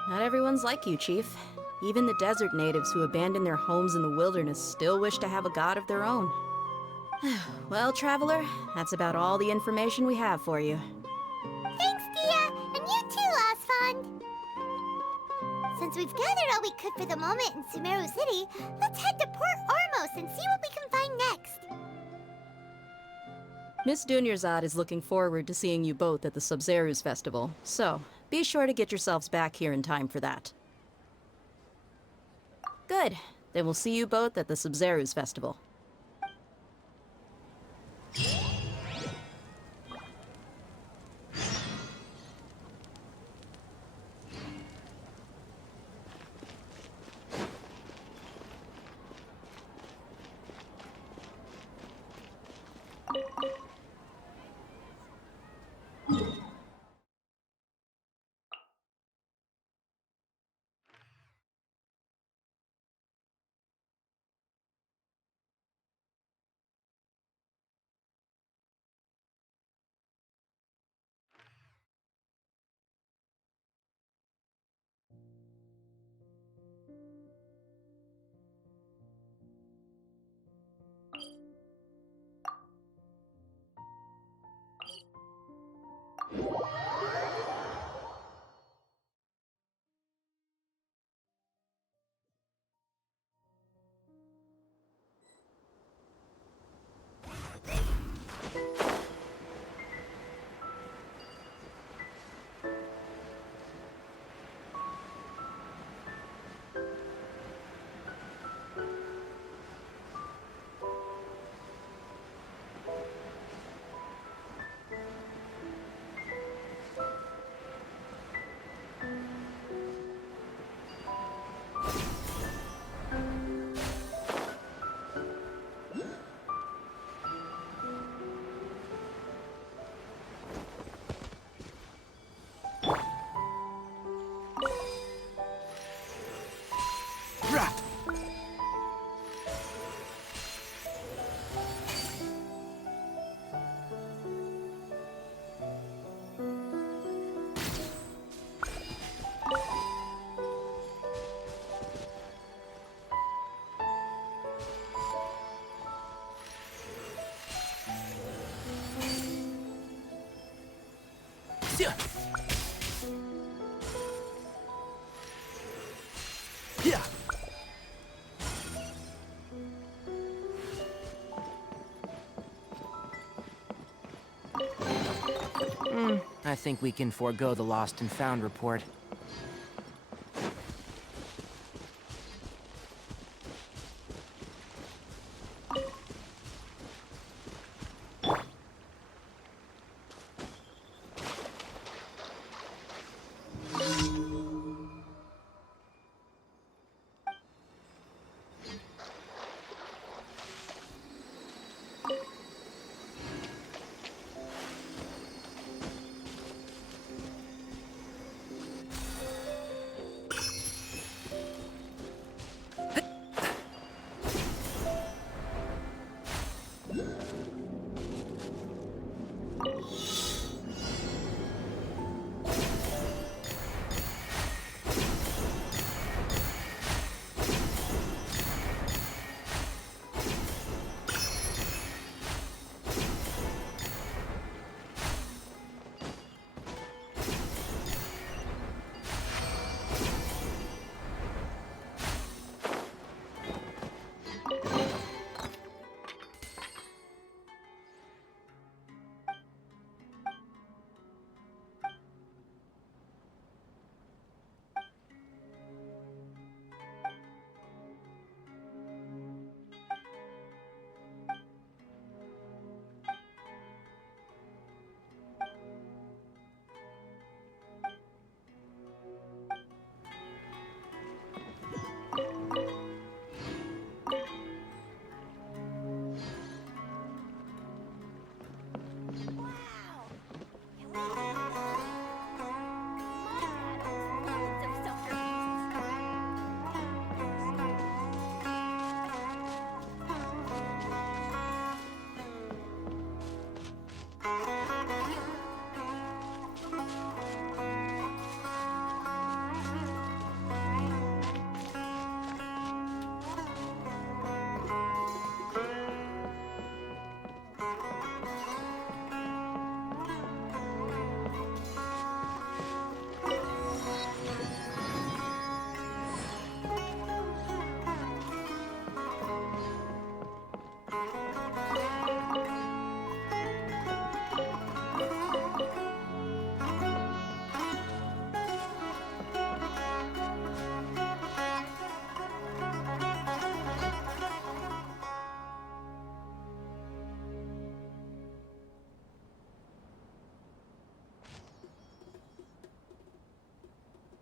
Not everyone's like you, Chief. Even the desert natives who abandoned their homes in the wilderness still wish to have a god of their own. Well, Traveler, that's about all the information we have for you. Thanks, Dia! And you too, Osfond! Since we've gathered all we could for the moment in Sumeru City, let's head to Port Ormos and see what we can find next. Miss Dunyarzad is looking forward to seeing you both at the Sub-Zerus Festival, so be sure to get yourselves back here in time for that. Good. Then we'll see you both at the Sub-Zerus Festival. Yeah. I think we can forego the lost and found report.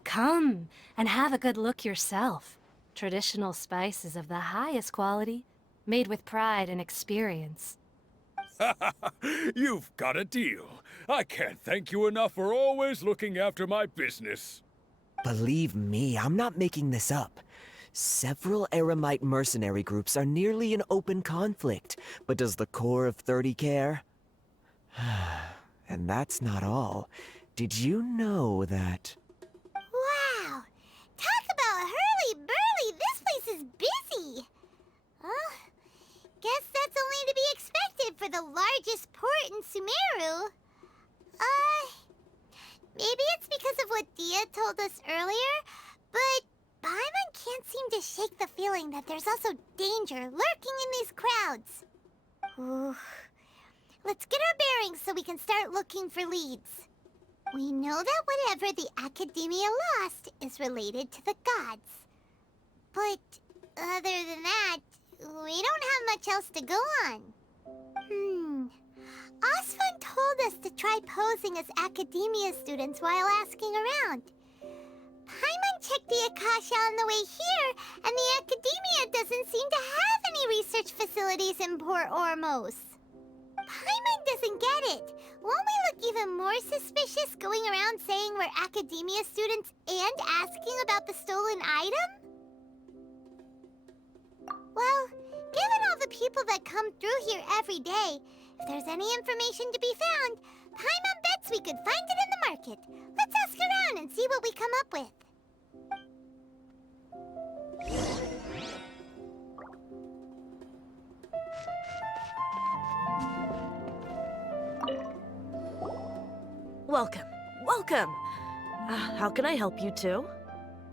Come and have a good look yourself. Traditional spices of the highest quality, made with pride and experience. You've got a deal. I can't thank you enough for always looking after my business. Believe me, I'm not making this up. Several Eremite mercenary groups are nearly in open conflict, but does the core of 30 care? And that's not all. Did you know that... Wow! Talk about hurly-burly! This place is busy! Well, guess that's only to be expected for the largest port in Sumeru. Maybe it's because of what Dia told us earlier, but Paimon can't seem to shake the feeling that there's also danger lurking in these crowds. Ooh. Let's get our bearings so we can start looking for leads. We know that whatever the Academia lost is related to the gods. But other than that, we don't have much else to go on. Osfun told us to try posing as Academia students while asking around. Paimon checked the Akasha on the way here, and the Academia doesn't seem to have any research facilities in Port Ormos. Paimon doesn't get it. Won't we look even more suspicious going around saying we're Academia students and asking about the stolen item? Well, given all the people that come through here every day, if there's any information to be found, Paimon bets we could find it in the market. Let's ask around and see what we come up with. Welcome. welcome. How can I help you two?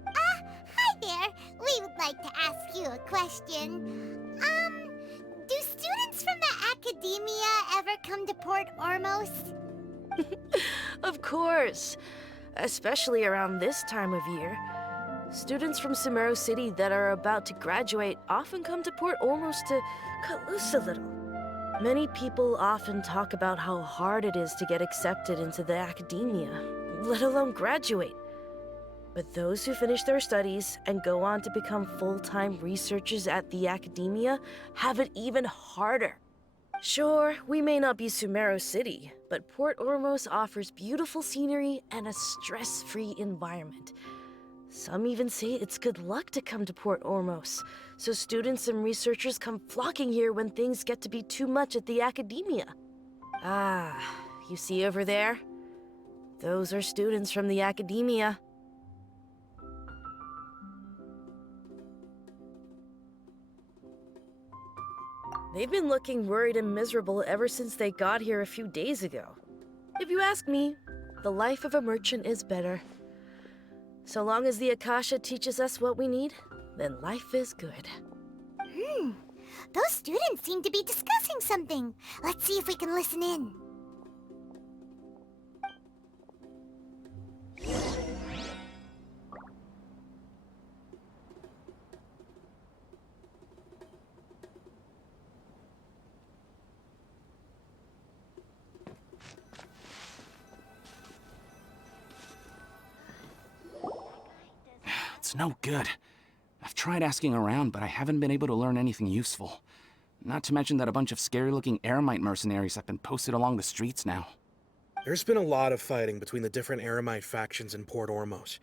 Hi there. We would like to ask you a question. Do students from the Academia ever come to Port Ormos? Of course. Especially around this time of year. Students from Sumeru City that are about to graduate often come to Port Ormos to cut loose a little. Many people often talk about how hard it is to get accepted into the Academia, let alone graduate. But those who finish their studies and go on to become full-time researchers at the Academia have it even harder. Sure, we may not be Sumeru City, but Port Ormos offers beautiful scenery and a stress-free environment. Some even say it's good luck to come to Port Ormos, so students and researchers come flocking here when things get to be too much at the Academia. Ah, you see over there? Those are students from the Academia. They've been looking worried and miserable ever since they got here a few days ago. If you ask me, the life of a merchant is better. So long as the Akasha teaches us what we need, then life is good. Those students seem to be discussing something. Let's see if we can listen in. It's no good. I've tried asking around, but I haven't been able to learn anything useful. Not to mention that a bunch of scary-looking Eremite mercenaries have been posted along the streets now. There's been a lot of fighting between the different Eremite factions in Port Ormos.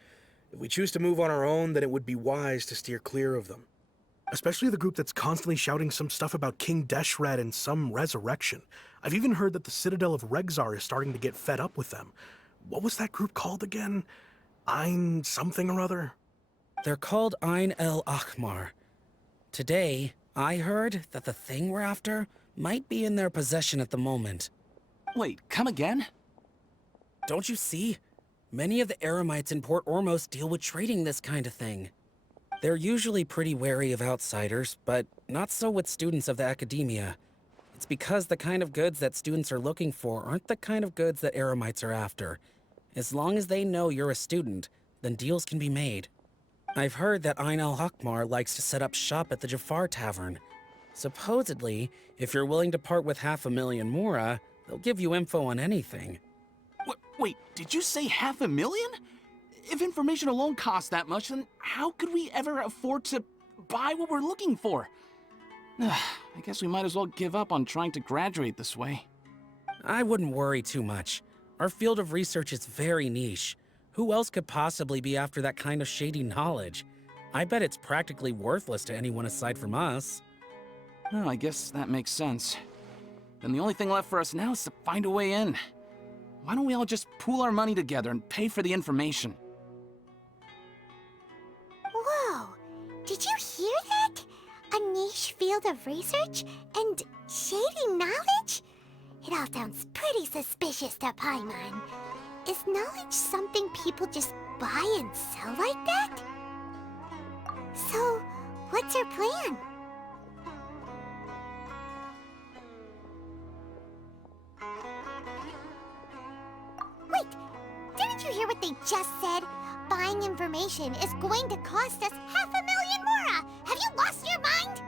If we choose to move on our own, then it would be wise to steer clear of them. Especially the group that's constantly shouting some stuff about King Deshret and some resurrection. I've even heard that the Citadel of Regzar is starting to get fed up with them. What was that group called again? Ein something or other? They're called Ein El Akhmar. Today, I heard that the thing we're after might be in their possession at the moment. Wait, come again? Don't you see? Many of the Eremites in Port Ormos deal with trading this kind of thing. They're usually pretty wary of outsiders, but not so with students of the Academia. It's because the kind of goods that students are looking for aren't the kind of goods that Eremites are after. As long as they know you're a student, then deals can be made. I've heard that Ein al-Hakmar likes to set up shop at the Jafar Tavern. Supposedly, if you're willing to part with 500,000 Mora, they'll give you info on anything. Wait, did you say 500,000? If information alone costs that much, then how could we ever afford to buy what we're looking for? I guess we might as well give up on trying to graduate this way. I wouldn't worry too much. Our field of research is very niche. Who else could possibly be after that kind of shady knowledge? I bet it's practically worthless to anyone aside from us. Well, I guess that makes sense. Then the only thing left for us now is to find a way in. Why don't we all just pool our money together and pay for the information? Whoa! Did you hear that? A niche field of research and shady knowledge? It all sounds pretty suspicious to Paimon. Is knowledge something people just buy and sell like that? So, what's your plan? Wait, didn't you hear what they just said? Buying information is going to cost us 500,000 Mora! Have you lost your mind?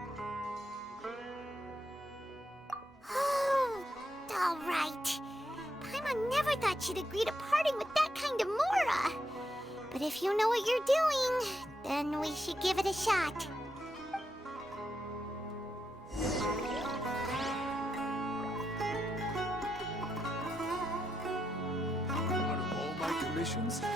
Oh, all right. Paimon never thought she'd agree to parting with that kind of Mora. But if you know what you're doing, then we should give it a shot. Out of all my commissions, I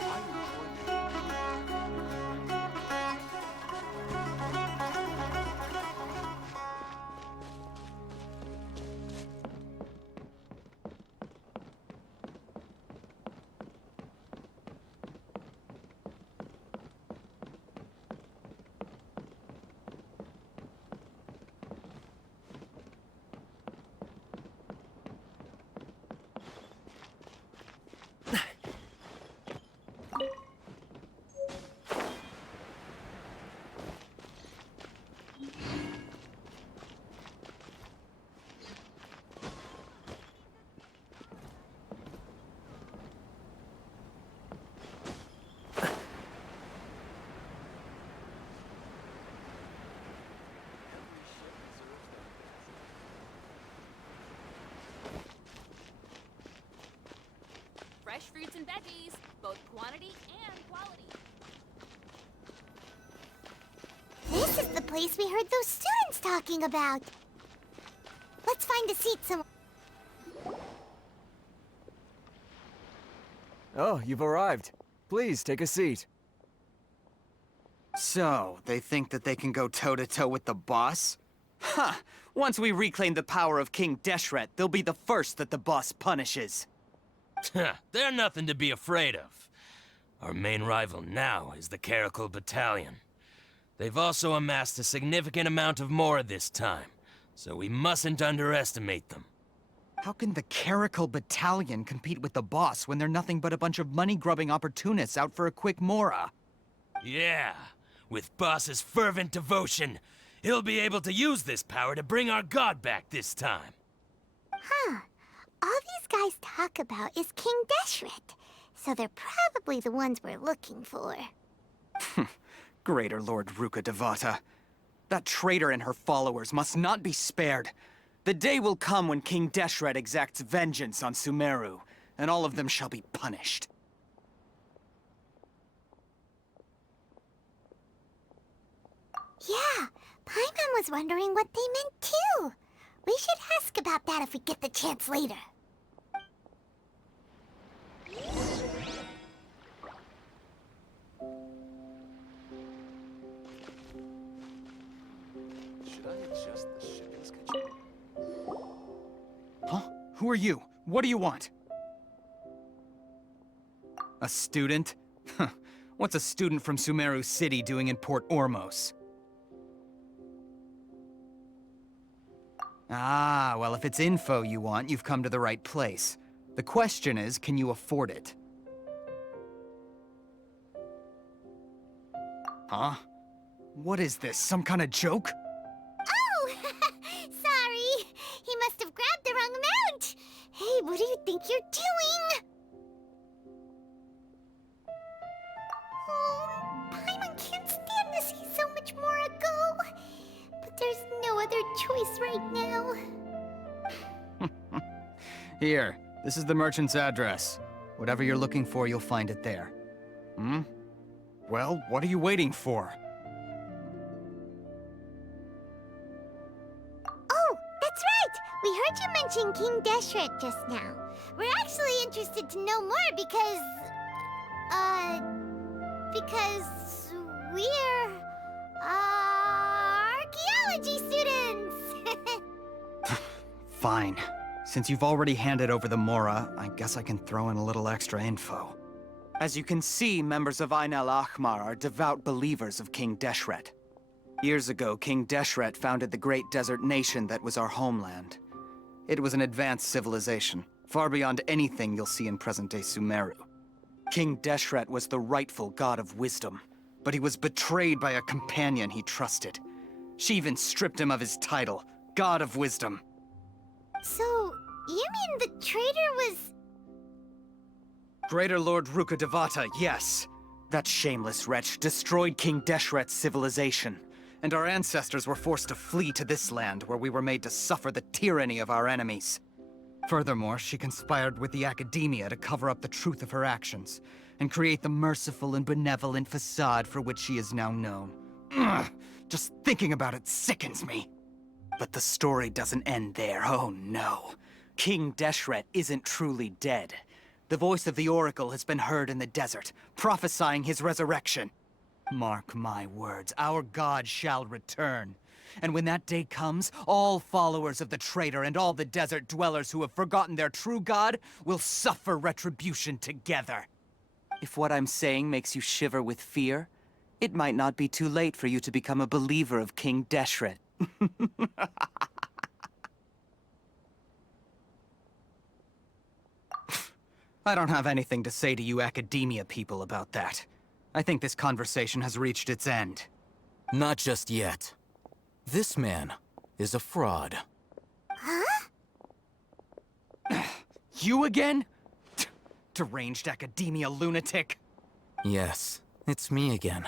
fresh fruits and veggies, both quantity and quality. This is the place we heard those students talking about. Let's find a seat somewhere. Oh, you've arrived. Please, take a seat. So, they think that they can go toe-to-toe with the boss? Huh! Once we reclaim the power of King Deshret, they'll be the first that the boss punishes. They're nothing to be afraid of. Our main rival now is the Caracal Battalion. They've also amassed a significant amount of Mora this time, so we mustn't underestimate them. How can the Caracal Battalion compete with the boss when they're nothing but a bunch of money-grubbing opportunists out for a quick Mora? Yeah, with Boss's fervent devotion, he'll be able to use this power to bring our god back this time. Huh. All these guys talk about is King Deshret, so they're probably the ones we're looking for. Greater Lord Ruka Devata. That traitor and her followers must not be spared. The day will come when King Deshret exacts vengeance on Sumeru, and all of them shall be punished. Yeah, Paimon was wondering what they meant too. We should ask about that if we get the chance later. Should I adjust the shipping schedule? Huh? Who are you? What do you want? A student? Huh. What's a student from Sumeru City doing in Port Ormos? Ah, well, if it's info you want, you've come to the right place. The question is, can you afford it? Huh? What is this, some kind of joke? Oh! Sorry! He must have grabbed the wrong amount! Hey, what do you think you're doing? Oh, Paimon can't stand to see so much more go. But there's no other choice right now. Here, this is the merchant's address. Whatever you're looking for, you'll find it there. Hmm? Well, what are you waiting for? Oh, that's right! We heard you mention King Deshret just now. We're actually interested to know more because we're archaeology students! Fine. Since you've already handed over the Mora, I guess I can throw in a little extra info. As you can see, members of Ain al-Ahmar are devout believers of King Deshret. Years ago, King Deshret founded the great desert nation that was our homeland. It was an advanced civilization, far beyond anything you'll see in present-day Sumeru. King Deshret was the rightful god of wisdom, but he was betrayed by a companion he trusted. She even stripped him of his title, God of Wisdom. So, you mean the traitor was... Greater Lord Ruka Devata, yes. That shameless wretch destroyed King Deshret's civilization, and our ancestors were forced to flee to this land where we were made to suffer the tyranny of our enemies. Furthermore, she conspired with the Academia to cover up the truth of her actions, and create the merciful and benevolent facade for which she is now known. Ugh, just thinking about it sickens me. But the story doesn't end there, oh no. King Deshret isn't truly dead. The voice of the Oracle has been heard in the desert, prophesying his resurrection. Mark my words, our god shall return. And when that day comes, all followers of the traitor and all the desert dwellers who have forgotten their true god will suffer retribution together. If what I'm saying makes you shiver with fear, it might not be too late for you to become a believer of King Deshret. I don't have anything to say to you Academia people about that. I think this conversation has reached its end. Not just yet. This man is a fraud. Huh? You again? Deranged Academia lunatic. Yes, it's me again.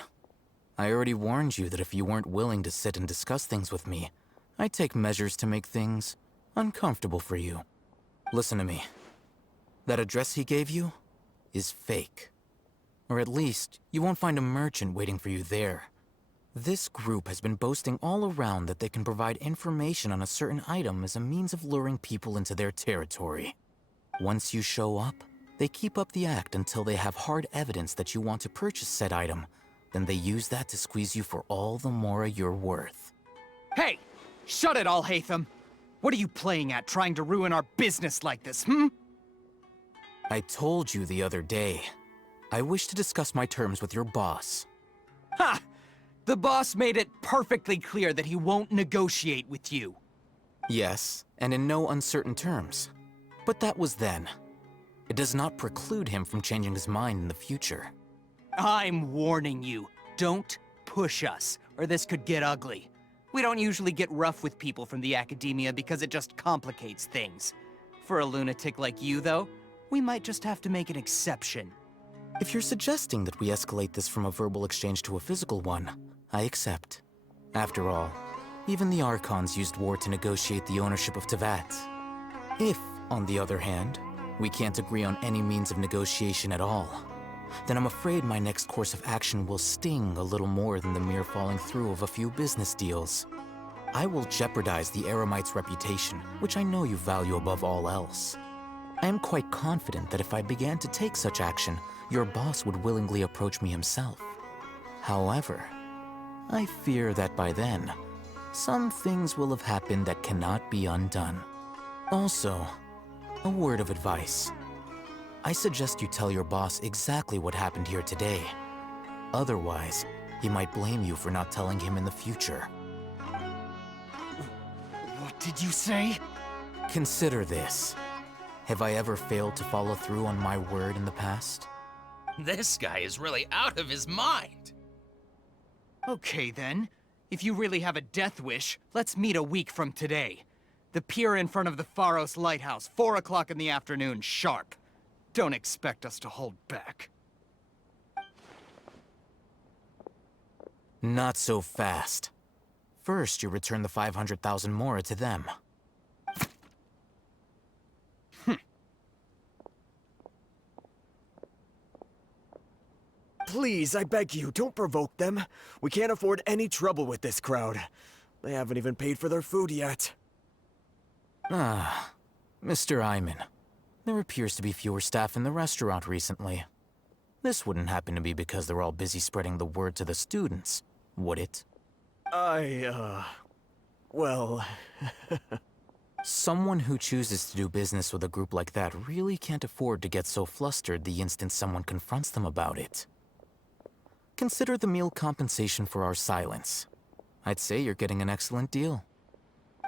I already warned you that if you weren't willing to sit and discuss things with me, I'd take measures to make things uncomfortable for you. Listen to me. That address he gave you? is fake. Or at least, you won't find a merchant waiting for you there. This group has been boasting all around that they can provide information on a certain item as a means of luring people into their territory. Once you show up, they keep up the act until they have hard evidence that you want to purchase said item. Then they use that to squeeze you for all the mora you're worth. Hey! Shut it, Alhaitham! What are you playing at, trying to ruin our business like this, hmm? I told you the other day. I wish to discuss my terms with your boss. Ha! The boss made it perfectly clear that he won't negotiate with you. Yes, and in no uncertain terms. But that was then. It does not preclude him from changing his mind in the future. I'm warning you, don't push us, or this could get ugly. We don't usually get rough with people from the academia because it just complicates things. For a lunatic like you, though, we might just have to make an exception. If you're suggesting that we escalate this from a verbal exchange to a physical one, I accept. After all, even the Archons used war to negotiate the ownership of Tevat. If, on the other hand, we can't agree on any means of negotiation at all, then I'm afraid my next course of action will sting a little more than the mere falling through of a few business deals. I will jeopardize the Eremite's reputation, which I know you value above all else. I am quite confident that if I began to take such action, your boss would willingly approach me himself. However, I fear that by then, some things will have happened that cannot be undone. Also, a word of advice. I suggest you tell your boss exactly what happened here today. Otherwise, he might blame you for not telling him in the future. What did you say? Consider this. Have I ever failed to follow through on my word in the past? This guy is really out of his mind. Okay then. If you really have a death wish, let's meet a week from today. The pier in front of the Pharos Lighthouse, 4 o'clock in the afternoon, sharp. Don't expect us to hold back. Not so fast. First, you return the 500,000 mora to them. Please, I beg you, don't provoke them. We can't afford any trouble with this crowd. They haven't even paid for their food yet. Ah, Mr. Iman. There appears to be fewer staff in the restaurant recently. This wouldn't happen to be because they're all busy spreading the word to the students, would it? Well... Someone who chooses to do business with a group like that really can't afford to get so flustered the instant someone confronts them about it. Consider the meal compensation for our silence. I'd say you're getting an excellent deal.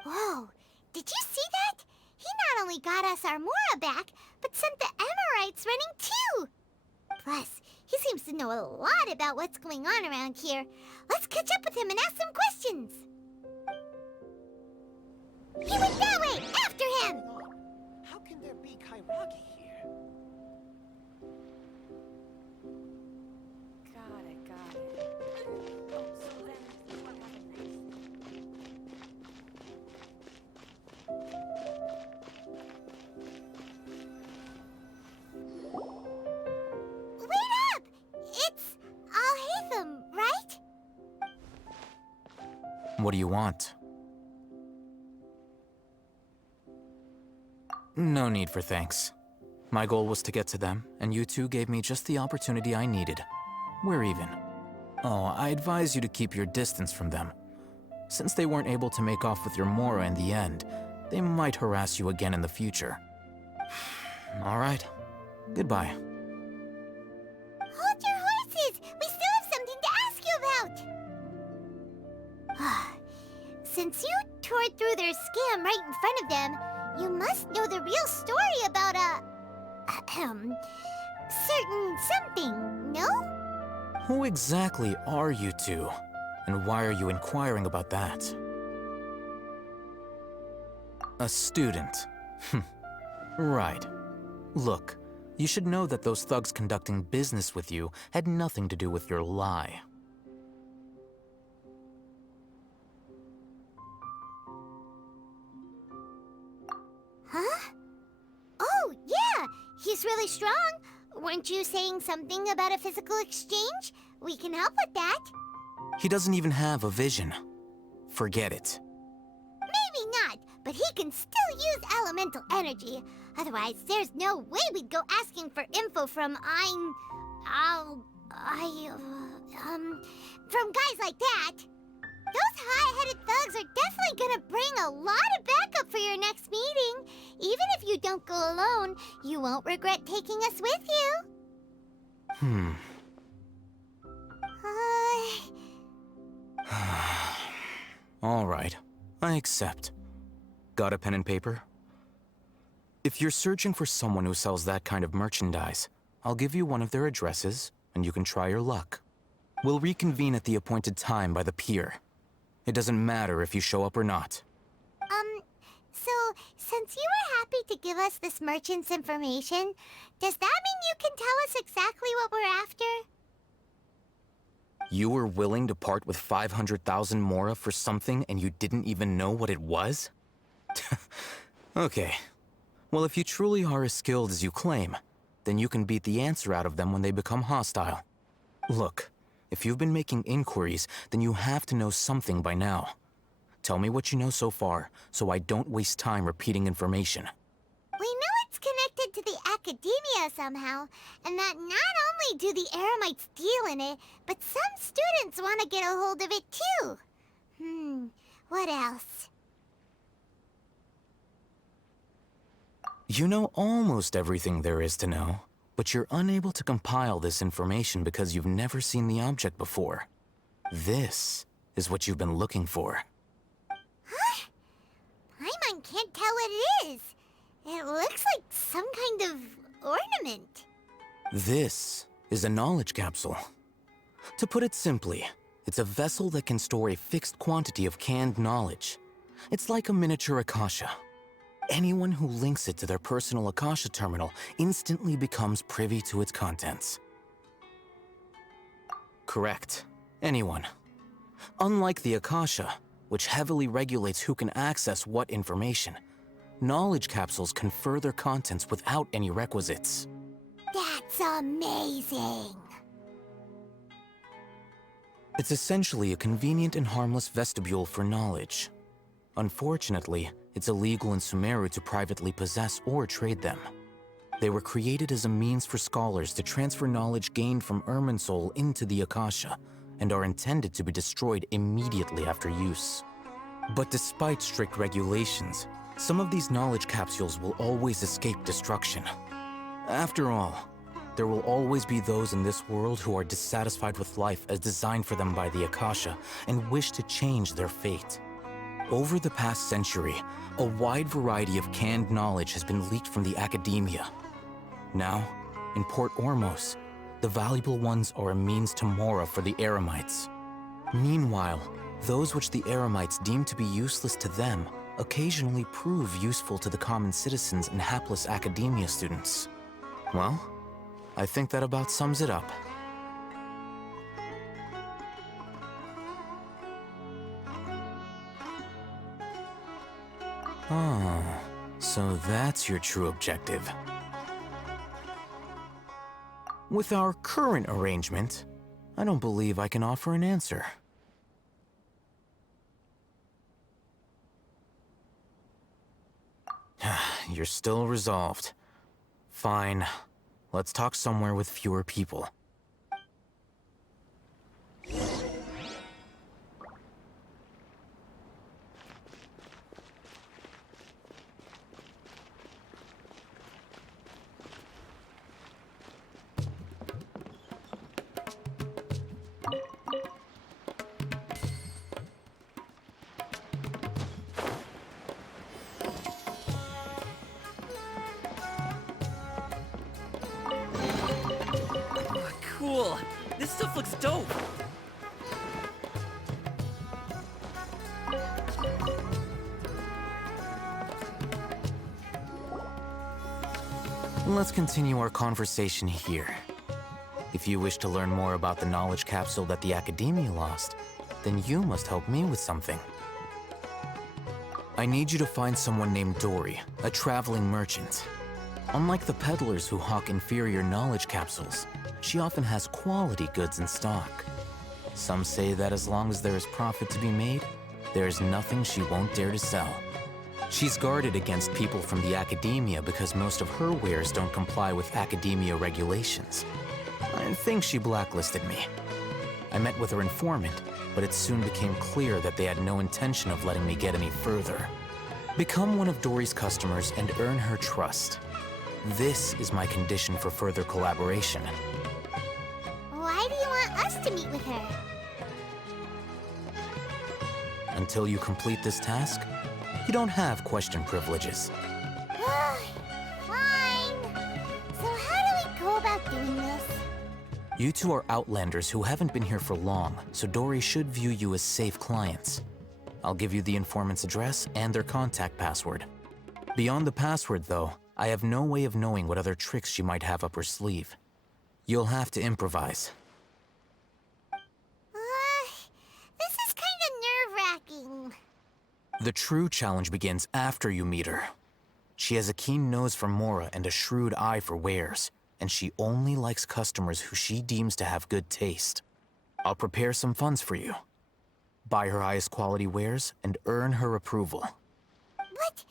Whoa, did you see that? He not only got us our Mora back, but sent the Emirites running too! Plus, he seems to know a lot about what's going on around here. Let's catch up with him and ask some questions. He went that way! After him! How can there be Kairagi here? Got it. Oh, so then what happened next? Wait up! It's Alhaitham, right? What do you want? No need for thanks. My goal was to get to them, and you two gave me just the opportunity I needed. We're even. Oh, I advise you to keep your distance from them. Since they weren't able to make off with your Mora in the end, they might harass you again in the future. All right. Goodbye. Hold your horses! We still have something to ask you about! Since you tore through their scam right in front of them, you must know the real story about certain something, no? Who exactly are you two? And why are you inquiring about that? A student. Right. Look, you should know that those thugs conducting business with you had nothing to do with your lie. Huh? Oh, yeah! He's really strong. Weren't you saying something about a physical exchange? We can help with that. He doesn't even have a vision. Forget it. Maybe not, but he can still use elemental energy. Otherwise, there's no way we'd go asking for info from from guys like that. Those high-headed thugs are definitely gonna bring a lot of backup for your next meeting. Even if you don't go alone, you won't regret taking us with you. All right, I accept. Got a pen and paper? If you're searching for someone who sells that kind of merchandise, I'll give you one of their addresses, and you can try your luck. We'll reconvene at the appointed time by the pier. It doesn't matter if you show up or not. So, since you were happy to give us this merchant's information, does that mean you can tell us exactly what we're after? You were willing to part with 500,000 mora for something and you didn't even know what it was? Okay. Well, if you truly are as skilled as you claim, then you can beat the answer out of them when they become hostile. Look, if you've been making inquiries, then you have to know something by now. Tell me what you know so far, so I don't waste time repeating information. We know it's connected to the academia somehow, and that not only do the Eremites deal in it, but some students want to get a hold of it too. What else? You know almost everything there is to know, but you're unable to compile this information because you've never seen the object before. This is what you've been looking for. Huh? Paimon can't tell what it is. It looks like some kind of ornament. This is a knowledge capsule. To put it simply, it's a vessel that can store a fixed quantity of canned knowledge. It's like a miniature Akasha. Anyone who links it to their personal Akasha terminal instantly becomes privy to its contents. Correct. Anyone. Unlike the Akasha, which heavily regulates who can access what information, knowledge capsules confer their contents without any requisites. That's amazing! It's essentially a convenient and harmless vestibule for knowledge. Unfortunately, it's illegal in Sumeru to privately possess or trade them. They were created as a means for scholars to transfer knowledge gained from Irminsul into the Akasha, and are intended to be destroyed immediately after use. But despite strict regulations, some of these knowledge capsules will always escape destruction. After all, there will always be those in this world who are dissatisfied with life as designed for them by the Akasha and wish to change their fate. Over the past century, a wide variety of canned knowledge has been leaked from the academia. Now, in Port Ormos, the valuable ones are a means to mora for the Eremites. Meanwhile, those which the Eremites deem to be useless to them occasionally prove useful to the common citizens and hapless academia students. Well, I think that about sums it up. Oh, so that's your true objective. With our current arrangement, I don't believe I can offer an answer. You're still resolved. Fine. Let's talk somewhere with fewer people. Cool. This stuff looks dope. Let's continue our conversation here. If you wish to learn more about the knowledge capsule that the Academia lost, then you must help me with something. I need you to find someone named Dory, a traveling merchant. Unlike the peddlers who hawk inferior knowledge capsules, she often has quality goods in stock. Some say that as long as there is profit to be made, there is nothing she won't dare to sell. She's guarded against people from the academia because most of her wares don't comply with academia regulations. I think she blacklisted me. I met with her informant, but it soon became clear that they had no intention of letting me get any further. Become one of Dory's customers and earn her trust. This is my condition for further collaboration. Why do you want us to meet with her? Until you complete this task, you don't have question privileges. Fine. So how do we go about doing this? You two are outlanders who haven't been here for long, so Dory should view you as safe clients. I'll give you the informant's address and their contact password. Beyond the password, though, I have no way of knowing what other tricks she might have up her sleeve. You'll have to improvise. This is kind of nerve-wracking. The true challenge begins after you meet her. She has a keen nose for Mora and a shrewd eye for wares, and she only likes customers who she deems to have good taste. I'll prepare some funds for you. Buy her highest quality wares and earn her approval. But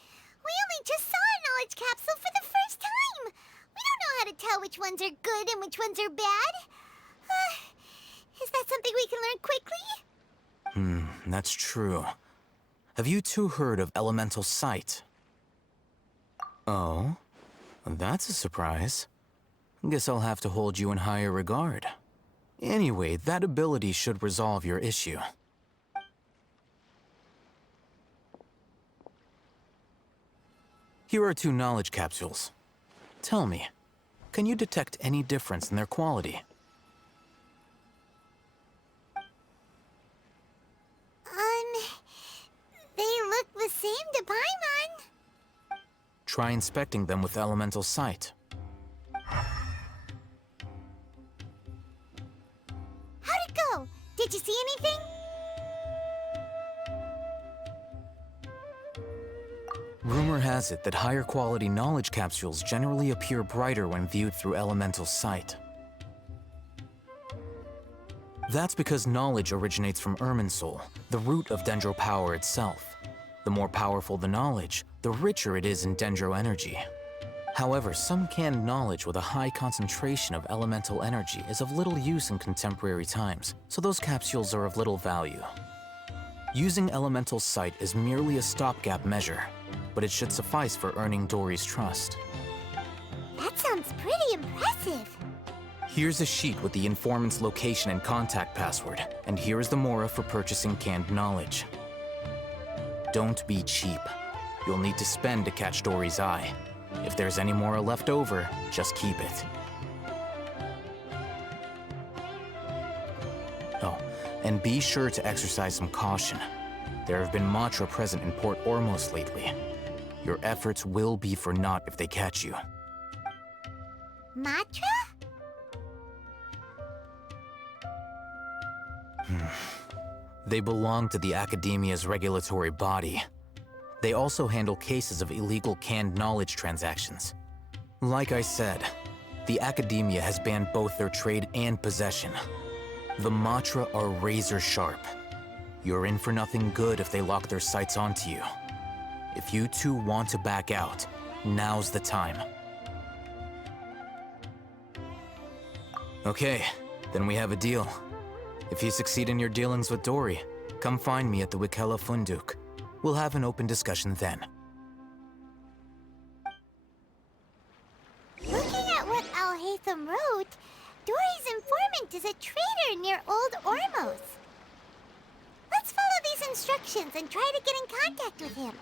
we only just saw a knowledge capsule for the first time. We don't know how to tell which ones are good and which ones are bad. Is that something we can learn quickly? That's true. Have you two heard of elemental sight? Oh, that's a surprise. Guess I'll have to hold you in higher regard. Anyway, that ability should resolve your issue. Here are 2 knowledge capsules. Tell me, can you detect any difference in their quality? They look the same to Paimon. Try inspecting them with elemental sight. How'd it go? Did you see anything? Rumor has it that higher quality knowledge capsules generally appear brighter when viewed through elemental sight. That's because knowledge originates from Irminsul, the root of Dendro power itself. The more powerful the knowledge, the richer it is in Dendro energy. However, some canned knowledge with a high concentration of elemental energy is of little use in contemporary times, so those capsules are of little value. Using elemental sight is merely a stopgap measure, but it should suffice for earning Dory's trust. That sounds pretty impressive. Here's a sheet with the informant's location and contact password, and here is the Mora for purchasing canned knowledge. Don't be cheap. You'll need to spend to catch Dory's eye. If there's any Mora left over, just keep it. Oh, and be sure to exercise some caution. There have been Matra present in Port Ormos lately. Your efforts will be for naught if they catch you. Matra? They belong to the Academia's regulatory body. They also handle cases of illegal canned knowledge transactions. Like I said, the Academia has banned both their trade and possession. The Matra are razor sharp. You're in for nothing good if they lock their sights onto you. If you two want to back out, now's the time. Okay, then we have a deal. If you succeed in your dealings with Dory, come find me at the Wikela Funduk. We'll have an open discussion then. Looking at what Al-Haytham wrote, Dory's informant is a trader near Old Ormos. Let's follow these instructions and try to get in contact with him.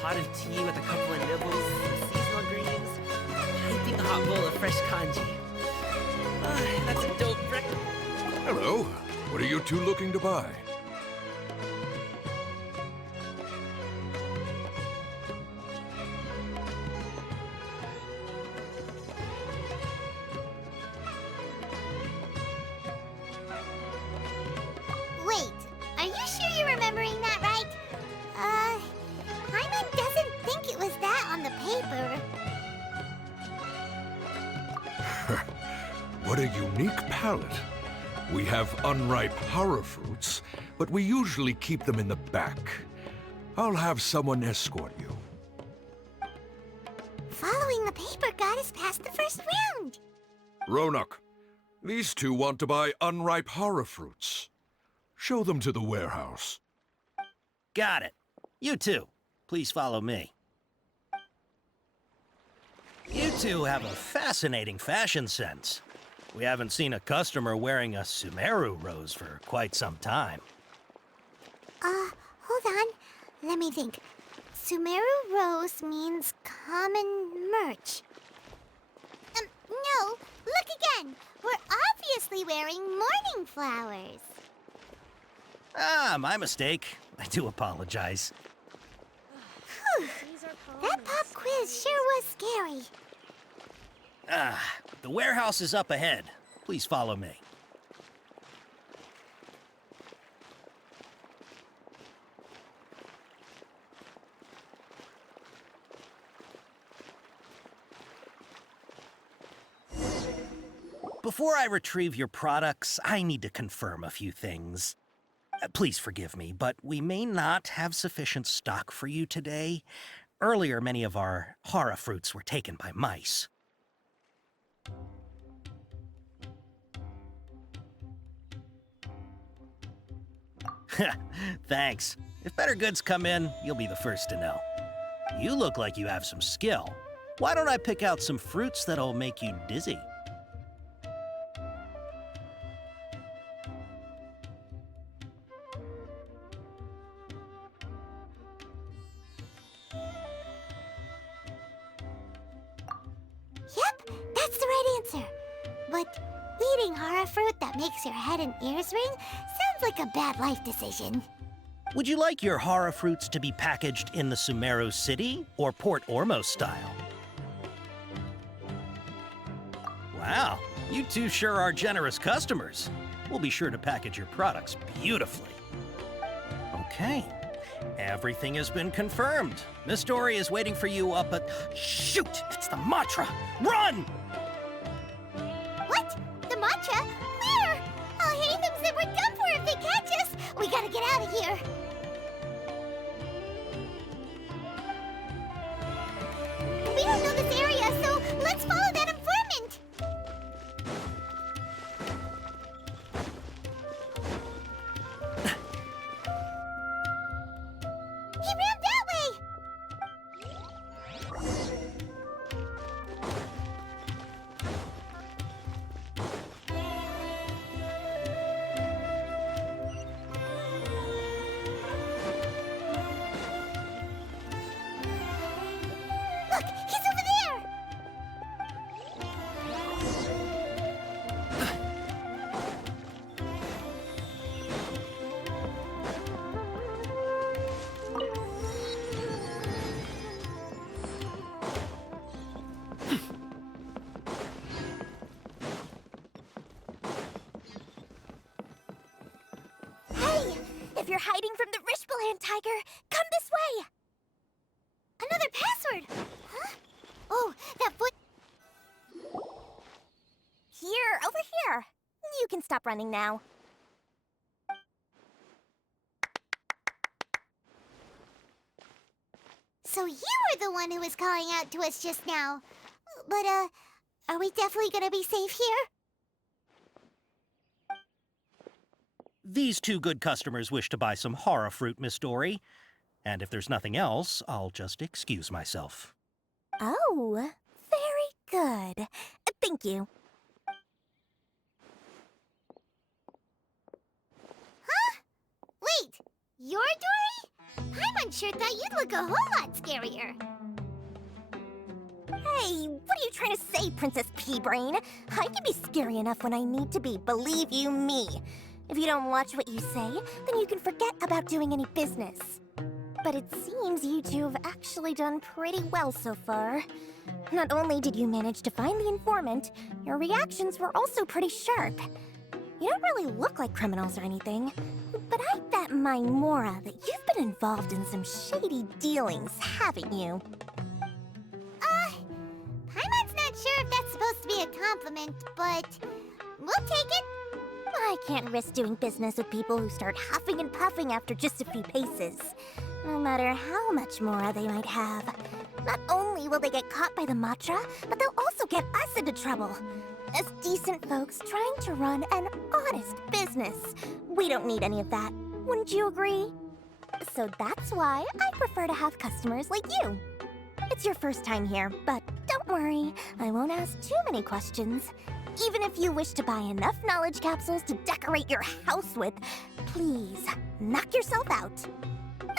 pot of tea with a couple of nibbles, some seasonal greens, a piping hot bowl of fresh kanji. That's a dope breakfast. Hello. What are you two looking to buy? Wait, are you sure you're remembering that right? Hyman doesn't think it was that on the paper. What a unique palate. We have unripe horror fruits, but we usually keep them in the back. I'll have someone escort you. Following the paper got us past the first round. Ronak, these two want to buy unripe horror fruits. Show them to the warehouse. Got it. You two, please follow me. You two have a fascinating fashion sense. We haven't seen a customer wearing a Sumeru rose for quite some time. Hold on. Let me think. Sumeru rose means common merch. No, look again. We're obviously wearing morning flowers. Ah, my mistake. I do apologize. Whew. That pop quiz sure was scary. The warehouse is up ahead. Please follow me. Before I retrieve your products, I need to confirm a few things. Please forgive me, but we may not have sufficient stock for you today. Earlier, many of our hara fruits were taken by mice. Thanks. If better goods come in, you'll be the first to know. You look like you have some skill. Why don't I pick out some fruits that'll make you dizzy? Yep, that's the right answer. But eating hara fruit that makes your head and ears ring sounds like a bad life decision. Would you like your hara fruits to be packaged in the Sumeru City or Port Ormos style? Wow, you two sure are generous customers. We'll be sure to package your products beautifully. Okay, everything has been confirmed. Miss Dory is waiting for you up at... Shoot! It's the Matra! Run! What? The mantra? Where? I'll hate them said we're done for if they catch us. We gotta get out of here. We don't know this area, so let's follow that informant. He ran that way. Look, he's over there. Hey, if you're hiding from the Rishbaland tiger, come this way. Another password. Huh? Oh, that foot. Here, over here. You can stop running now. So you were the one who was calling out to us just now. But, are we definitely gonna be safe here? These two good customers wish to buy some hara fruit, Miss Dory. And if there's nothing else, I'll just excuse myself. Oh, very good. Thank you. Huh? Wait, you're Dory? Paimon sure thought you'd look a whole lot scarier. Hey, what are you trying to say, Princess Pea-Brain? I can be scary enough when I need to be, believe you me. If you don't watch what you say, then you can forget about doing any business. But it seems you two have actually done pretty well so far. Not only did you manage to find the informant, your reactions were also pretty sharp. You don't really look like criminals or anything, but I bet my Mora that you've been involved in some shady dealings, haven't you? Paimon's not sure if that's supposed to be a compliment, but we'll take it. I can't risk doing business with people who start huffing and puffing after just a few paces. No matter how much Mora they might have. Not only will they get caught by the Matra, but they'll also get us into trouble. As decent folks trying to run an honest business. We don't need any of that. Wouldn't you agree? So that's why I prefer to have customers like you. It's your first time here, but don't worry, I won't ask too many questions. Even if you wish to buy enough knowledge capsules to decorate your house with, please, knock yourself out.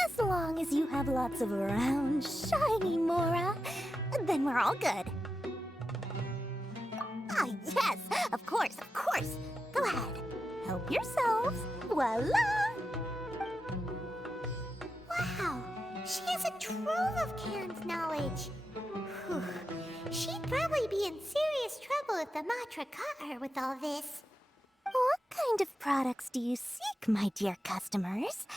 As long as you have lots of round, shiny Mora, then we're all good. Ah, yes, of course, of course. Go ahead, help yourselves. Voila! Wow, she has a trove of canned knowledge. Whew. She'd probably be in serious trouble if the Matra caught her with all this. What kind of products do you seek, my dear customers?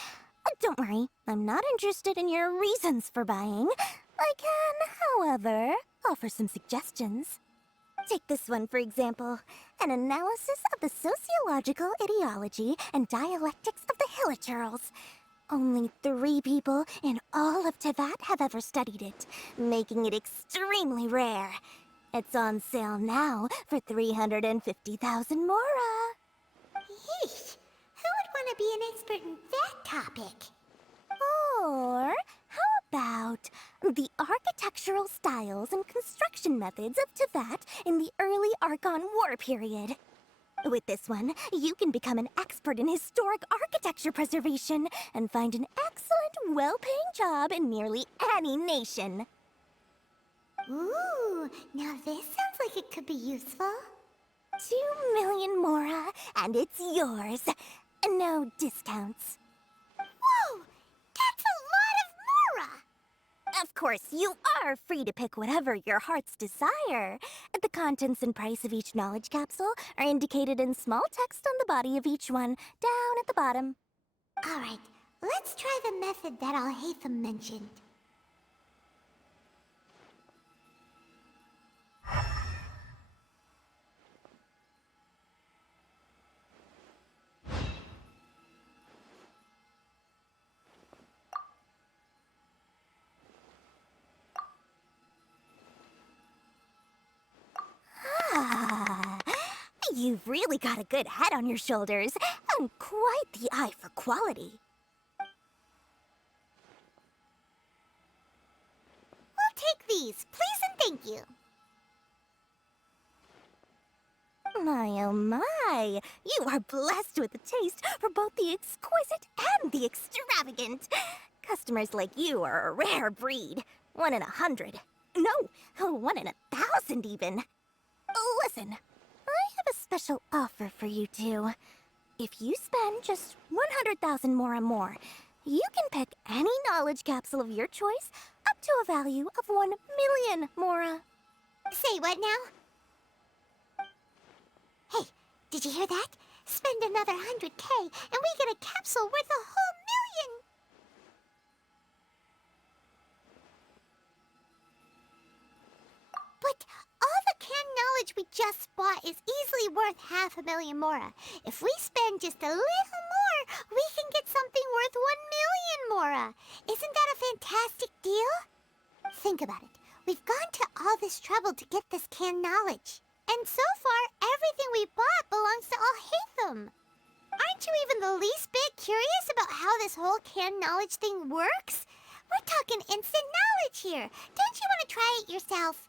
Don't worry, I'm not interested in your reasons for buying. I can, however, offer some suggestions. Take this one, for example. An analysis of the sociological ideology and dialectics of the Hilichurls. Only 3 people in all of Teyvat have ever studied it, making it extremely rare. It's on sale now for 350,000 Mora. Yeesh, who would want to be an expert in that topic? Or how about the architectural styles and construction methods of Teyvat in the early Archon War period? With this one, you can become an expert in historic architecture preservation and find an excellent, well-paying job in nearly any nation. Ooh, now this sounds like it could be useful. 2 million Mora, and it's yours. No discounts. Whoa! That's a lot of Mora! Of course, you are free to pick whatever your heart's desire. The contents and price of each knowledge capsule are indicated in small text on the body of each one, down at the bottom. Alright, let's try the method that Alhaitham mentioned. Ah, you've really got a good head on your shoulders, and quite the eye for quality. We'll take these, please and thank you. My oh my, you are blessed with a taste for both the exquisite and the extravagant. Customers like you are a rare breed. 1 in 100. No, 1 in 1,000 even. Listen, I have a special offer for you two. If you spend just 100,000 more, you can pick any knowledge capsule of your choice up to a value of 1 million Mora. Say what now? Hey, did you hear that? Spend another 100K and we get a capsule worth a whole million! But all the canned knowledge we just bought is easily worth 500,000 Mora. If we spend just a little more, we can get something worth 1 million Mora. Isn't that a fantastic deal? Think about it. We've gone to all this trouble to get this canned knowledge. And so far, everything we bought belongs to Alhaitham. Aren't you even the least bit curious about how this whole canned knowledge thing works? We're talking instant knowledge here. Don't you want to try it yourself?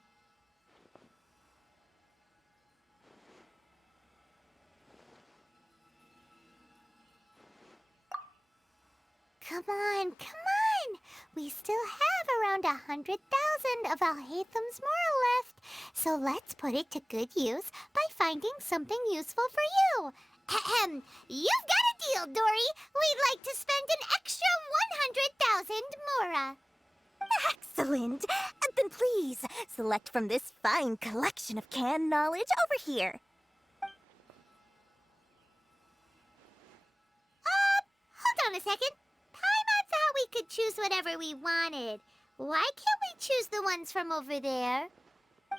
Come on, come on! We still have around 100,000 of Alhaitham's Mora left, so let's put it to good use by finding something useful for you. Ahem. You've got a deal, Dory. We'd like to spend an extra 100,000 Mora. Excellent! Then please, select from this fine collection of canned knowledge over here. Hold on a second. Paimon thought we could choose whatever we wanted. Why can't we choose the ones from over there?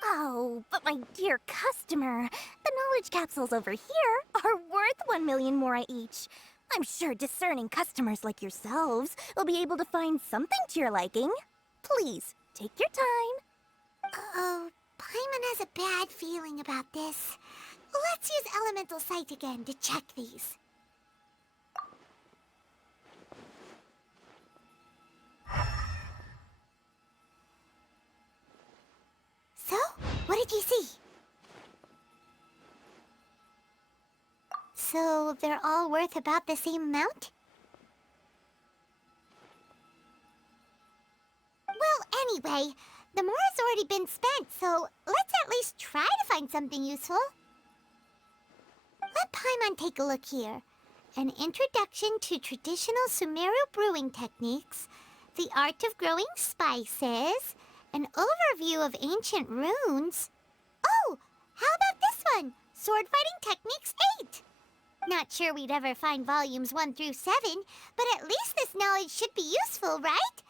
Oh, but my dear customer, the knowledge capsules over here are worth 1 million Mora each. I'm sure discerning customers like yourselves will be able to find something to your liking. Please, take your time. Oh, Paimon has a bad feeling about this. Let's use Elemental Sight again to check these. So, what did you see? So, they're all worth about the same amount? Well, anyway, the Mora's already been spent, so let's at least try to find something useful. Let Paimon take a look here. An introduction to traditional Sumeru brewing techniques, the art of growing spices, an overview of ancient runes. Oh, how about this one? Sword Fighting Techniques 8. Not sure we'd ever find volumes 1 through 7, but at least this knowledge should be useful, right?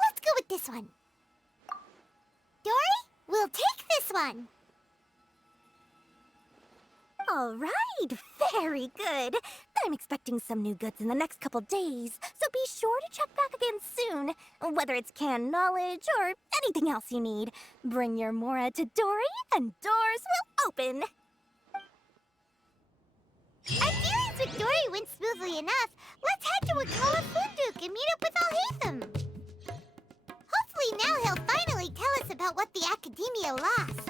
Let's go with this one. Dory, we'll take this one. All right, very good. I'm expecting some new goods in the next couple days, so be sure to check back again soon. Whether it's canned knowledge or anything else you need, bring your Mora to Dory and doors will open. Our dealings with Dory went smoothly enough. Let's head to Wakala Funduk and meet up with Alhaitham. Hopefully now he'll finally tell us about what the Academia lost.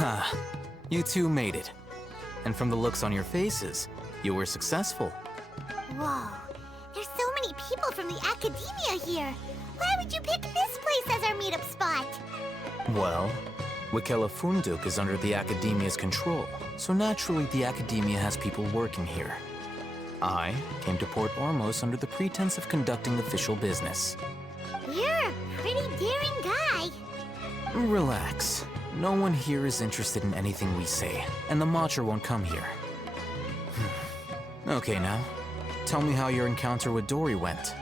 Ha, you two made it. And from the looks on your faces, you were successful. Whoa, there's so many people from the Academia here. Why would you pick this place as our meetup spot? Well, Wakela Funduk is under the Academia's control, so naturally the Academia has people working here. I came to Port Ormos under the pretense of conducting official business. You're a pretty daring guy. Relax. No one here is interested in anything we say, and the Matra won't come here. Okay now, tell me how your encounter with Dory went.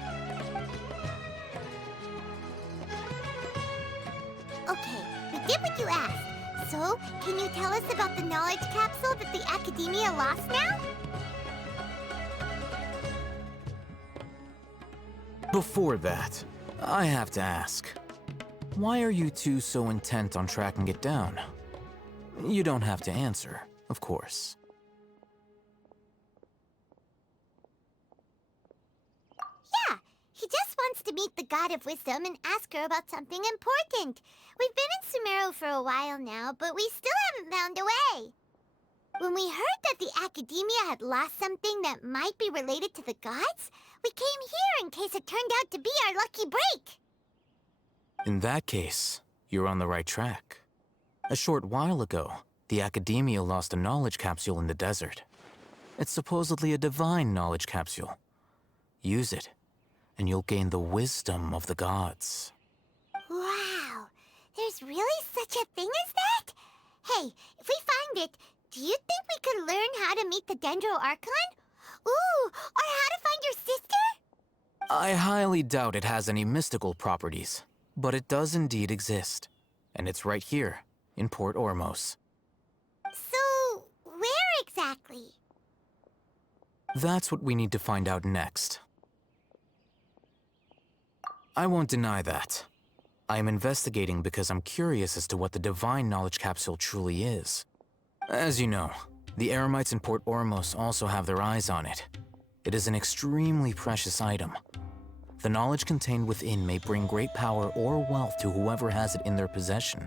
Okay, we did what you asked. So, can you tell us about the knowledge capsule that the Academia lost now? Before that, I have to ask. Why are you two so intent on tracking it down? You don't have to answer, of course. Yeah, he just wants to meet the God of Wisdom and ask her about something important. We've been in Sumeru for a while now, but we still haven't found a way. When we heard that the Academia had lost something that might be related to the gods, we came here in case it turned out to be our lucky break. In that case, you're on the right track. A short while ago, the Academia lost a knowledge capsule in the desert. It's supposedly a divine knowledge capsule. Use it, and you'll gain the wisdom of the gods. Wow, there's really such a thing as that? Hey, if we find it, do you think we could learn how to meet the Dendro Archon? Ooh, or how to find your sister? I highly doubt it has any mystical properties, but it does indeed exist. And it's right here, in Port Ormos. So, where exactly? That's what we need to find out next. I won't deny that. I am investigating because I'm curious as to what the Divine Knowledge Capsule truly is. As you know, the Eremites in Port Ormos also have their eyes on it. It is an extremely precious item. The knowledge contained within may bring great power or wealth to whoever has it in their possession.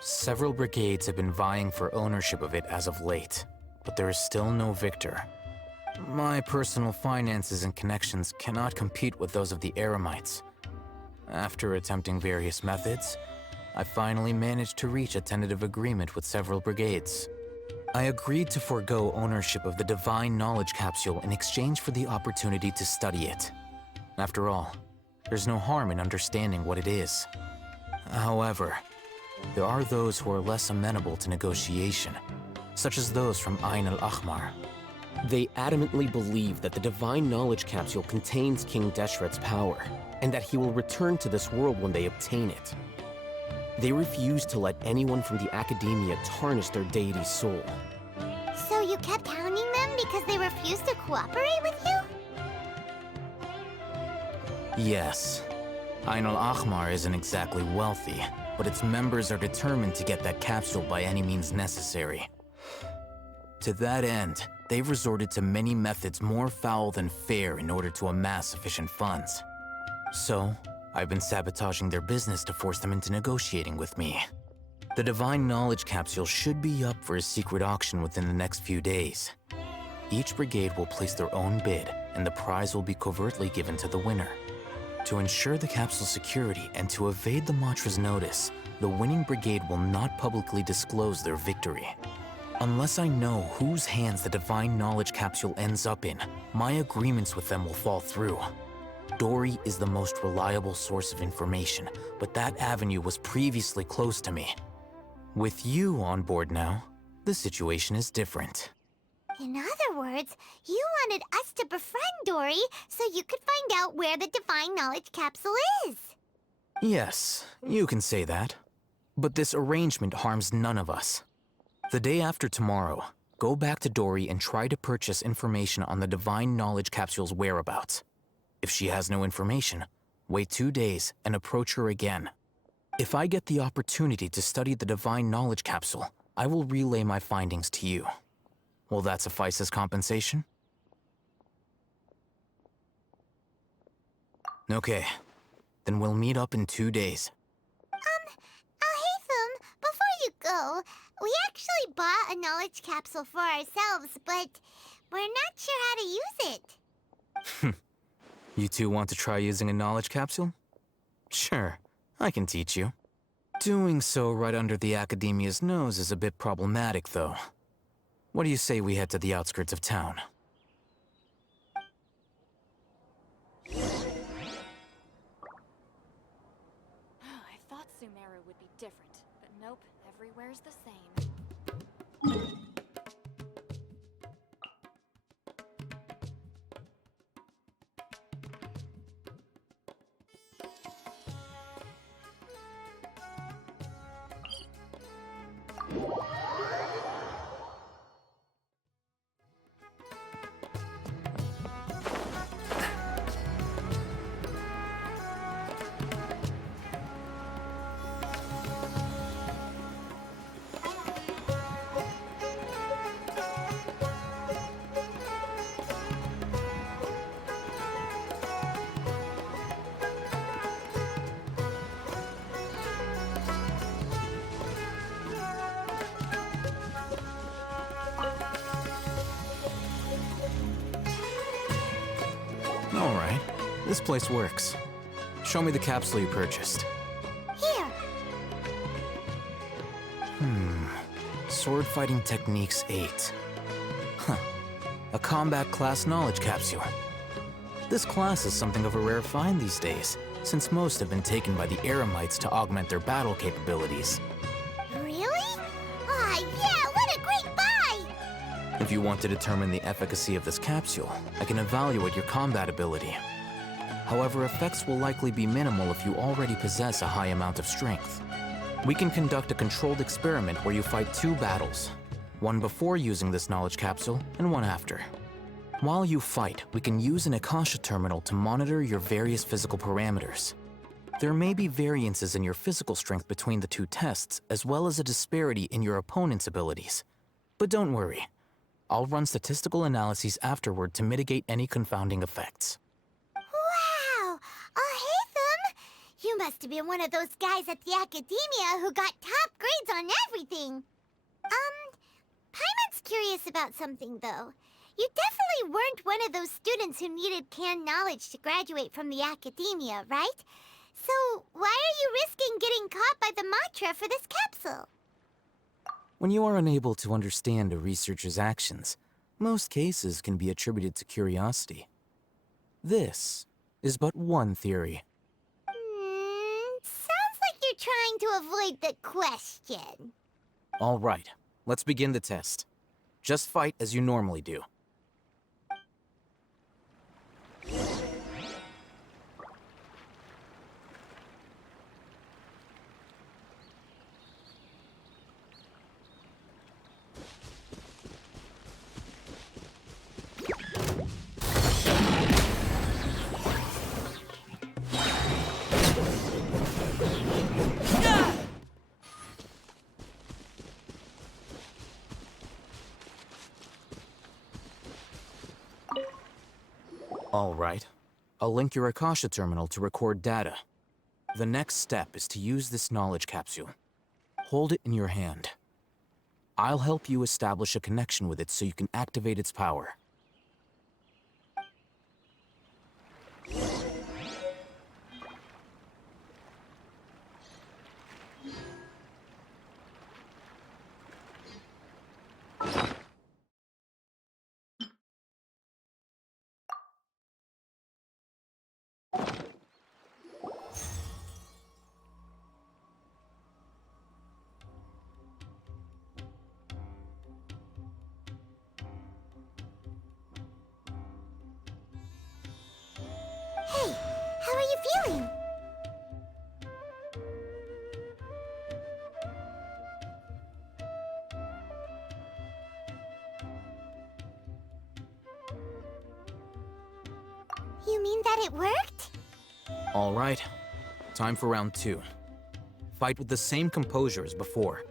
Several brigades have been vying for ownership of it as of late, but there is still no victor. My personal finances and connections cannot compete with those of the Eremites. After attempting various methods, I finally managed to reach a tentative agreement with several brigades. I agreed to forego ownership of the Divine Knowledge Capsule in exchange for the opportunity to study it. After all, there's no harm in understanding what it is. However, there are those who are less amenable to negotiation, such as those from Ain al-Ahmar. They adamantly believe that the Divine Knowledge Capsule contains King Deshret's power, and that he will return to this world when they obtain it. They refuse to let anyone from the Academia tarnish their deity's soul. So you kept hounding them because they refused to cooperate with you? Yes. Ain al-Ahmar isn't exactly wealthy, but its members are determined to get that capsule by any means necessary. To that end, they've resorted to many methods more foul than fair in order to amass sufficient funds. So, I've been sabotaging their business to force them into negotiating with me. The Divine Knowledge Capsule should be up for a secret auction within the next few days. Each brigade will place their own bid, and the prize will be covertly given to the winner. To ensure the capsule's security and to evade the Matra's notice, the winning brigade will not publicly disclose their victory. Unless I know whose hands the Divine Knowledge Capsule ends up in, my agreements with them will fall through. Dory is the most reliable source of information, but that avenue was previously closed to me. With you on board now, the situation is different. In other words, you wanted us to befriend Dory so you could find out where the Divine Knowledge Capsule is. Yes, you can say that. But this arrangement harms none of us. The day after tomorrow, go back to Dory and try to purchase information on the Divine Knowledge Capsule's whereabouts. If she has no information, wait 2 days and approach her again. If I get the opportunity to study the Divine Knowledge Capsule, I will relay my findings to you. Will that suffice as compensation? Okay, then we'll meet up in 2 days. Alhaitham, before you go, we actually bought a knowledge capsule for ourselves, but we're not sure how to use it. You two want to try using a knowledge capsule? Sure, I can teach you. Doing so right under the Academia's nose is a bit problematic, though. What do you say we head to the outskirts of town? I thought Sumeru would be different, but nope, everywhere's the same. All right, this place works. Show me the capsule you purchased. Here. Sword Fighting Techniques 8. Huh. A combat class knowledge capsule. This class is something of a rare find these days, since most have been taken by the Eremites to augment their battle capabilities. Really? Ah, yeah, what a great buy! If you want to determine the efficacy of this capsule, I can evaluate your combat ability. However, effects will likely be minimal if you already possess a high amount of strength. We can conduct a controlled experiment where you fight 2 battles, one before using this knowledge capsule and one after. While you fight, we can use an Akasha terminal to monitor your various physical parameters. There may be variances in your physical strength between the two tests, as well as a disparity in your opponent's abilities. But don't worry. I'll run statistical analyses afterward to mitigate any confounding effects. Wow! Haytham! You must have been one of those guys at the Academia who got top grades on everything. Paimon's curious about something, though. You definitely weren't one of those students who needed canned knowledge to graduate from the Academia, right? So, why are you risking getting caught by the Matra for this capsule? When you are unable to understand a researcher's actions, most cases can be attributed to curiosity. This is but one theory. Sounds like you're trying to avoid the question. All right, let's begin the test. Just fight as you normally do. All right. I'll link your Akasha terminal to record data. The next step is to use this knowledge capsule. Hold it in your hand. I'll help you establish a connection with it so you can activate its power. Hey, how are you feeling? You mean that it worked? All right. Time for round 2. Fight with the same composure as before.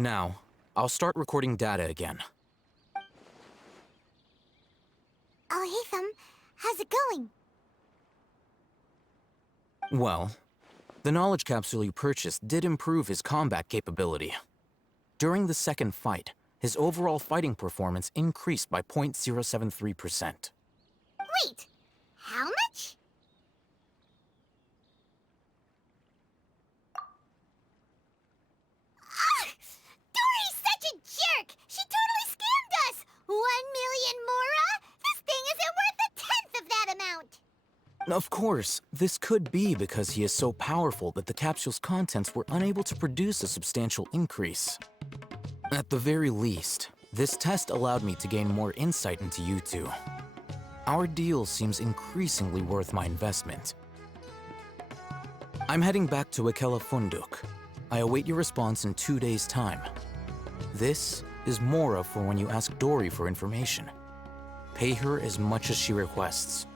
Now, I'll start recording data again. Haytham, how's it going? Well, the knowledge capsule you purchased did improve his combat capability. During the second fight, his overall fighting performance increased by 0.073%. Wait, how much? Dory's such a jerk! She totally scammed us! 1 million mora? This thing isn't worth a tenth of that amount! Of course, this could be because he is so powerful that the capsule's contents were unable to produce a substantial increase. At the very least, this test allowed me to gain more insight into you two. Our deal seems increasingly worth my investment. I'm heading back to Akela Funduk. I await your response in 2 days' time. This is Mora for when you ask Dory for information. Pay her as much as she requests.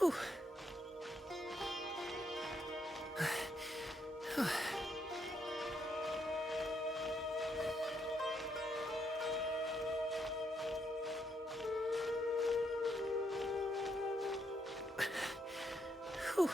Whew. Whew.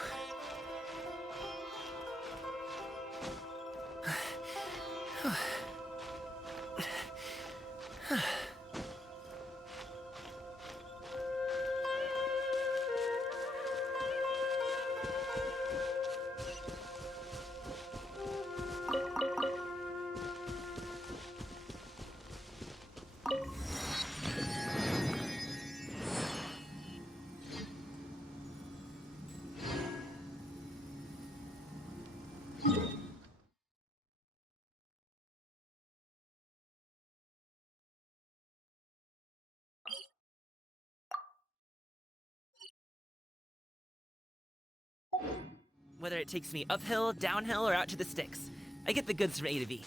Whether it takes me uphill, downhill, or out to the sticks, I get the goods from A to B.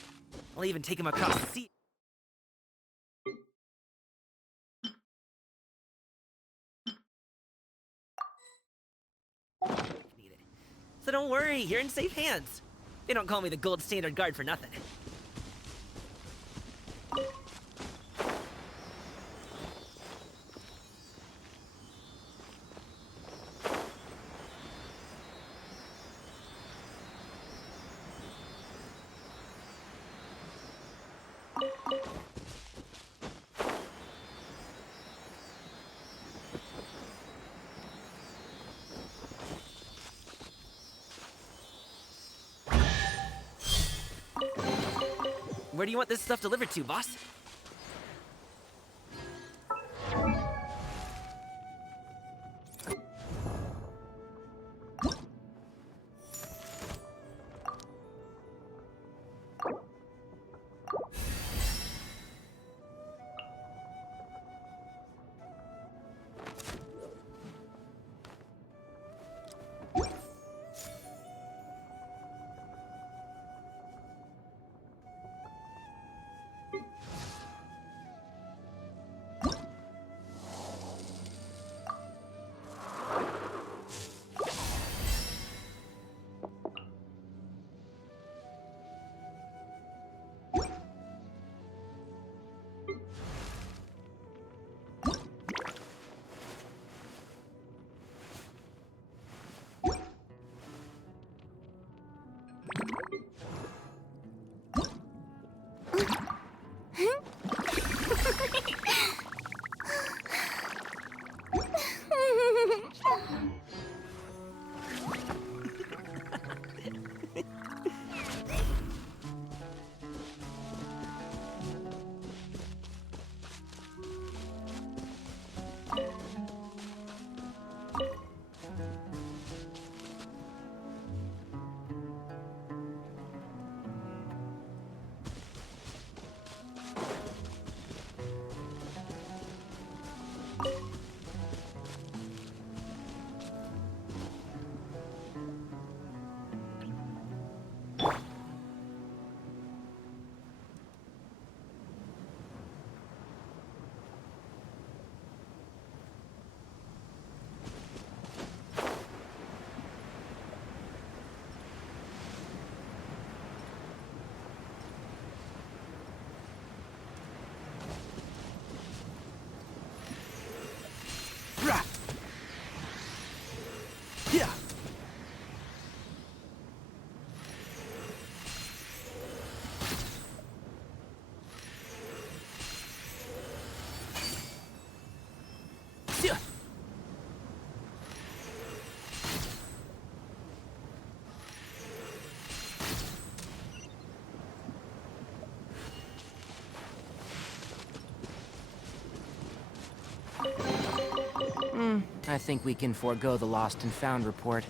I'll even take them across the sea. Need it. So don't worry, you're in safe hands. They don't call me the gold standard guard for nothing. Where do you want this stuff delivered to, boss? I think we can forego the lost and found report.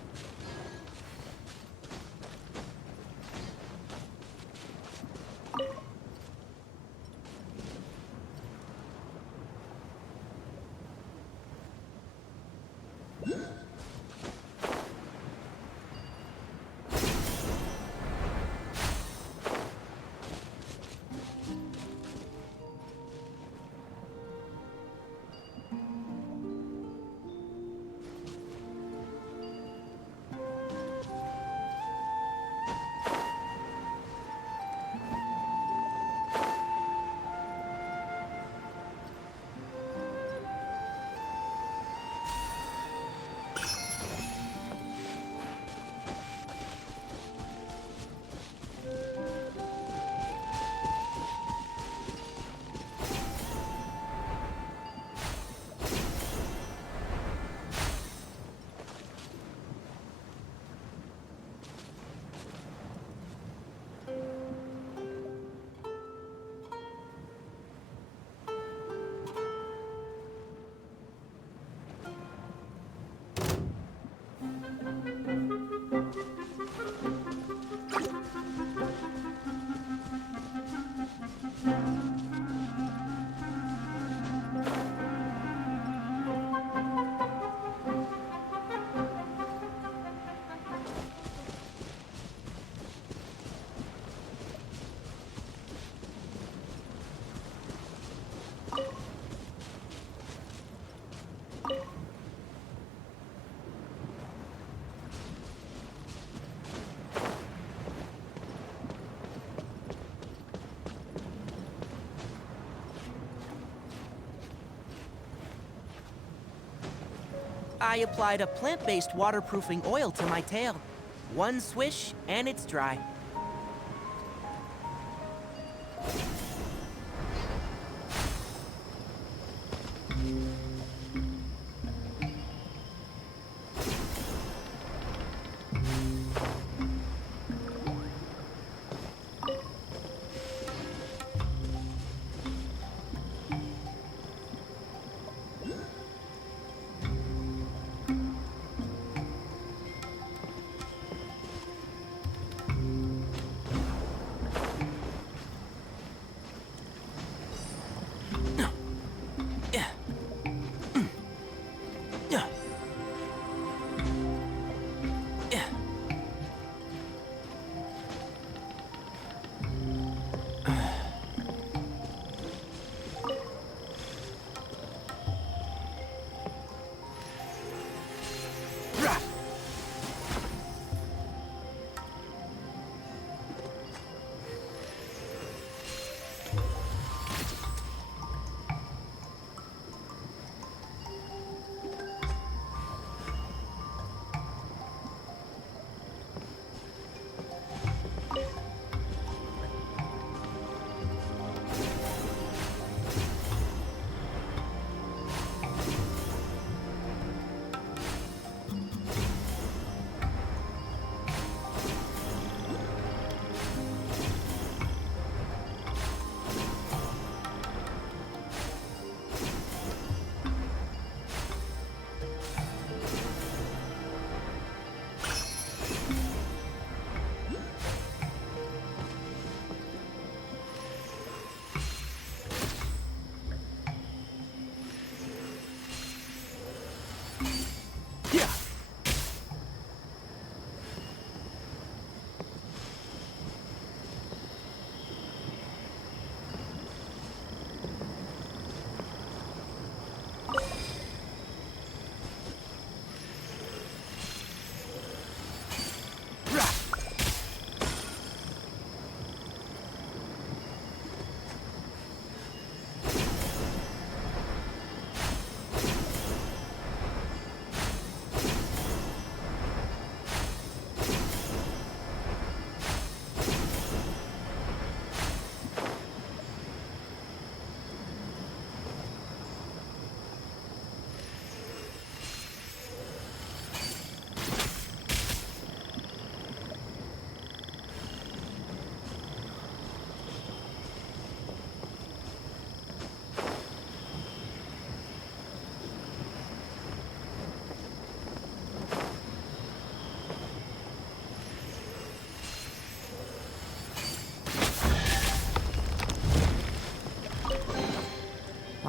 I applied a plant-based waterproofing oil to my tail. One swish, and it's dry.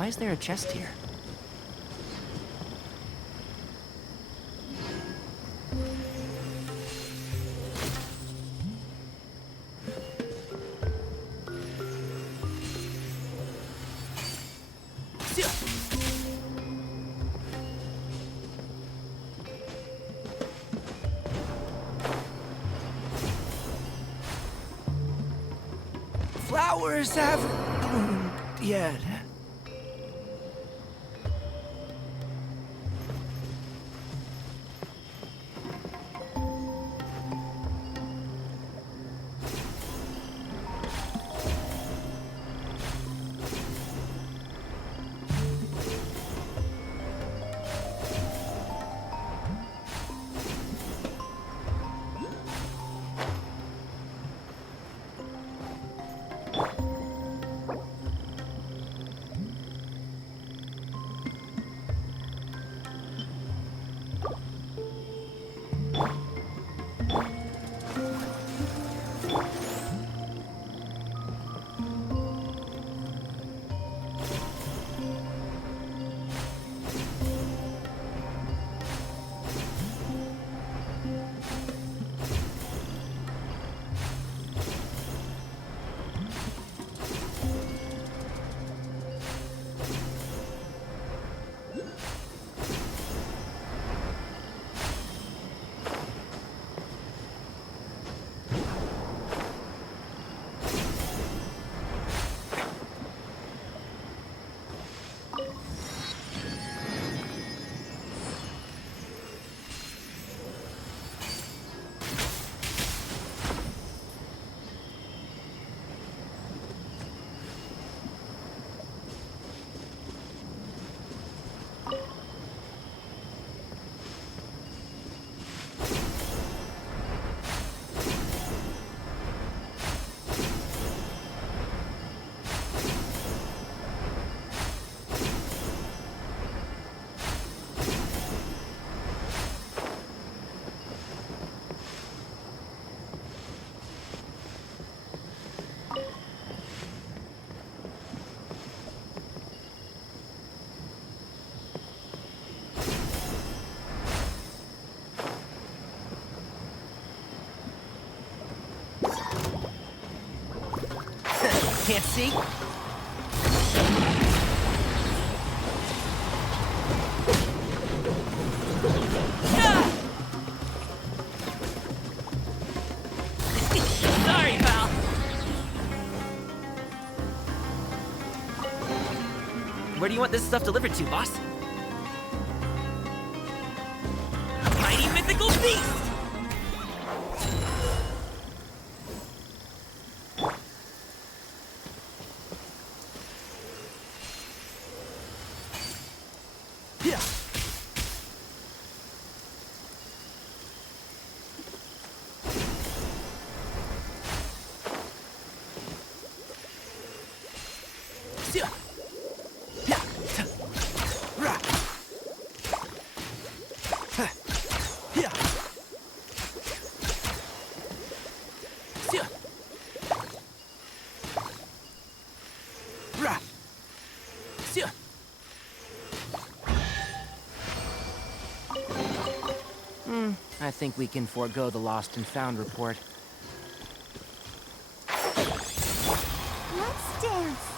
Why is there a chest here? Flowers haven't bloomed yet. can't see? Sorry, pal. Where do you want this stuff delivered to, boss? Mighty mythical beast! I think we can forego the lost and found report. Let's dance.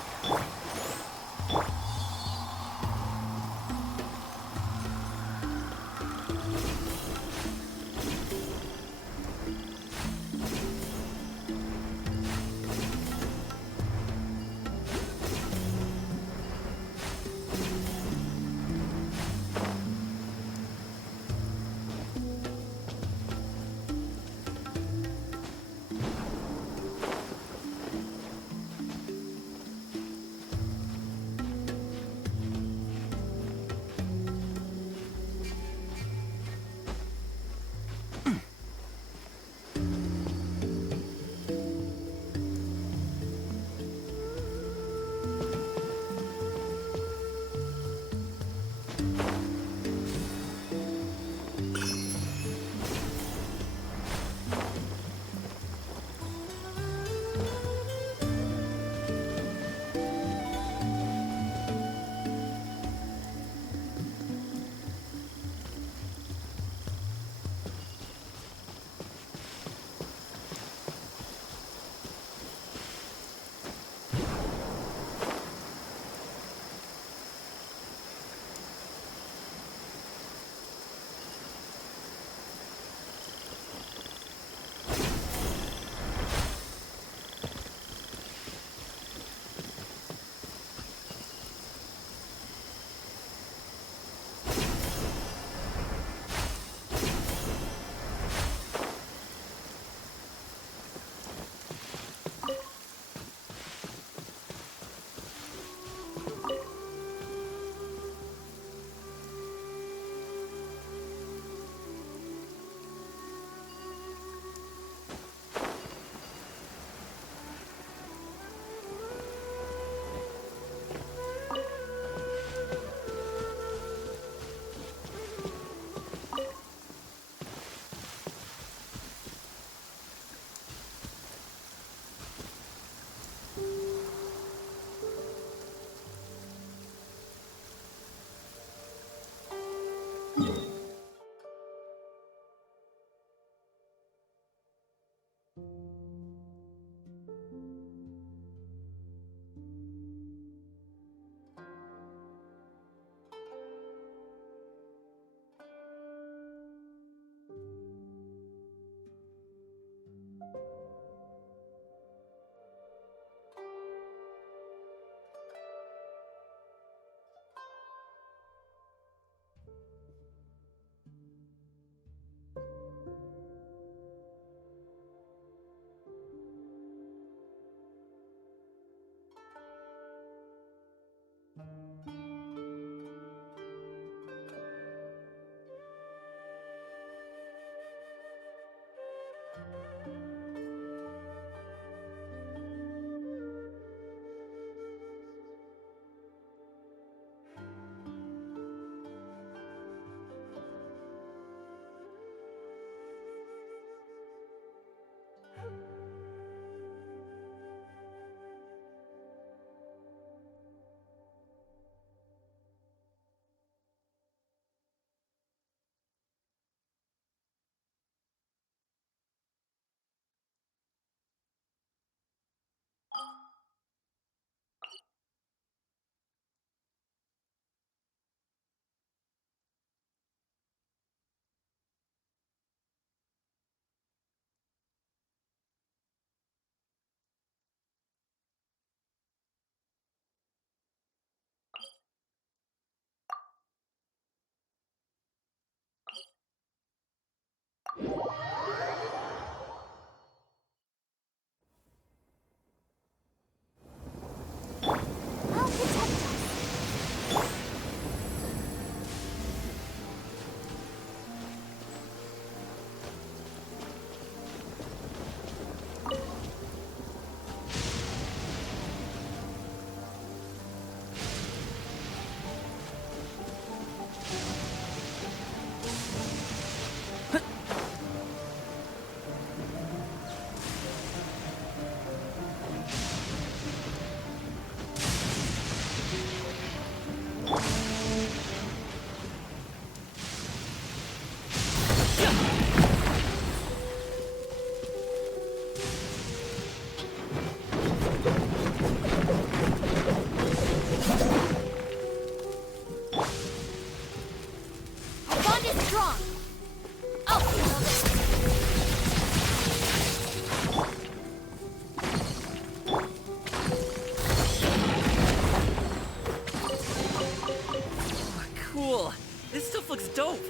This stuff looks dope.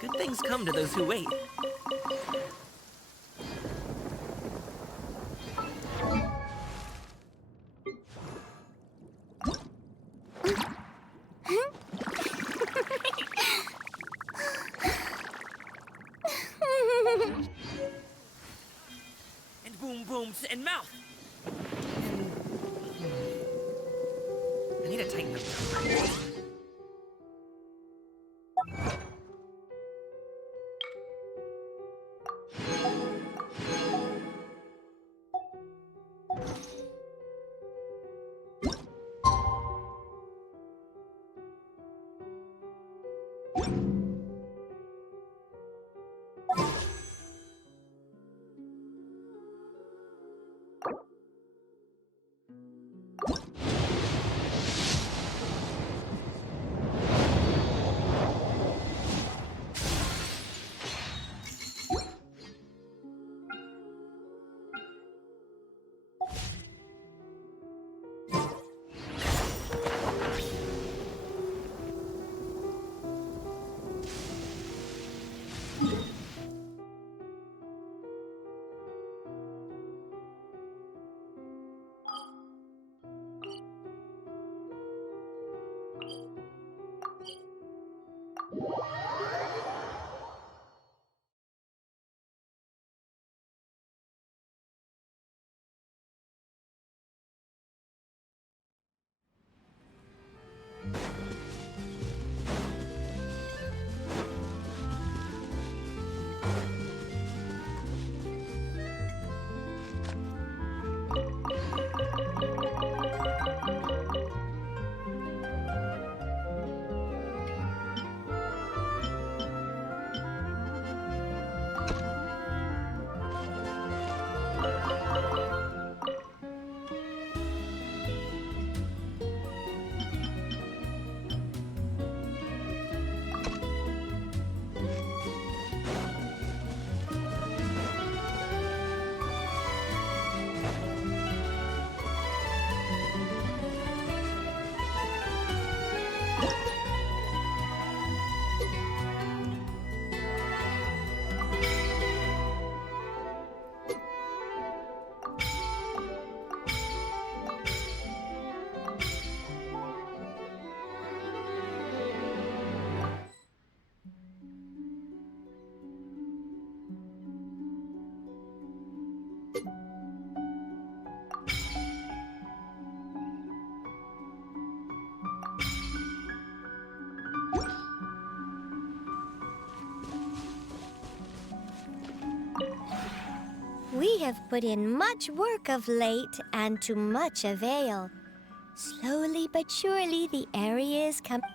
Good things come to those who wait. And boom booms and mouth. I need to tighten them down. have put in much work of late, and to much avail. Slowly but surely, the area is coming.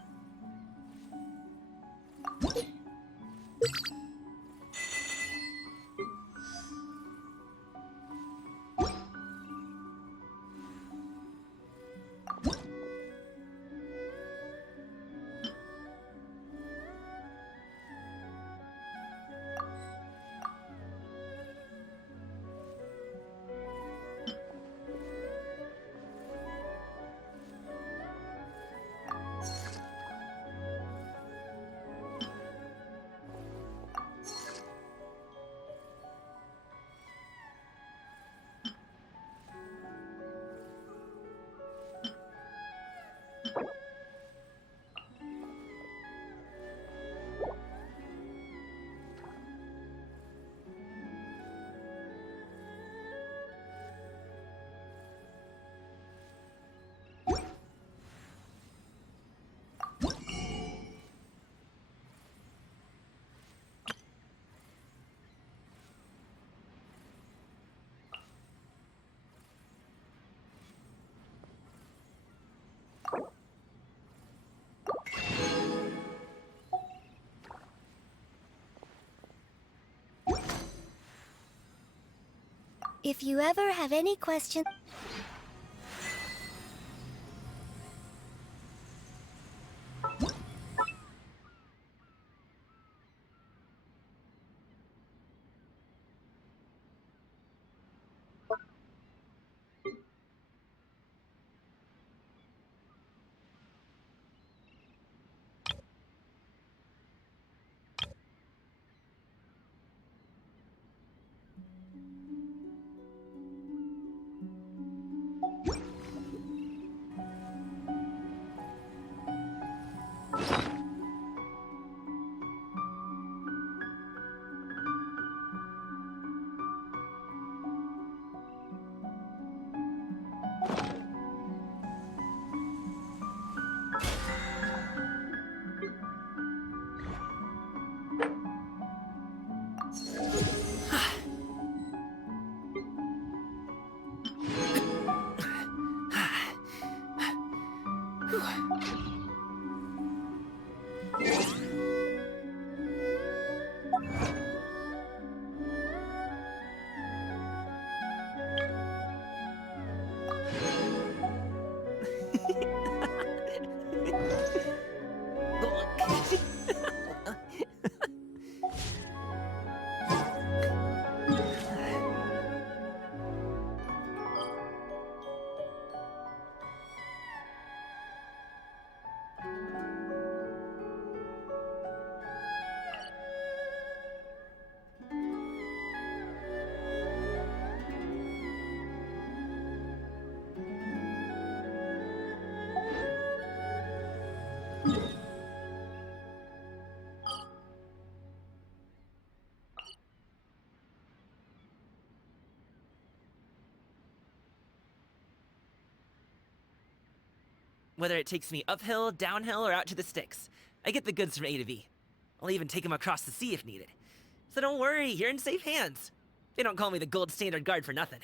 If you ever have any questions... Whether it takes me uphill, downhill, or out to the sticks, I get the goods from A to B. I'll even take them across the sea if needed. So don't worry, you're in safe hands. They don't call me the gold standard guard for nothing.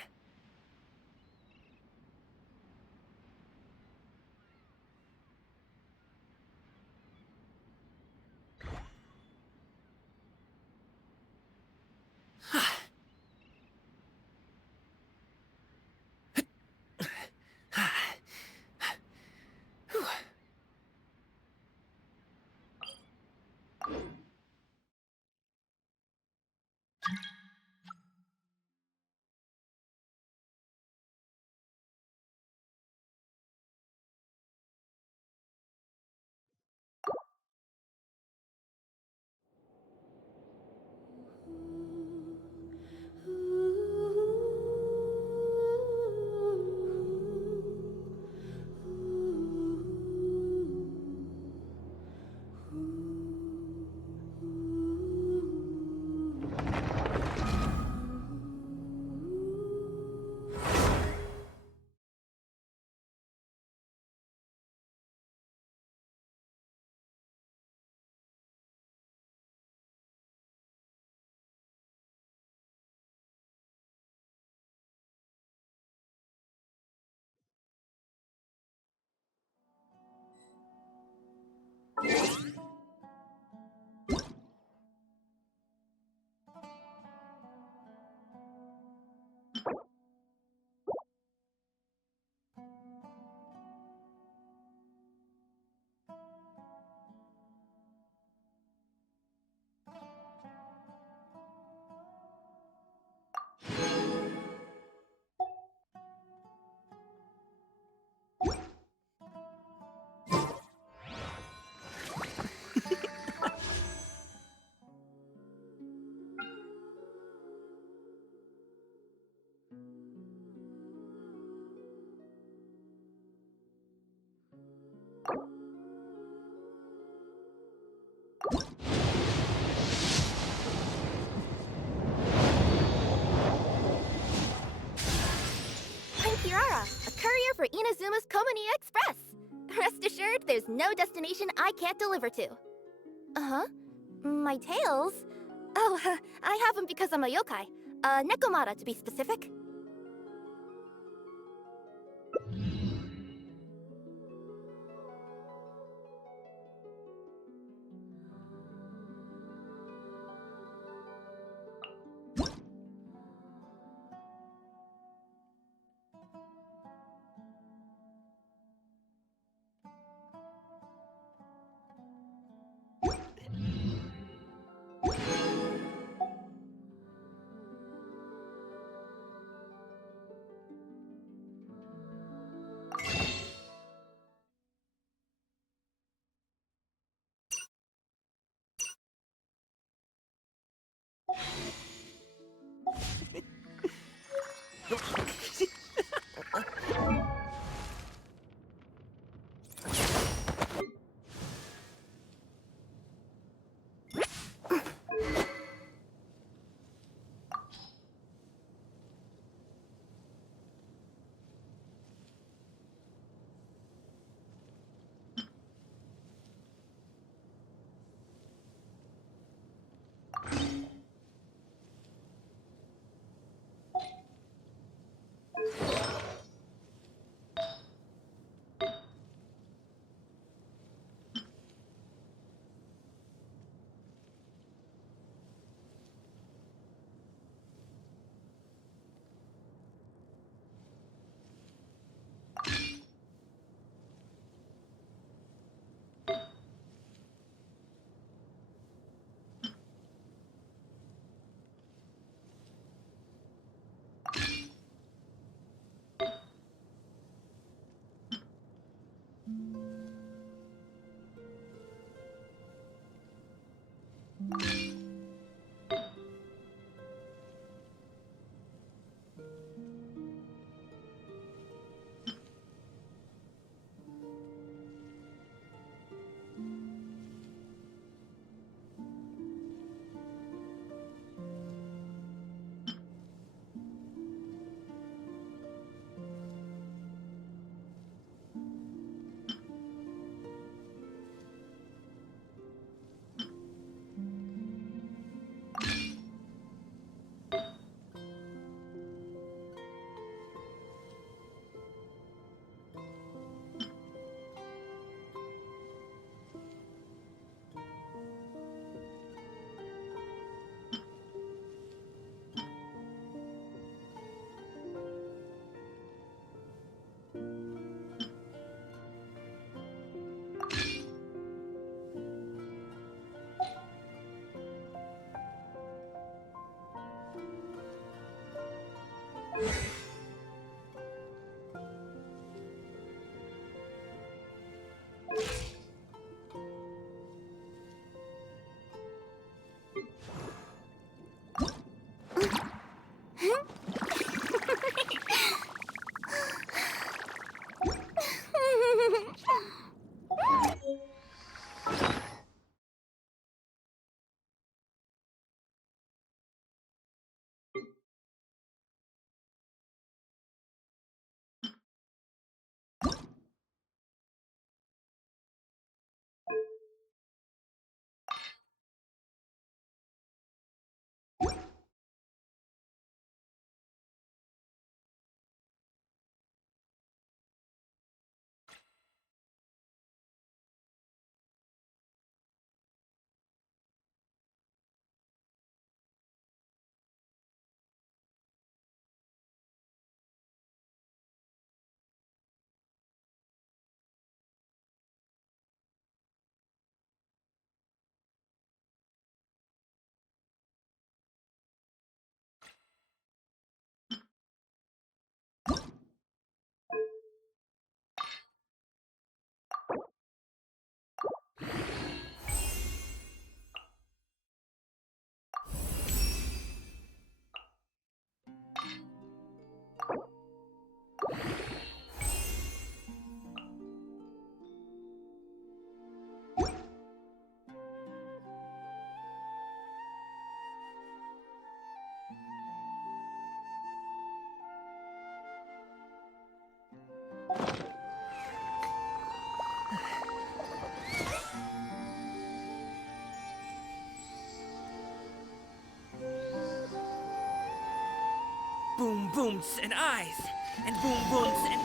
a courier for Inazuma's Komani Express. Rest assured, there's no destination I can't deliver to. Uh-huh. My tails? Oh, I have them because I'm a yokai. Nekomata, to be specific. booms and eyes, and boom booms and...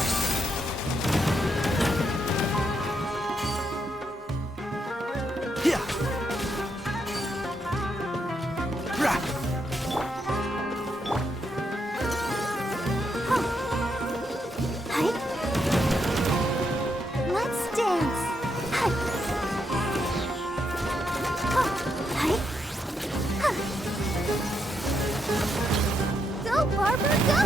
course. Yeah. Rah. Let's dance. Hi. Hi. Go, Barbara, go!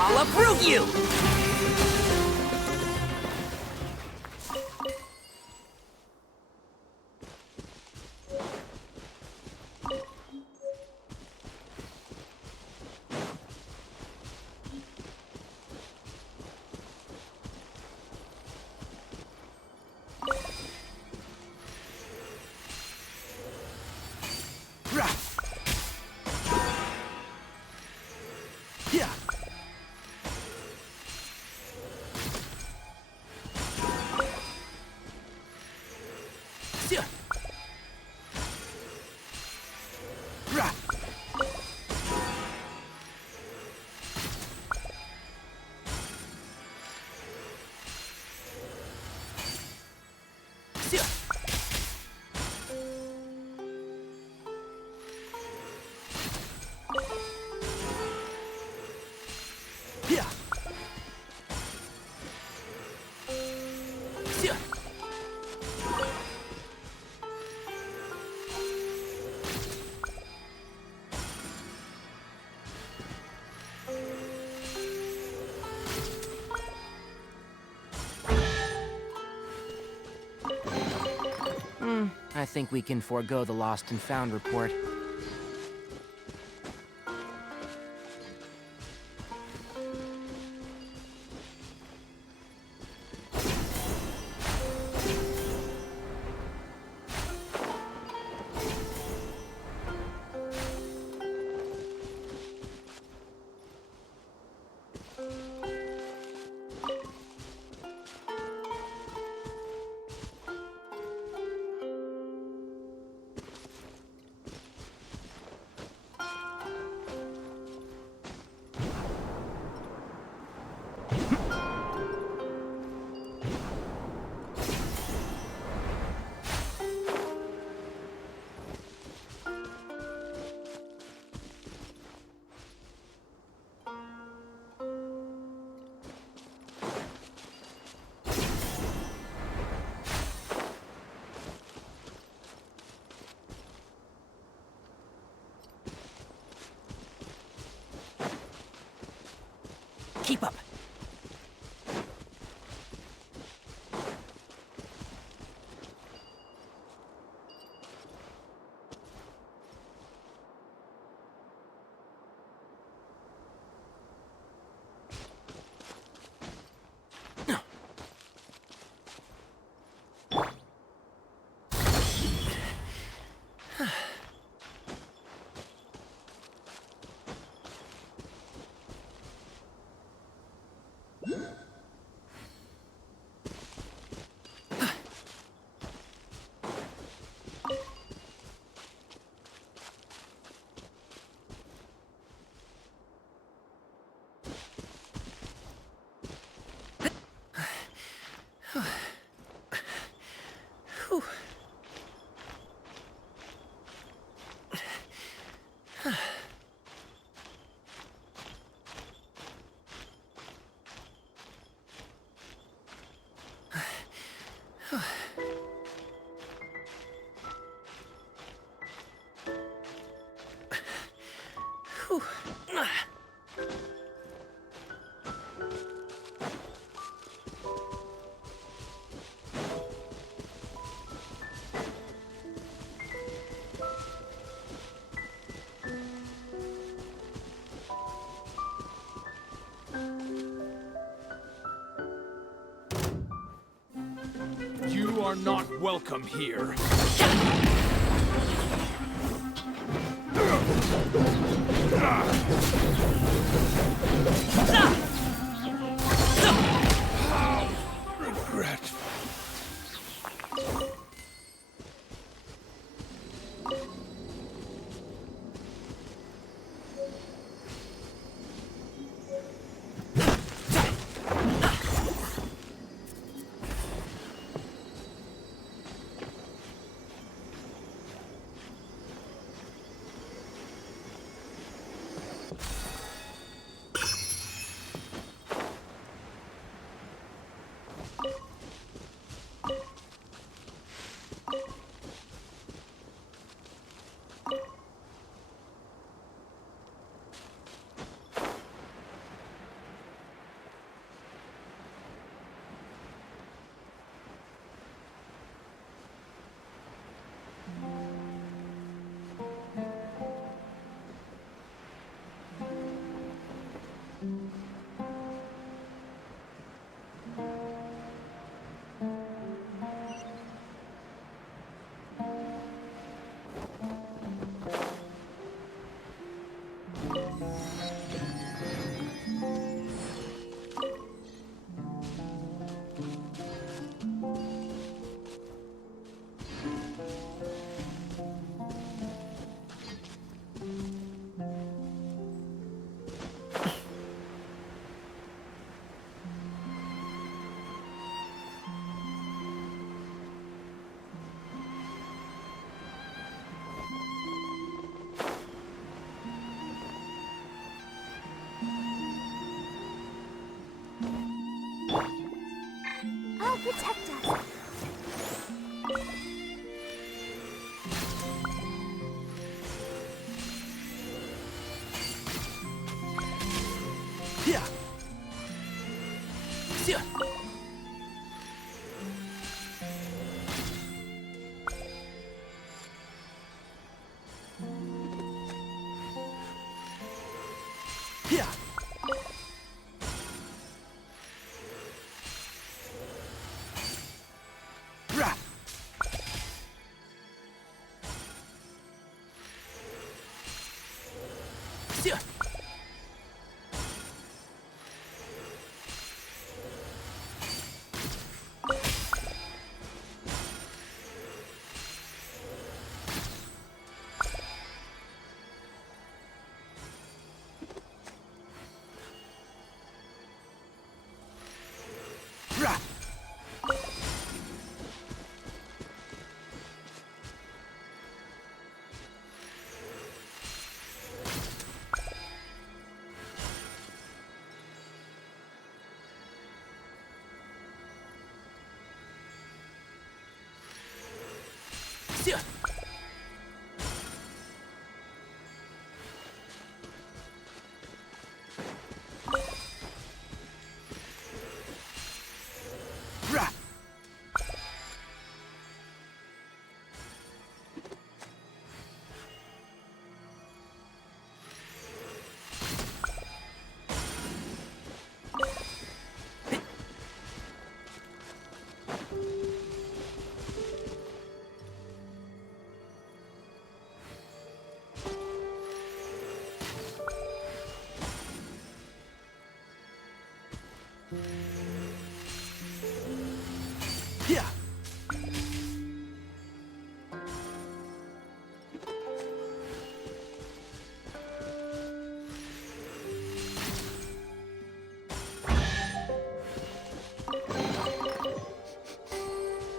I'll approve you! Rah. Yeah. Yeah. Rah. Yeah. Yeah. Yeah. I think we can forego the lost and found report. Keep up. are not welcome here. How regretful. I'll protect us. Yeah. Yeah. Yeah. Rah. Yeah. Rah. Yeah. Rah. Yeah.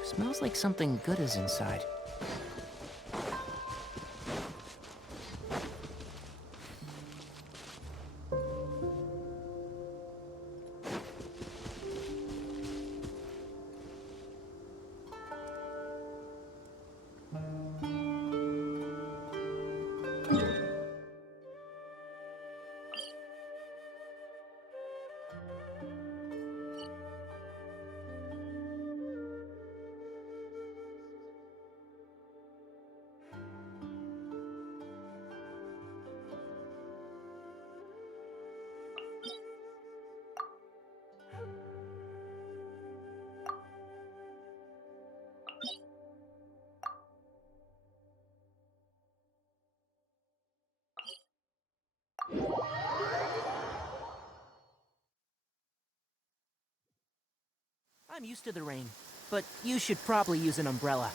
Smells like something good is inside. I'm used to the rain, but you should probably use an umbrella.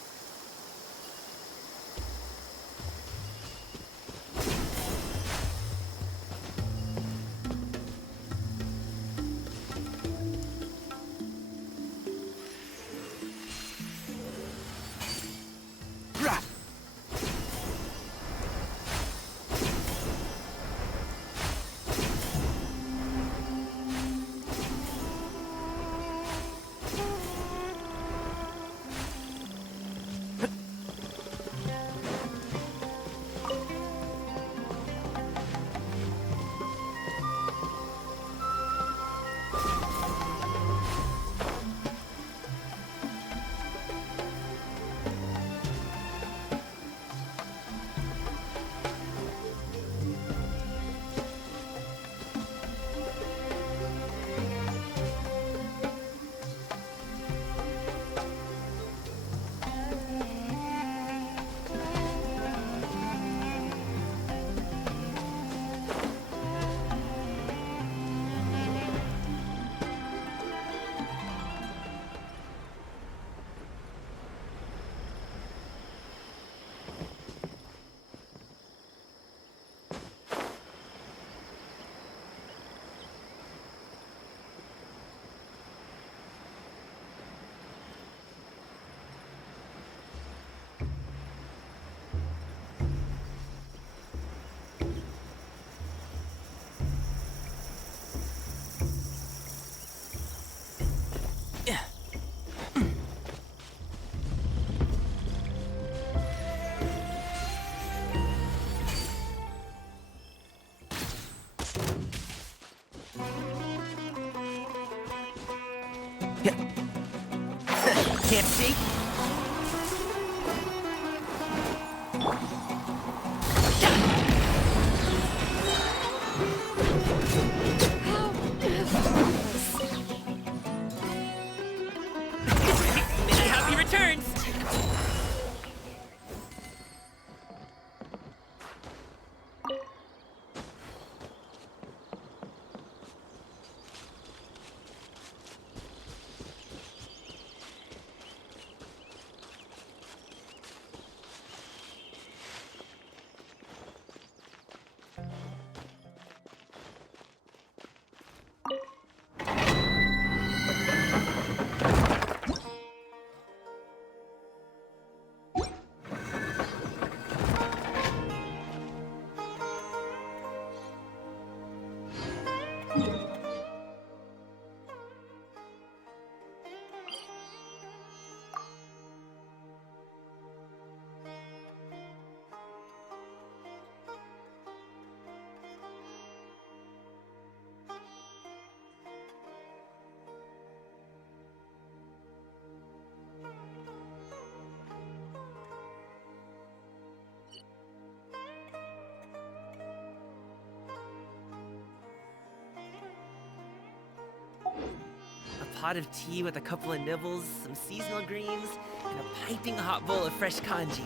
Can't see? Many happy returns! A pot of tea with a couple of nibbles, some seasonal greens, and a piping hot bowl of fresh kanji.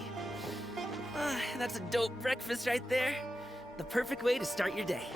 That's a dope breakfast right there. The perfect way to start your day.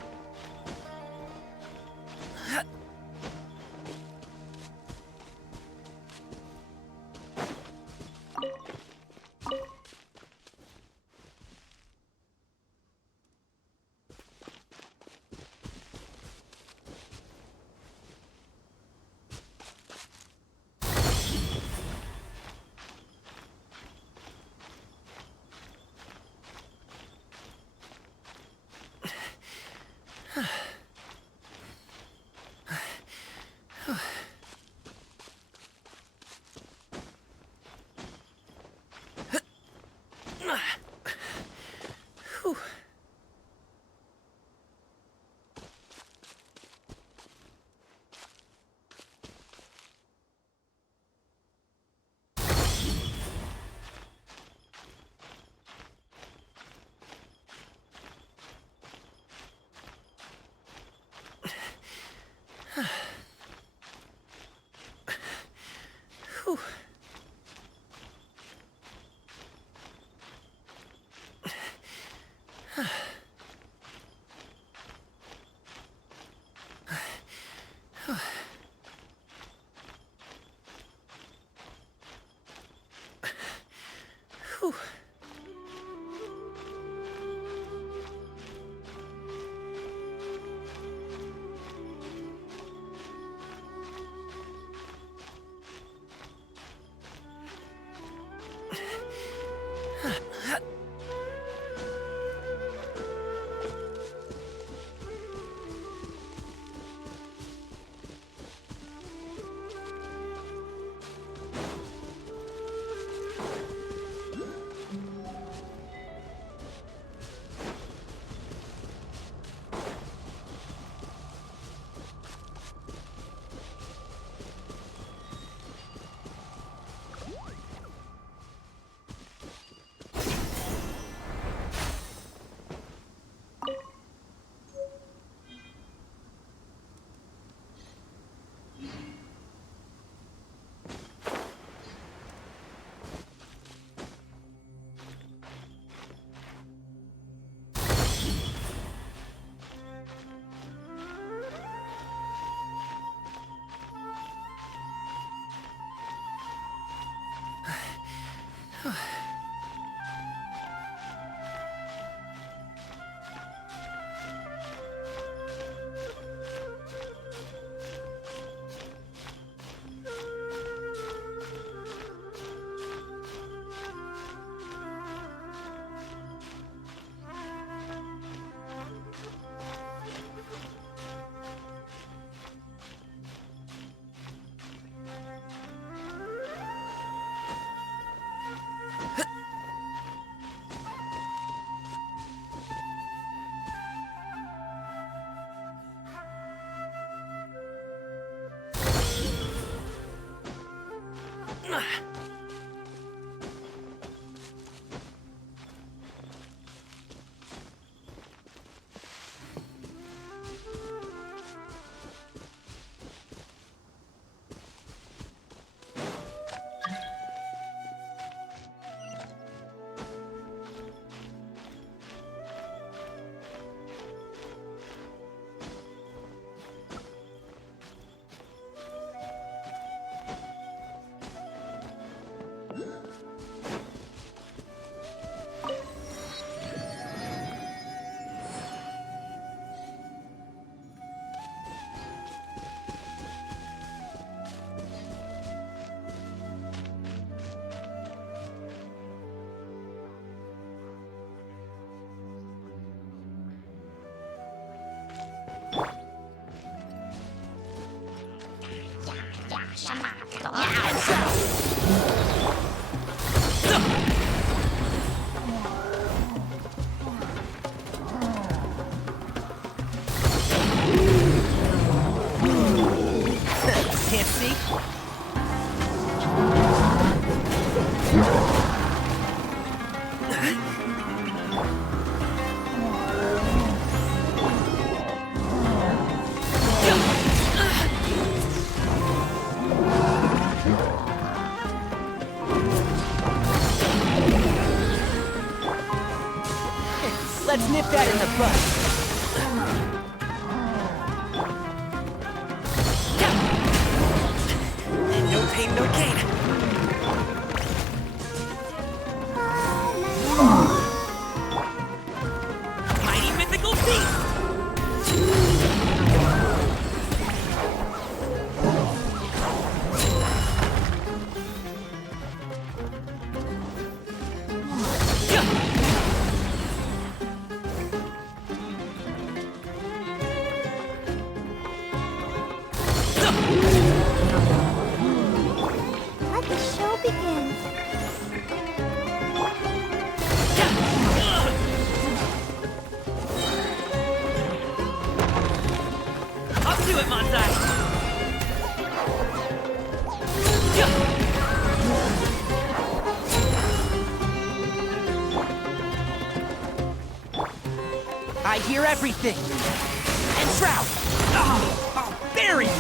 Can't see? Let's nip that in the bud. No pain, no gain. Mighty mythical beast! Let the show begin. Up to it, Monzai! I hear everything. And Shroud! Oh, bury you!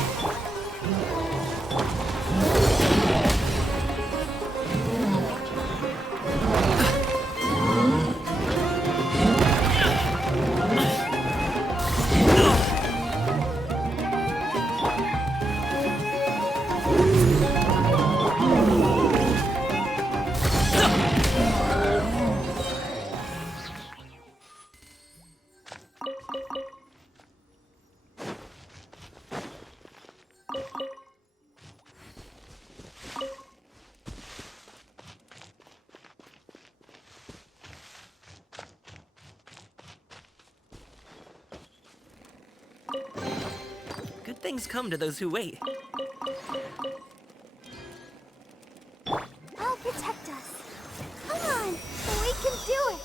Good things come to those who wait. I'll protect us. Come on, we can do it.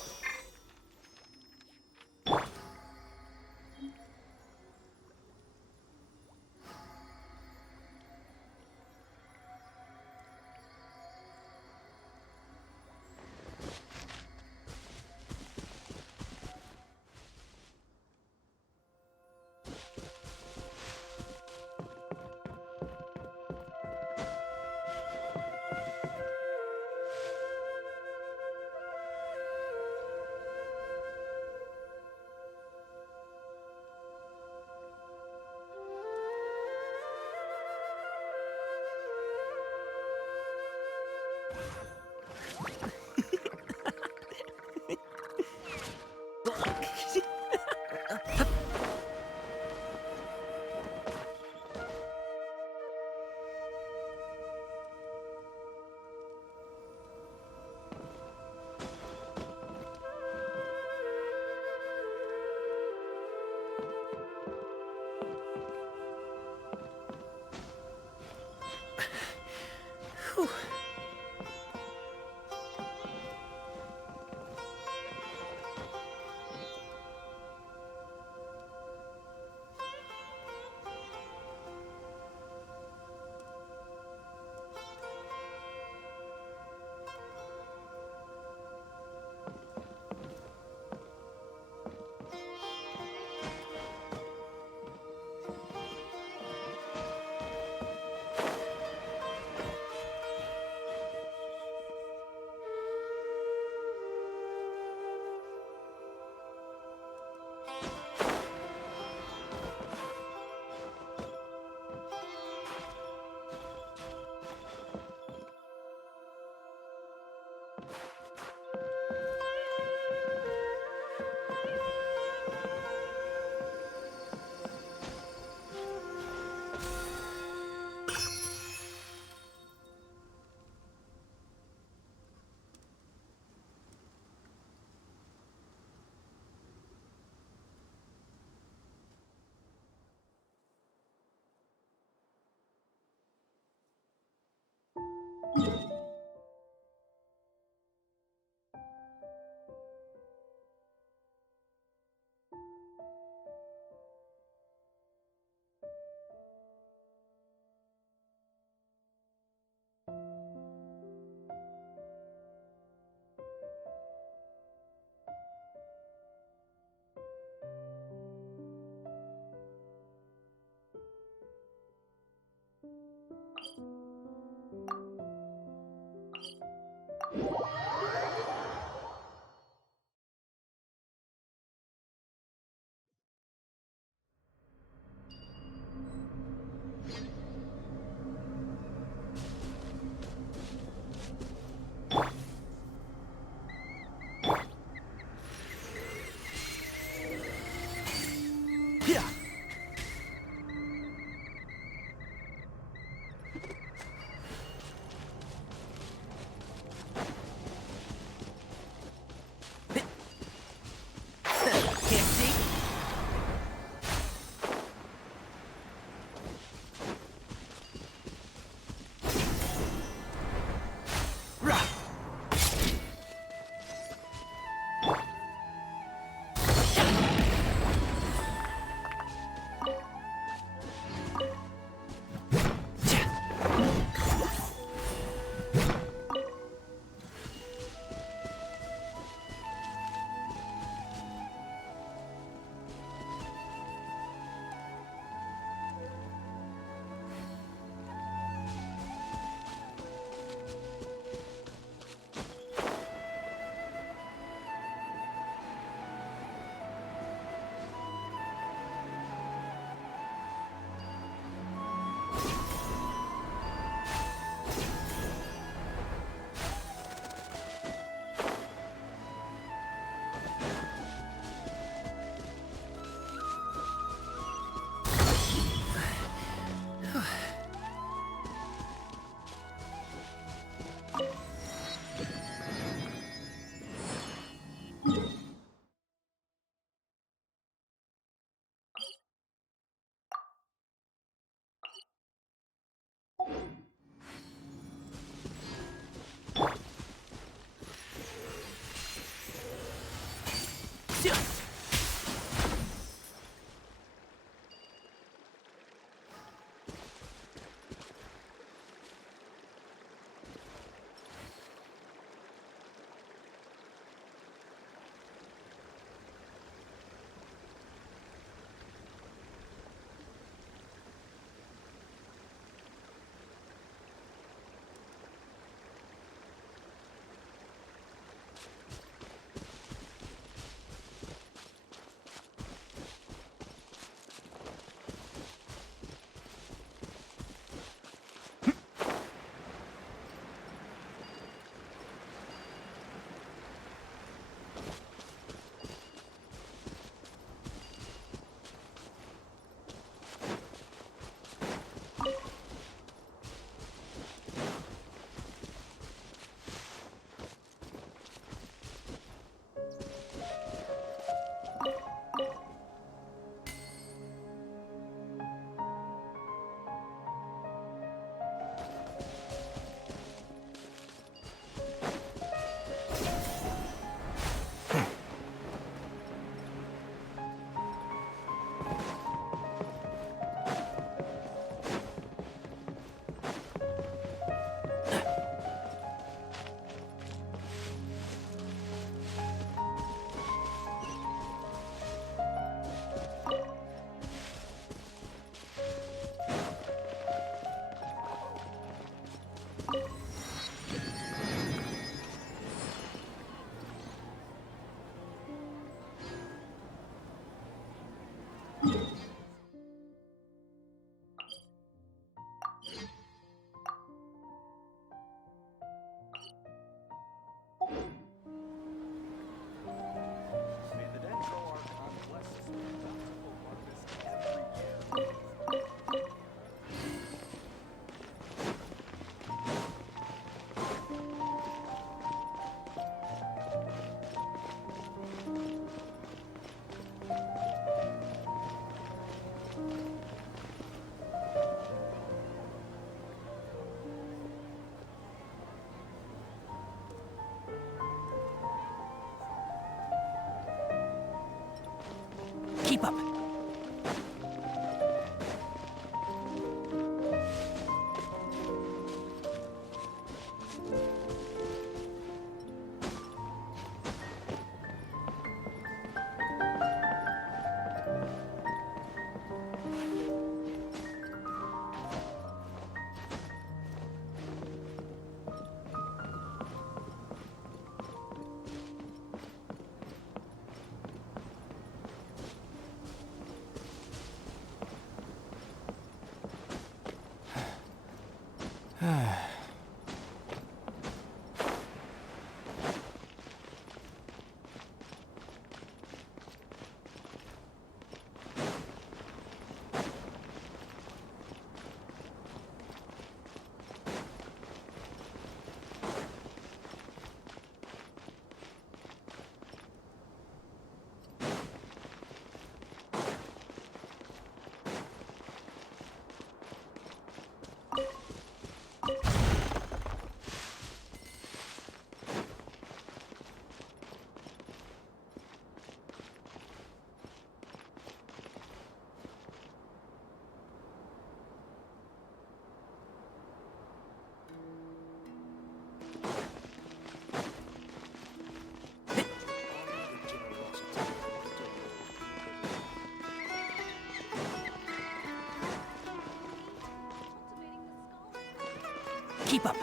Keep up.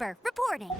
Amber, reporting.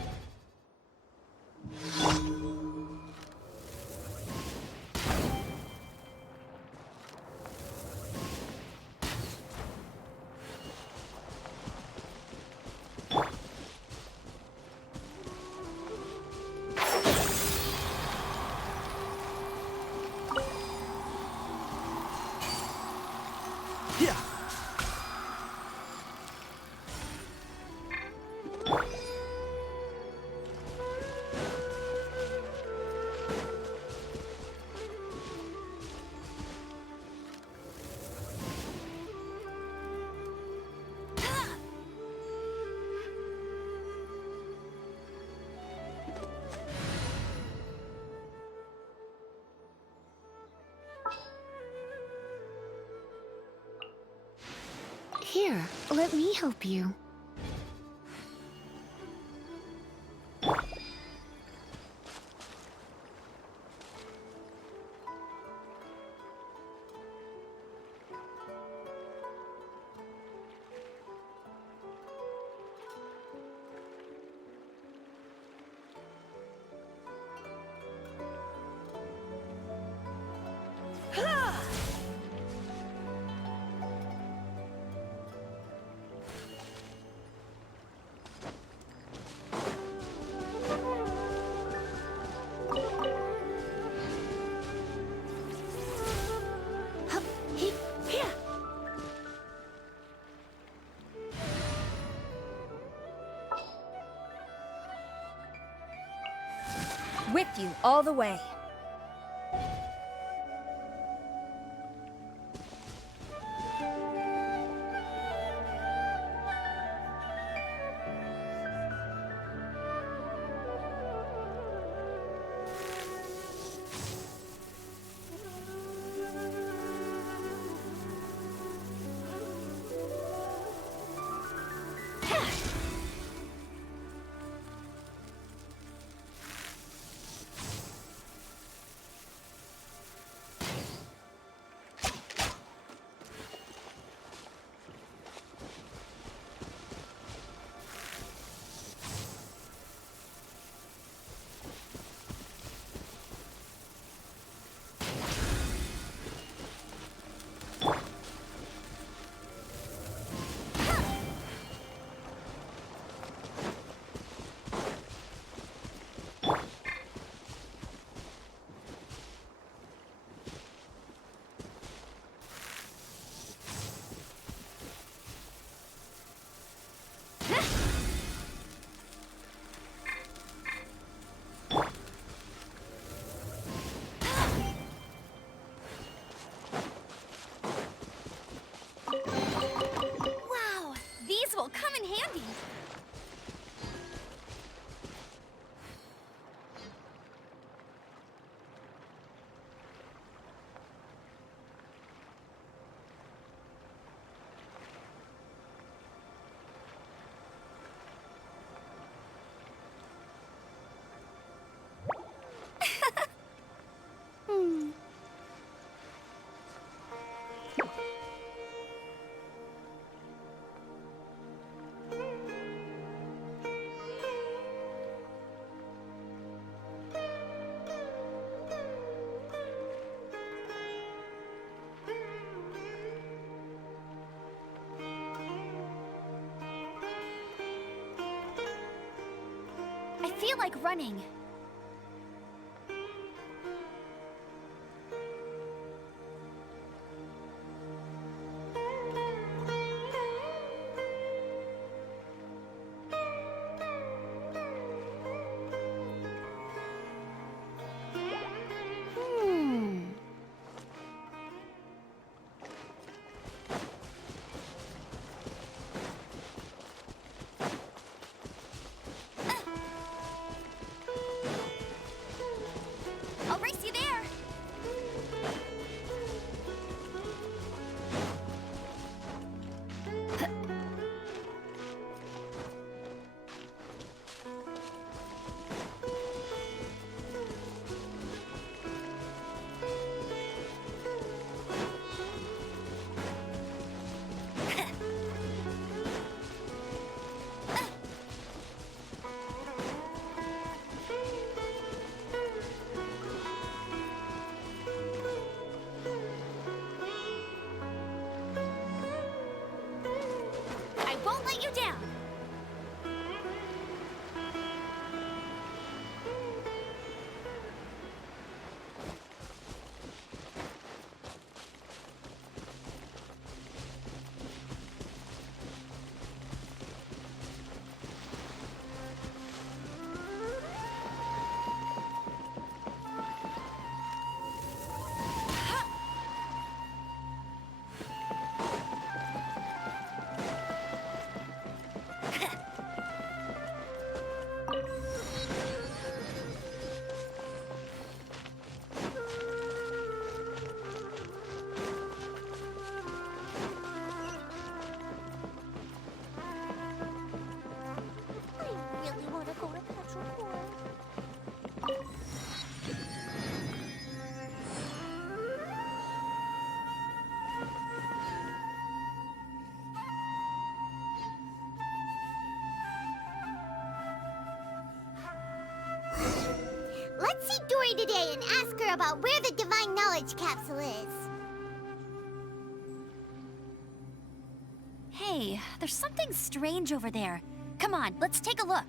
Here, let me help you. With you all the way. Wow, these will come in handy. I feel like running. let you down! Really want to go to Petrol. Let's see Dory today and ask her about where the Divine Knowledge Capsule is. Hey, there's something strange over there. Come on, let's take a look.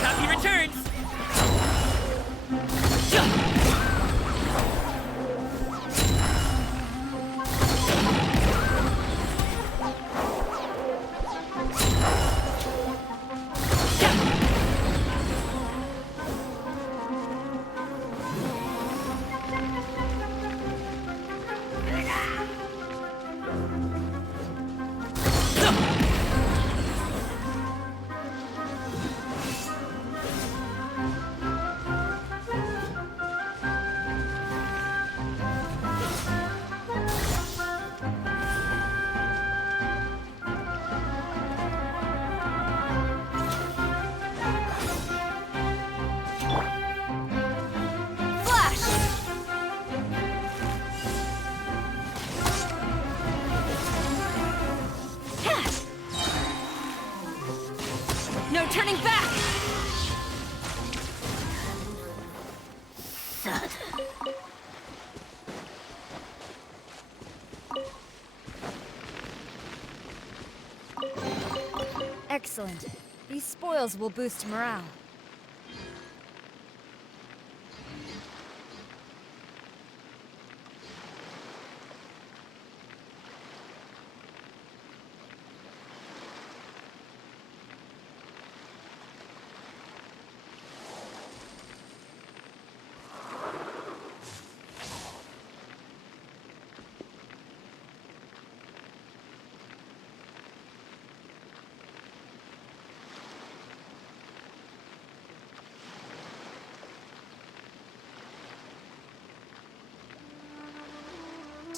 Copy returns! No turning back! Excellent. These spoils will boost morale.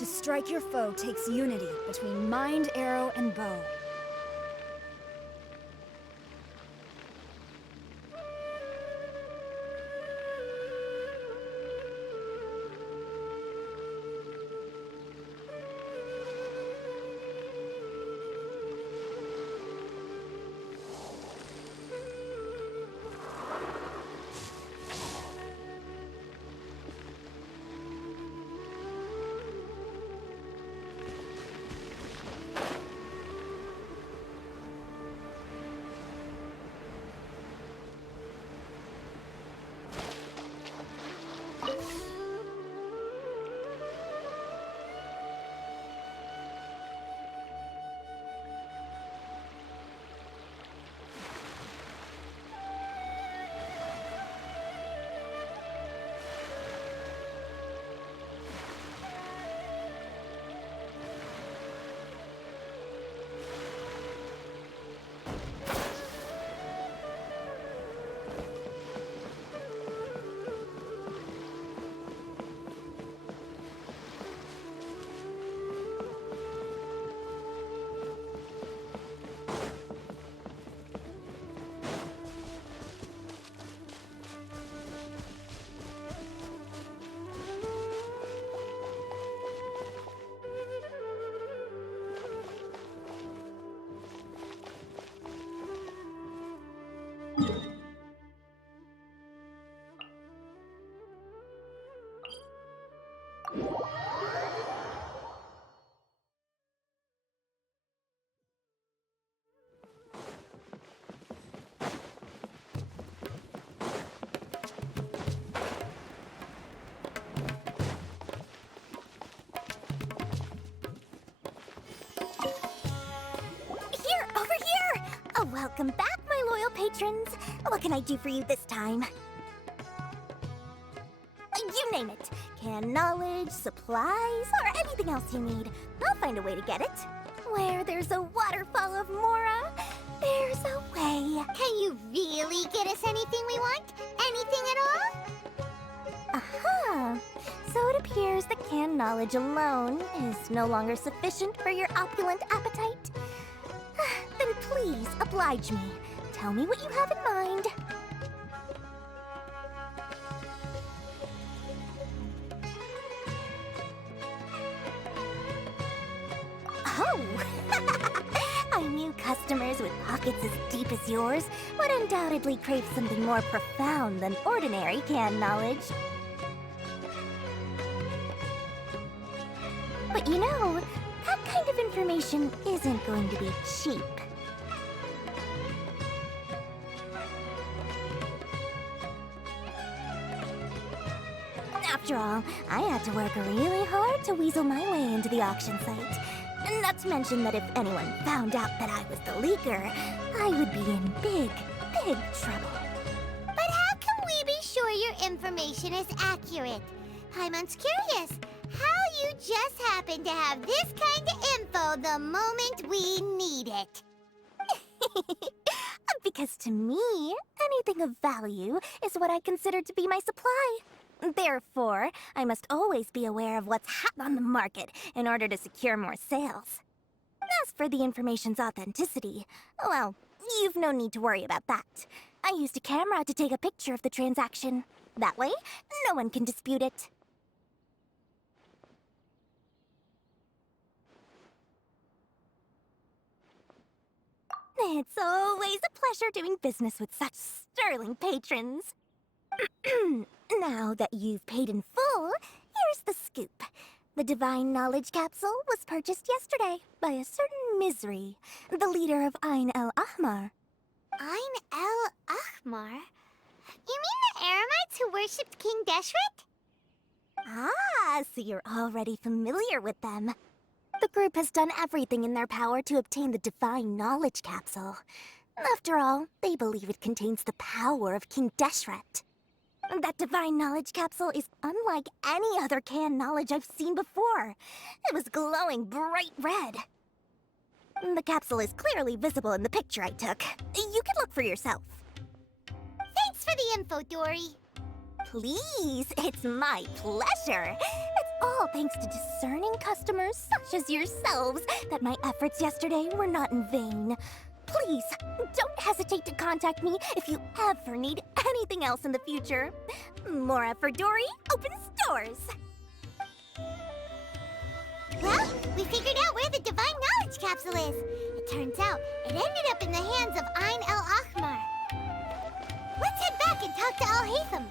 To strike your foe takes unity between mind, arrow, and bow. Welcome back, my loyal patrons. What can I do for you this time? You name it. Canned knowledge, supplies, or anything else you need. I'll find a way to get it. Where there's a waterfall of Mora, there's a way. Can you really get us anything we want? Anything at all? Aha! So it appears that canned knowledge alone is no longer sufficient for your opulent appetite. Then please, oblige me. Tell me what you have in mind. Oh! I knew customers with pockets as deep as yours would undoubtedly crave something more profound than ordinary canned knowledge. But you know, that kind of information isn't going to be cheap. After all, I had to work really hard to weasel my way into the auction site. Not to mention that if anyone found out that I was the leaker, I would be in big, big trouble. But how can we be sure your information is accurate? Paimon's curious. How you just happen to have this kind of info the moment we need it? Because to me, anything of value is what I consider to be my supply. Therefore, I must always be aware of what's hot on the market in order to secure more sales. As for the information's authenticity, well, you've no need to worry about that. I used a camera to take a picture of the transaction. That way, no one can dispute it. It's always a pleasure doing business with such sterling patrons. Now that you've paid in full, here's the scoop. The Divine Knowledge Capsule was purchased yesterday by a certain Misery, the leader of Ain el Ahmar. Ain el Ahmar? You mean the Eremites who worshipped King Deshret? Ah, so you're already familiar with them. The group has done everything in their power to obtain the Divine Knowledge Capsule. After all, they believe it contains the power of King Deshret. That Divine Knowledge Capsule is unlike any other canned knowledge I've seen before. It was glowing bright red. The capsule is clearly visible in the picture I took. You can look for yourself. Thanks for the info, Dory. Please, it's my pleasure. It's all thanks to discerning customers such as yourselves that my efforts yesterday were not in vain. Please, don't hesitate to contact me if you ever need anything else in the future. Mora for Dory opens doors. Well, we figured out where the Divine Knowledge Capsule is. It turns out it ended up in the hands of Ain El Ahmar. Let's head back and talk to Al Haytham.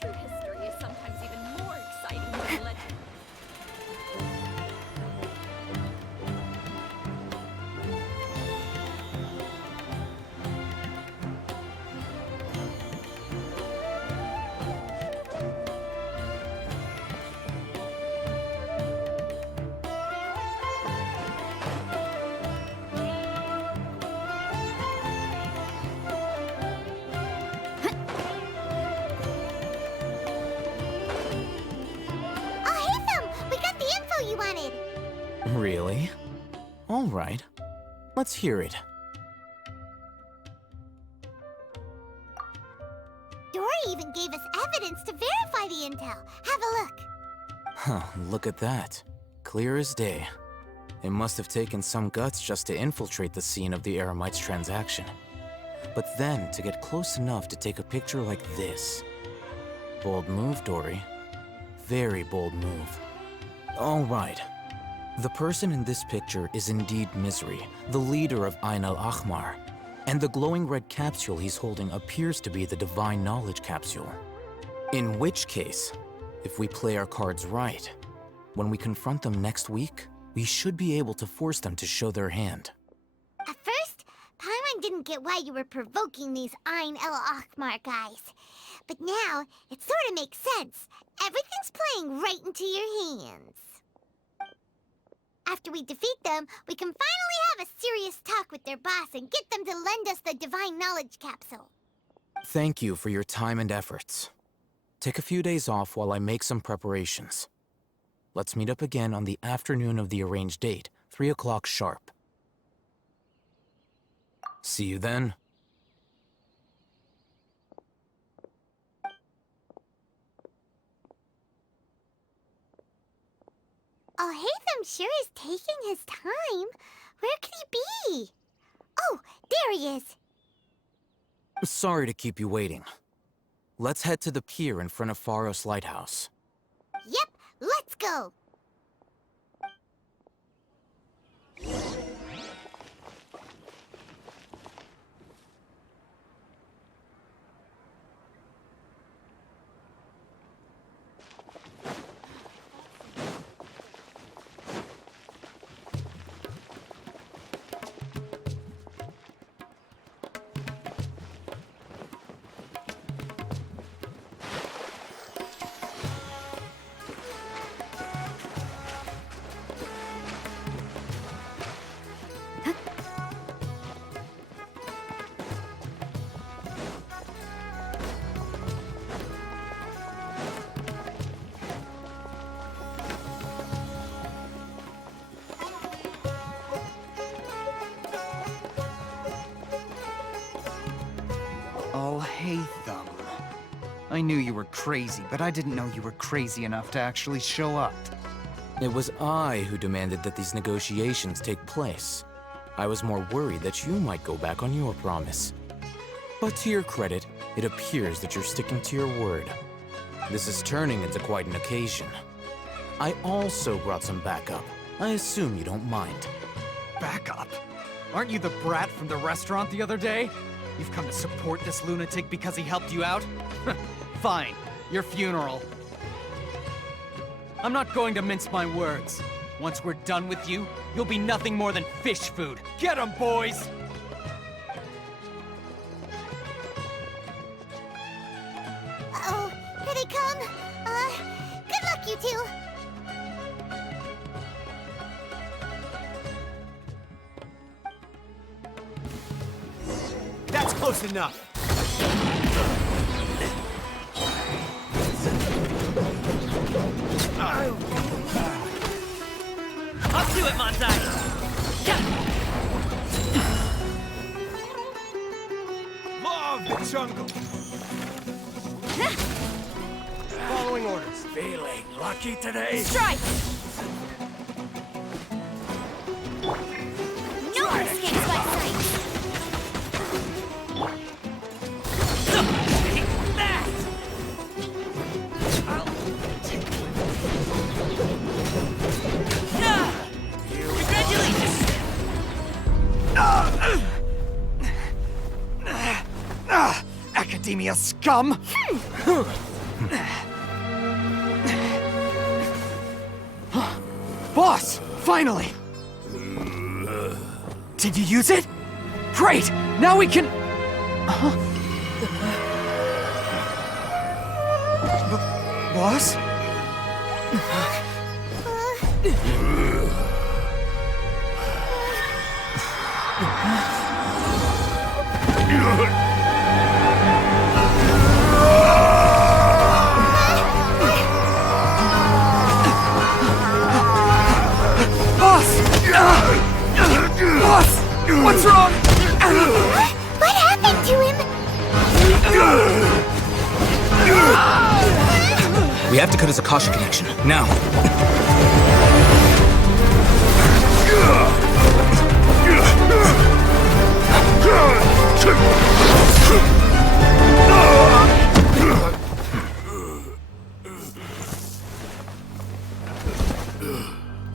True history is sometimes even more exciting than legend. You wanted. Really? All right. Let's hear it. Dory even gave us evidence to verify the intel. Have a look. Huh, look at that. Clear as day. It must have taken some guts just to infiltrate the scene of the Eremites' transaction. But then, to get close enough to take a picture like this. Bold move, Dory. Very bold move. All right. The person in this picture is indeed Misery, the leader of Ain El Ahmar. And the glowing red capsule he's holding appears to be the Divine Knowledge Capsule. In which case, if we play our cards right, when we confront them next week, we should be able to force them to show their hand. At first, Paimon didn't get why you were provoking these Ain El Ahmar guys. But now, it sort of makes sense. Everything's playing right into your hands. After we defeat them, we can finally have a serious talk with their boss and get them to lend us the Divine Knowledge Capsule. Thank you for your time and efforts. Take a few days off while I make some preparations. Let's meet up again on the afternoon of the arranged date, 3 o'clock sharp. See you then. Al Haytham sure is taking his time. Where could he be? Oh, there he is. Sorry to keep you waiting. Let's head to the pier in front of Pharos Lighthouse. Yep, let's go. Al Haytham. I knew you were crazy, but I didn't know you were crazy enough to actually show up. It was I who demanded that these negotiations take place. I was more worried that you might go back on your promise. But to your credit, it appears that you're sticking to your word. This is turning into quite an occasion. I also brought some backup. I assume you don't mind. Backup? Aren't you the brat from the restaurant the other day? You've come to support this lunatic because he helped you out? Fine, your funeral. I'm not going to mince my words. Once we're done with you, you'll be nothing more than fish food. Get 'em, boys! Uh-oh, here they come. Good luck, you two. That's close enough. Up to it, Montai! Law of the jungle. Following Awaiting orders. Feeling lucky today? Strike! No one escapes my sight! Academia scum! Boss! Finally! Did you use it? Great! Now we can... Boss? Boss! What's wrong? What happened to him? We have to cut his Akasha connection, now.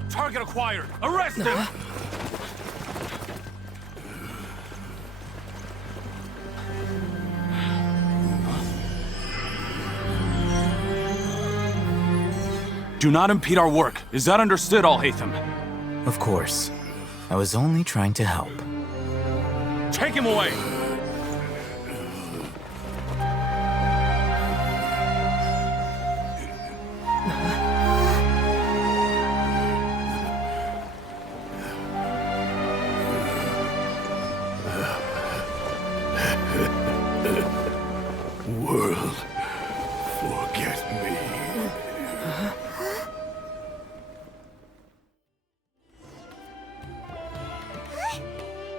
Target acquired! Arrest him! Do not impede our work. Is that understood, Al-Haytham? Of course. I was only trying to help. Take him away! World, forget me.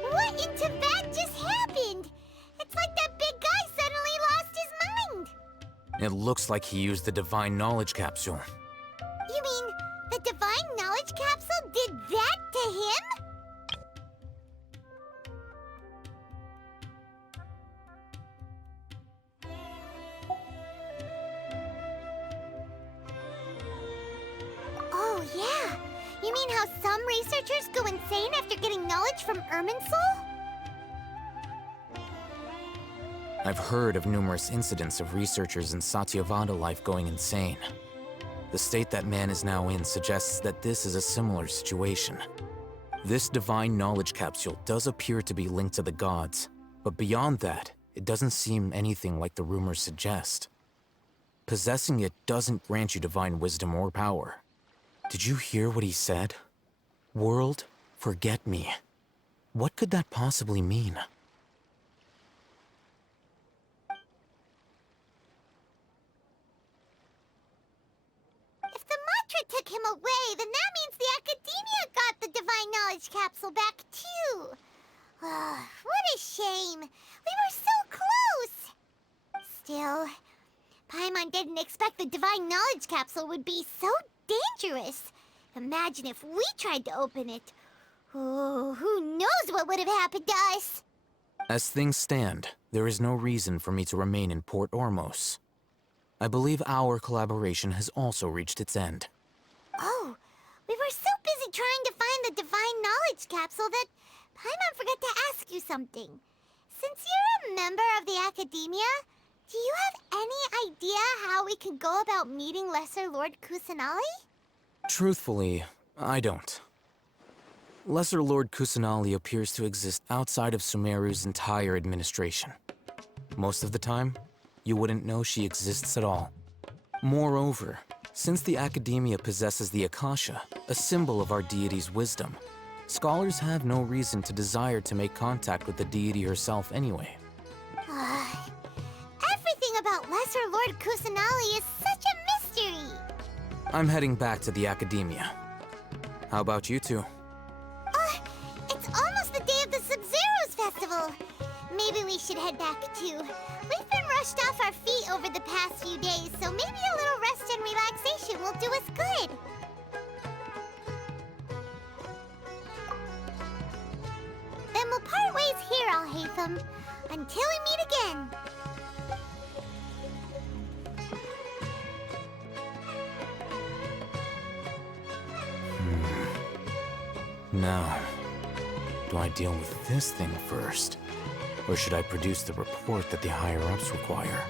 What in Tibet just happened? It's like that big guy suddenly lost his mind. It looks like he used the Divine Knowledge Capsule. You mean the Divine Knowledge Capsule did that to him? Oh, yeah. You mean how some researchers go insane after getting knowledge from Irminsul? I've heard of numerous incidents of researchers in Satyavada life going insane. The state that man is now in suggests that this is a similar situation. This Divine Knowledge Capsule does appear to be linked to the gods, but beyond that, it doesn't seem anything like the rumors suggest. Possessing it doesn't grant you divine wisdom or power. Did you hear what he said? World, forget me. What could that possibly mean? If the mantra took him away, then that means the Academia got the Divine Knowledge Capsule back, too. What a shame. We were so close. Still, Paimon didn't expect the Divine Knowledge Capsule would be so dangerous. Imagine if we tried to open it. Oh, who knows what would have happened to us? As things stand, there is no reason for me to remain in Port Ormos. I believe our collaboration has also reached its end. Oh, we were so busy trying to find the Divine Knowledge Capsule that Paimon forgot to ask you something. Since you're a member of the Academia, do you have any idea how we can go about meeting Lesser Lord Kusanali? Truthfully, I don't. Lesser Lord Kusanali appears to exist outside of Sumeru's entire administration. Most of the time, you wouldn't know she exists at all. Moreover, since the Academia possesses the Akasha, a symbol of our deity's wisdom, scholars have no reason to desire to make contact with the deity herself anyway. Everything about Lesser Lord Kusanali is such a mystery. I'm heading back to the Academia. How about you two? It's almost the day of the Sub-Zero's festival. Maybe we should head back too. We've been rushed off our feet over the past few days, so maybe a little rest and Until we meet again. Now, do I deal with this thing first? Or should I produce the report that the higher-ups require?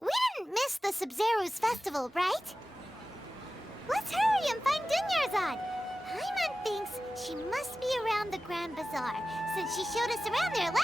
We didn't miss the Sub-Zero's festival, right? Let's hurry and find Dunyarzad. Paimon thinks she must be around the Grand Bazaar, since she showed us around there last